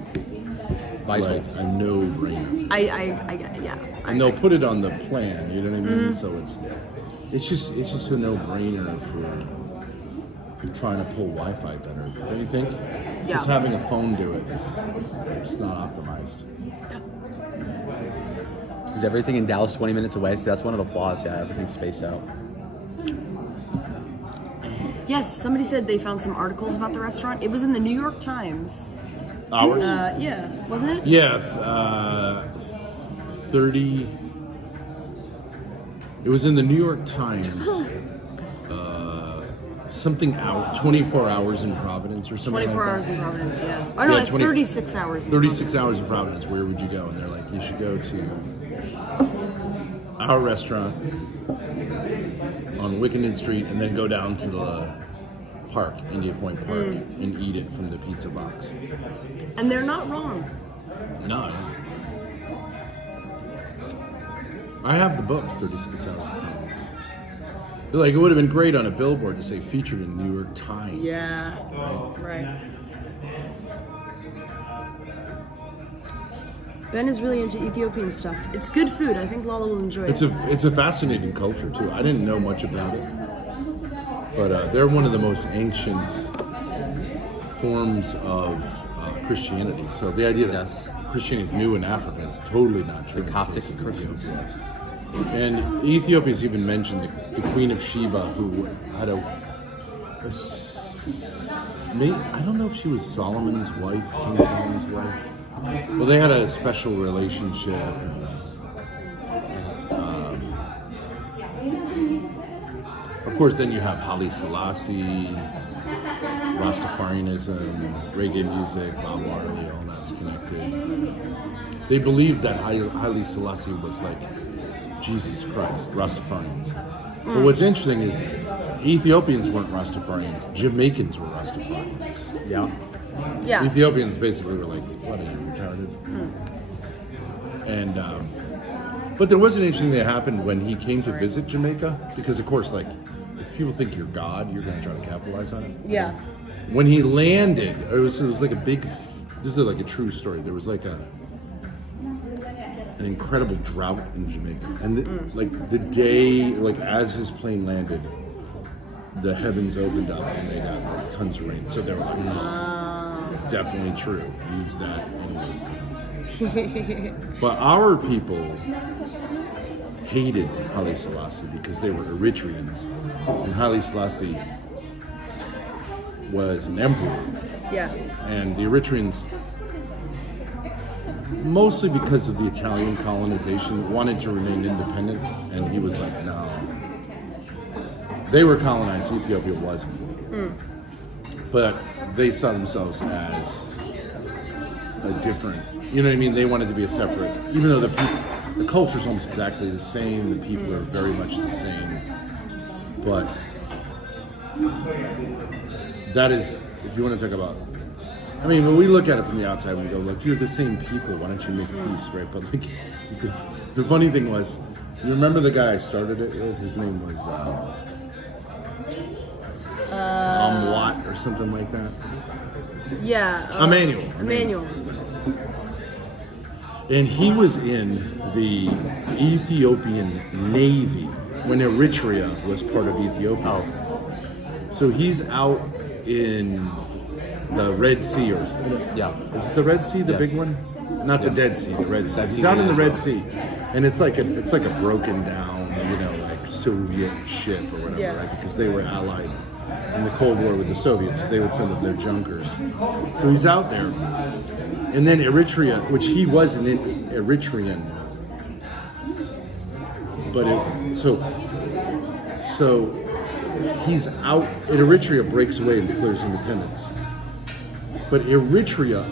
Vital. like a no-brainer. I get it. Yeah. And they'll put it on the plan, you know what I mean? So it's just a no-brainer for trying to pull Wi-Fi better. Don't you think? Yeah. Just having a phone do it, it's not optimized. Is everything in Dallas 20 minutes away? So that's one of the flaws. Yeah, everything's spaced out. Yes, somebody said they found some articles about the restaurant. It was in the New York Times. Hours? Yeah, wasn't it? Yeah, 30. It was in the New York Times. Something out 24 hours in Providence or something. 24 like hours that. in Providence, yeah. Oh no, Yeah, like 20 36 hours. In 36 Providence. hours in Providence. Where would you go? And they're like, you should go to our restaurant on Wickenden Street, and then go down to the park, India Point Park, and eat it from the pizza box. And they're not wrong. No. I have the book, 36 Hours. Like, it would have been great on a billboard to say featured in the New York Times. Yeah. Right. Ben is really into Ethiopian stuff. It's good food. I think Lala will enjoy it. It's a fascinating culture too. I didn't know much about it, but they're one of the most ancient forms of Christianity. So the idea that Christianity is new in Africa is totally not true. The Coptic Christians. And Ethiopia's even mentioned the Queen of Sheba, who had I don't know if she was Solomon's wife, King Solomon's wife. Well, they had a special relationship. Of course, then you have Haile Selassie, Rastafarianism, reggae music, Bob Marley, all that's connected. They believed that Haile Selassie was like Jesus Christ, Rastafarians. But what's interesting is Ethiopians weren't Rastafarians, Jamaicans were Rastafarians. Yeah. Yeah. Ethiopians basically were like, what are you, retarded? And, but there was an interesting thing that happened when he came to visit Jamaica, because of course, like, if people think you're God, you're going to try to capitalize on it. Yeah. When he landed, it was like a big, this is like a true story. There was like an incredible drought in Jamaica. And like the day, like as his plane landed, the heavens opened up and they got like tons of rain. So they were like, It's definitely true. Use that. But our people hated Haile Selassie because they were Eritreans, and Haile Selassie was an emperor. Yeah. And the Eritreans, mostly because of the Italian colonization, wanted to remain independent, and he was like, no. They were colonized, Ethiopia wasn't. But they saw themselves as a different, you know what I mean? They wanted to be a separate, even though the culture's almost exactly the same, the people are very much the same. But that is, if you want to talk about, I mean, when we look at it from the outside, we go, look, you're the same people, why don't you make peace, right? But like, the funny thing was, you remember the guy I started it with? His name was Watt or something like that. Yeah. Emmanuel. And he was in the Ethiopian Navy when Eritrea was part of Ethiopia. So he's out in the Red Sea, or is it the Red Sea, the big one? Not the Dead Sea, the Red Sea. He's out in the Red Sea, and it's like a broken down, like Soviet ship or whatever, right? Because they were allied in the Cold War with the Soviets. They would send up their junkers. So he's out there, and then Eritrea, which he was an Eritrean, but so he's out, and Eritrea breaks away and declares independence. But Eritrea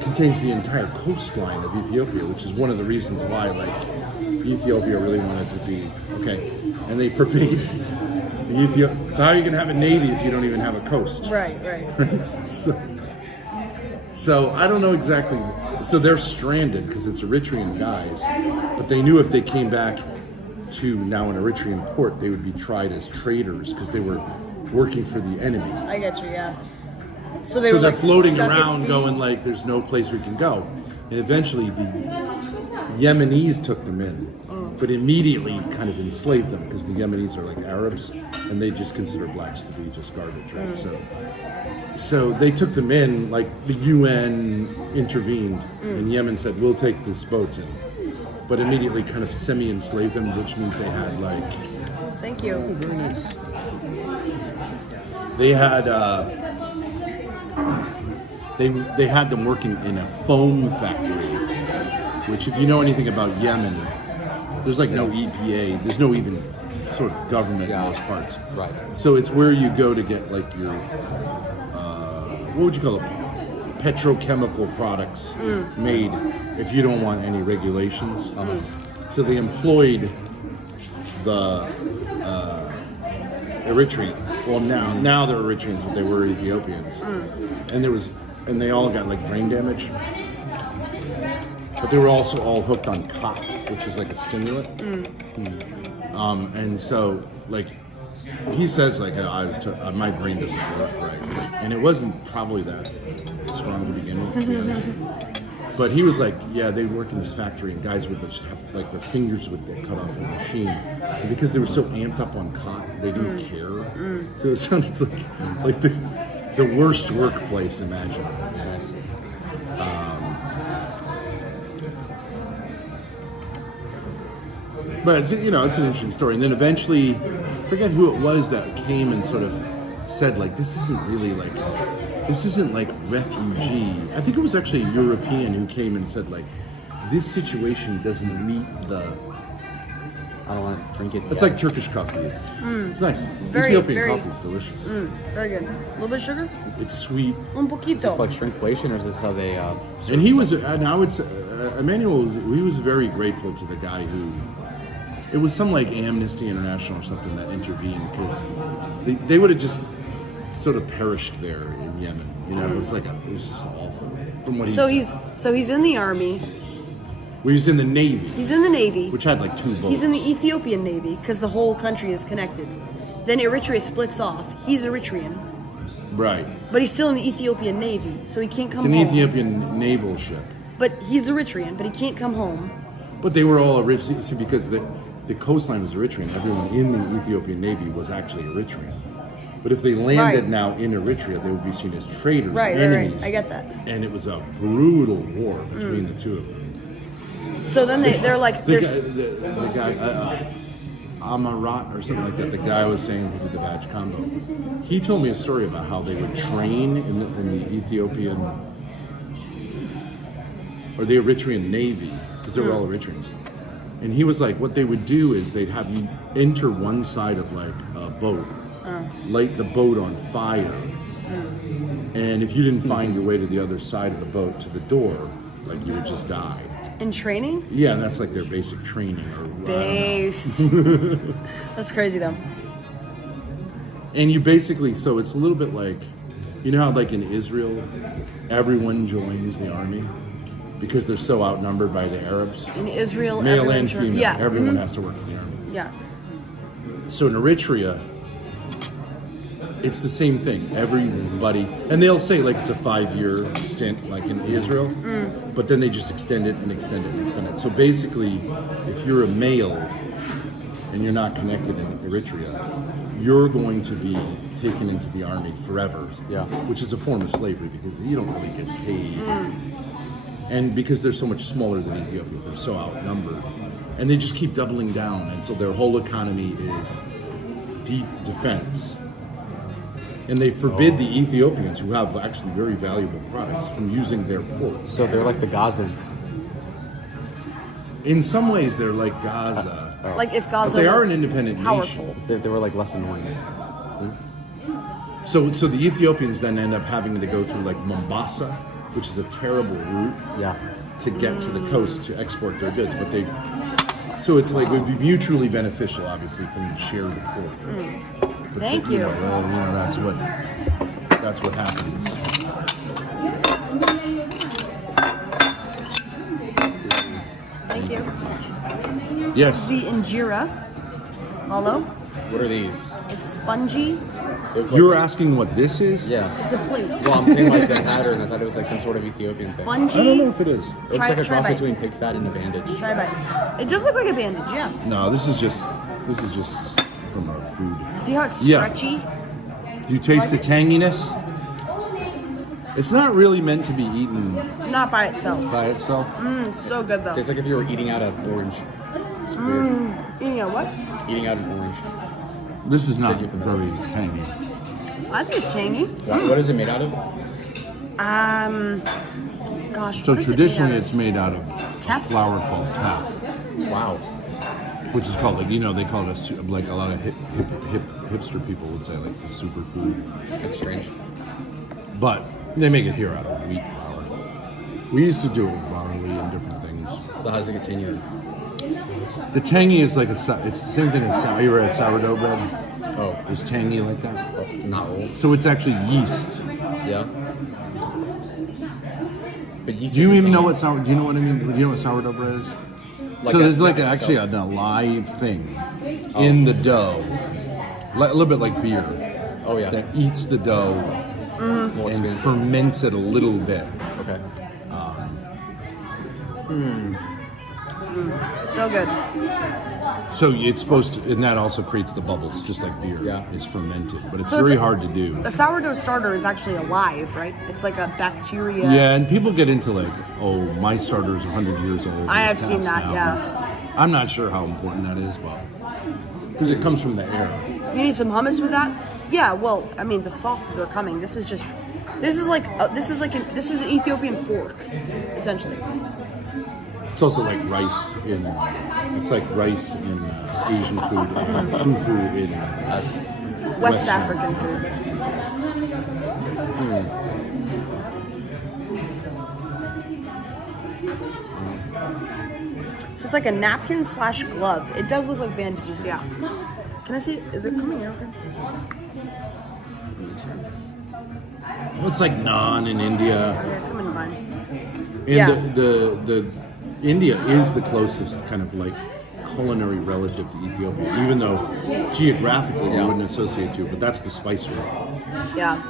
contains the entire coastline of Ethiopia, which is one of the reasons why, Ethiopia really wanted to be, and they forbade Ethiopia. So how are you going to have a navy if you don't even have a coast? Right. So I don't know exactly. So they're stranded because it's Eritrean guys, but they knew if they came back to now an Eritrean port, they would be tried as traitors because they were working for the enemy. I get you, yeah. So they're floating around going there's no place we can go. And eventually the Yemenis took them in, but immediately kind of enslaved them because the Yemenis are like Arabs and they just consider blacks to be just garbage, right? So they took them in, the UN intervened and Yemen said, we'll take these boats in. But immediately kind of semi-enslaved them, which means they had Thank you. Oh, very nice. They had they had them working in a foam factory, which if you know anything about Yemen, there's no EPA, there's no even sort of government in those parts. Right. So it's where you go to get your, what would you call it? Petrochemical products made if you don't want any regulations. So they employed the Eritrean. Well, now they're Eritreans, but they were Ethiopians, and they all got brain damage. But they were also all hooked on khat, which is like a stimulant. And so he says I was my brain doesn't work right, and it wasn't probably that strong to begin with, to be honest. But he was they work in this factory, and guys would just have their fingers would get cut off in the machine, and because they were so amped up on khat, they didn't care. So it sounded like the worst workplace imaginable. But it's an interesting story. And then eventually, I forget who it was that came and sort of said this isn't really refugee. I think it was actually a European who came and said this situation doesn't meet the. I don't want to drink it. It's like Turkish coffee. It's nice. Ethiopian coffee is delicious. Very good. A little bit of sugar? It's sweet. Un poquito. Is this shrinkflation, or is this how they? And he was, and I would say, Emmanuel was very grateful to the guy who. It was some Amnesty International or something that intervened because they would have just sort of perished there in Yemen. It was it was just awful. From what he's in the army. Well, he's in the Navy. He's in the Navy. Which had 2 boats. He's in the Ethiopian Navy because the whole country is connected. Then Eritrea splits off. He's Eritrean. Right. But he's still in the Ethiopian Navy, so he can't come home. It's an Ethiopian naval ship. But he's Eritrean, but he can't come home. But they were all Eritrean, because the coastline was Eritrean. Everyone in the Ethiopian Navy was actually Eritrean. But if they landed Right. now in Eritrea, they would be seen as traitors, Right, enemies. I get that. And it was a brutal war between the two of them. So then they're like, The there's guy Amarat or something like that, the guy was saying who did the Vag combo. He told me a story about how they would train in the Ethiopian or the Eritrean Navy, because they were all Eritreans. And he was like, what they would do is they'd have you enter one side of like a boat, light the boat on fire, and if you didn't find your way to the other side of the boat to the door, like you would just die. in training. Yeah, that's like their basic training. Or Based. That's crazy though. And you basically, so it's a little bit like, you know how like in Israel, everyone joins the army because they're so outnumbered by the Arabs. In Israel, Male everyone and female, yeah, everyone has to work for the army. Yeah. So in Eritrea, it's the same thing. Everybody, and they'll say like it's a 5-year stint, like in Israel, but then they just extend it and extend it and extend it. So basically, if you're a male and you're not connected in Eritrea, you're going to be taken into the army forever. Yeah. Which is a form of slavery because you don't really get paid. And because they're so much smaller than Ethiopia, they're so outnumbered. And they just keep doubling down until their whole economy is defense. And they forbid the Ethiopians, who have actually very valuable products, from using their ports. So they're like the Gazans. In some ways, they're like Gaza. Like if Gaza But they are was an independent powerful. nation. They were like less annoying. So the Ethiopians then end up having to go through like Mombasa, which is a terrible route to get to the coast to export their goods. But so it's like, it would be mutually beneficial, obviously, if they shared the port. But Thank you. That's what happens. Thank you. Yes. The injera. Hello? What are these? It's spongy. You're asking what this is? Yeah. It's a flute. Well, I'm saying like the pattern. I thought it was like some sort of Ethiopian thing. Spongy. I don't know if it is. It looks like a try cross bite. between pig fat and a bandage. Try bite. It does look like a bandage, yeah. No, this is just from our food. See how it's Yeah. stretchy? Do you taste the tanginess? It's not really meant to be eaten Not by itself. By itself. So good though. Tastes like if you were eating out of orange. It's weird. Eating a what? Eating out of orange. This is not Said you from very tangy. I think it's tangy. What is it made out of? Gosh. So what is traditionally, it it's made out of a Teff? flour called teff, Wow. which is called like, they call it like a lot of hipster people would say like it's a superfood, That's strange. but they make it here out of wheat flour. We used to do it with barley and different things. But how's it continue? The tangy is like it's the same thing as you ever had sourdough bread. Oh, It's tangy like that. not old. So it's actually yeast. Yeah. But yeast Do you isn't even know tangy. what do you know what I mean? Do you know what sourdough bread is? Like So a- there's like like actually itself. an alive thing in the dough, a little bit like beer, Oh yeah. that eats the dough More and expensive. ferments it a little bit. Okay. So good. So it's supposed to, and that also creates the bubbles, just like beer Yeah. is fermented. But it's So it's very a- hard to do. A sourdough starter is actually alive, right? It's like a bacteria. Yeah, and people get into like, oh, my starter is 100 years old. I it's have seen passed that, down. yeah. I'm not sure how important that is, but because it comes from the air. You need some hummus with that? Yeah, well, I mean, the sauces are coming. This is an Ethiopian fork, essentially. It's also like rice in Asian food and fufu in That's West Western. African food. So it's like a napkin / glove. It does look like bandages, yeah. Can I see? Is it coming out? Okay. Well, it's like naan in India. Yeah, it's coming fine. And Yeah. the India is the closest kind of like culinary relative to Ethiopia, even though geographically we wouldn't associate to, but that's the spice route. Yeah.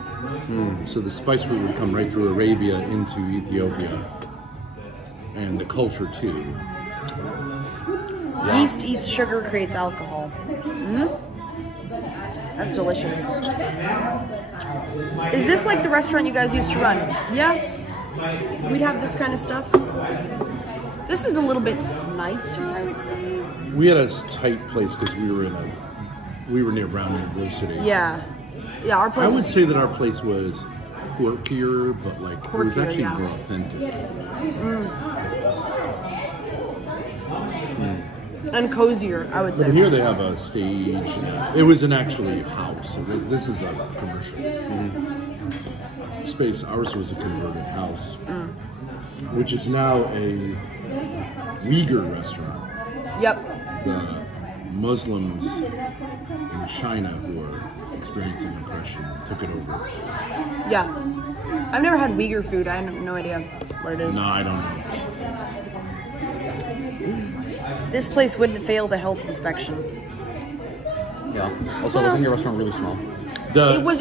So the spice route would come right through Arabia into Ethiopia, and the culture too. Yeast eats sugar, creates alcohol. That's delicious. Is this like the restaurant you guys used to run? Yeah. We'd have this kind of stuff. This is a little bit nicer, I would say. We had a tight place because we were near Brown University. Yeah. Yeah, our place I would say that our place was quirkier, but like it was Quirkier, actually yeah. more authentic. And cozier, I would But say. here they have a stage. It was an actually house. This is a commercial space. Ours was a converted house, which is now a Uyghur restaurant. Yep. The Muslims in China who are experiencing oppression took it over. Yeah. I've never had Uyghur food. I have no idea what it is. No, I don't know. This place wouldn't fail the health inspection. Yeah. Also, wasn't your restaurant really small? It was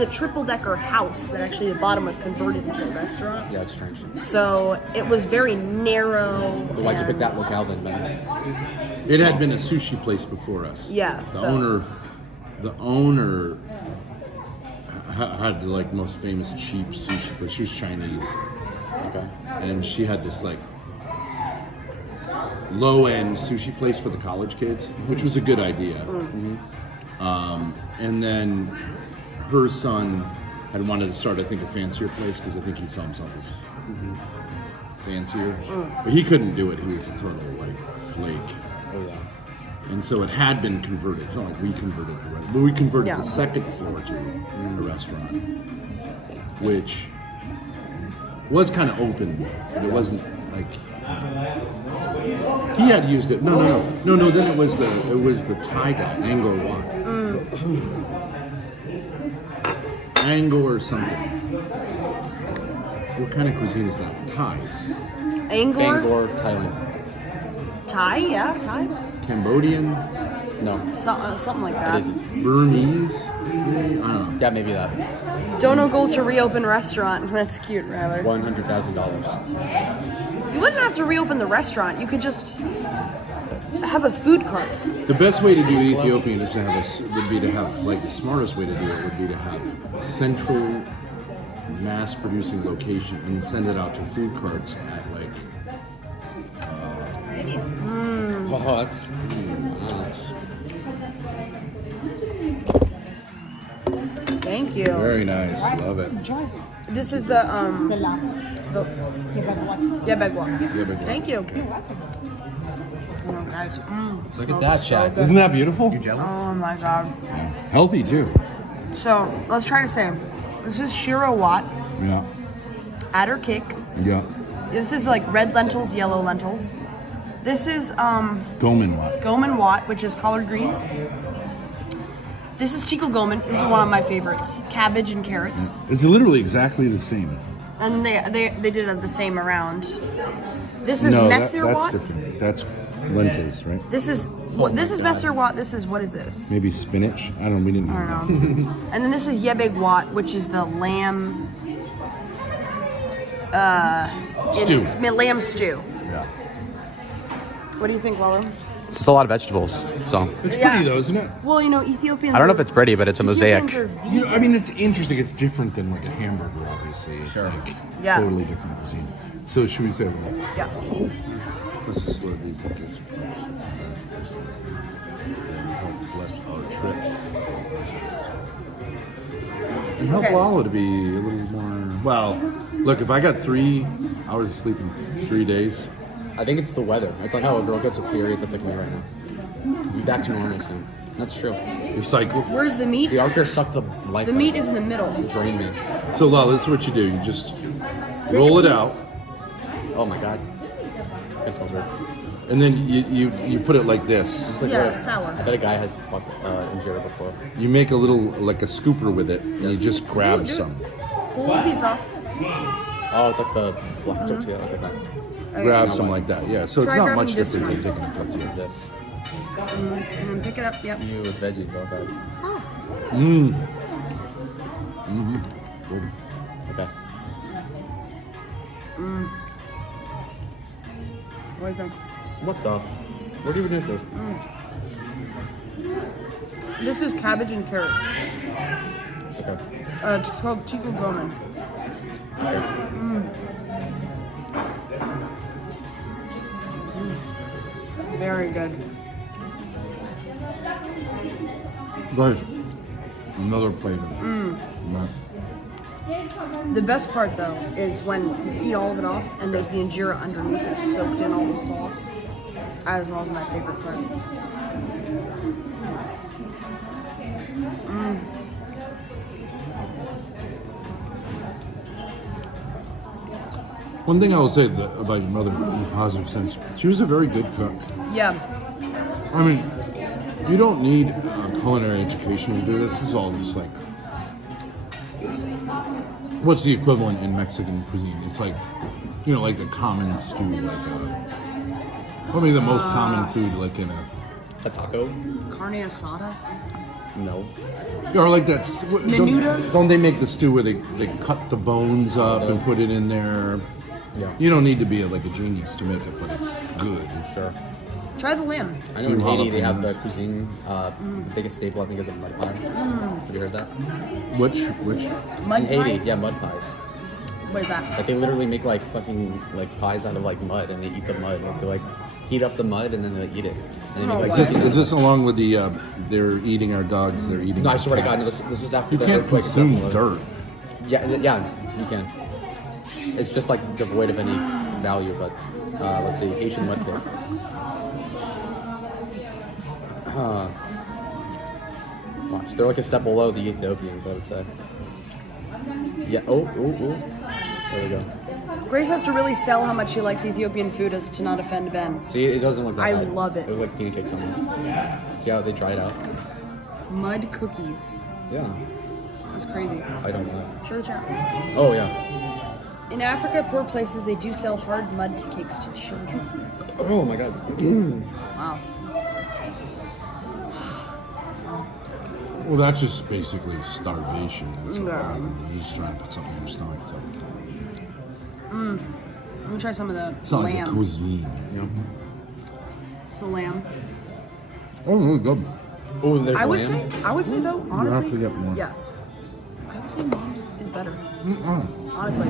a triple decker house that actually the bottom was converted into a restaurant. Yeah, it's strange. So it was very narrow. Why'd you pick that locale then? It had been a sushi place before us. Yeah. The owner had the like most famous cheap sushi place. She was Chinese. Okay. And she had this like low-end sushi place for the college kids, which was a good idea. And then her son had wanted to start, I think, a fancier place because I think he saw himself as fancier. But he couldn't do it. He was a total like flake. Oh yeah. And so it had been converted. It's not like we converted the restaurant, but we converted the second floor to a restaurant, which was kind of open. But it wasn't like he had used it. No. Then it was the Thai guy, Angkor Wat. Angkor something. What kind of cuisine is that? Thai. Angkor? Bangor, Thailand. Thai? Yeah, Thai. Cambodian. No. Something like It that. isn't. Burmese. I don't know. Yeah, maybe that. Dono Gold to reopen restaurant. That's cute, rather. $100,000. You wouldn't have to reopen the restaurant. You could just have a food cart. The best way to do Ethiopian is would be to have like the smartest way to do it would be to have a central mass-producing location and send it out to food carts at like. Oh, that's Nice. Thank you. Very nice. Love it. This is the Yebegwa. Thank you. Oh, guys. Look at that, Chad. Isn't that beautiful? You jealous? Oh my god. Healthy too. So let's try to say this is Shiro Wat, Yeah. Adder Kick. Yeah. This is like red lentils, yellow lentils. This is Gomen Wat. Gomen Wat, which is collard greens. This is Tikal Gomen. This is one of my favorites. Cabbage and carrots. It's literally exactly the same. And they did it the same around. This is No, Messer that's Wat. different. That's lentils, right? This is Messer Wat. This is what is this? Maybe spinach. We didn't. I don't know. And then this is Yebeg Wat, which is the lamb Stew. Lamb stew. Yeah. What do you think, Wallo? It's just a lot of vegetables. So It's Yeah. pretty though, isn't it? Well, you know, Ethiopians. I don't know if it's pretty, but it's a mosaic. Ethiopians are You know, I mean, it's interesting. It's different than like a hamburger, obviously. It's like Yeah. totally different cuisine. So should we say that? Yeah. Let's just slow these tickets. Bless our trip. And help Okay. Lalo to be a little more. Well, look, if I got 3 hours of sleep in 3 days, I think it's the weather. It's like how a girl gets a period that's like me right now. Be back to normal soon. That's true. your cycle. Where's the meat? The archer sucked the life The out meat of is in the middle. me. Drain me. So Lalo, this is what you do. You just Take roll a it piece. out, Oh my god. That smells weird. and then you put it like this. It's like Yeah, sour. I bet a guy has fucked injured before. You make a little like a scooper with it, and you just grab Do it. some. Pull a piece off. Oh, it's like the black tortilla. Look at that. Grab some like that. Yeah. So it's Try not grabbing much this different than one. taking a tortilla. This. And then pick it up. Yep. Ew, it's veggies. Oh god. Mmm. Okay. What do you think? What the? Where do you produce this? This is cabbage and carrots. Okay. It's called chico gomen. Very good. Guys, another plate of The best part though is when you eat all of it off and there's the injera underneath it soaked in all the sauce. That is one of my favorite part. One thing I will say about your mother, in a positive sense, she was a very good cook. Yeah. I mean, you don't need a culinary education to do this. This is all just like, what's the equivalent in Mexican cuisine? It's like, you know, like the common stew, like probably the most common food, like in A taco? Carne asada. No. or like that. Menudos? Don't they make the stew where they cut the bones up and put it in there? Yeah. You don't need to be like a genius to make it, but it's good. Sure. Try the lamb. I know in Few Haiti they have jalapenos. the cuisine. The biggest staple I think is a mud pie. Have you heard that? Which? Mud In Haiti, pie? yeah, mud pies. What is that? Like they literally make like fucking like pies out of like mud and they eat the mud. Like they like heat up the mud and then they eat it. And they No make, way. like, Is this along with the they're eating our dogs? They're eating. No, I our swear to God, cats? this was after You the can't earthquake. consume stuff. dirt. Yeah, you can. It's just like devoid of any value. But let's see, Haitian mud cake. Watch, they're like a step below the Ethiopians, I would say. Yeah. Oh. There we go. Grace has to really sell how much she likes Ethiopian food as to not offend Ben. See, it doesn't look that I bad. love it. It looks like pancakes almost. See how they dry it out? Mud cookies. Yeah. That's crazy. I don't know. Show the chat. Oh yeah. In Africa, poor places, they do sell hard mud cakes to children. Oh my God. Wow. Well, that's just basically starvation. That's what Yeah. you're just trying to put something in your stomach. Let me try some of the It's not like a lamb. cuisine. It's the lamb. Oh, really good. Oh, there's I would lamb. say though, honestly, have to get more. yeah. I would say mom's is better. Mm-mm. Honestly.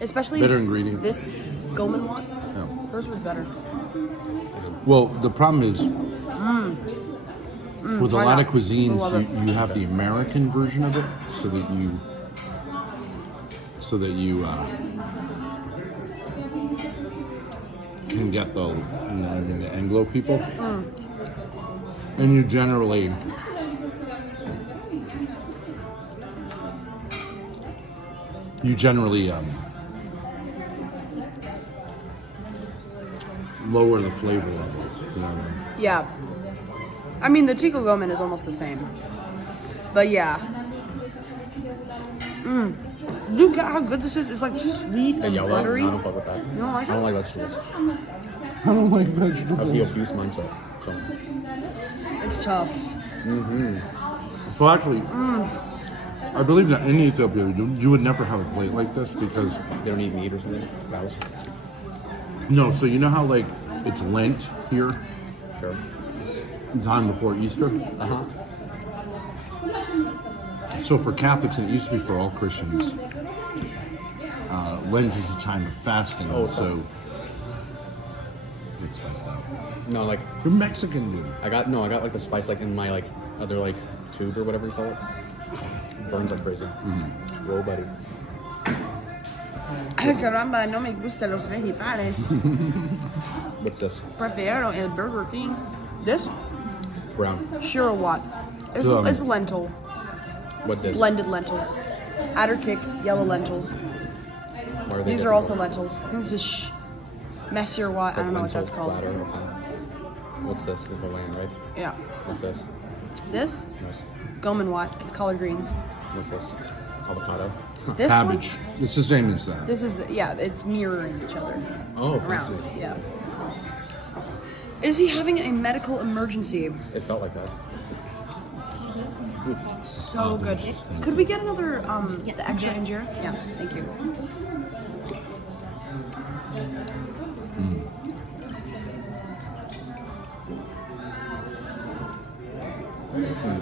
Especially Better ingredient. this Goldman one. Yeah. Hers was better. Well, the problem is with a try lot that. of cuisines, Love it. you have the American version of it, so that you can get the the Anglo people, and you generally lower the flavor levels. You know what I mean? Yeah. I mean, the Chico Gomen is almost the same. But yeah. Look at how good this is. It's like sweet and Yellow? buttery. No, I don't fuck with that. You don't like I don't it? like vegetables. I don't like I have the vegetables. obese mindset. So. It's tough. Well, actually, I believe that in Ethiopia, you would never have a plate like this because They don't eat meat or something? Cows? no. So you know how like it's Lent here, Sure. time before Easter. Uh-huh. So for Catholics, and it used to be for all Christians, Lent is a time of fasting. Oh, so it's spiced out. No, like, You're Mexican, dude. I got like the spice like in my like other like tube or whatever you call it. Burns like crazy. Whoa, buddy. Ay, caramba, no me gustan los vegetales. What's this? Prefiero el Burger King. This? Brown. Sure what? It's lentil. What this? Blended lentils. Adder kick, yellow lentils. Why they These are different? also lentils. I think this is messier what? It's I like don't know what lentil that's called. platter, okay. What's this? The lamb, right? Yeah. What's this? This? Nice. Gomen what? It's collard greens. What's this? Avocado. This Cabbage. one? It's the same as that. This is, yeah, it's mirroring each other. Oh, fancy. Around, yeah. Is he having a medical emergency? It felt like that. So good. Could we get another, the extra injera? Yeah, thank you.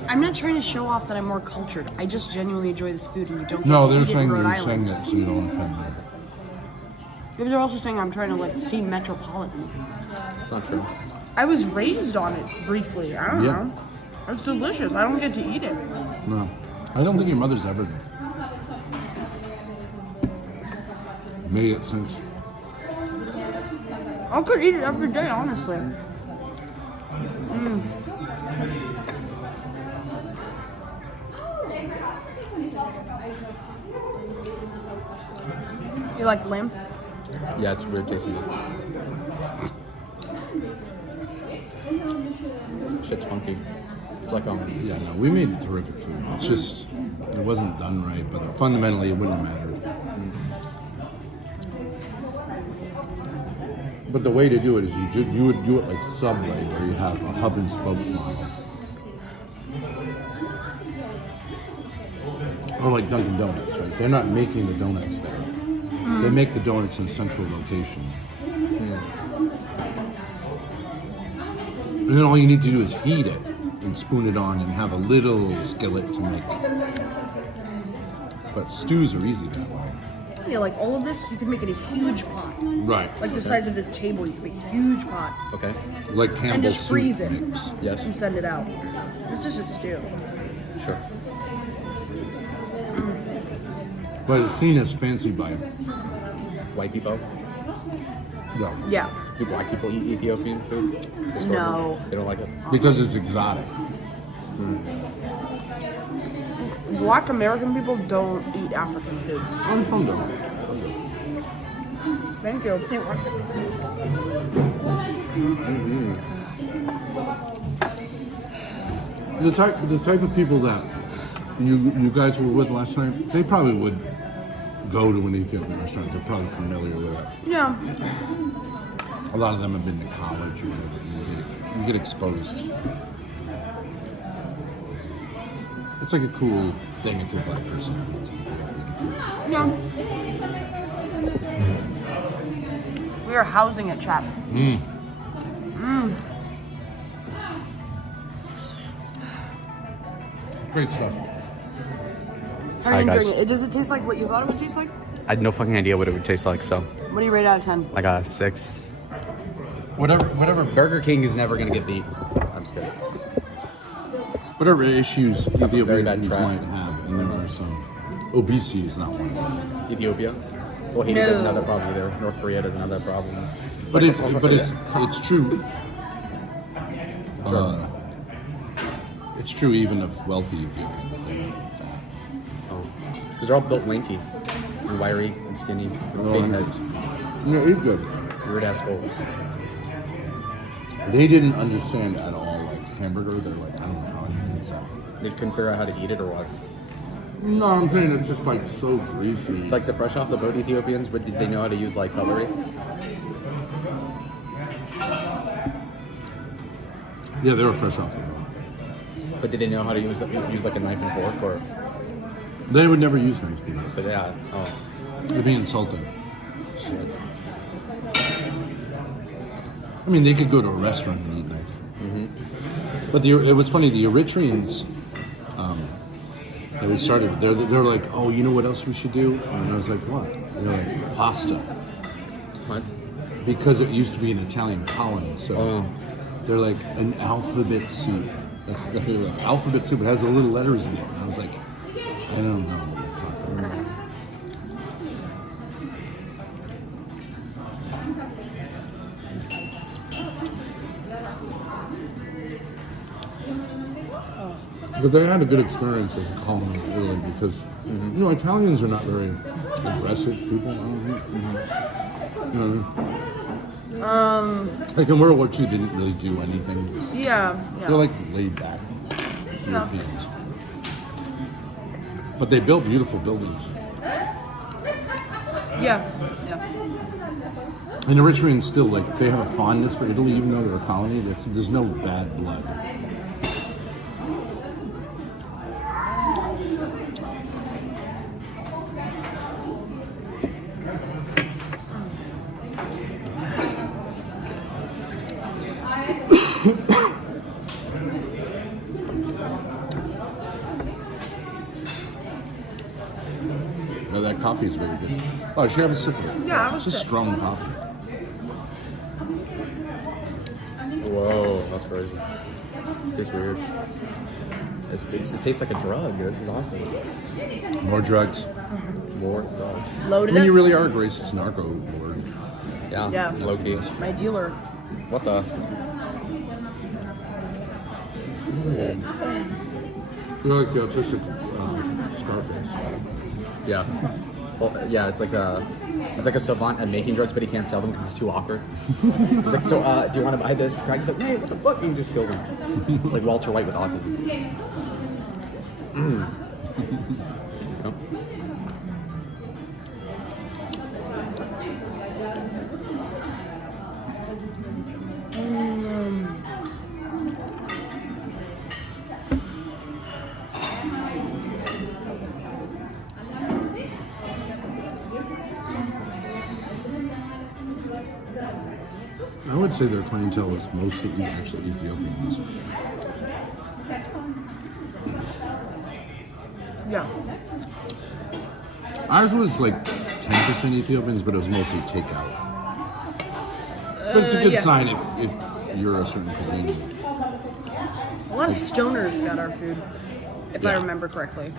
I'm not trying to show off that I'm more cultured. I just genuinely enjoy this food, and you don't get No, to they're eat it in saying Rhode that you're saying Island. that so you don't offend them. Maybe they're also saying I'm trying to like see metropolitan. It's not true. I was raised on it briefly. I don't Yeah. know. It's delicious. I don't get to eat it. No. I don't think your mother's ever made it since. I could eat it every day, honestly. You like lamb? Yeah, it's weird tasting. Shit's funky. It's like Yeah, no, we made terrific food. It's just it wasn't done right, but fundamentally it wouldn't matter. But the way to do it is you would do it like Subway, where you have a hub and spoke model, or like Dunkin' Donuts. Right? They're not making the donuts there. They make the donuts in a central location. And then all you need to do is heat it and spoon it on and have a little skillet to make. But stews are easy that way. Yeah, like all of this, you could make it a huge pot. Right. Like the size of this table, you could make a huge pot. Okay. Like Campbell's And just freeze soup it. mix. Yes. And send it out. It's just a stew. Sure. But it's seen as fancy by White people? no, Yeah. Do black people eat Ethiopian food? Historically? No. They don't like it? because it's exotic. Black American people don't eat African food. On some though. Thank you. The type of people that you guys were with last night, they probably would go to an Ethiopian restaurant. They're probably familiar with it. Yeah. A lot of them have been to college or whatever. You get exposed. It's like a cool thing if you're a black person. Yeah. We are housing it, chap. Great stuff. How are Hi, you guys. enjoying it? Does it taste like what you thought it would taste like? I had no fucking idea what it would taste like, so What do you rate out of 10? like a 6. Whatever Burger King is never gonna get beat. I'm just kidding. whatever issues very Ethiopians bad track. might have, and there are some. Obesity is not one of them. Ethiopia? Well, Haiti No. doesn't have that problem either. North Korea doesn't have that problem. But like- it's true. It's true even of wealthy Ethiopians. They're not fat. Because they're all built lanky and wiry and skinny with big heads. No, eat good. Weird ass skulls. They didn't understand at all like hamburger. They're like, I don't know how I can eat that. They couldn't figure out how to eat it or what. No, I'm saying it's just like so greasy. Like the fresh off the boat Ethiopians, but did they know how to use like cutlery? Yeah, they were fresh off the boat. But did they know how to use like a knife and fork or? They would never use knives, people. So yeah. Oh. They'd be insulted. I mean, they could go to a restaurant and eat knife. But it was funny. The Eritreans, they started. They're like, oh, you know what else we should do? And I was like, what? They're like, pasta, What? because it used to be an Italian colony. So Oh. they're like an alphabet soup. That's the alphabet soup. It has the little letters in it. And I was like, I don't know. But they had a good experience as a colony, really, because you know Italians are not very aggressive people. I don't think. You know what I mean? Like in World War II, they didn't really do anything. Yeah. They're like laid back Europeans. But they built beautiful buildings. Yeah. Yeah. And the Eritreans still like they have a fondness for Italy, even though they're a colony. There's no bad blood. that coffee is very good. Oh, should have a sip of it. Yeah, I was It's a strong coffee. Whoa, that's crazy. It tastes weird. It tastes like a drug. This is awesome. More drugs. More drugs. Loaded I mean, up. you really are a racist narco lord. Yeah. Yeah. Low key. My dealer. What the? You're like such a Scarface. Yeah. Well, yeah, it's like a savant at making drugs, but he can't sell them because he's too awkward. He's like, so, do you want to buy this crack? He's like, hey, what the fuck? And he just kills him. It's like Walter White with autism. Mm. Yep. I would say their clientele is mostly actually Ethiopians. Yeah. Ours was like 10% Ethiopians, but it was mostly takeout. But it's a good yeah. sign if you're a certain cuisine. A lot of stoners got our food, if I Yeah. remember correctly.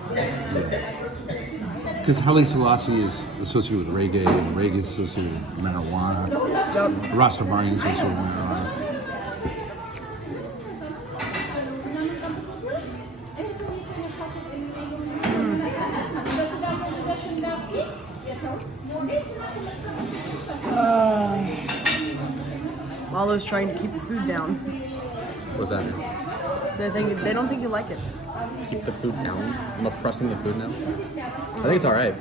Because Haile Selassie is associated with reggae, and reggae is associated with marijuana. Yep. Rastafarian is also with marijuana. Lalo's trying to keep the food down. What's that? They don't think you like it. Keep the food down. I'm oppressing the food now. I think it's all right.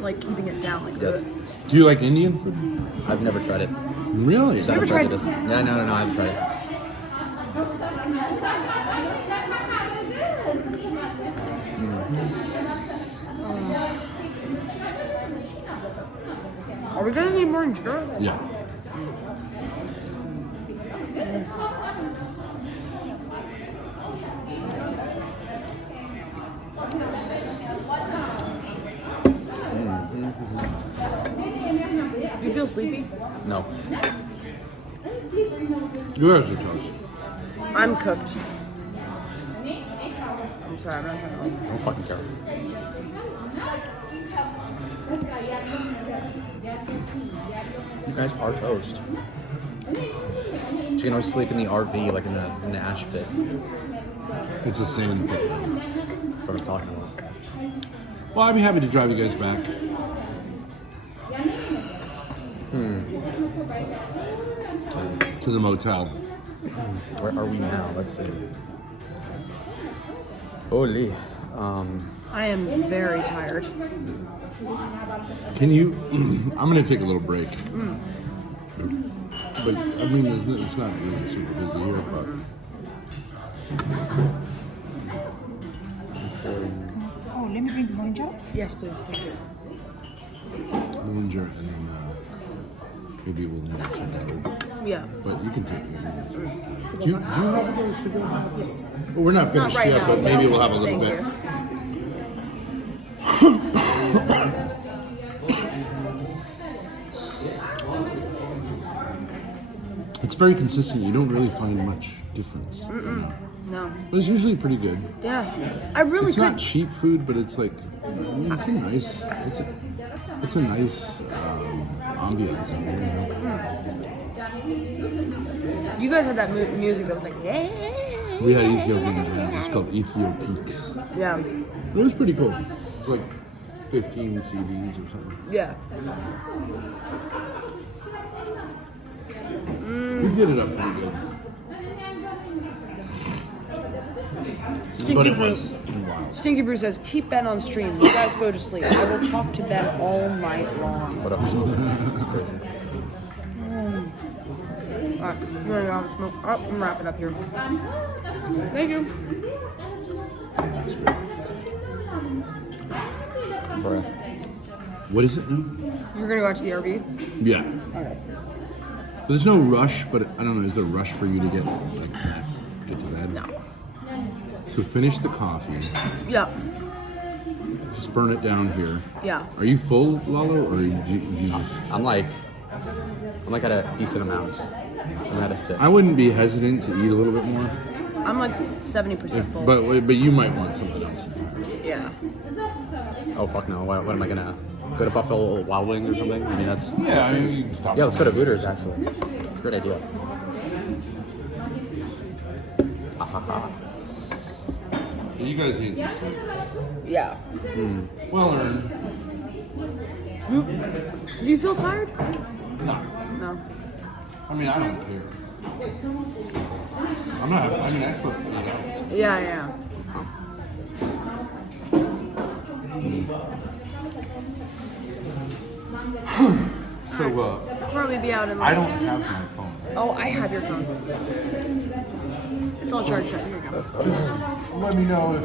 Like keeping it down. Like Yes. Do you like Indian food? I've never tried it. Really? I haven't tried this. Yeah, no, I haven't tried it. Are we gonna need more injera? Yeah. You feel sleepy? No. Yours are toast. I'm cooked. I'm sorry, I'm not gonna. I don't fucking care. You guys are toast. You can always sleep in the RV, like in the ash pit. It's a sand pit. That's what I'm talking about. Well, I'd be happy to drive you guys back. To the motel. Where are we now? Let's see. Holy. I am very tired. Can you? I'm gonna take a little break. But I mean, it's not really super busy here, but. Oh, let me bring the morning jar? Yes, please. Thank you. Ginger, and then maybe we'll need some dough. Yeah. But you can take it. Do you have a little to go? Yes. Well, we're not finished Not right yet, now, but maybe we'll have a little Thank bit. you. It's very consistent. You don't really find much difference. No. But it's usually pretty good. Yeah. I really It's could. not cheap food, but it's like it's a nice ambiance. You guys had that music that was like, yeah. We had Ethiopian jazz. It's called Ethiopics. Yeah. It was pretty cool. It's like 15 CDs or something. Yeah. We did it up pretty good. But Stinky it Brew. was wild. Stinky Brew says, keep Ben on stream. You guys go to sleep. I will talk to Ben all night long. What up? Alright, you wanna go have a smoke? Oh, I'm gonna wrap it up here. Thank you. What is it now? You're gonna go out to the RV? Yeah. Okay. But there's no rush, but I don't know, is there a rush for you to get like get to bed? No. So finish the coffee. Yeah. just burn it down here. Yeah. Are you full, Lalo, or you just? I'm like at a decent amount. I'm at a 6. I wouldn't be hesitant to eat a little bit more. I'm like 70% full. But you might want something else. Yeah. Oh fuck no! What am I gonna go to Buffalo Wild Wings or something? I mean that's Yeah, I mean, you can stop. yeah. Let's go to Hooters actually. It's a great idea. You guys need some sleep. Yeah. Well earned. Do you feel tired? No. No. I mean, I don't care. I'm not. I mean, I slept 8 hours. Yeah. So, Probably be out in I like... don't have my phone. Oh, I have your phone. It's all charged up. Here you go. Let me know if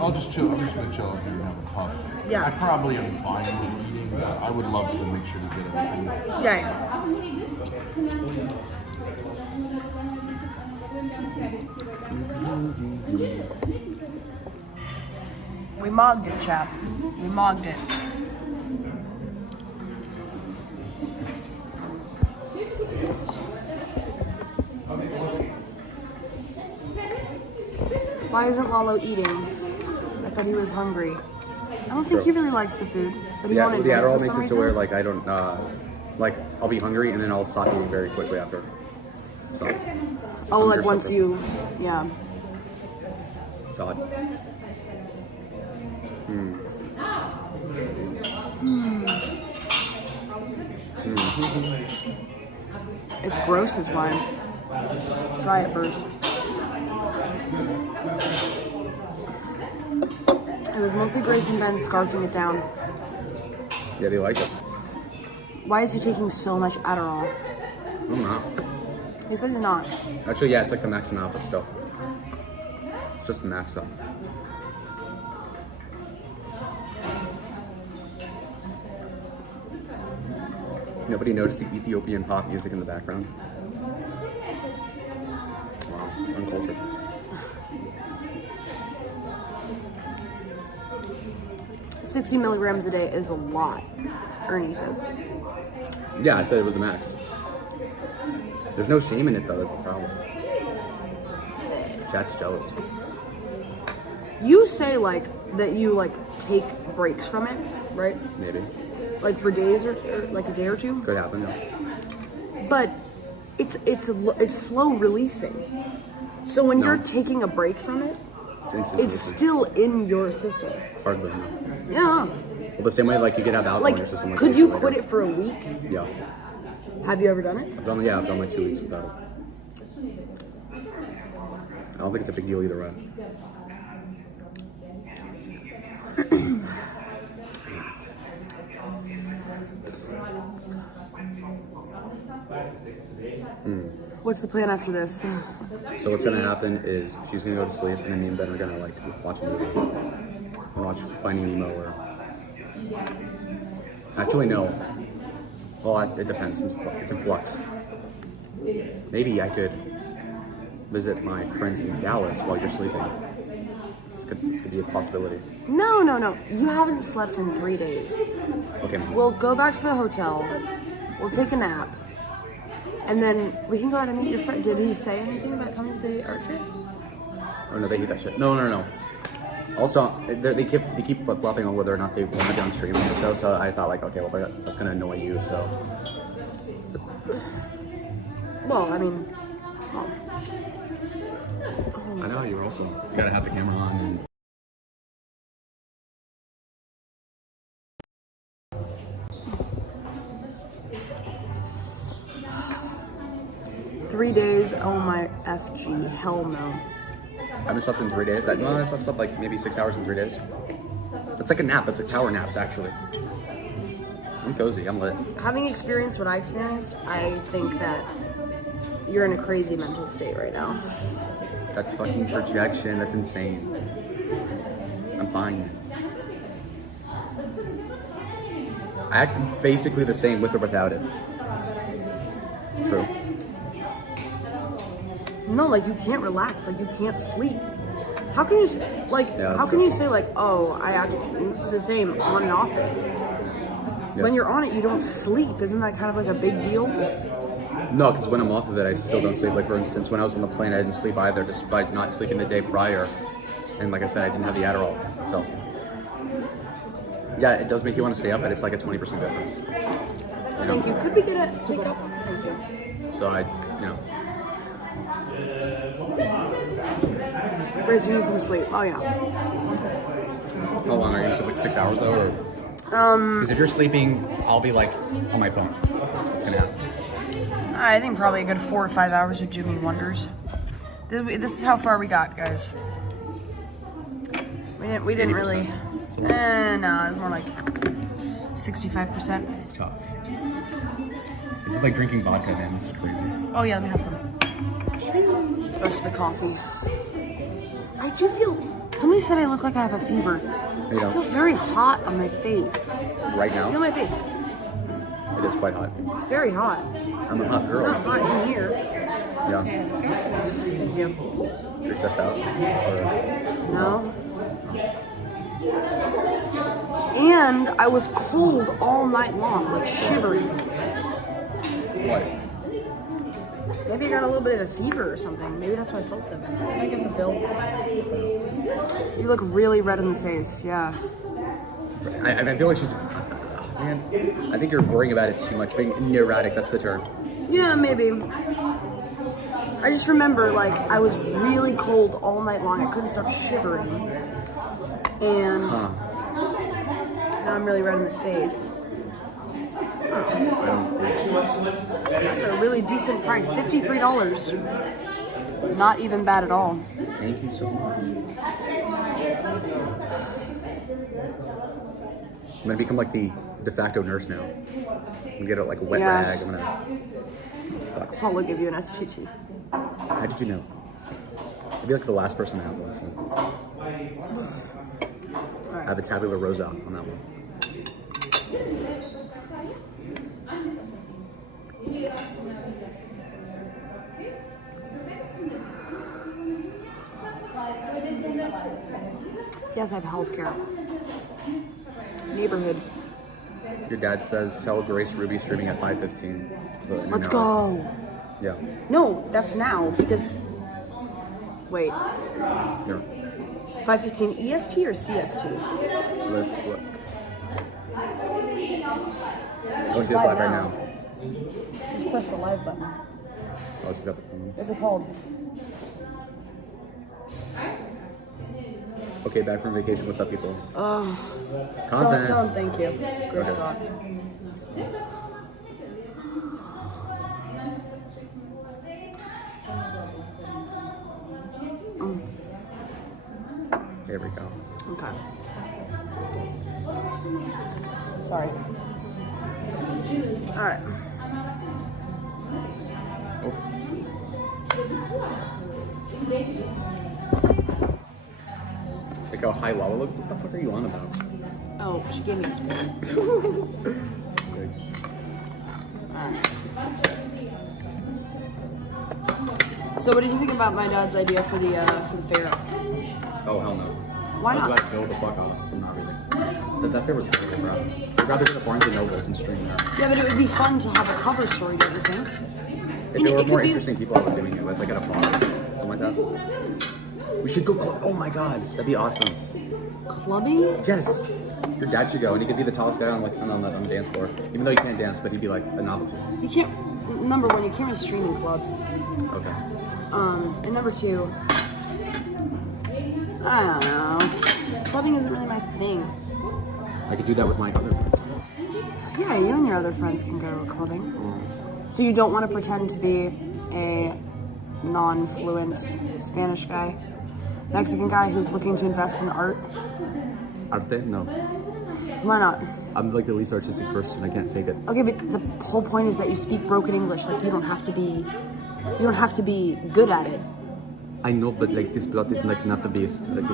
I'll just chill. I'm just gonna chill up here and have a puff. Yeah. I probably am fine with eating, but I would love to make sure to get everything. Yeah. We mogged it, chap. We mogged it. Why isn't Lalo eating? I thought he was hungry. I don't think he really likes the food, but he Yeah, wanted the it for Adderall some makes it reason. to where like I don't like I'll be hungry and then I'll stop eating very quickly after. So, Oh, like hunger once suffers. you, yeah. It's odd. It's gross as wine. Try it first. It was mostly Grace and Ben scarfing it down. Yeah, they like it. Why is he taking so much Adderall? I'm not. He says he's not. Actually, yeah, it's like the max amount, but still. It's just the max stuff. Nobody noticed the Ethiopian pop music in the background? Wow, uncultured. $60 milligrams a day is a lot, Ernie says. Yeah, I said it was a max. There's no shame in it though, that's the problem. Chat's jealous. You say like that you like take breaks from it, right? Maybe. Like for days or like a day or two. Could happen, yeah. But it's slow releasing. So when you're taking a break from it, It's instant it's releasing. still in your system. Hardly, no. Yeah. Well, the same way like you can have alcohol Like, in your system. Like could days you later. quit it for a week? Yeah. Have you ever done it? I've done like 2 weeks without it. I don't think it's a big deal either way. What's the plan after this? So what's gonna happen is she's gonna go to sleep, and then me and Ben are gonna like watch a movie, or watch Finding Nemo, or actually no. Well, it depends. It's in flux. Maybe I could visit my friends in Dallas while you're sleeping. This could be a possibility. No. You haven't slept in 3 days. Okay. We'll go back to the hotel. We'll take a nap. And then we can go out and meet your friend. Did he say anything about coming to the art fair? Oh no, they hate that shit. No. Also, they keep flip flopping on whether or not they want to be on stream or so. So I thought like, okay, well that's gonna annoy you. So Well, I mean, well. I know you gotta have the camera on. And... 3 days, oh my FG, hell no. I haven't slept in 3 days. No, I've slept like maybe 6 hours in 3 days. It's like a nap. It's like tower naps, actually. I'm cozy. I'm lit. Having experienced what I experienced, I think that you're in a crazy mental state right now. That's fucking projection. That's insane. I'm fine. I act basically the same with or without it. True. No, like you can't relax, like you can't sleep. How can you like? Yeah, how can you say like, oh, I have to, it's the same on and off it? Yeah. When you're on it, you don't sleep. Isn't that kind of like a big deal? No, because when I'm off of it, I still don't sleep. Like for instance, when I was on the plane, I didn't sleep either, despite not sleeping the day prior. And like I said, I didn't have the Adderall. So yeah, it does make you want to stay up, but it's like a 20% difference. You know? Thank you. Could we get a takeout? Thank you. So Grace, you need some sleep. Oh yeah. How long are you? So like 6 hours though, or? Because if you're sleeping, I'll be like on my phone. That's what's gonna happen. I think probably a good 4 or 5 hours would do me wonders. This is how far we got, guys. We didn't really. No, it's more like 65%. It's tough. This is like drinking vodka, man. This is crazy. Oh yeah, let me have some. Roast the coffee. I do feel. Somebody said I look like I have a fever. You I know. feel very hot on my face. Right now, Feel my face. it is quite hot. It's very hot. I'm a hot It's girl. not hot in here. Yeah. Thank you. You're stressed out? Or, No. And I was cold all night long, like shivering. what? Maybe I got a little bit of a fever or something. Maybe that's why I felt so bad. Can I get the bill? You look really red in the face, yeah. I feel like she's. Man, I think you're worrying about it too much. Being neurotic, that's the term. Yeah, maybe. I just remember, like, I was really cold all night long. I couldn't stop shivering. And now I'm really red in the face. That's a really decent price. $53. Not even bad at all. Thank you so much. I'm gonna become like the de facto nurse now. I'm gonna get like a wet Yeah. rag. I'm gonna. Fuck. I'll give you an STG. How did you know? I'd be like the last person to have one. So. I have a tabula rosa on that one. Yes, I have healthcare. Neighborhood. Your dad says tell Grace Ruby streaming at 5:15. So, Let's go. Yeah. No, that's now because. Wait. Here. 5:15 EST or CST? Let's look. Going to this live right now. Just press the live button. Oh, it's got the phone. What's it called? Okay, back from vacation. What's up, people? Oh. Content. Tell him thank you. Grace Okay. saw it. There we go. Okay. Sorry. All right. Oh. Like how high Lala looks. What the fuck are you on about? Oh, she gave me a spoon. Thanks. So, what did you think about my dad's idea for the fair? Oh hell no. Why I was not? about to go the fuck off. Not really. That fair was terrible, bro. I'd rather go to Barnes and Nobles and stream there. Yeah, but it would be fun to have a cover story, don't you think? If there were more interesting people out there doing it, like at a bar, something like that. We should go. Oh my god, that'd be awesome. Clubbing? Yes. Your dad should go, and he could be the tallest guy on the dance floor. Even though he can't dance, but he'd be like a novelty. You can't. Number one, you can't really stream in clubs. Okay. And number two, I don't know. Clubbing isn't really my thing. I could do that with my other friends. Yeah, you and your other friends can go clubbing. So you don't want to pretend to be a non-fluent Spanish guy, Mexican guy who's looking to invest in art? Arte? No. Why not? I'm like the least artistic person. I can't fake it. Okay, but the whole point is that you speak broken English. Like you don't have to be good at it. I know, but like this plot is like not the best. Like,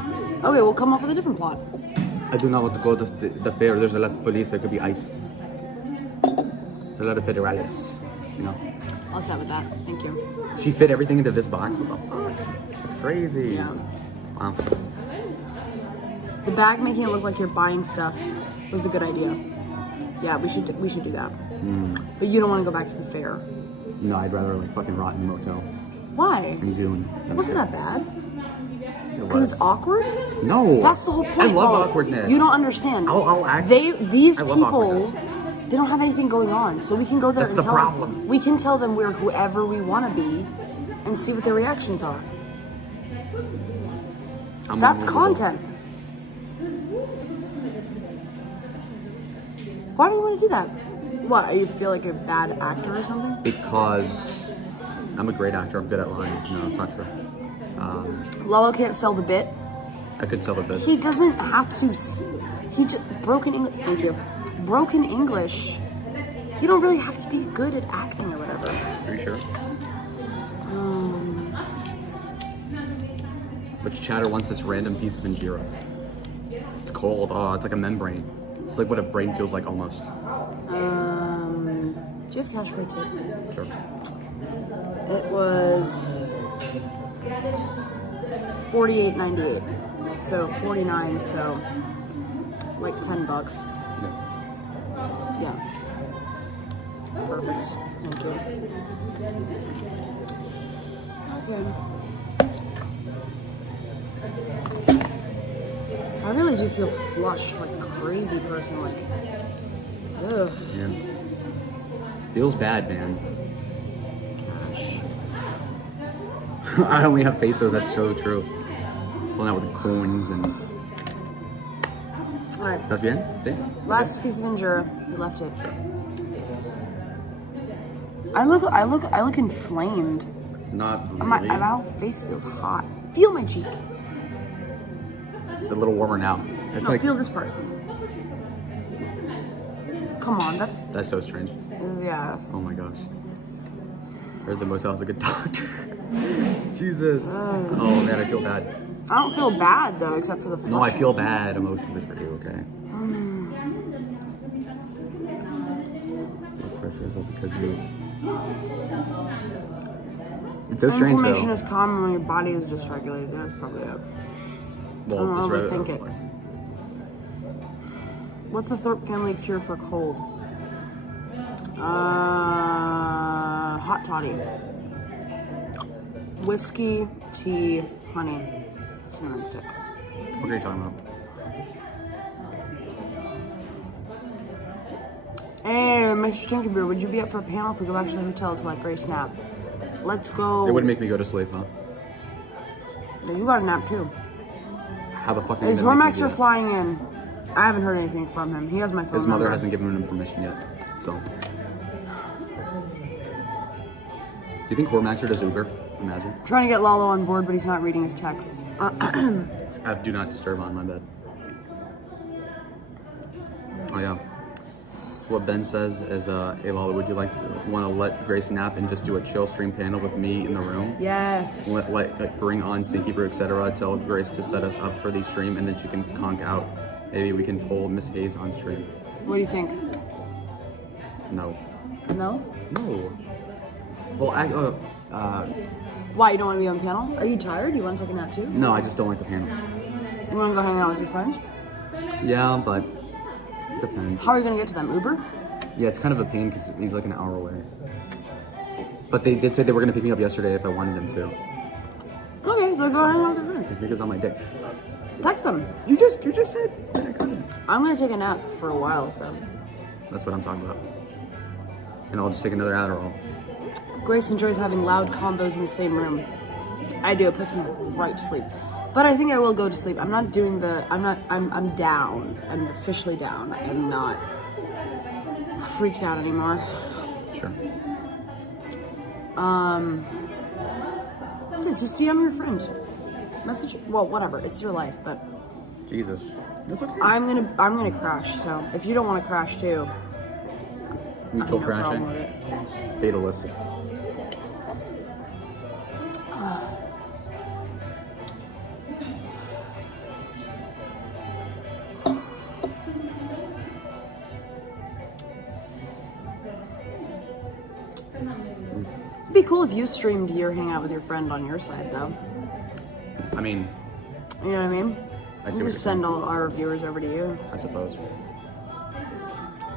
Okay, we'll come up with a different plot. I do not want to go to the fair. There's a lot of police. There could be ice. There's a lot of federales. You know. I'll start with that. Thank you. She fit everything into this box. What the fuck? That's crazy. Yeah. Wow. The bag making it look like you're buying stuff was a good idea. Yeah, we should do that. But you don't want to go back to the fair. No, I'd rather like fucking rot in a motel Why? in June. It wasn't that bad. It Because was. it's awkward? No. That's the whole point. I love Oh, awkwardness. You don't understand. I'll act. These I love people, awkwardness. they don't have anything going on. So we can go there That's and the tell problem. them. We can tell them we're whoever we want to be and see what their reactions are. That's content. Why do you want to do that? What, you feel like a bad actor or something? Because I'm a great actor. I'm good at lines. No, it's not true. Lalo can't sell the bit. I could sell a bit. He doesn't have to. He just broken English. Thank you. Broken English. You don't really have to be good at acting or whatever. Are you sure? Which chatter wants this random piece of injera? It's cold. Oh, it's like a membrane. It's like what a brain feels like almost. Do you have cash for a tip? Sure. It was $48.98. So 49. So like $10. Yeah. Perfect. Thank you. Okay. I really do feel flushed, like a crazy person, like, ugh. Yeah. Feels bad, man. Gosh. I only have pesos, that's so true. Pulling out with coins and... Alright. ¿Estás bien? ¿Sí? Last piece of injera. You left it. I look inflamed. Not really. My whole face feels hot. Feel my cheek. It's a little warmer now. It's No, like... feel this part. Come on, That's so strange. yeah. Oh my gosh. Heard the motel's a good doctor. Jesus. Oh man, I feel bad. I don't feel bad though, except for the flushing. No, I feel bad emotionally for you, okay? Blood pressure is all because of you. It's so strange Inflammation though. is common when your body is dysregulated. That's probably it. Well, I don't just overthink it. What's the Thorpe family cure for cold? Hot toddy. Whiskey, tea, honey, cinnamon stick. What are you talking about? Hey, Mr. Tinkerbeer, would you be up for a panel if we go back to the hotel to like Grace nap? Let's go. It wouldn't make me go to sleep, huh? Yeah, you got a nap too. How the fuck are you His gonna make me do Hormaxer that? flying in. I haven't heard anything from him. He has my phone His mother number. hasn't given him permission yet, so. Do you think Hormaxer does Uber? Imagine. Trying to get Lalo on board, but he's not reading his texts. I have do not disturb on my bed. Oh yeah. What Ben says is, hey Lalo, would you want to let Grace nap and just do a chill stream panel with me in the room? Yes. Like bring on Sneaky Brew, etc. Tell Grace to set us up for the stream, and then she can conk out. Maybe we can pull Miss Hayes on stream. What do you think? No. No? No. Well, Why, you don't want to be on panel? Are you tired? You want to take a nap too? no, I just don't like the panel. You want to go hang out with your friends? Yeah, but it depends. How are you going to get to them? Uber? Yeah, it's kind of a pain because he's like an hour away. But they did say they were going to pick me up yesterday if I wanted them to. Okay, so go hang out with your friends. His nigga's on my dick. Text them. You just said that I couldn't. I'm going to take a nap for a while, so. That's what I'm talking about. And I'll just take another Adderall. Grace enjoys having loud combos in the same room. I do, it puts me right to sleep. But I think I will go to sleep. I'm not doing I'm down. I'm officially down. I'm not freaked out anymore. Sure. Yeah, just DM your friend. Message, well, whatever, it's your life, but Jesus. That's okay. I'm gonna crash, so if you don't want to crash too, Mutual no crashing. problem with it. Fatalistic. It'd be cool if you streamed your hangout with your friend on your side, though. I mean, You know what I mean? I see We'll what just you're send saying. all our viewers over to you. I suppose.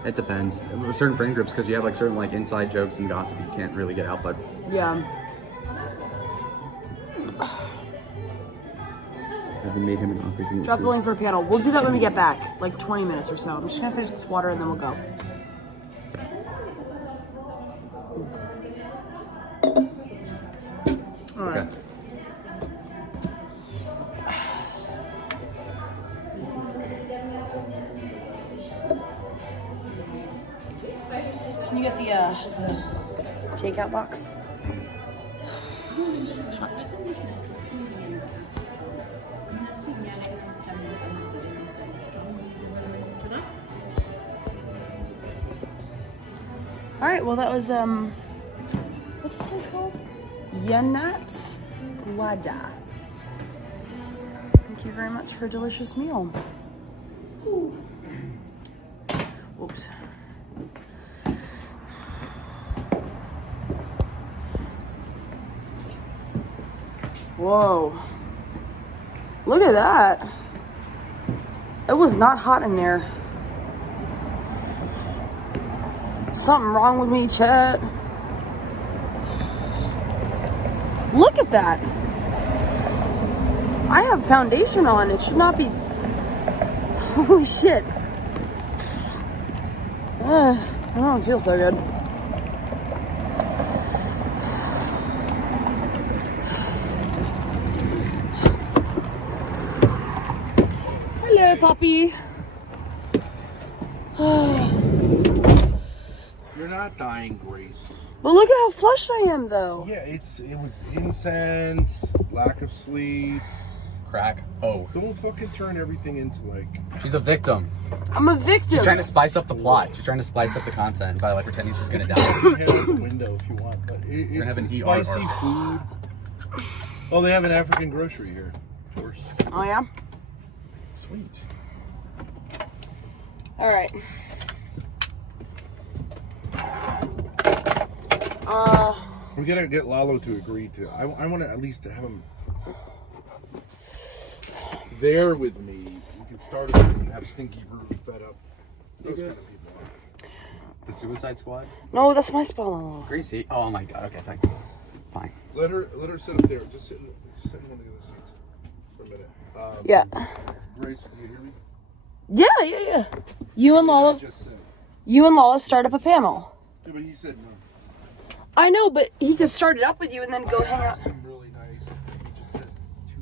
It depends. With certain friend groups, because you have like certain like inside jokes and gossip, you can't really get out. But Yeah. have you made him an offer? You Drop the link for a panel. We'll do that when we get back, like 20 minutes or so. I'm just gonna finish this water and then we'll go. All right. Okay. Can you get the takeout box? Hot. All right. Well, that was what's this place called? Yanat Guada. Thank you very much for a delicious meal. Oops. Whoa. Look at that. It was not hot in there. Something wrong with me, Chet. Look at that. I have foundation on. It should not be. Holy shit. I don't feel so good. Hello, puppy. You're not dying, Grace. But look at how flushed I am, though. Yeah, it was incense, lack of sleep. Crack. Oh. Don't fucking turn everything into like. She's a victim. I'm a victim. She's trying to spice up the plot. She's trying to spice up the content by like pretending she's gonna die. You can head out the window if you want, but You're gonna have it's an spicy ER. food. Oh, they have an African grocery here, of course. Oh, yeah? Sweet. All right. We gotta get Lalo to agree to. I want to at least have him there with me. We can start it and have Stinky Brew fed up. Those kind of people. The Suicide Squad? No, that's my spell. Gracie. Oh my god. Okay, fine. Fine. Let her sit up there. Just sit in one of the other seats for a minute. Yeah. Grace, do you hear me? Yeah. You and Lala. Just said. You and Lala start up a panel. Yeah, but he said no. I know, but he could start it up with you and then go hang out. Him really nice. He just said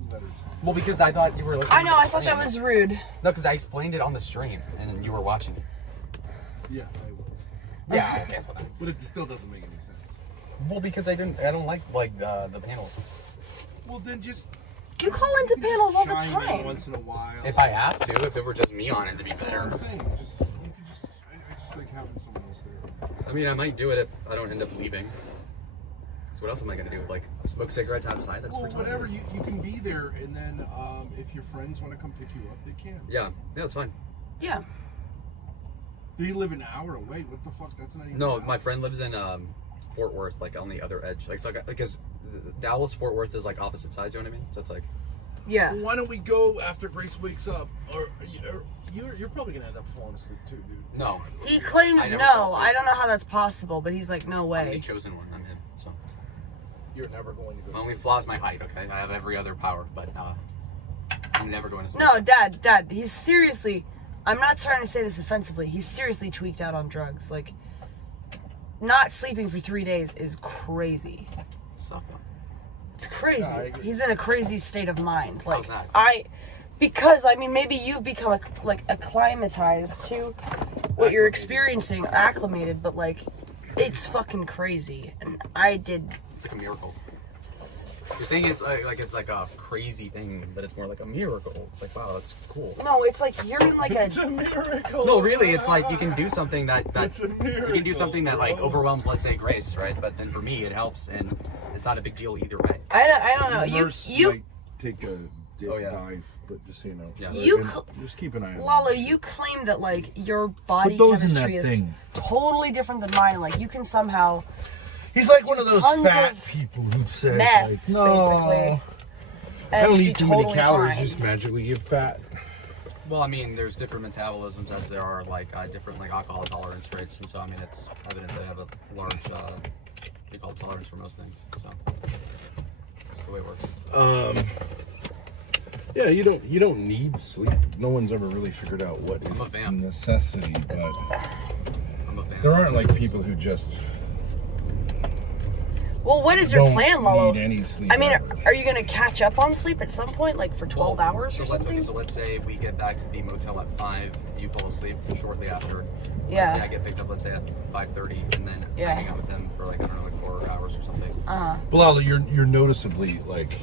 2 letters. Well, because I thought you were listening. I know. I thought that was rude. No, because I explained it on the stream and you were watching it. Yeah, I will. Yeah. Okay. So then. But it still doesn't make any sense. Well, because I don't like the panels. Well, then just. You call into panels all the chime in time. Once in a while. If I have to, if it were just me on it, to be That's what better. I'm saying. I just like having someone else there. I mean, I might do it if I don't end up leaving. So what else am I gonna do? Like smoke cigarettes outside? That's Well, retarded. whatever. You can be there, and then if your friends want to come pick you up, they can. Yeah, that's fine. Yeah. Do you live an hour away? What the fuck? That's not even. No, an hour. my friend lives in Fort Worth, like on the other edge. Like it's like because Dallas Fort Worth is like opposite sides. You know what I mean? So it's like. Yeah. Well, why don't we go after Grace wakes up? Or you're probably gonna end up falling asleep too, dude. No. He claims I never no. fall asleep. I don't know how that's possible, but he's like, no I'm the way. chosen one. I'm him. So. You're never going to go. My only flaw is my height. Okay, I have every other power, but I'm never going to sleep. No, Dad, he's seriously. I'm not trying to say this offensively. He's seriously tweaked out on drugs. Like, not sleeping for 3 days is crazy. Suffer. It's crazy. Yeah, I agree. He's in a crazy state of mind. Like, How's that? because I mean, maybe you've become acclimatized to what you're experiencing, acclimated, but like, it's fucking crazy. And I did. It's like a miracle. You're saying it's like it's like a crazy thing, but it's more like a miracle. It's like, wow, that's cool. No, it's like you're in like It's a miracle. No, really, it's like you can do something that It's a you can do miracle, something that like bro. overwhelms, let's say, Grace, right? But then for me, it helps, and it's not a big deal either way. I don't know. Nurse You might take a Oh, yeah. dive, but just so you know. Yeah. You And cl- just keep an eye on Lalo, that. you claim that like your body those in chemistry that is thing. totally different than mine. Like you can somehow He's like one of those tons fat of people who says meth, like, no. basically. I and don't just be eat too totally many calories, fine. just magically get fat. Well, I mean, there's different metabolisms as there are like different like alcohol tolerance rates, and so I mean it's evident that I have a large tolerance for most things. So that's the way it works. Yeah, you don't need sleep. No one's ever really figured out what is a necessity, but I'm a fan. there aren't like people who just Well, what is your don't plan, Lalo? need any sleep. I mean, ever. are you going to catch up on sleep at some point, like for 12 hours or something? So let's say we get back to the motel at 5, you fall asleep shortly after. Yeah. Let's say I get picked up, let's say at 5:30, and then I hang out with them for like, I don't know, like 4 hours or something. Bilal, you're noticeably like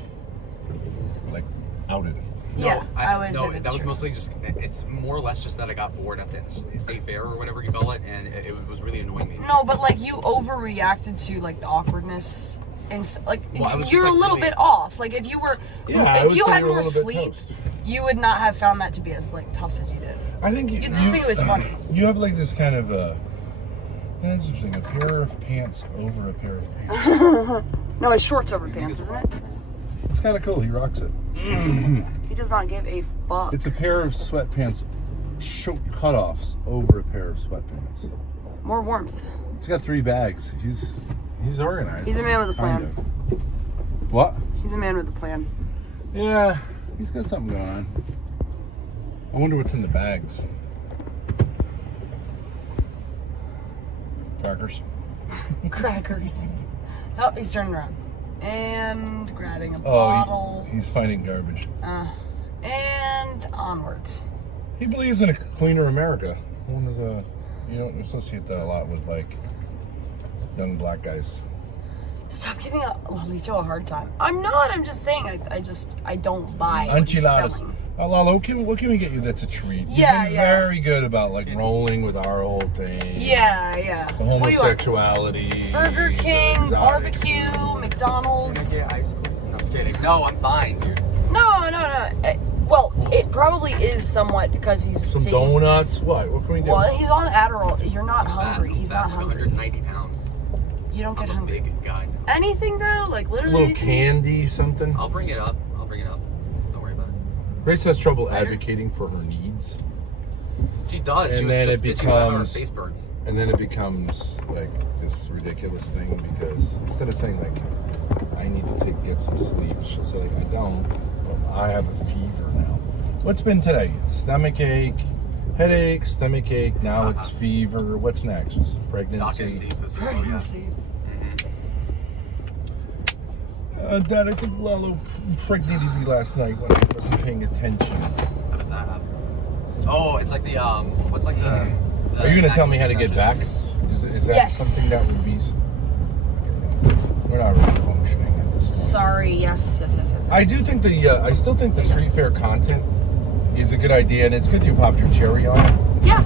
outed. Yeah, I would say No, that's that was true. mostly just, it's more or less just that I got bored at the state fair or whatever you call it, and it was really annoying me. No, but like you overreacted to like the awkwardness. And like Well, I was you're just, a like, little really- bit off. Like if you were, Yeah, I if would you say had you're a more little bit sleep, toast. you would not have found that to be as like tough as you did. I think You just think it was funny. You have like this kind of that's interesting. A pair of pants over a pair of pants. No, it's shorts over pants, isn't it? It's kind of cool. He rocks it. He does not give a fuck. It's a pair of sweatpants, cutoffs over a pair of sweatpants. More warmth. He's got 3 bags. He's organized. He's a man with a plan. Kind of. What? He's a man with a plan. Yeah, he's got something going on. I wonder what's in the bags. Crackers. Crackers. Oh, he's turning around and grabbing a bottle. He's finding garbage. And onwards. He believes in a cleaner America. One of the, you don't associate that a lot with like young black guys. Stop giving Lalito a hard time. I'm not. I'm just saying. I don't buy what he's Enchiladas. selling. Lalo, what can we get you that's a treat? Yeah, You've been yeah. very good about like rolling with our whole thing. Yeah. The What do you want? homosexuality. Burger the King, exotic barbecue, food. McDonald's. Yeah, ice cream. No, I'm just kidding. No, I'm fine, dude. No. Well, it probably is somewhat because he's Some taking- donuts. What can we do? Well, he's on Adderall. You're not hungry. He's not I'm hungry. 190 pounds. You don't get I'm a hungry. big guy. Anything though, like A literally. little anything? candy, something. I'll bring it up. Don't worry about it. Grace has trouble Later. advocating for her needs, She does. And She was then just it bitching about how her becomes- face burns. and then it becomes like this ridiculous thing because instead of saying like, "I need to get some sleep," she'll say like, "I don't. But I have a fever now." What's been today? Stomach ache, headache, stomach ache. Now it's fever. What's next? Pregnancy. Pregnancy. Dad, I think Lalo impregnated me last night when I wasn't paying attention. How does that happen? Oh, it's like the what's like the. Are you going to tell me how to get back? Is that Yes. something that would be? We're not really functioning at this point. Sorry. Yes. I do think I still think the street fair content is a good idea, and it's good you popped your cherry on it. Yeah,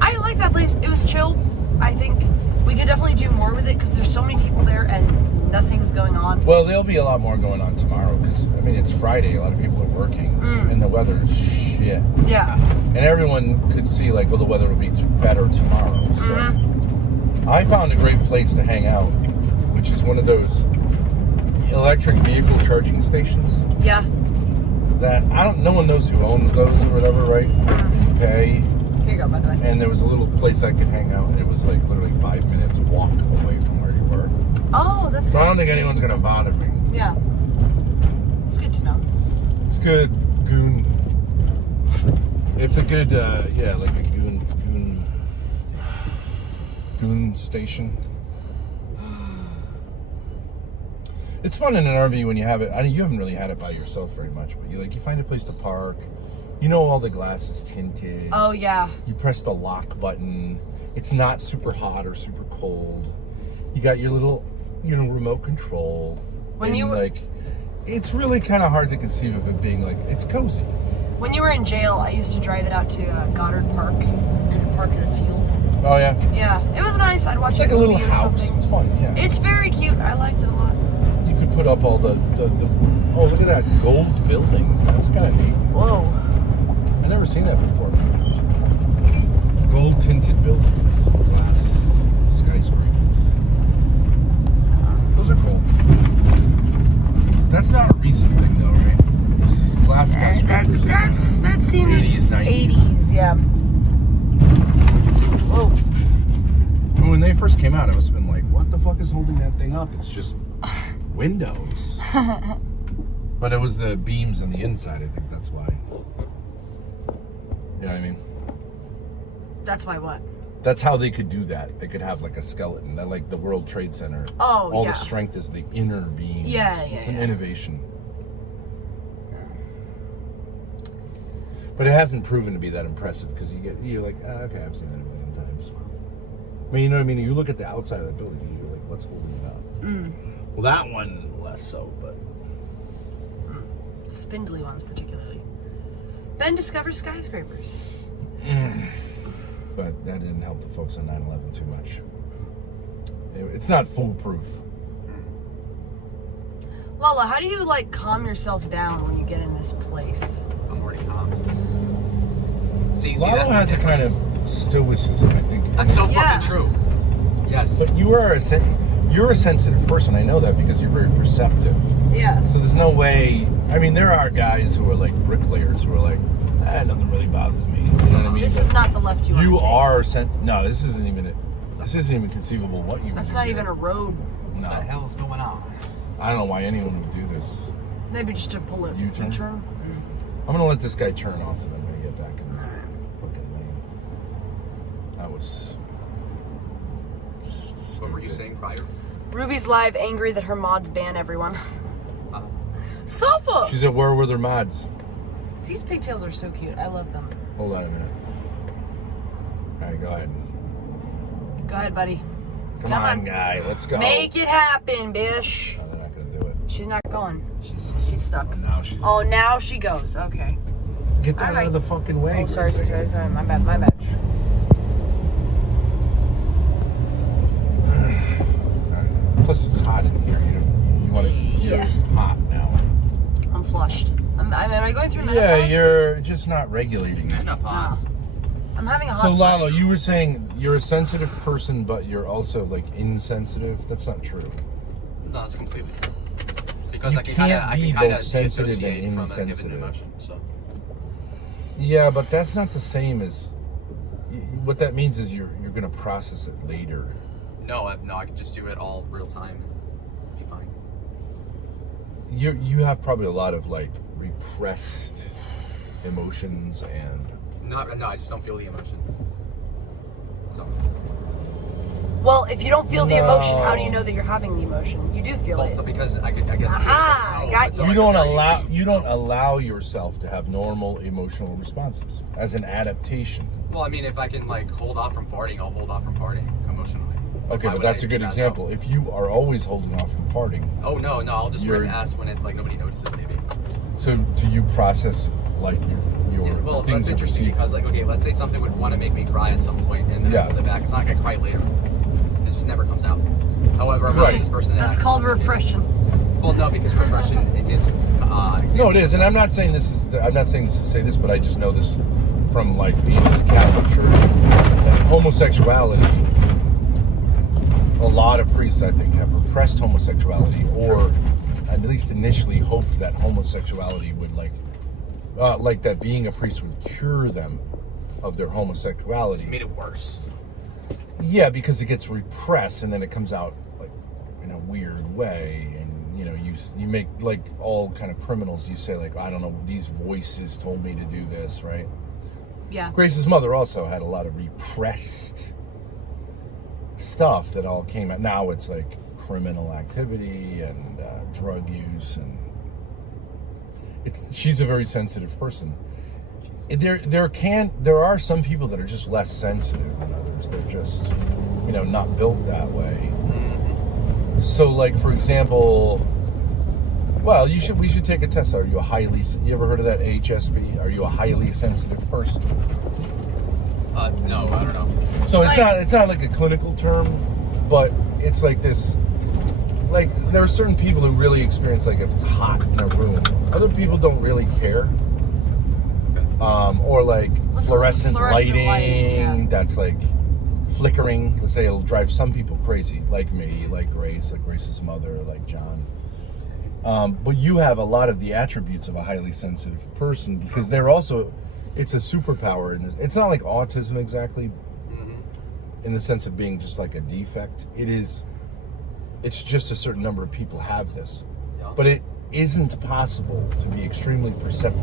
I like that place. It was chill. I think we could definitely do more with it because there's so many people there and nothing's going on. Well, there'll be a lot more going on tomorrow because I mean it's Friday. A lot of people are working, and the weather is shit. Yeah. And everyone could see like, well, the weather will be better tomorrow. So I found a great place to hang out, which is one of those electric vehicle charging stations. Yeah. That no one knows who owns those or whatever, right? You pay. Here you go, by the way. And there was a little place I could hang out, and it was like literally 5 minutes walk away from where you were. Oh, that's So I good. don't think anyone's gonna bother me. Yeah. It's good to know. It's good, goon. It's a good, like a goon station. It's fun in an RV when you have it. I mean, you haven't really had it by yourself very much, but you find a place to park. You know, all the glass is tinted. Oh yeah. You press the lock button. It's not super hot or super cold. You got your little, remote control. When and you were- it's really kind of hard to conceive of it being like, it's cozy. When you were in jail, I used to drive it out to Goddard Park and park in a field. Oh yeah. Yeah, it was nice. I'd watch It's like a little movie or house. something. It's fun. Yeah. It's very cute. I liked it a lot. You could put up all the oh, look at that, gold buildings. That's kind of neat. Whoa. I've never seen that before. Gold tinted buildings, glass skyscrapers. Those are cool. That's not a recent thing though, right? it first came out, I must have been like, what the fuck is holding that thing up? It's just windows. But it was the beams on the inside, I think that's why. You know what I mean? That's why what? That's how they could do that. They could have like a skeleton, that like the World Trade Center. Oh, all yeah. the strength is the inner beams. Yeah, It's an innovation. But it hasn't proven to be that impressive because you're like, okay, I've seen that a million times. I mean, you know what I mean? You look at the outside of the building, you're like, what's holding it up? Well, that one less so, but The spindly ones particularly. Ben discovers skyscrapers. But that didn't help the folks on 9/11 too much. It's not foolproof. Lala, how do you like calm yourself down when you get in this place? I'm already calm. See, Lalo that's has the a kind of stoicism, I think. That's so Yeah. fucking true. Yes. But you're a sensitive person. I know that because you're very perceptive. Yeah. So there's no way. I mean, there are guys who are like bricklayers who are like, nothing really bothers me. You know what I mean? This But is not the left you want to take. are no. This isn't even conceivable what you would That's do not there. even a road. No. What the hell's going on? I don't know why anyone would do this. Maybe just to pull it. U-turn? U-turn? I'm gonna let this guy turn off and I'm gonna get back in the fucking lane. That was. What were you saying prior? Ruby's live angry that her mods ban everyone. Sofa! She said, where were their mods? These pigtails are so cute. I love them. Hold on a minute. Alright, go ahead. Go ahead, buddy. Come on, guy. Let's go. Make it happen, bish. No, they're not gonna do it. She's not going. She's stuck. Now she's. Oh, now she goes. Okay. Get that out of the fucking way. Oh, sorry. My bad. Plus, it's hot in here. You want to. You're hot now. I'm flushed. Am I going through menopause? Yeah, you're just not regulating. Menopause. I'm having a hot So flash. Lalo, you were saying you're a sensitive person, but you're also like insensitive. That's not true. No, that's completely true. Because You I can can't kind be of both sensitive and dissociate from a given insensitive. emotion. So Yeah, but that's not the same as. What that means is you're gonna process it later. no, I can just do it all real time. Be fine. You have probably a lot of like repressed emotions and. No, I just don't feel the emotion. So. Well, if you don't feel the emotion, how do you know that you're having the emotion? You do feel it. Because I guess. Aha! I got you. You don't allow yourself to have normal emotional responses as an adaptation. Well, I mean, if I can like hold off from farting, I'll hold off from farting emotionally. Okay, Why but would that's I a good spaz example. out? If you are always holding off from farting, Oh no, I'll just rip ass when it like nobody notices maybe. so do you process like your Yeah, well, things that's interesting because like okay, let's say something would want to make me cry at some point, and then Yeah. I pull it back. It's not gonna cry later. It just never comes out. However, I'm not Right. this person. That's called repression. Well, no, because repression is. No, it is, and I'm not saying this is. I'm not saying this to say this, but I just know this from like being in the Catholic Church. Like, homosexuality. A lot of priests, I think, have repressed homosexuality, or at least initially hoped that homosexuality would like that being a priest would cure them of their homosexuality. Just made it worse. Yeah, because it gets repressed and then it comes out like in a weird way, and you know you make like all kind of criminals. You say like, I don't know, these voices told me to do this, right? Yeah. Grace's mother also had a lot of repressed stuff that all came out. Now it's like criminal activity and drug use, and she's a very sensitive person. There are some people that are just less sensitive than others. They're just, not built that way. So, like for example, well, we should take a test. You ever heard of that HSP? Are you a highly sensitive person? No, I don't know. So it's not like a clinical term, but it's like this. Like there are certain people who really experience like if it's hot in a room. Other people don't really care. Or like fluorescent lighting that's like flickering. Let's say it'll drive some people crazy, like me, like Grace's mother, like John. But you have a lot of the attributes of a highly sensitive person because they're also, it's a superpower, and it's not like autism exactly. in the sense of being just like a defect. It's just a certain number of people have this. Yeah. But it isn't possible to be extremely perceptive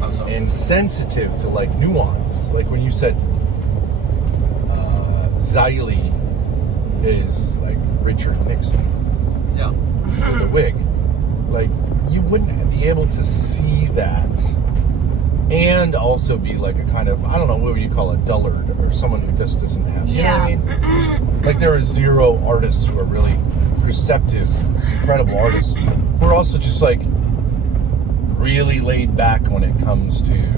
How so? and sensitive to like nuance. Like when you said Xylee is like Richard Nixon Yeah. with a wig. Like you wouldn't be able to see that and also be like a kind of, I don't know, what would you call a dullard or someone who just doesn't have, you know what I mean? Like there are zero artists who are really perceptive, incredible artists who are also just like really laid back when it comes to,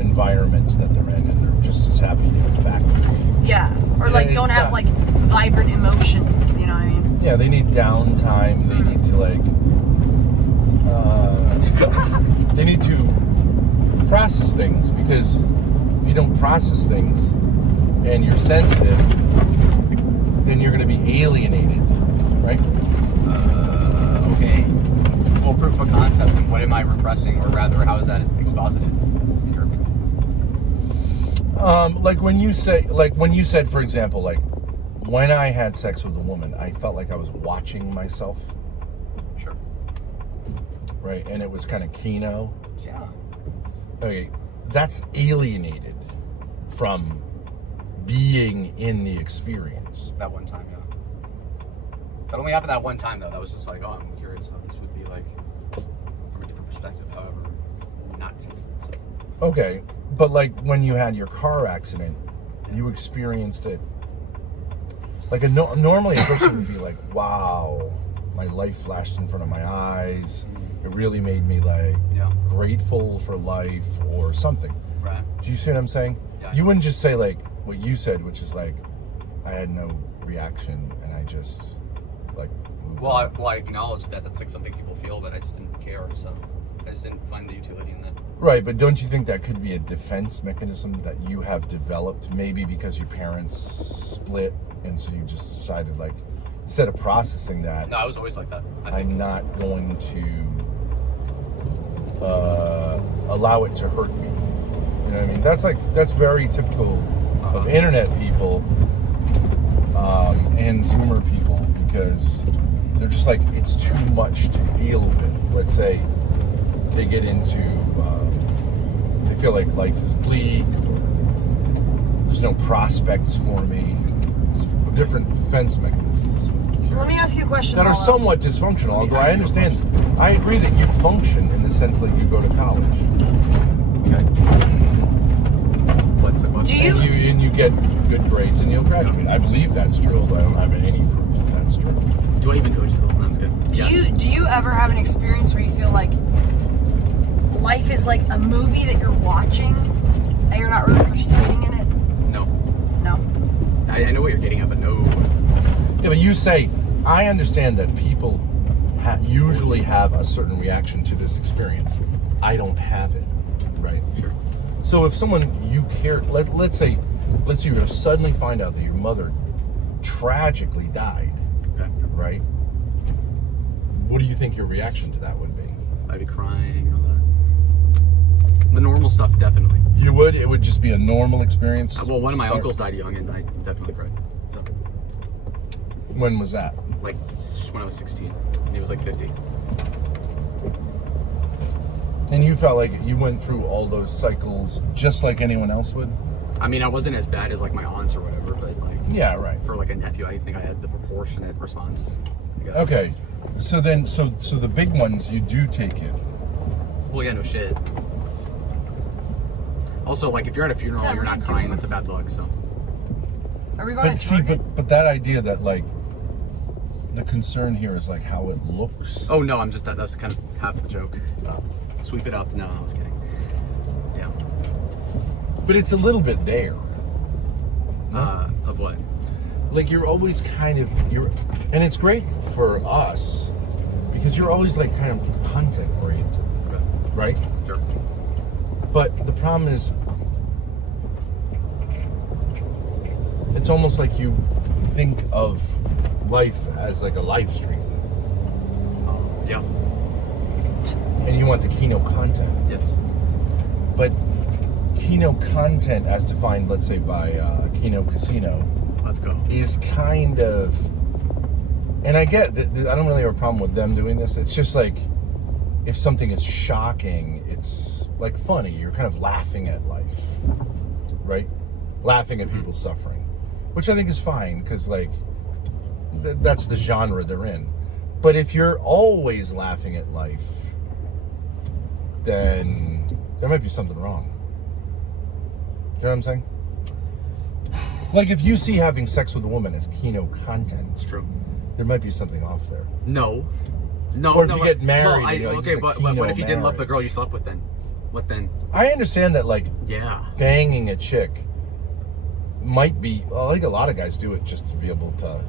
environments that they're in, and they're just as happy to in fact. Yeah, or like it's don't have not- like vibrant emotions, you know what I mean? Yeah, they need downtime. They need to they need to process things, because if you don't process things and you're sensitive, then you're going to be alienated, right? Okay. Well, proof of concept. What am I repressing, or rather, how is that exposited in your opinion? Like when you said, for example, like when I had sex with a woman, I felt like I was watching myself, Sure. right? And it was kind of kino. Yeah. Okay, that's alienated from being in the experience. That one time, yeah. That only happened that one time, though. That was just like, oh, I'm curious how this would be like from a different perspective. However, not sensitive. Okay, but like when you had your car accident, you experienced it. Like normally a person would be like, wow, my life flashed in front of my eyes. It really made me like grateful for life or something. Right. Do you see what I'm saying? Yeah. You wouldn't just say like what you said, which is like, I had no reaction and I just like moved Well, on. I acknowledge that that's like something people feel, but I just didn't care, so I just didn't find the utility in that. Right, but don't you think that could be a defense mechanism that you have developed, maybe because your parents split and so you just decided like, instead of processing that, No, I was always like that. I think. I'm not going to allow it to hurt me. You know what I mean? That's very typical of internet people and Zoomer people, because they're just like, it's too much to deal with. Let's say they get into, they feel like life is bleak, or there's no prospects for me. It's different defense mechanisms Let me ask you a question. that are Paula. somewhat dysfunctional, although I understand, I agree that you function in the sense that you go to college. Okay. What's the question? Do you- And you get good grades and you'll graduate. I believe that's true, although I don't have any proof that that's true. Do I even go to school? That's good. Do you ever have an experience where you feel like life is like a movie that you're watching and you're not really participating in it? No. No. I know what you're getting at, but no. Yeah, but you say, I understand that people usually have a certain reaction to this experience. I don't have it, right? Sure. So if someone you care, let's say you suddenly find out that your mother tragically died, Okay. right? What do you think your reaction to that would be? I'd be crying and all that. The normal stuff, definitely. You would? It would just be a normal experience? Well, one of my Start- uncles died young, and I definitely cried. So, When was that? like when I was 16, and he was like 50. And you felt like you went through all those cycles just like anyone else would? I mean, I wasn't as bad as like my aunts or whatever, but like Yeah, right. for like a nephew, I think I had the proportionate response. I guess. Okay. So then, so the big ones, you do take it. Well, yeah, no shit. Also, like if you're at a funeral and you're not crying, that's a bad luck. So. Are we going But to see, Target? but that idea that like, the concern here is like how it looks. Oh no, I'm just that's kind of half the joke. Sweep it up. No, I was kidding. Yeah. But it's a little bit there. Of what? Like you're always kind of, and it's great for us because you're always like kind of content oriented, right? Sure. But the problem is, it's almost like you think of life as like a live stream. Yeah. And you want the keynote content. Yes. But Kino content as defined, let's say, by Kino Casino, Let's go. is kind of, and I get that I don't really have a problem with them doing this. It's just like, if something is shocking, it's like funny. You're kind of laughing at life, right? Laughing at people suffering, which I think is fine, because like, that's the genre they're in. But if you're always laughing at life, then there might be something wrong. You know what I'm saying? Like, if you see having sex with a woman as Kino content, It's true. there might be something off there. No, Or if no, you get married, well, you know, okay, just a but Kino what if you didn't love the marriage. girl you slept with? Then, what then? I understand that, like, Yeah. banging a chick might be, well, I think a lot of guys do it just to be able to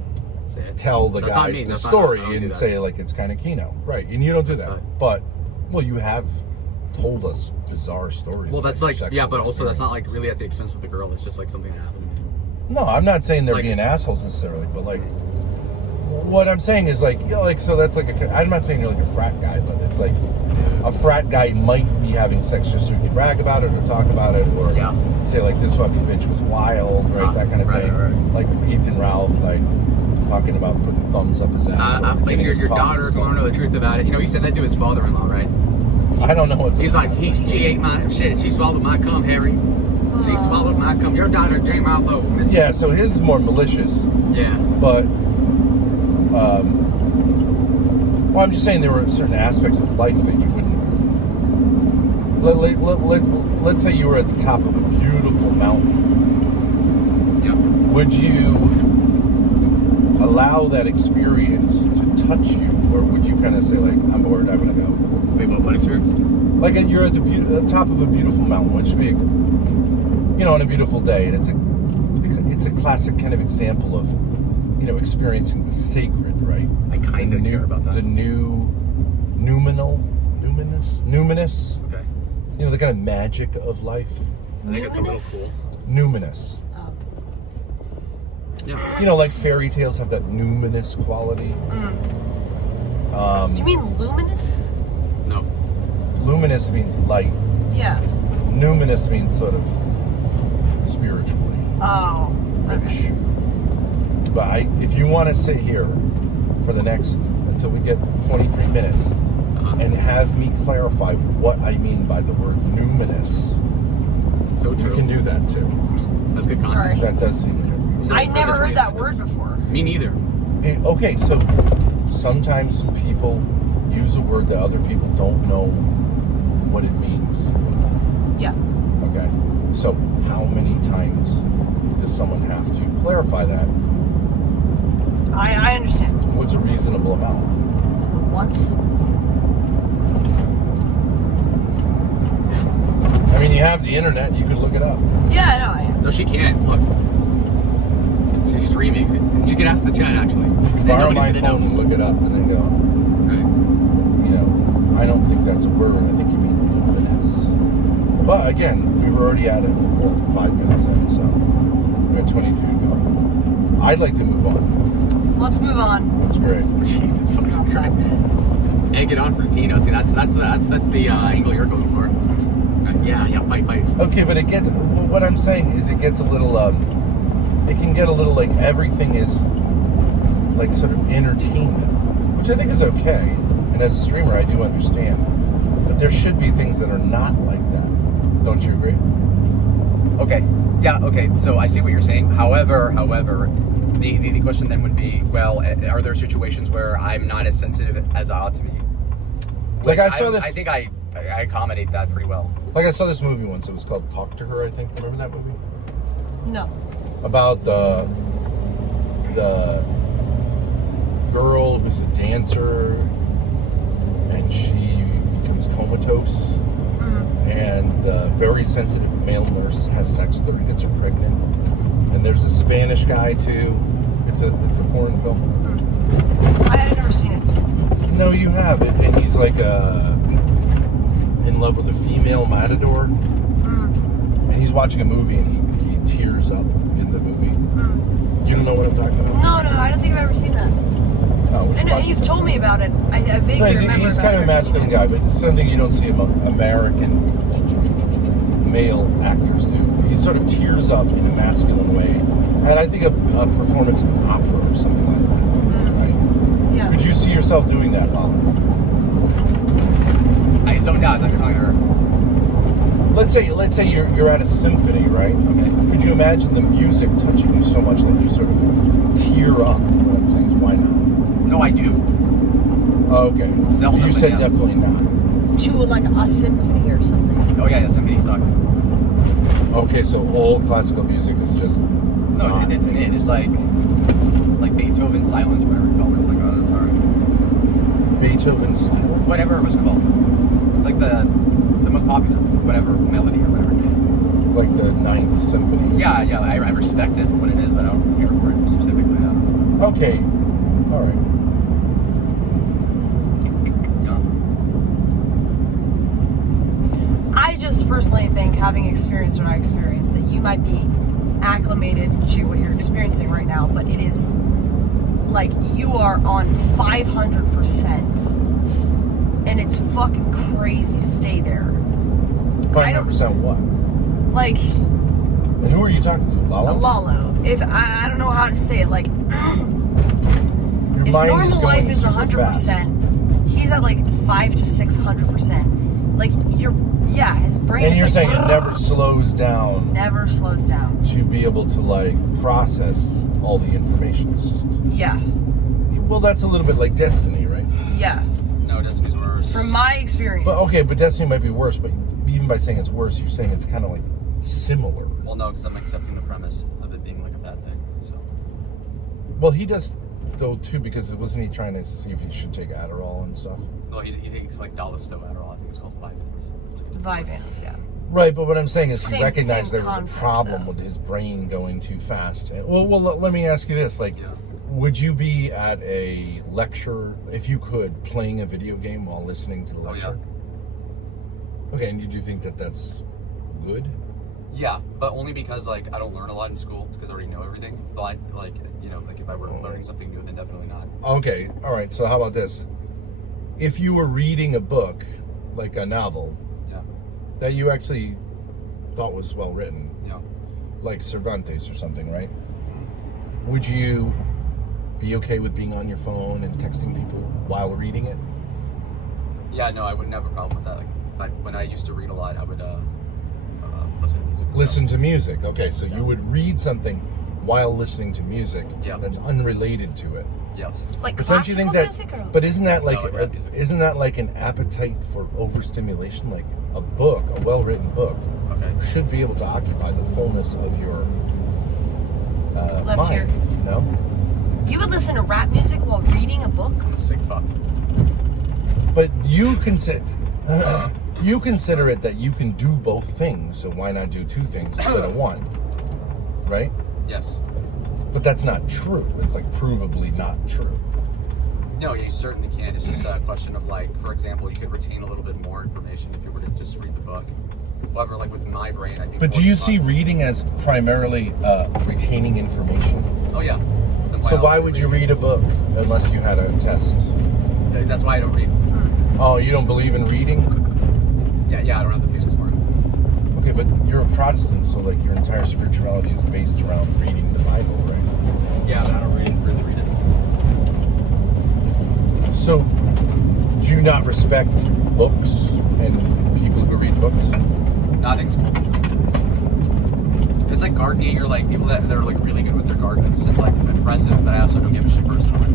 Say it. tell the That's not guys me. the That's not- story I don't do and that. say, like, it's kind of Kino. Right, and you don't do That's that. fine. But, well, you have told us bizarre stories. Well, about that's your like, sexual yeah, but also that's not like experiences. really at the expense of the girl. It's just like something that happened. No, I'm not saying they're Like- being assholes necessarily, but like, what I'm saying is like, you know, like, so that's like I'm not saying you're like a frat guy, but it's like a frat guy might be having sex just so he can brag about it or talk about it, or Yeah. say like, this fucking bitch was wild, right? That kind of Right, thing. right. Like Ethan Ralph, like talking about putting thumbs up his ass. or I getting figured his your tongue daughter sucked. going to know the truth about it. You know, he said that to his father-in-law, right? I don't know what. He's like, she ate my shit. She swallowed my cum, Harry. She swallowed my cum. Your daughter, Jane Ralph. Yeah, so his is more malicious, Yeah. but well, I'm just saying there were certain aspects of life that you wouldn't. Let's say you were at the top of a beautiful mountain. Yeah. Would you allow that experience to touch you, or would you kind of say like, I'm bored, I'm gonna go? Wait, what experience? Like you're at the top of a beautiful mountain, which would be, you know, on a beautiful day, and it's a classic kind of example of, you know, experiencing the sacred, right? I kind of care about that. The numinous. Okay. You know, the kind of magic of life. I think it's a little cool. Numinous. Oh. Yeah. You know, like fairy tales have that numinous quality. Do you mean luminous? No. Luminous means light. Yeah. Numinous means sort of spiritually Oh. rich. But if you want to sit here for the next, until we get 23 minutes, and have me clarify what I mean by the word numinous, So true. we can do that too. That's good concept. Sorry. That does seem So I for never the heard 20 that word before. Me neither. Okay, so sometimes people use a word that other people don't know what it means. Yeah. Okay, so how many times does someone have to clarify that? I understand. What's a reasonable amount? Once. I mean, you have the internet, you can look it up. Yeah, I know. I am. No, she can't. Look. She's streaming. She can ask the chat, actually. Borrow Nobody's my gonna know. phone and look it up and then go, Right. you know, I don't think that's a word, I think you mean luminous. But again, we were already at it, we're 5 minutes in, so we got 22 to go. I'd like to move on. Let's move on. That's great. Jesus fucking Christ. And get on for Kino. See, that's the angle you're going for. Yeah, fight. Okay, but it gets, what I'm saying is it gets a little, it can get a little like everything is like sort of entertainment, which I think is okay. And as a streamer, I do understand. But there should be things that are not like that. Don't you agree? Okay. Yeah, okay. So I see what you're saying. However, the question then would be, well, are there situations where I'm not as sensitive as I ought to be? Like I saw this. I think I accommodate that pretty well. Like I saw this movie once. It was called Talk to Her, I think. Remember that movie? No. About the girl who's a dancer and she becomes comatose, and the very sensitive male nurse has sex with her and gets her pregnant. And there's a Spanish guy too. It's a foreign film. I had never seen it. No, you have it, and he's like in love with a female matador, and he's watching a movie and he tears up in the movie. You don't know what I'm talking about? No, I don't think I've ever seen that. No, we should I know watch you've it. told me about it. I vaguely No, remember. he's but kind of a I've never seen masculine it. guy, but it's something you don't see among American male actors do. He sort of tears up in a masculine way. And I think a performance of an opera or something like that, right? Yeah. Could you see yourself doing that, Lala? I zoned out. I thought you were talking to her. Let's say you're at a symphony, right? Okay. Could you imagine the music touching you so much that you sort of tear up? What I'm saying is, why not? No, I do. Okay. Seldom, You but said yeah. definitely not. To like a symphony or something. Oh yeah, symphony sucks. Okay, so all classical music is just No, not. it's like Beethoven's Silence or whatever you call it. It's like, oh, that's alright. Beethoven's Silence? Whatever it was called. It's like the most popular, whatever melody or whatever it is. Like the Ninth Symphony? Yeah, I respect it for what it is, but I don't care for it specifically. Okay, all right. I just personally think, having experienced what I experienced, that you might be acclimated to what you're experiencing right now, but it is like you are on 500%, and it's fucking crazy to stay there. 500% what? Like, And who are you talking to, Lala? Lalo. If I don't know how to say it, like, Your if mind normal is life going is super 100%, he's at like 500 to 600%. Like, yeah, his brain And is you're like, saying it never slows down never slows down. to be able to like process all the information. It's just, Yeah, well, that's a little bit like Destiny, right? yeah. No, Destiny's worse. From my experience. But okay, but Destiny might be worse. But even by saying it's worse, you're saying it's kind of like similar. Well, no, because I'm accepting the premise of it being like a bad thing. So. Well, he does though too, because wasn't he trying to see if he should take Adderall and stuff? Well, he takes like Dolisto Adderall. I think it's called Vyvanse. Vyvanse, yeah. Right, but what I'm saying is he Same recognized there was a concept, problem though. with his brain going too fast. Well, let me ask you this: like, Yeah. would you be at a lecture if you could, playing a video game while listening to the lecture? Okay, and did you think that that's good? Yeah, but only because like I don't learn a lot in school because I already know everything. But like if I were learning something new, then definitely not. Okay, all right. So how about this? If you were reading a book, like a novel, Yeah. that you actually thought was well written, Yeah. like Cervantes or something, right? Would you be okay with being on your phone and texting people while reading it? Yeah, no, I wouldn't have a problem with that. Like, when I used to read a lot, I would listen to music. and Listen to music. Okay, so you would read something while listening to music Yeah. that's unrelated to it. stuff. Yes. Like But don't classical you think that? music or But isn't that like No, like rap music. isn't that like an appetite for overstimulation? Like a book, a well-written book, Okay. should be able to occupy the fullness of your Left mind. here. No. you would listen to rap music while reading a book? I'm a sick fuck. But you consider it that you can do both things, so why not do two things instead of one? Right? Yes. But that's not true. It's like provably not true. No, you certainly can. It's just a question of like, for example, you could retain a little bit more information if you were to just read the book. However, like with my brain, I do. But do you see reading as primarily retaining information? Oh yeah. Then So else why would you read a book unless you had a test? That's why I don't read. Oh, you don't believe in reading? Yeah, I don't have the patience for it. Okay, but you're a Protestant, so like your entire spirituality is based around reading the Bible, right? Yeah, but I don't really read it. So, do you not respect books and people who read books? Not in school. It's like gardening or like people that are like really good with their gardens. It's like impressive, but I also don't give a shit personally.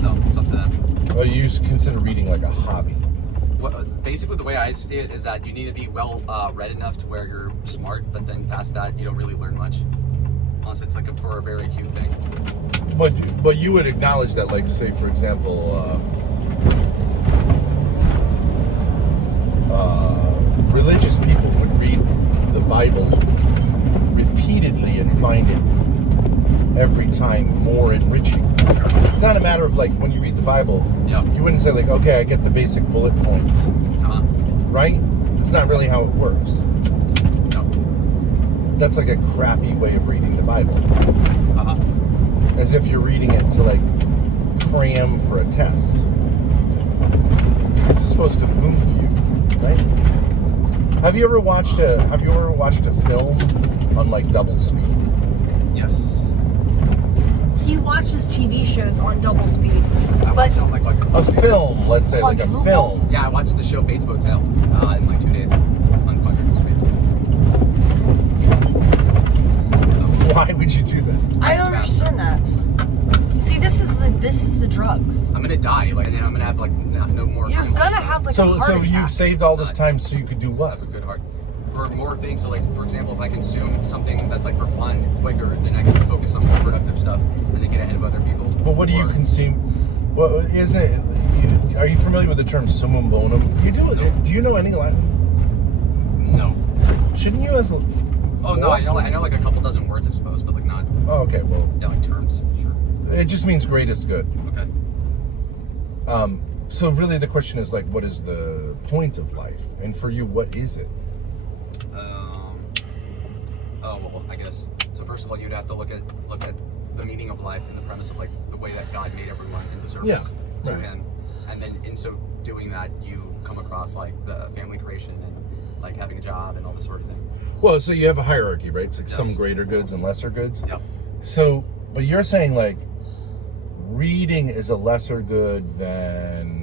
So it's up to them. Well, you consider reading like a hobby. Basically, the way I see it is that you need to be well read enough to where you're smart, but then past that, you don't really learn much. Unless it's like for a very acute thing. But you would acknowledge that, like, say, for example, religious people would read the Bible repeatedly and find it every time more enriching. It's not a matter of like when you read the Bible, you wouldn't say like, okay, I get the basic bullet points, right? It's not really how it works. No. That's like a crappy way of reading the Bible. As if you're reading it to like cram for a test. This is supposed to move you, right? Have you ever watched a film on like double speed? Yes. He watches TV shows on double speed. But A film, let's say, like a film. yeah, I watched the show Bates Motel in like 2 days on quadruple speed. Why would you do that? I don't understand that. See, this is the drugs. I'm gonna die, like, and then I'm gonna have like no more. You're gonna have like a heart So attack. you've saved all this time so you could do what? Have a good heart. For more things, so like for example, if I consume something that's like for fun quicker, then I can focus on more productive stuff and then get ahead of other people. Well, what do you consume? Well, isn't it? Are you familiar with the term summum bonum? You do it. No. Do you know any Latin? No. Shouldn't you as? Oh no, I know like a couple dozen words, I suppose, but like not. Oh, okay. Well, Yeah, like terms. Sure. it just means greatest good. Okay. So really, the question is like, what is the point of life? And for you, what is it? Oh well, I guess. So first of all, you'd have to look at the meaning of life and the premise of like the way that God made everyone into service to right. Him, and then in so doing that, you come across like the family creation and like having a job and all this sort of thing. Well, so you have a hierarchy, right? It's like Yes. some greater goods and lesser goods. Yep. So, but you're saying like reading is a lesser good than,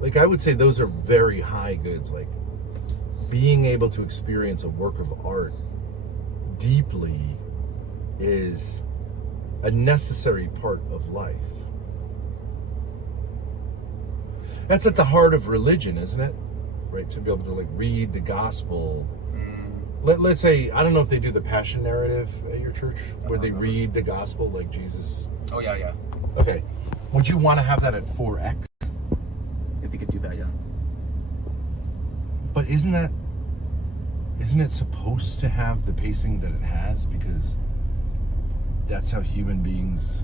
like I would say those are very high goods. Like being able to experience a work of art deeply is a necessary part of life. That's at the heart of religion, isn't it? Right, to be able to like read the gospel. Let's say, I don't know if they do the passion narrative at your church, where they read the gospel like Jesus. Oh yeah. Okay. Would you want to have that at 4X? If you could do that, yeah. But isn't it supposed to have the pacing that it has? Because that's how human beings...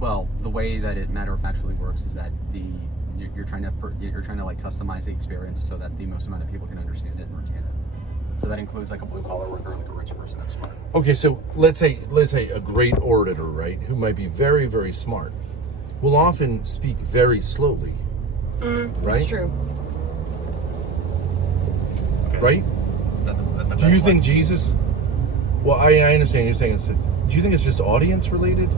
Well, the way that it matter of factually works is that you're trying to like customize the experience so that the most amount of people can understand it and retain it. So that includes like a blue collar worker, like a rich person that's smart. Okay, so let's say a great orator, right, who might be very, very smart, will often speak very slowly. Right? It's true. Right? Do you think Jesus... Well, I understand you're saying it's... Do you think it's just audience related?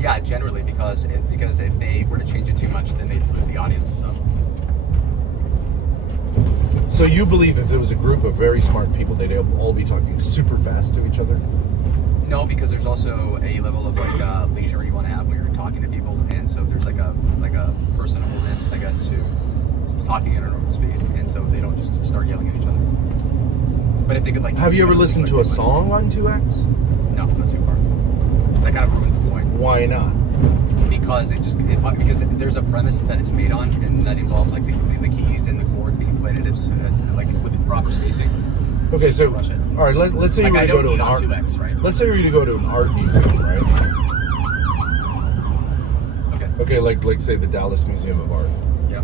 Yeah, generally, because if they were to change it too much, then they'd lose the audience. So you believe if there was a group of very smart people, they'd all be talking super fast to each other? No, because there's also a level of like leisure you want to have when you're talking to people, and so there's like a personableness, I guess, to talking at a normal speed, and so they don't just start yelling at each other. But if they could like... Have you ever listened to a song on 2X? No, not too far. That kind of ruins the point. Why not? Because because there's a premise that it's made on, and that involves like the keys and the chords being played at its like with proper spacing. Okay, so all right, let's say like you were to go to an art. 2X, right? Let's say you were to go to an art museum, right? Okay, like say the Dallas Museum of Art.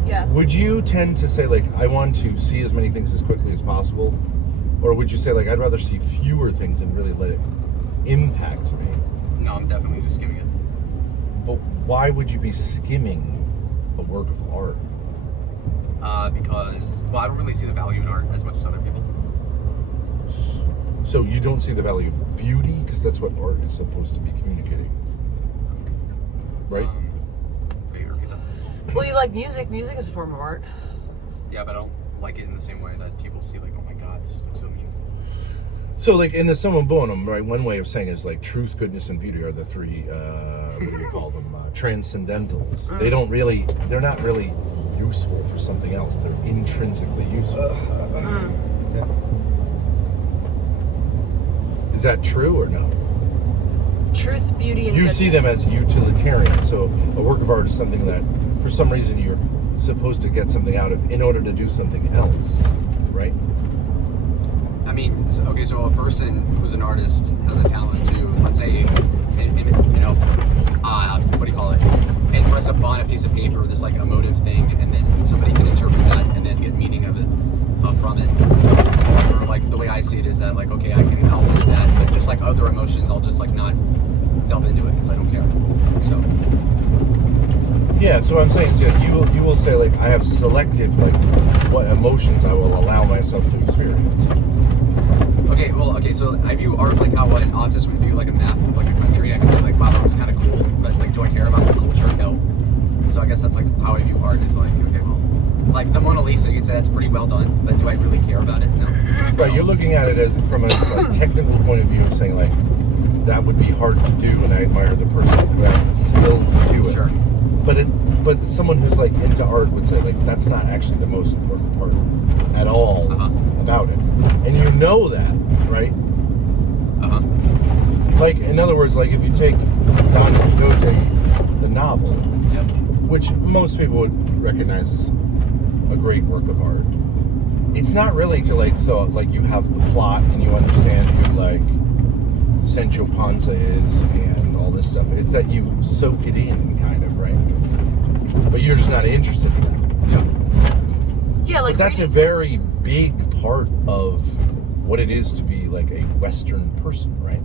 Yeah. Would you tend to say like I want to see as many things as quickly as possible, or would you say like I'd rather see fewer things and really let it impact me? No, I'm definitely just skimming it. But why would you be skimming a work of art? Because I don't really see the value in art as much as other people. So you don't see the value of beauty, because that's what art is supposed to be communicating, right? Well, you like music. Music is a form of art. Yeah, but I don't like it in the same way that people see like, oh my god, this is like so meaningful. So like in the Summum Bonum, right, one way of saying is like truth, goodness, and beauty are the three, what do you call them, transcendentals. They're not really useful for something else. They're intrinsically useful. Yeah. Is that true or no? Truth, beauty, and you goodness. see them as utilitarian. So a work of art is something that for some reason you're supposed to get something out of in order to do something else, right? I mean, okay, so a person who's an artist has a talent to, let's say, what do you call it? Impress upon a piece of paper this like emotive thing, and then somebody can interpret that and then get meaning of it from it. Or like the way I see it is that like, okay, I can acknowledge that, but just like other emotions, I'll just like not delve into it because I don't care. So Yeah, so what I'm saying is you will say like I have selective like what emotions I will allow myself to experience. Okay, so I view art like how an autist would view like a map of like a country. I could say like, wow, that was kind of cool, but like, do I care about the culture? No. So I guess that's like how I view art. Is like, okay, well, like the Mona Lisa, you'd say that's pretty well done, but do I really care about it? No. Right, you're looking at it as, from a like, technical point of view and saying like that would be hard to do, and I admire the person who has the skill to do it. Sure. But someone who's like into art would say like that's not actually the most important part at all about it, and you know that, right? Like in other words, like if you take Don Quixote, the novel, which most people would recognize as a great work of art, it's not really to like you have the plot and you understand who like Sancho Panza is and all this stuff. It's that you soak it in, kind of, right? But you're just not interested in that. Yeah, like that's a very big part of what it is to be like a Western person, right?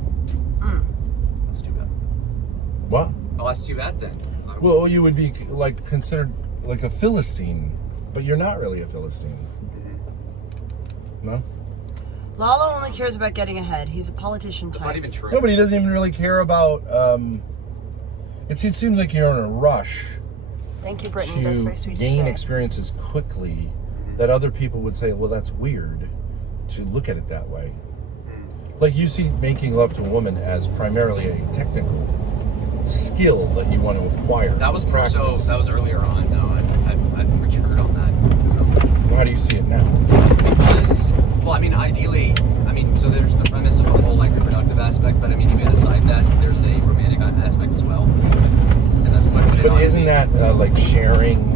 That's too bad. What? Oh, that's too bad then. Well, you would be like considered like a Philistine, but you're not really a Philistine. No? Lalo only cares about getting ahead. He's a politician type. That's not even true. No, but he doesn't even really care about. It seems like you're in a rush. Thank you, Brittany. That's very sweet to gain to say. experiences quickly, that other people would say, well, that's weird to look at it that way. Like you see making love to a woman as primarily a technical skill that you want to acquire. That was practice. So that was earlier on. No, I've matured on that. So well, how do you see it now? Because, well, I mean, ideally, so there's the premise of a whole like reproductive aspect, but I mean, even aside that, there's a romantic aspect as well, and that's what. But isn't that like sharing?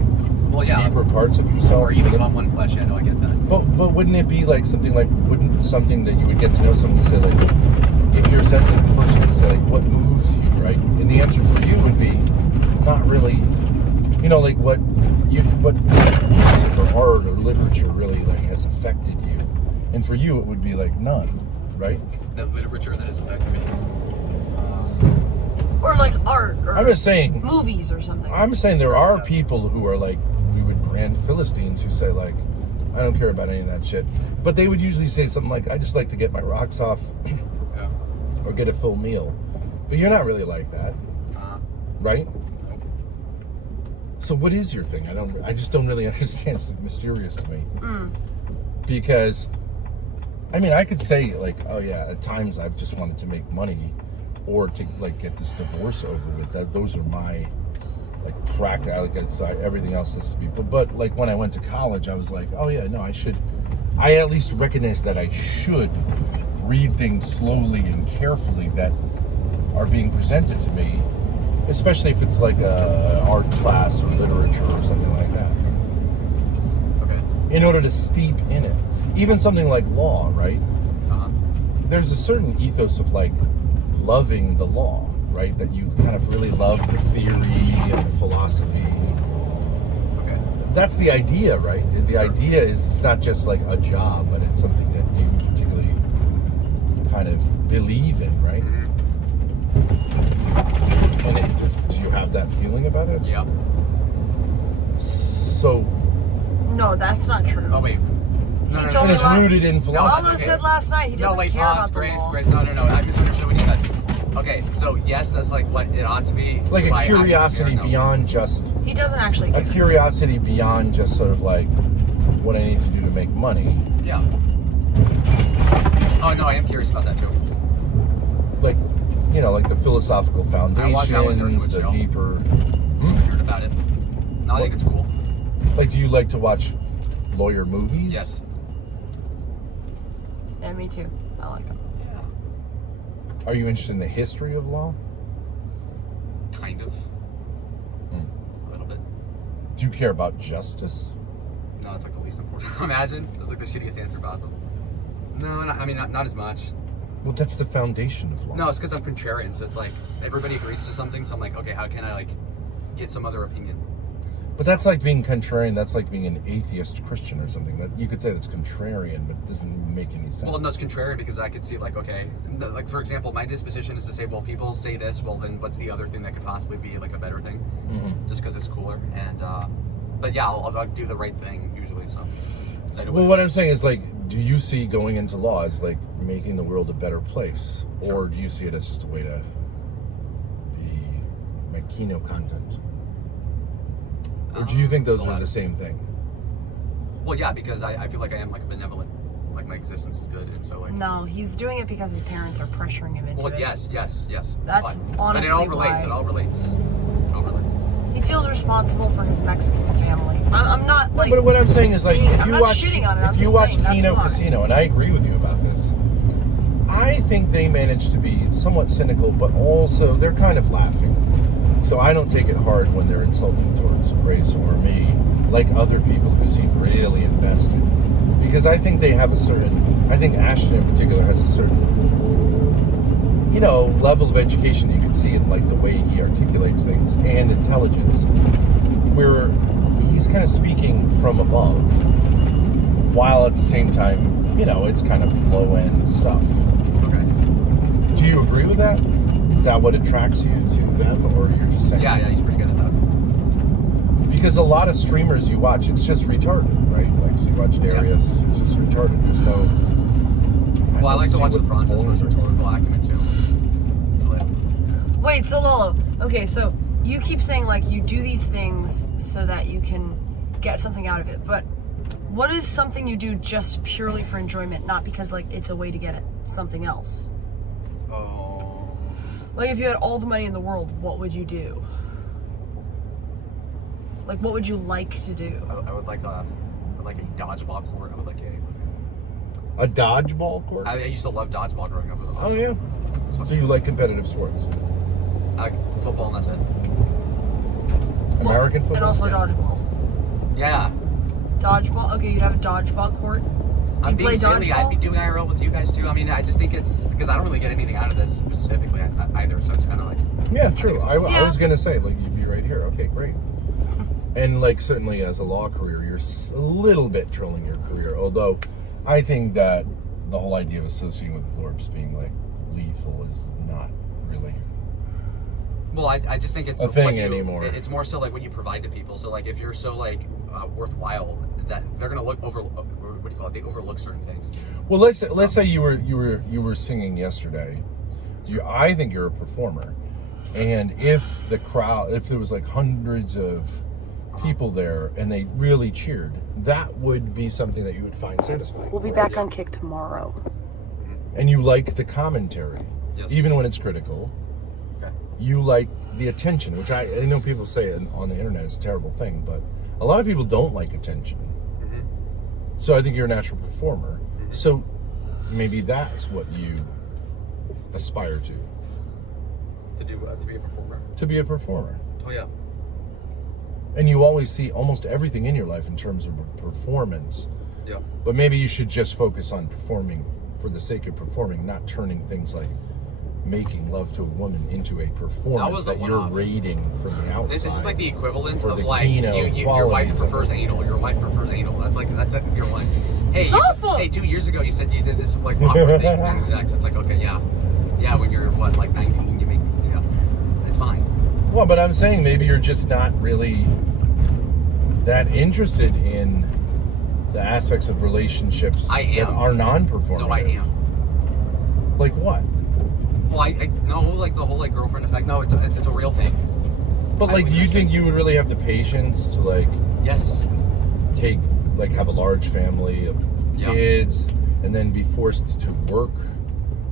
Well, yeah, deeper parts of yourself, or you become one flesh. Yeah, no, I get that. But wouldn't it be like something that you would get to know someone to say like, if you're a sensitive person, to say like, what moves you, right? And the answer for you would be not really, like what music or art or literature really like has affected you, and for you it would be like none, right? The literature that has affected me. Or like art, or I'm just saying movies or something. I'm saying there are people who are like we would brand Philistines who say like, I don't care about any of that shit, but they would usually say something like, I just like to get my rocks off, or get a full meal. But you're not really like that, right? So what is your thing? I just don't really understand. It's like mysterious to me. Because, I could say like, oh yeah, at times I've just wanted to make money, or to like get this divorce over with. Those are my like practical. Everything else has to be. But like when I went to college, I was like, oh yeah, no, I at least recognize that I should read things slowly and carefully that are being presented to me, especially if it's like a art class or literature or something like that. Okay. In order to steep in it, even something like law, right? There's a certain ethos of like loving the law, right? That you kind of really love the theory and the philosophy. Okay. That's the idea, right? The idea is it's not just like a job, but it's something that you particularly kind of believe in, right? And do you have that feeling about it? Yeah. So. No, that's not true. Oh wait. No, and it's rooted in philosophy. Lalo said last night he doesn't care about the law. Grace. No. I misunderstood what you said. Okay, so yes, that's like what it ought to be. Like a curiosity beyond just. He doesn't actually care. A curiosity beyond just sort of like what I need to do to make money. Yeah. Oh no, I am curious about that too. Like, like the philosophical foundations, the show. deeper. I heard about it. No, I think it's cool. Like, do you like to watch lawyer movies? Yes. Yeah, me too. I like them. Yeah. Are you interested in the history of law? Kind of. A little bit. Do you care about justice? No, it's like the least important. Imagine. That's like the shittiest answer possible. No, not as much. Well, that's the foundation of law. No, it's because I'm contrarian, so it's like everybody agrees to something, so I'm like, okay, how can I like get some other opinion? But that's like being contrarian. That's like being an atheist Christian or something. That you could say that's contrarian, but it doesn't make any sense. Well, no, it's contrarian because I could see like, okay, like for example, my disposition is to say, well, people say this, well, then what's the other thing that could possibly be like a better thing? Just because it's cooler. And but yeah, I'll do the right thing usually. So. Well, what I'm saying is like, do you see going into law as like making the world a better place, or do you see it as just a way to be make keynote content? Or do you think those are the same thing? Well, yeah, because I feel like I am like a benevolent, like my existence is good, and so like. No, he's doing it because his parents are pressuring him into it. Well, yes. That's but honestly it all relates. why. It all relates. He feels responsible for his Mexican family. I'm not like. But what I'm saying is like, if I'm you not watch, shitting on it. if you watch Kino Casino, and I agree with you about this, I think they manage to be somewhat cynical, but also they're kind of laughing. So I don't take it hard when they're insulting towards race or me, like other people who seem really invested. Because I think they have a certain, I think Ashton in particular has a certain, you know, level of education you can see in like the way he articulates things and intelligence, where he's kind of speaking from above, while at the same time, you know, it's kind of low end stuff. Okay. Do you agree with that? Is that what attracts you to them, or you're just saying? Yeah, he's pretty good at that. Because a lot of streamers you watch, it's just retarded, right? Like, so you watch Darius, it's just retarded. There's no. Well, I like to watch the Francis for his rhetorical acumen too. Wait, so Lolo, okay, so you keep saying like you do these things so that you can get something out of it, but what is something you do just purely for enjoyment, not because like it's a way to get it something else? Oh. Like if you had all the money in the world, what would you do? Like what would you like to do? I would like a dodgeball court. I would like a dodgeball court. I used to love dodgeball growing up. It was awesome. Oh yeah. So you like competitive sports? I like football and that's it. American football? And also dodgeball. Yeah. Dodgeball? Okay, you'd have a dodgeball court? I'm being silly. I'd be doing IRL with you guys too. I mean, I just think it's because I don't really get anything out of this specifically either, so it's kind of like. Yeah, true. I was gonna say like you'd be right here. Okay, great. And like certainly as a law career, you're a little bit trolling your career. Although, I think that the whole idea of associating with Forbes being like lethal is not really. Well, I just think it's a thing anymore. It's more so like what you provide to people. So like if you're so like worthwhile, that they're gonna look over. What do you call it? They overlook certain things. Well, let's say you were singing yesterday. I think you're a performer, and if there was like hundreds of people there and they really cheered, that would be something that you would find satisfying. We'll be back on Kick tomorrow. And you like the commentary, yes. Even when it's critical. Okay. You like the attention, which I know people say on the internet is a terrible thing, but a lot of people don't like attention. Mm-hmm. So I think you're a natural performer. Mm-hmm. So maybe that's what you aspire to. To do to be a performer. To be a performer. Oh yeah. And you always see almost everything in your life in terms of performance. Yeah. But maybe you should just focus on performing for the sake of performing, not turning things like making love to a woman into a performance that you're rating from the outside. This is like the equivalent of the like your wife prefers anal. Your wife prefers anal. That's like your wife. Hey, 2 years ago you said you did this like awkward thing during sex. It's like okay, yeah. When you're like 19, you make it's fine. Well, but I'm saying maybe you're just not really that interested in the aspects of relationships that are non-performative. No, I am. Like what? Well, I no, like the whole like girlfriend effect. No, it's a real thing. But like, do you think you would really have the patience to like? Yes. Have a large family of kids, and then be forced to work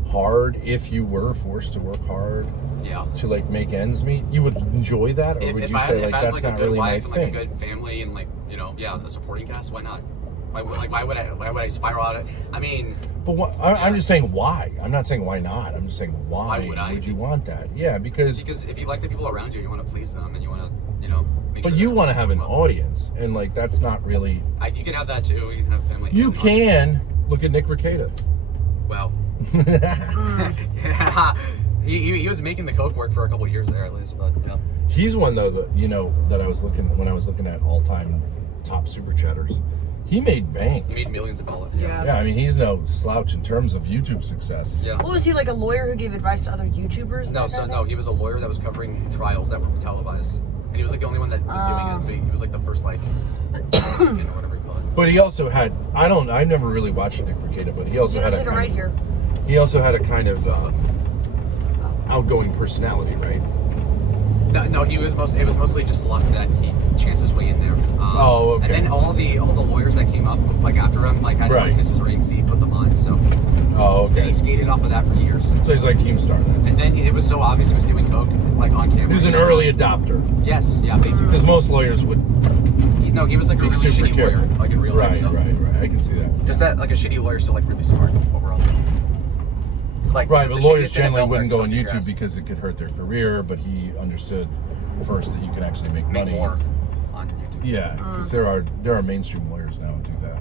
hard if you were forced to work hard. Yeah. To like make ends meet, you would enjoy that, or would you say like that's not really my thing? Like a good family and like the supporting cast. Why not? Why would I spiral out of it? I mean. But I'm just saying why. I'm not saying why not. I'm just saying why would you want that? Yeah, because if you like the people around you, you want to please them and you want to make but sure you want to have an audience, and like that's not really. You can have that too. You can have family. You can look at Nick Rekieta. Well. Yeah. He was making the coke work for a couple of years there at least, but yeah. He's one though that that I was looking when I was looking at all-time top super chatters. He made bank. He made millions of dollars. Yeah, I mean he's no slouch in terms of YouTube success. Yeah. What was he, like a lawyer who gave advice to other YouTubers? No, he was a lawyer that was covering trials that were televised, and he was like the only one that was doing it. So he was like the first like, whatever you call it. But he also had I never really watched Nick Bricada, but he also had a take it right here. He also had a kind of outgoing personality, right? No, it was mostly just luck that he chanced his way in there. Okay. And then all the lawyers that came up like after him like had to kiss his ring, so he put them on. So. Okay. Then he skated off of that for years. So he's like Keemstar then. And then it was so obvious he was doing coke like on camera. He was an early adopter. Yes, yeah, basically. Because most lawyers would. He was like a really shitty lawyer, like in real life. Right. I can see that. Just that, like a shitty lawyer, still like really smart overall. So, like, right, but lawyers generally NFL wouldn't go on players, YouTube because it could hurt their career. But he understood first that you can actually make money more on YouTube. Yeah, because there are mainstream lawyers now who do that.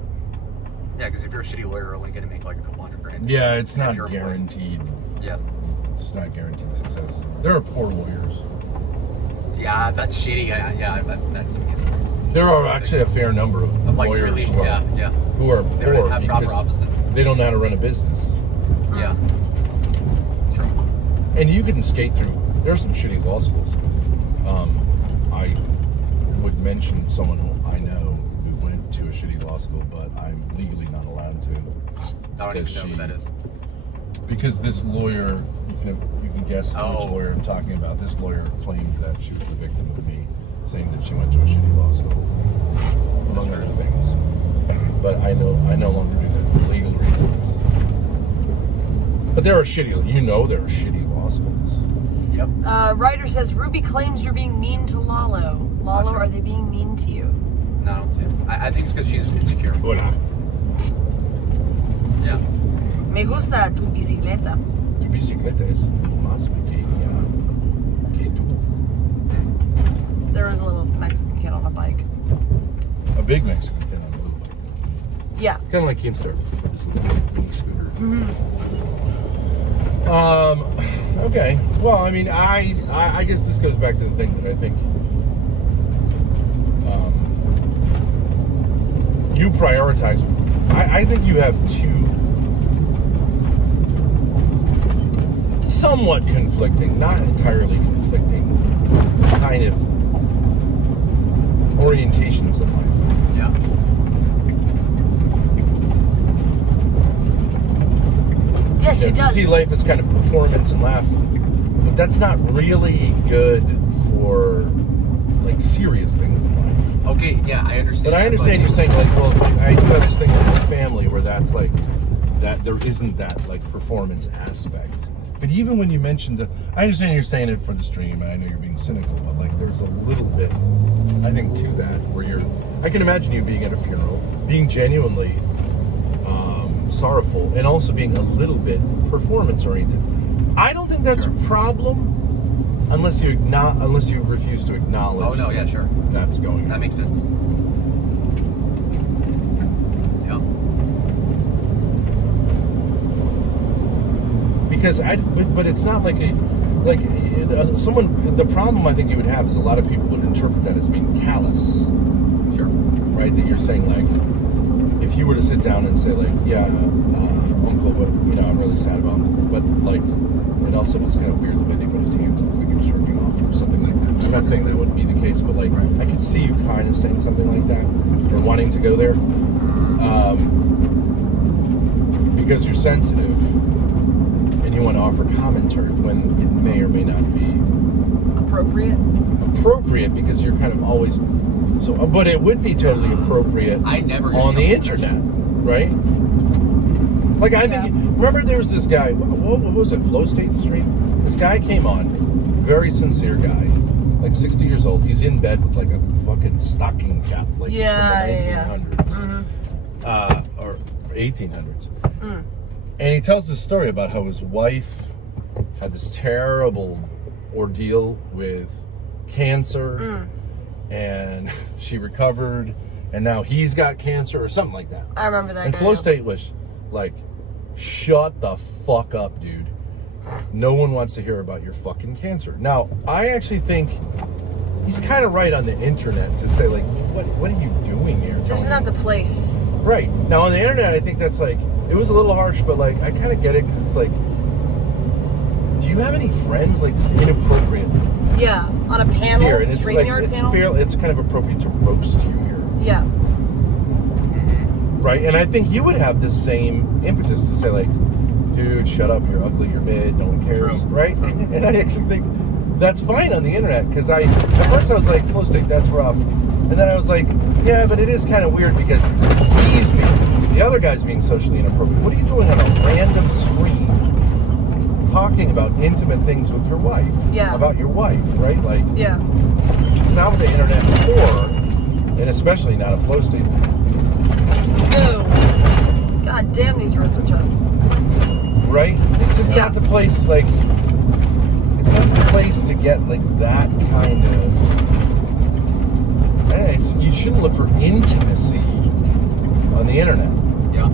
Yeah, because if you're a shitty lawyer, you're only going to make like a couple $100,000. Yeah, it's not guaranteed. Yeah, it's not guaranteed success. There are poor lawyers. Yeah, that's shitty. That's amazing. There are actually a fair number of like lawyers really, who are poor have proper because offices. they don't know how to run a business. Yeah. True. And you can skate through. There are some shitty law schools. I would mention someone who I know who went to a shitty law school, but I'm legally not allowed to. I don't even know who that is. Because this lawyer, you can guess which lawyer I'm talking about. This lawyer claimed that she was the victim of me, saying that she went to a shitty law school, among other things. But I no longer do that for legal reasons. But there are shitty law schools. Yep. Ryder says, Ruby claims you're being mean to Lalo. Lalo, are they being mean to you? No, I don't see it. I think it's because she's insecure. Hola. Yeah. Me gusta tu bicicleta. Tu bicicleta es más pequeña que tú. There was a little Mexican kid on a bike. A big Mexican kid on a little bike. Yeah. Kind of like Keemstar. Mini scooter. Mm-hmm. Okay. Well, I mean, I guess this goes back to the thing that I think you prioritize. I think you have two somewhat conflicting, not entirely conflicting, kind of orientations in life. Yeah. Yes, he does. See life as kind of performance and laugh, but that's not really good for like serious things in life. Okay, yeah, I understand. But I understand you're saying like, well, I do have this thing with my family where that's like that there isn't that like performance aspect. But even when you mentioned I understand you're saying it for the stream, and I know you're being cynical, but like there's a little bit, I think, to that where I can imagine you being at a funeral, being genuinely sorrowful, and also being a little bit performance oriented. I don't think that's a problem unless you refuse to acknowledge. Oh no, yeah, sure. That's going on. That makes sense. Yeah. Because but it's not like someone. The problem I think you would have is a lot of people would interpret that as being callous. Sure. Right. That you're saying like, if you were to sit down and say like, yeah, Uncle, but I'm really sad about him, but like, it also was kind of weird the way they put his hands up like he was jerking off or something like that. I'm not saying that wouldn't be the case, but like, I could see you kind of saying something like that or wanting to go there, because you're sensitive and you want to offer commentary when it may or may not be appropriate because you're kind of always so. But it would be totally appropriate. On the internet, right? Like I think. Remember, there was this guy. What was it? Flow State Stream. This guy came on, very sincere guy, like 60 years old. He's in bed with like a fucking stocking cap, like from the 1900s, or 1800s. And he tells this story about how his wife had this terrible ordeal with cancer, and she recovered, and now he's got cancer or something like that. I remember that. And Flow State was like, shut the fuck up, dude. no one wants to hear about your fucking cancer. Now, I actually think he's kind of right on the internet to say, like, what are you doing here? This is not the place. Right. Now, on the internet, I think that's like, it was a little harsh, but like, I kind of get it because it's like, do you have any friends? Like, this is inappropriate. Yeah, on a panel, Here, and it's like, StreamYard panel. it's kind of appropriate to roast you here. Yeah. Right? And I think you would have the same impetus to say, like, dude, shut up, you're ugly, you're mid, no one cares. True. Right? And I actually think that's fine on the internet, because at first I was like, flow state, that's rough. And then I was like, yeah, but it is kind of weird because the other guy's being socially inappropriate. What are you doing on a random stream talking about intimate things with your wife? Yeah. About your wife, right? Like, Yeah. it's not what the internet is for, and especially not a flow state. No. God damn, these roads are tough. Right? It's just not the place, like, it's not the place to get, like, that kind of, you shouldn't look for intimacy on the internet. Yeah.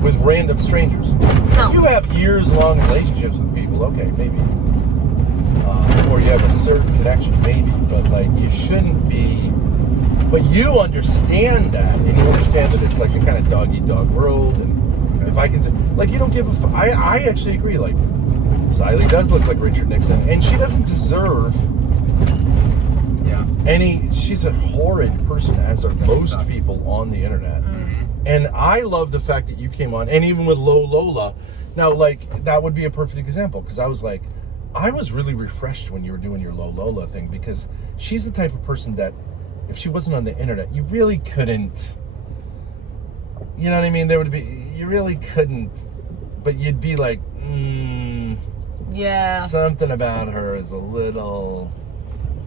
With random strangers. No. You have years-long relationships with people, okay, maybe. Or you have a certain connection, maybe, but, like, you shouldn't be, but you understand that, and you understand that it's like a kind of dog-eat-dog world, and if I can say, like, you don't give a I actually agree, like, Siley does look like Richard Nixon, and she doesn't deserve she's a horrid person, as are most people on the internet. And I love the fact that you came on, and even with Lola, now, like, that would be a perfect example, because I was like, I was really refreshed when you were doing your Lola thing, because she's the type of person that, if she wasn't on the internet, you really couldn't, you know what I mean? You really couldn't, but you'd be like, yeah, something about her is a little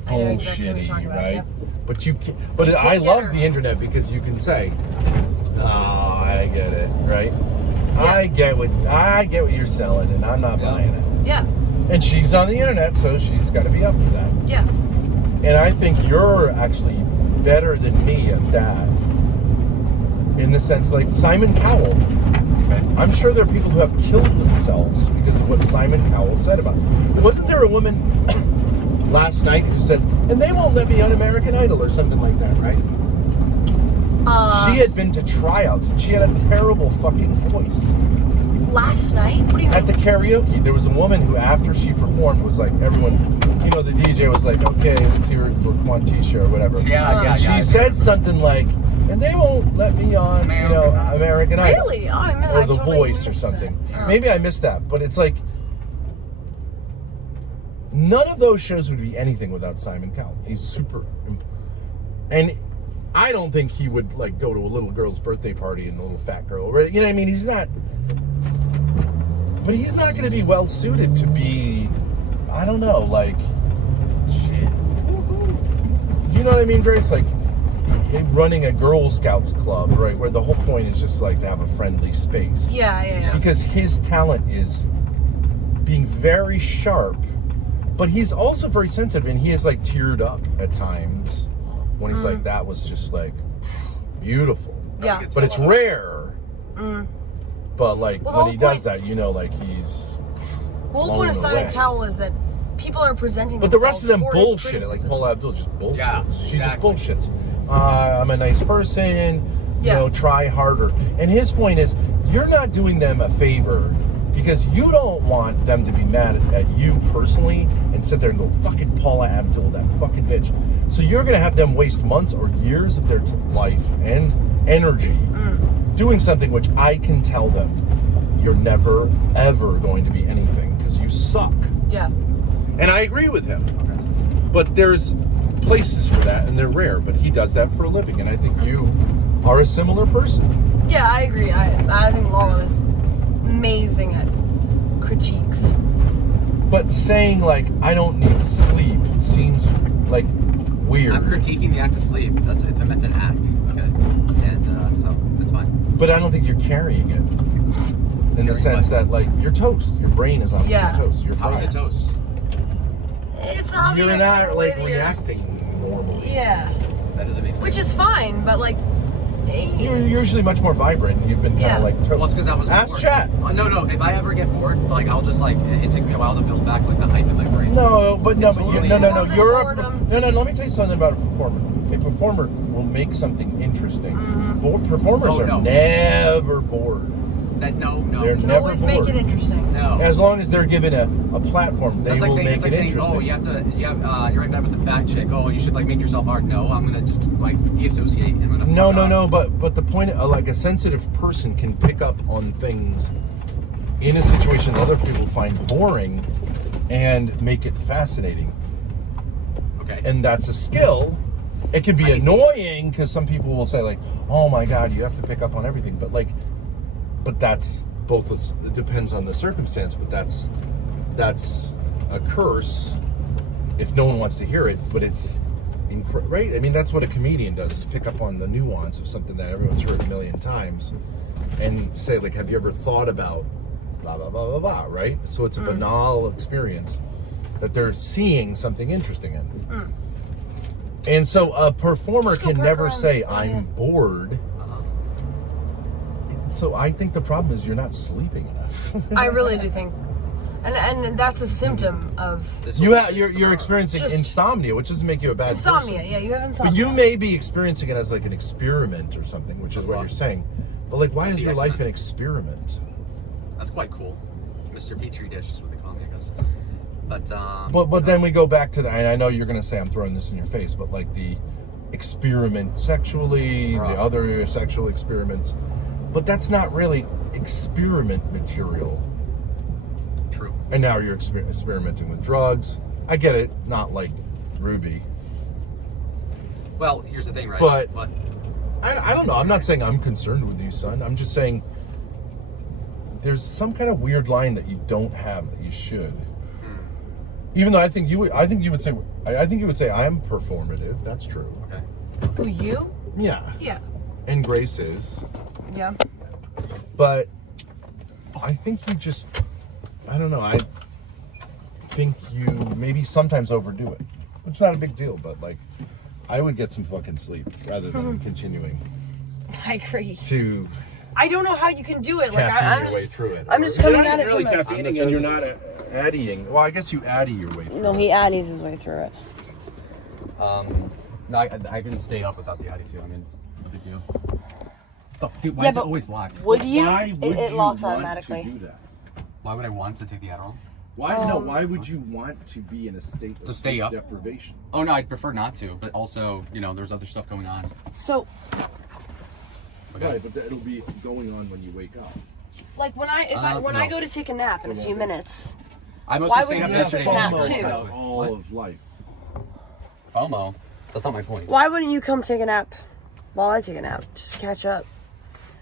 bullshitty, right? Yep. But you can't, I love the internet because you can say, oh, I get it, right? Yeah. I get what you're selling, and I'm not buying it. Yeah. And she's on the internet, so she's got to be up for that. Yeah. And I think you're actually better than me at that, in the sense, like Simon Cowell. I'm sure there are people who have killed themselves because of what Simon Cowell said about it. Wasn't there a woman last night who said, and they won't let me on American Idol or something like that, right? She had been to tryouts and she had a terrible fucking voice. Last night? What do you mean? At the karaoke, there was a woman who, after she performed, was like, everyone, you know, the DJ was like, okay, let's hear it for Quantisha or whatever. She said something like, and they won't let me on, you know, American Idol. Really? Oh, I meant or I The totally Voice or something. Maybe I missed that, but it's like, none of those shows would be anything without Simon Cowell. He's super, and I don't think he would, like, go to a little girl's birthday party and a little fat girl, right? You know what I mean? He's not, but he's not going to be well suited to be, I don't know, like, shit. You know what I mean, Grace? Like, running a Girl Scouts club, right, where the whole point is just, like, to have a friendly space. Yeah. Because his talent is being very sharp, but he's also very sensitive, and he is, like, teared up at times when he's like, that was just, like, beautiful. Yeah. But it's rare. But, like, when he does that, you know, like, he's the whole point of Simon away. Cowell is that people are presenting But the themselves rest of them for his bullshit. Like criticism. Paula Abdul just bullshits. Yeah, She just bullshits. I'm a nice person. You know, try harder. And his point is, you're not doing them a favor because you don't want them to be mad at you personally and sit there and go, fucking Paula Abdul, that fucking bitch. So you're going to have them waste months or years of their life and energy doing something which I can tell them you're never, ever going to be anything because you suck. Yeah. And I agree with him. But there's places for that, and they're rare. But he does that for a living, and I think you are a similar person. Yeah, I agree. I think Lalo is amazing at critiques. But saying, like, I don't need sleep seems, like, weird. I'm critiquing the act of sleep. It's an act. Okay. And so, that's fine. But I don't think you're carrying it. In the sense that, like, you're toast. Your brain is obviously toast. You're How is it toast? It's obvious. You're not, like, reacting normally. Yeah. That doesn't make sense. Which is fine, but, like, You're usually much more vibrant. You've been kind of like. Well, it's because I was. Ask bored. chat. No. If I ever get bored, like I'll just like it takes me a while to build back like the hype in my brain. No, but no. No. You're no. Let me tell you something about a performer. A performer will make something interesting. Performers are never bored. No. They're can never always bored. make it interesting. No. As long as they're given a platform, they will make it interesting. Oh, you're in bed with the fat chick. Oh, you should like make yourself art. No, I'm gonna just like deassociate and I'm gonna. No. But the point, like a sensitive person can pick up on things in a situation that other people find boring and make it fascinating. Okay. And that's a skill. It can be annoying because some people will say like, "Oh my God, you have to pick up on everything," but that's both. It depends on the circumstance, but that's a curse if no one wants to hear it. But it's right. I mean, that's what a comedian does: is pick up on the nuance of something that everyone's heard a million times, and say like, "Have you ever thought about blah blah blah blah blah?" Right. So it's a banal experience that they're seeing something interesting in. And so a performer can never say, "I'm bored." So I think the problem is you're not sleeping enough. I really do think, and that's a symptom of you're experiencing insomnia, which doesn't make you a bad insomnia. person. Yeah, you have insomnia. But you may be experiencing it as like an experiment or something, which is what you're saying. But like, why is your life an experiment? That's quite cool. Mr. Petri dish is what they call me, I guess. But then we go back to the, and I know you're going to say I'm throwing this in your face, but like the experiment sexually, the other sexual experiments, but that's not really experiment material. True. And now you're experimenting with drugs. I get it, not like Ruby. Well, here's the thing, right? But I don't know. I'm not saying I'm concerned with you, son. I'm just saying there's some kind of weird line that you don't have that you should. Even though I think you would say I'm performative. That's true. Okay. Who, you? Yeah. Yeah. And Grace is. Yeah. But I think you just, I don't know. I think you maybe sometimes overdo it, which is not a big deal. But like, I would get some fucking sleep rather than continuing. I agree. I don't know how you can do it. Like I'm I'm your way through it. I'm just coming at it really from caffeining, and you're not addying. Well, I guess you addy your way through. No, he addies his way through it. No, I couldn't stay up without the attitude. I mean, it's no big deal. Oh, dude, why is it always locked? Would you? Why would it you locks want automatically. to do that? Why would I want to take the Adderall? Why would you want to be in a state of stay up? deprivation? Oh no, I'd prefer not to, but also, there's other stuff going on. So. Okay. Right, but it'll be going on when you wake up. Like when I go to take a nap in a few minutes. I why mostly wouldn't stayed up you take yesterday. a nap FOMO too? about all of life. FOMO? That's not my point. Why wouldn't you come take a nap while I take a nap? Just to catch up.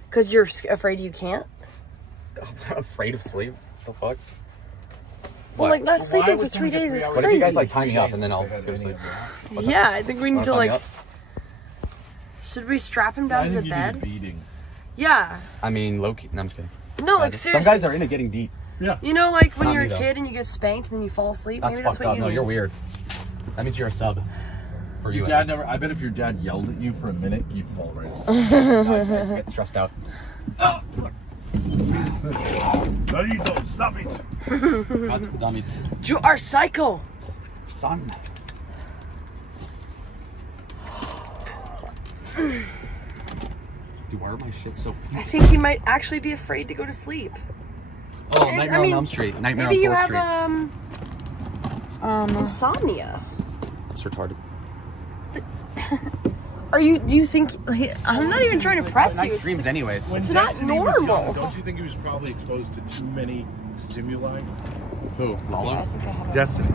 Because you're afraid you can't? I'm afraid of sleep. What the fuck? Well, like not sleeping for 3 days is crazy. What if you guys like tie me up and then I'll go to sleep? Yeah, I think we need to like. Should we strap him down to the bed? Beating. Yeah. I mean, low key. No, I'm just kidding. No, like seriously. Some guys are into getting beat. Yeah. You know, like when Not you're me, a though. kid and you get spanked and then you fall asleep. That's Maybe fucked that's what up. No, you're weird. That means you're a sub. For you. Your dad never. I bet if your dad yelled at you for a minute, you'd fall right asleep. I get stressed out. Don't stop it. God damn it. You are psycho. Son. Dude, why are my shit so... I think he might actually be afraid to go to sleep. Oh, Nightmare on Elm Street. Nightmare on 4th Street. Maybe you have, insomnia. It's retarded. Do you think, I'm not even trying to press you. Nice dreams anyways. It's not normal. Don't you think he was probably exposed to too many stimuli? Who? Lalo? Destiny.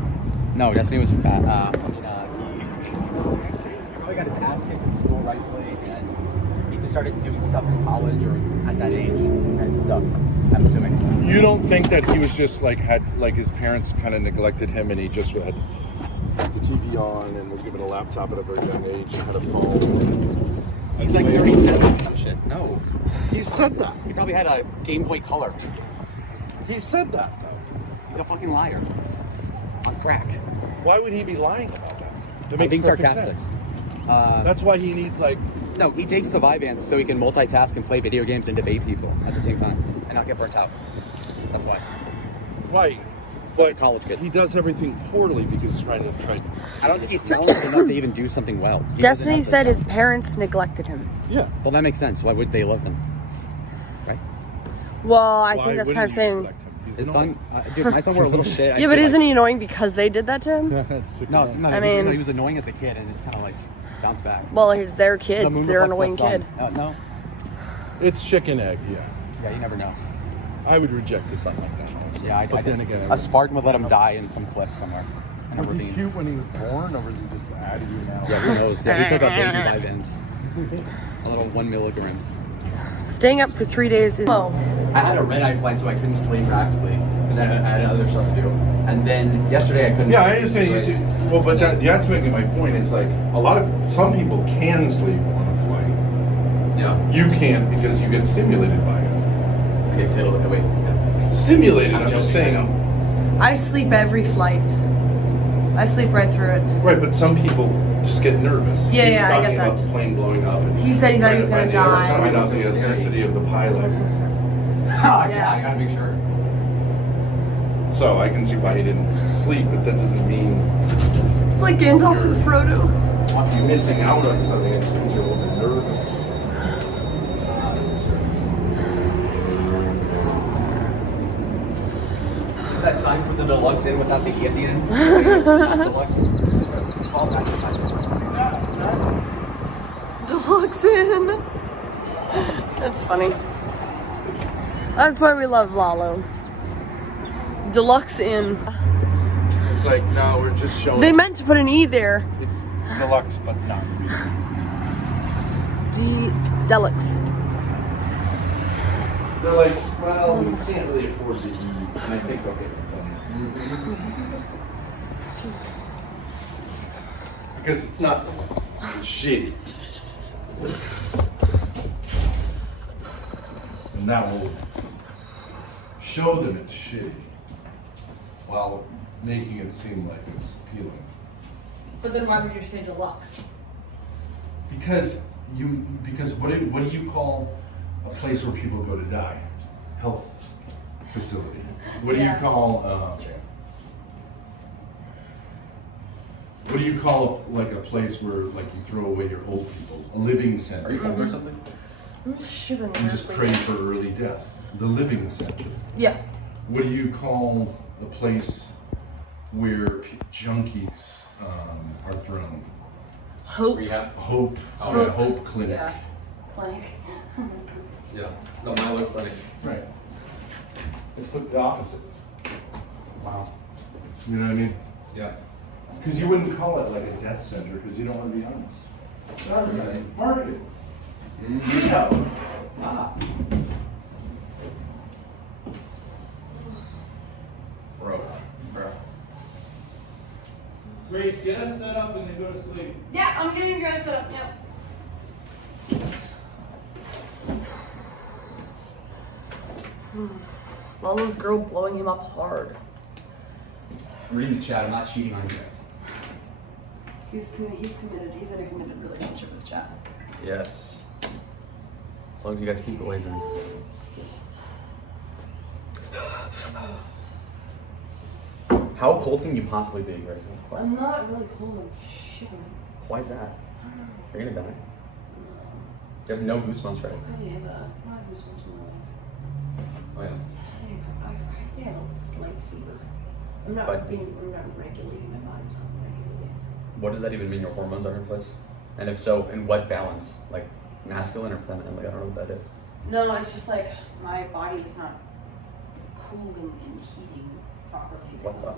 No, Destiny was a fat. He probably got his ass kicked in school rightfully, and he just started doing stuff in college or at that age and stuff. I'm assuming. You don't think that he was just had his parents kind of neglected him, and he just had the TV on and was given a laptop at a very young age and had a phone? He's like 37 and shit. No. He said that. He probably had a Game Boy Color. He said that. He's a fucking liar. On crack. Why would he be lying about that? That I'm makes being perfect sarcastic. sense. That's why he needs No, he takes the Vyvanse so he can multitask and play video games and debate people at the same time and not get burnt out. That's why. Right. But college kid. He does everything poorly because he's trying to. I don't think he's talented enough to even do something well. Destiny said his parents neglected him. Yeah. Well, that makes sense. Why would they love him? Right? Well, I think that's kind of saying. His son, dude, my son were a little shit. Yeah, but isn't he annoying because they did that to him? No, I mean, he was annoying as a kid and just kind of like bounced back. Well, he's their kid. The moon They're an reflects annoying that sun. kid. No. It's chicken egg. Yeah. Yeah, you never know. I would reject a son like that. Yeah, but then again, a Spartan would let him die in some cliff somewhere. In a was he ravine. cute when he was born, or was he just out of you now? Yeah, who knows? Yeah, he took a baby Vyvanse. A little 1 milligram. Staying up for 3 days is. Oh. I had a red-eye flight, so I couldn't sleep practically because I had other stuff to do. And then yesterday I couldn't. Yeah, sleep I understand. You see, well, but that's making my point. Is like some people can sleep on a flight. Yeah. You can't because you get stimulated by it. I get totally wait. Yeah. Stimulated. I'm just saying. I sleep every flight. I sleep right through it. Right, but some people just get nervous. Yeah, He was yeah, I talking get that. about the plane blowing up. And He said he thought he was gonna die. Find out the ethnicity of the pilot. Yeah, I gotta make sure. So I can see why he didn't sleep, but that doesn't mean It's like Gandalf and Frodo. you're missing out on something. It just means you're a little bit nervous. That sign for the deluxe in without the E at the end. It's not deluxe. Falls out. Deluxe in. That's funny. That's why we love Lalo. Deluxe in. It's like, no, we're just showing. They meant to put an E there. It's deluxe, but not. Deluxe. They're like, well, we can't really afford to eat. And I think, okay, because it's not deluxe. It's shitty. And that will show them it's shitty while making it seem like it's appealing. But then why would you say deluxe? Because what do you call a place where people go to die? Health facility. What do you call what do you call like a place where like you throw away your old people? A living center. Are you cold or something? I'm shivering. And just pray for early death. The living center. Yeah. What do you call the place where junkies are thrown? Hope. Rehab. Hope. Oh, Yeah, yeah. Hope Clinic. Yeah. Clinic. Yeah. The Milo Clinic. Right. It's the opposite. Wow. You know what I mean? Yeah. Because you wouldn't call it like a death center because you don't want to be honest. It's marketing. Yeah. Ah. Bro. Grace, get us set up and then go to sleep. Yeah, I'm getting you guys set up. Yeah. Lalo's girl blowing him up hard. I'm reading the chat. I'm not cheating on you guys. He's committed. He's in a committed relationship with chat. Yes. As long as you guys keep the ways in. How cold can you possibly be, Grace? I'm not really cold. I'm shivering. Why is that? You're gonna die. You have no goosebumps, right? I have goosebumps in my legs. Oh yeah. I have a slight fever. I'm not regulating my body's not regulating. What does that even mean? Your hormones are in place? And if so, in what balance? Like masculine or feminine? Like I don't know what that is. No, it's just like my body is not cooling and heating properly. What the?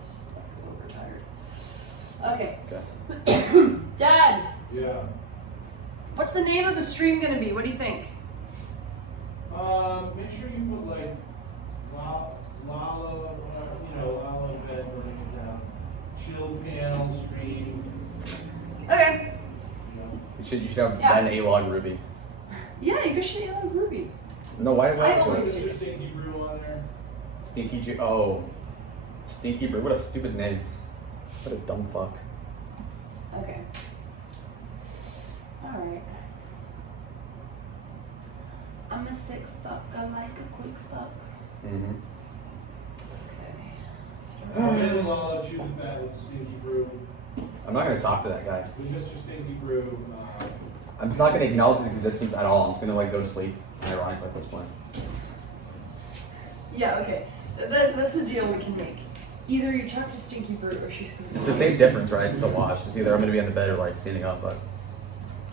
Just like overtired. Okay. Okay. Dad, Yeah. what's the name of the stream gonna be? What do you think? Make sure you put like Lala, Lala bed burning it down. Chill panel stream. Okay. You should have Yeah. Ben A-Log Ruby. Yeah, you guys should have a Ruby. No, why? I always do. Stinky brew on there. Stinky J. Oh, Stinky Brew. What a stupid name. What a dumb fuck. Okay. All right. I'm a sick fuck. I like a quick fuck. Mm-hmm. Ben and Lala choose a bed with Stinky Brew. I'm not gonna talk to that guy. With Mr. Stinky Brew, I'm just not gonna acknowledge his existence at all. I'm just gonna like go to sleep. Ironic at this point. Yeah, okay. That's a deal we can make. Either you talk to Stinky Brew or she's gonna. It's the same difference, right? It's a wash. It's either I'm gonna be on the bed or like standing up, but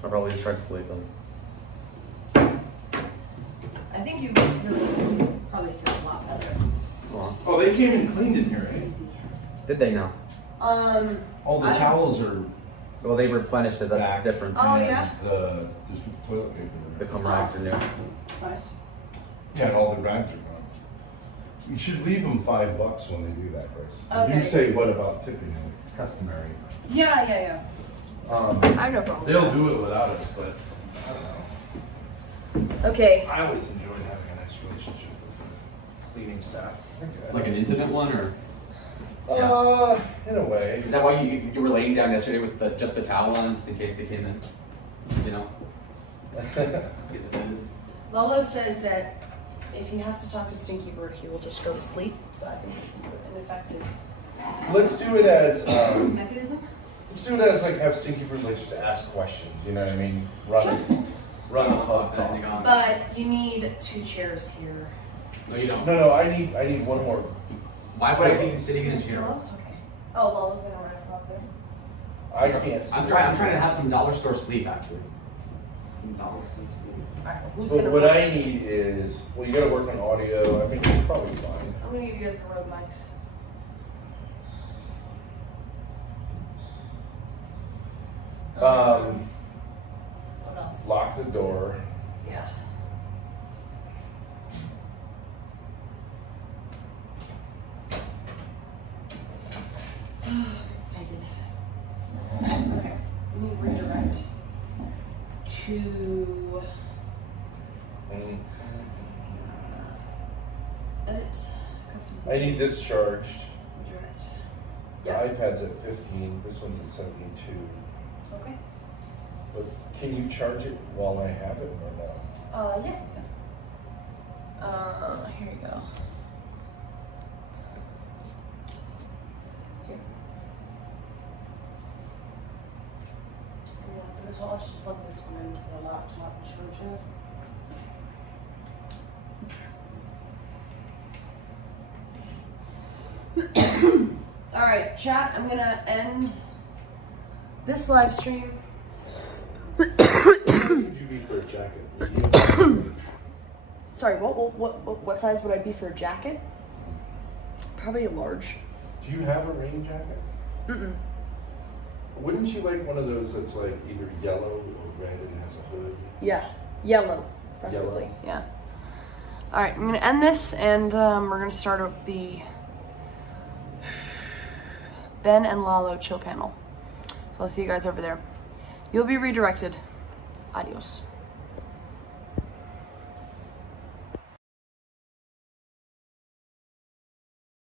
I'll probably just try to sleep then. I think you really probably feel a lot better. Oh, they came and cleaned in here, eh? Did they now? All the towels are. Well, they replenished it. That's back, different. Oh, and yeah? The just toilet paper. The cum rags are new. Nice. Yeah, and all the rags are gone. You should leave them $5 when they do that, Grace. Okay. You say what about tipping them? It's customary. Yeah. I have no problem. They'll do it without us, but I don't know. Okay. I always enjoyed having a nice relationship with the cleaning staff. Like an incident one, or? In a way. Is that why you were laying down yesterday with just the towel on, just in case they came in? You know. Get defended. Lolo says that if he has to talk to Stinky Bird, he will just go to sleep. So I think this is an effective Let's do it as mechanism. let's do it as like have Stinky Bird like just ask questions. You know what I mean? Run a pub talk. But you need 2 chairs here. No, you don't. No, I need one more. Why would I be sitting in a chair? Okay. Oh, Lolo's gonna run up there. I can't. I'm trying to have some dollar store sleep actually. Some dollar store sleep. Alright, who's But gonna what run? I need is, well, you gotta work on audio. I think it's probably fine. I'm gonna give you guys the road mics. What else? Lock the door. Yeah. Excited. Okay, let me redirect to edit. Customization. I need this charged. Redirect. The iPad's at 15. This one's at 72. Okay. But can you charge it while I have it or no? Yeah. Here you go. Here. And I'll just plug this one into the laptop charger. All right, chat. I'm gonna end this live stream. What would you be for a jacket? Sorry, what size would I be for a jacket? Probably a large. Do you have a rain jacket? Mm-mm. Wouldn't you like one of those that's like either yellow or red and has a hood? Yeah, yellow, preferably. Yeah. All right, I'm gonna end this, and we're gonna start up the Ben and Lalo chill panel. So I'll see you guys over there. You'll be redirected. Adios.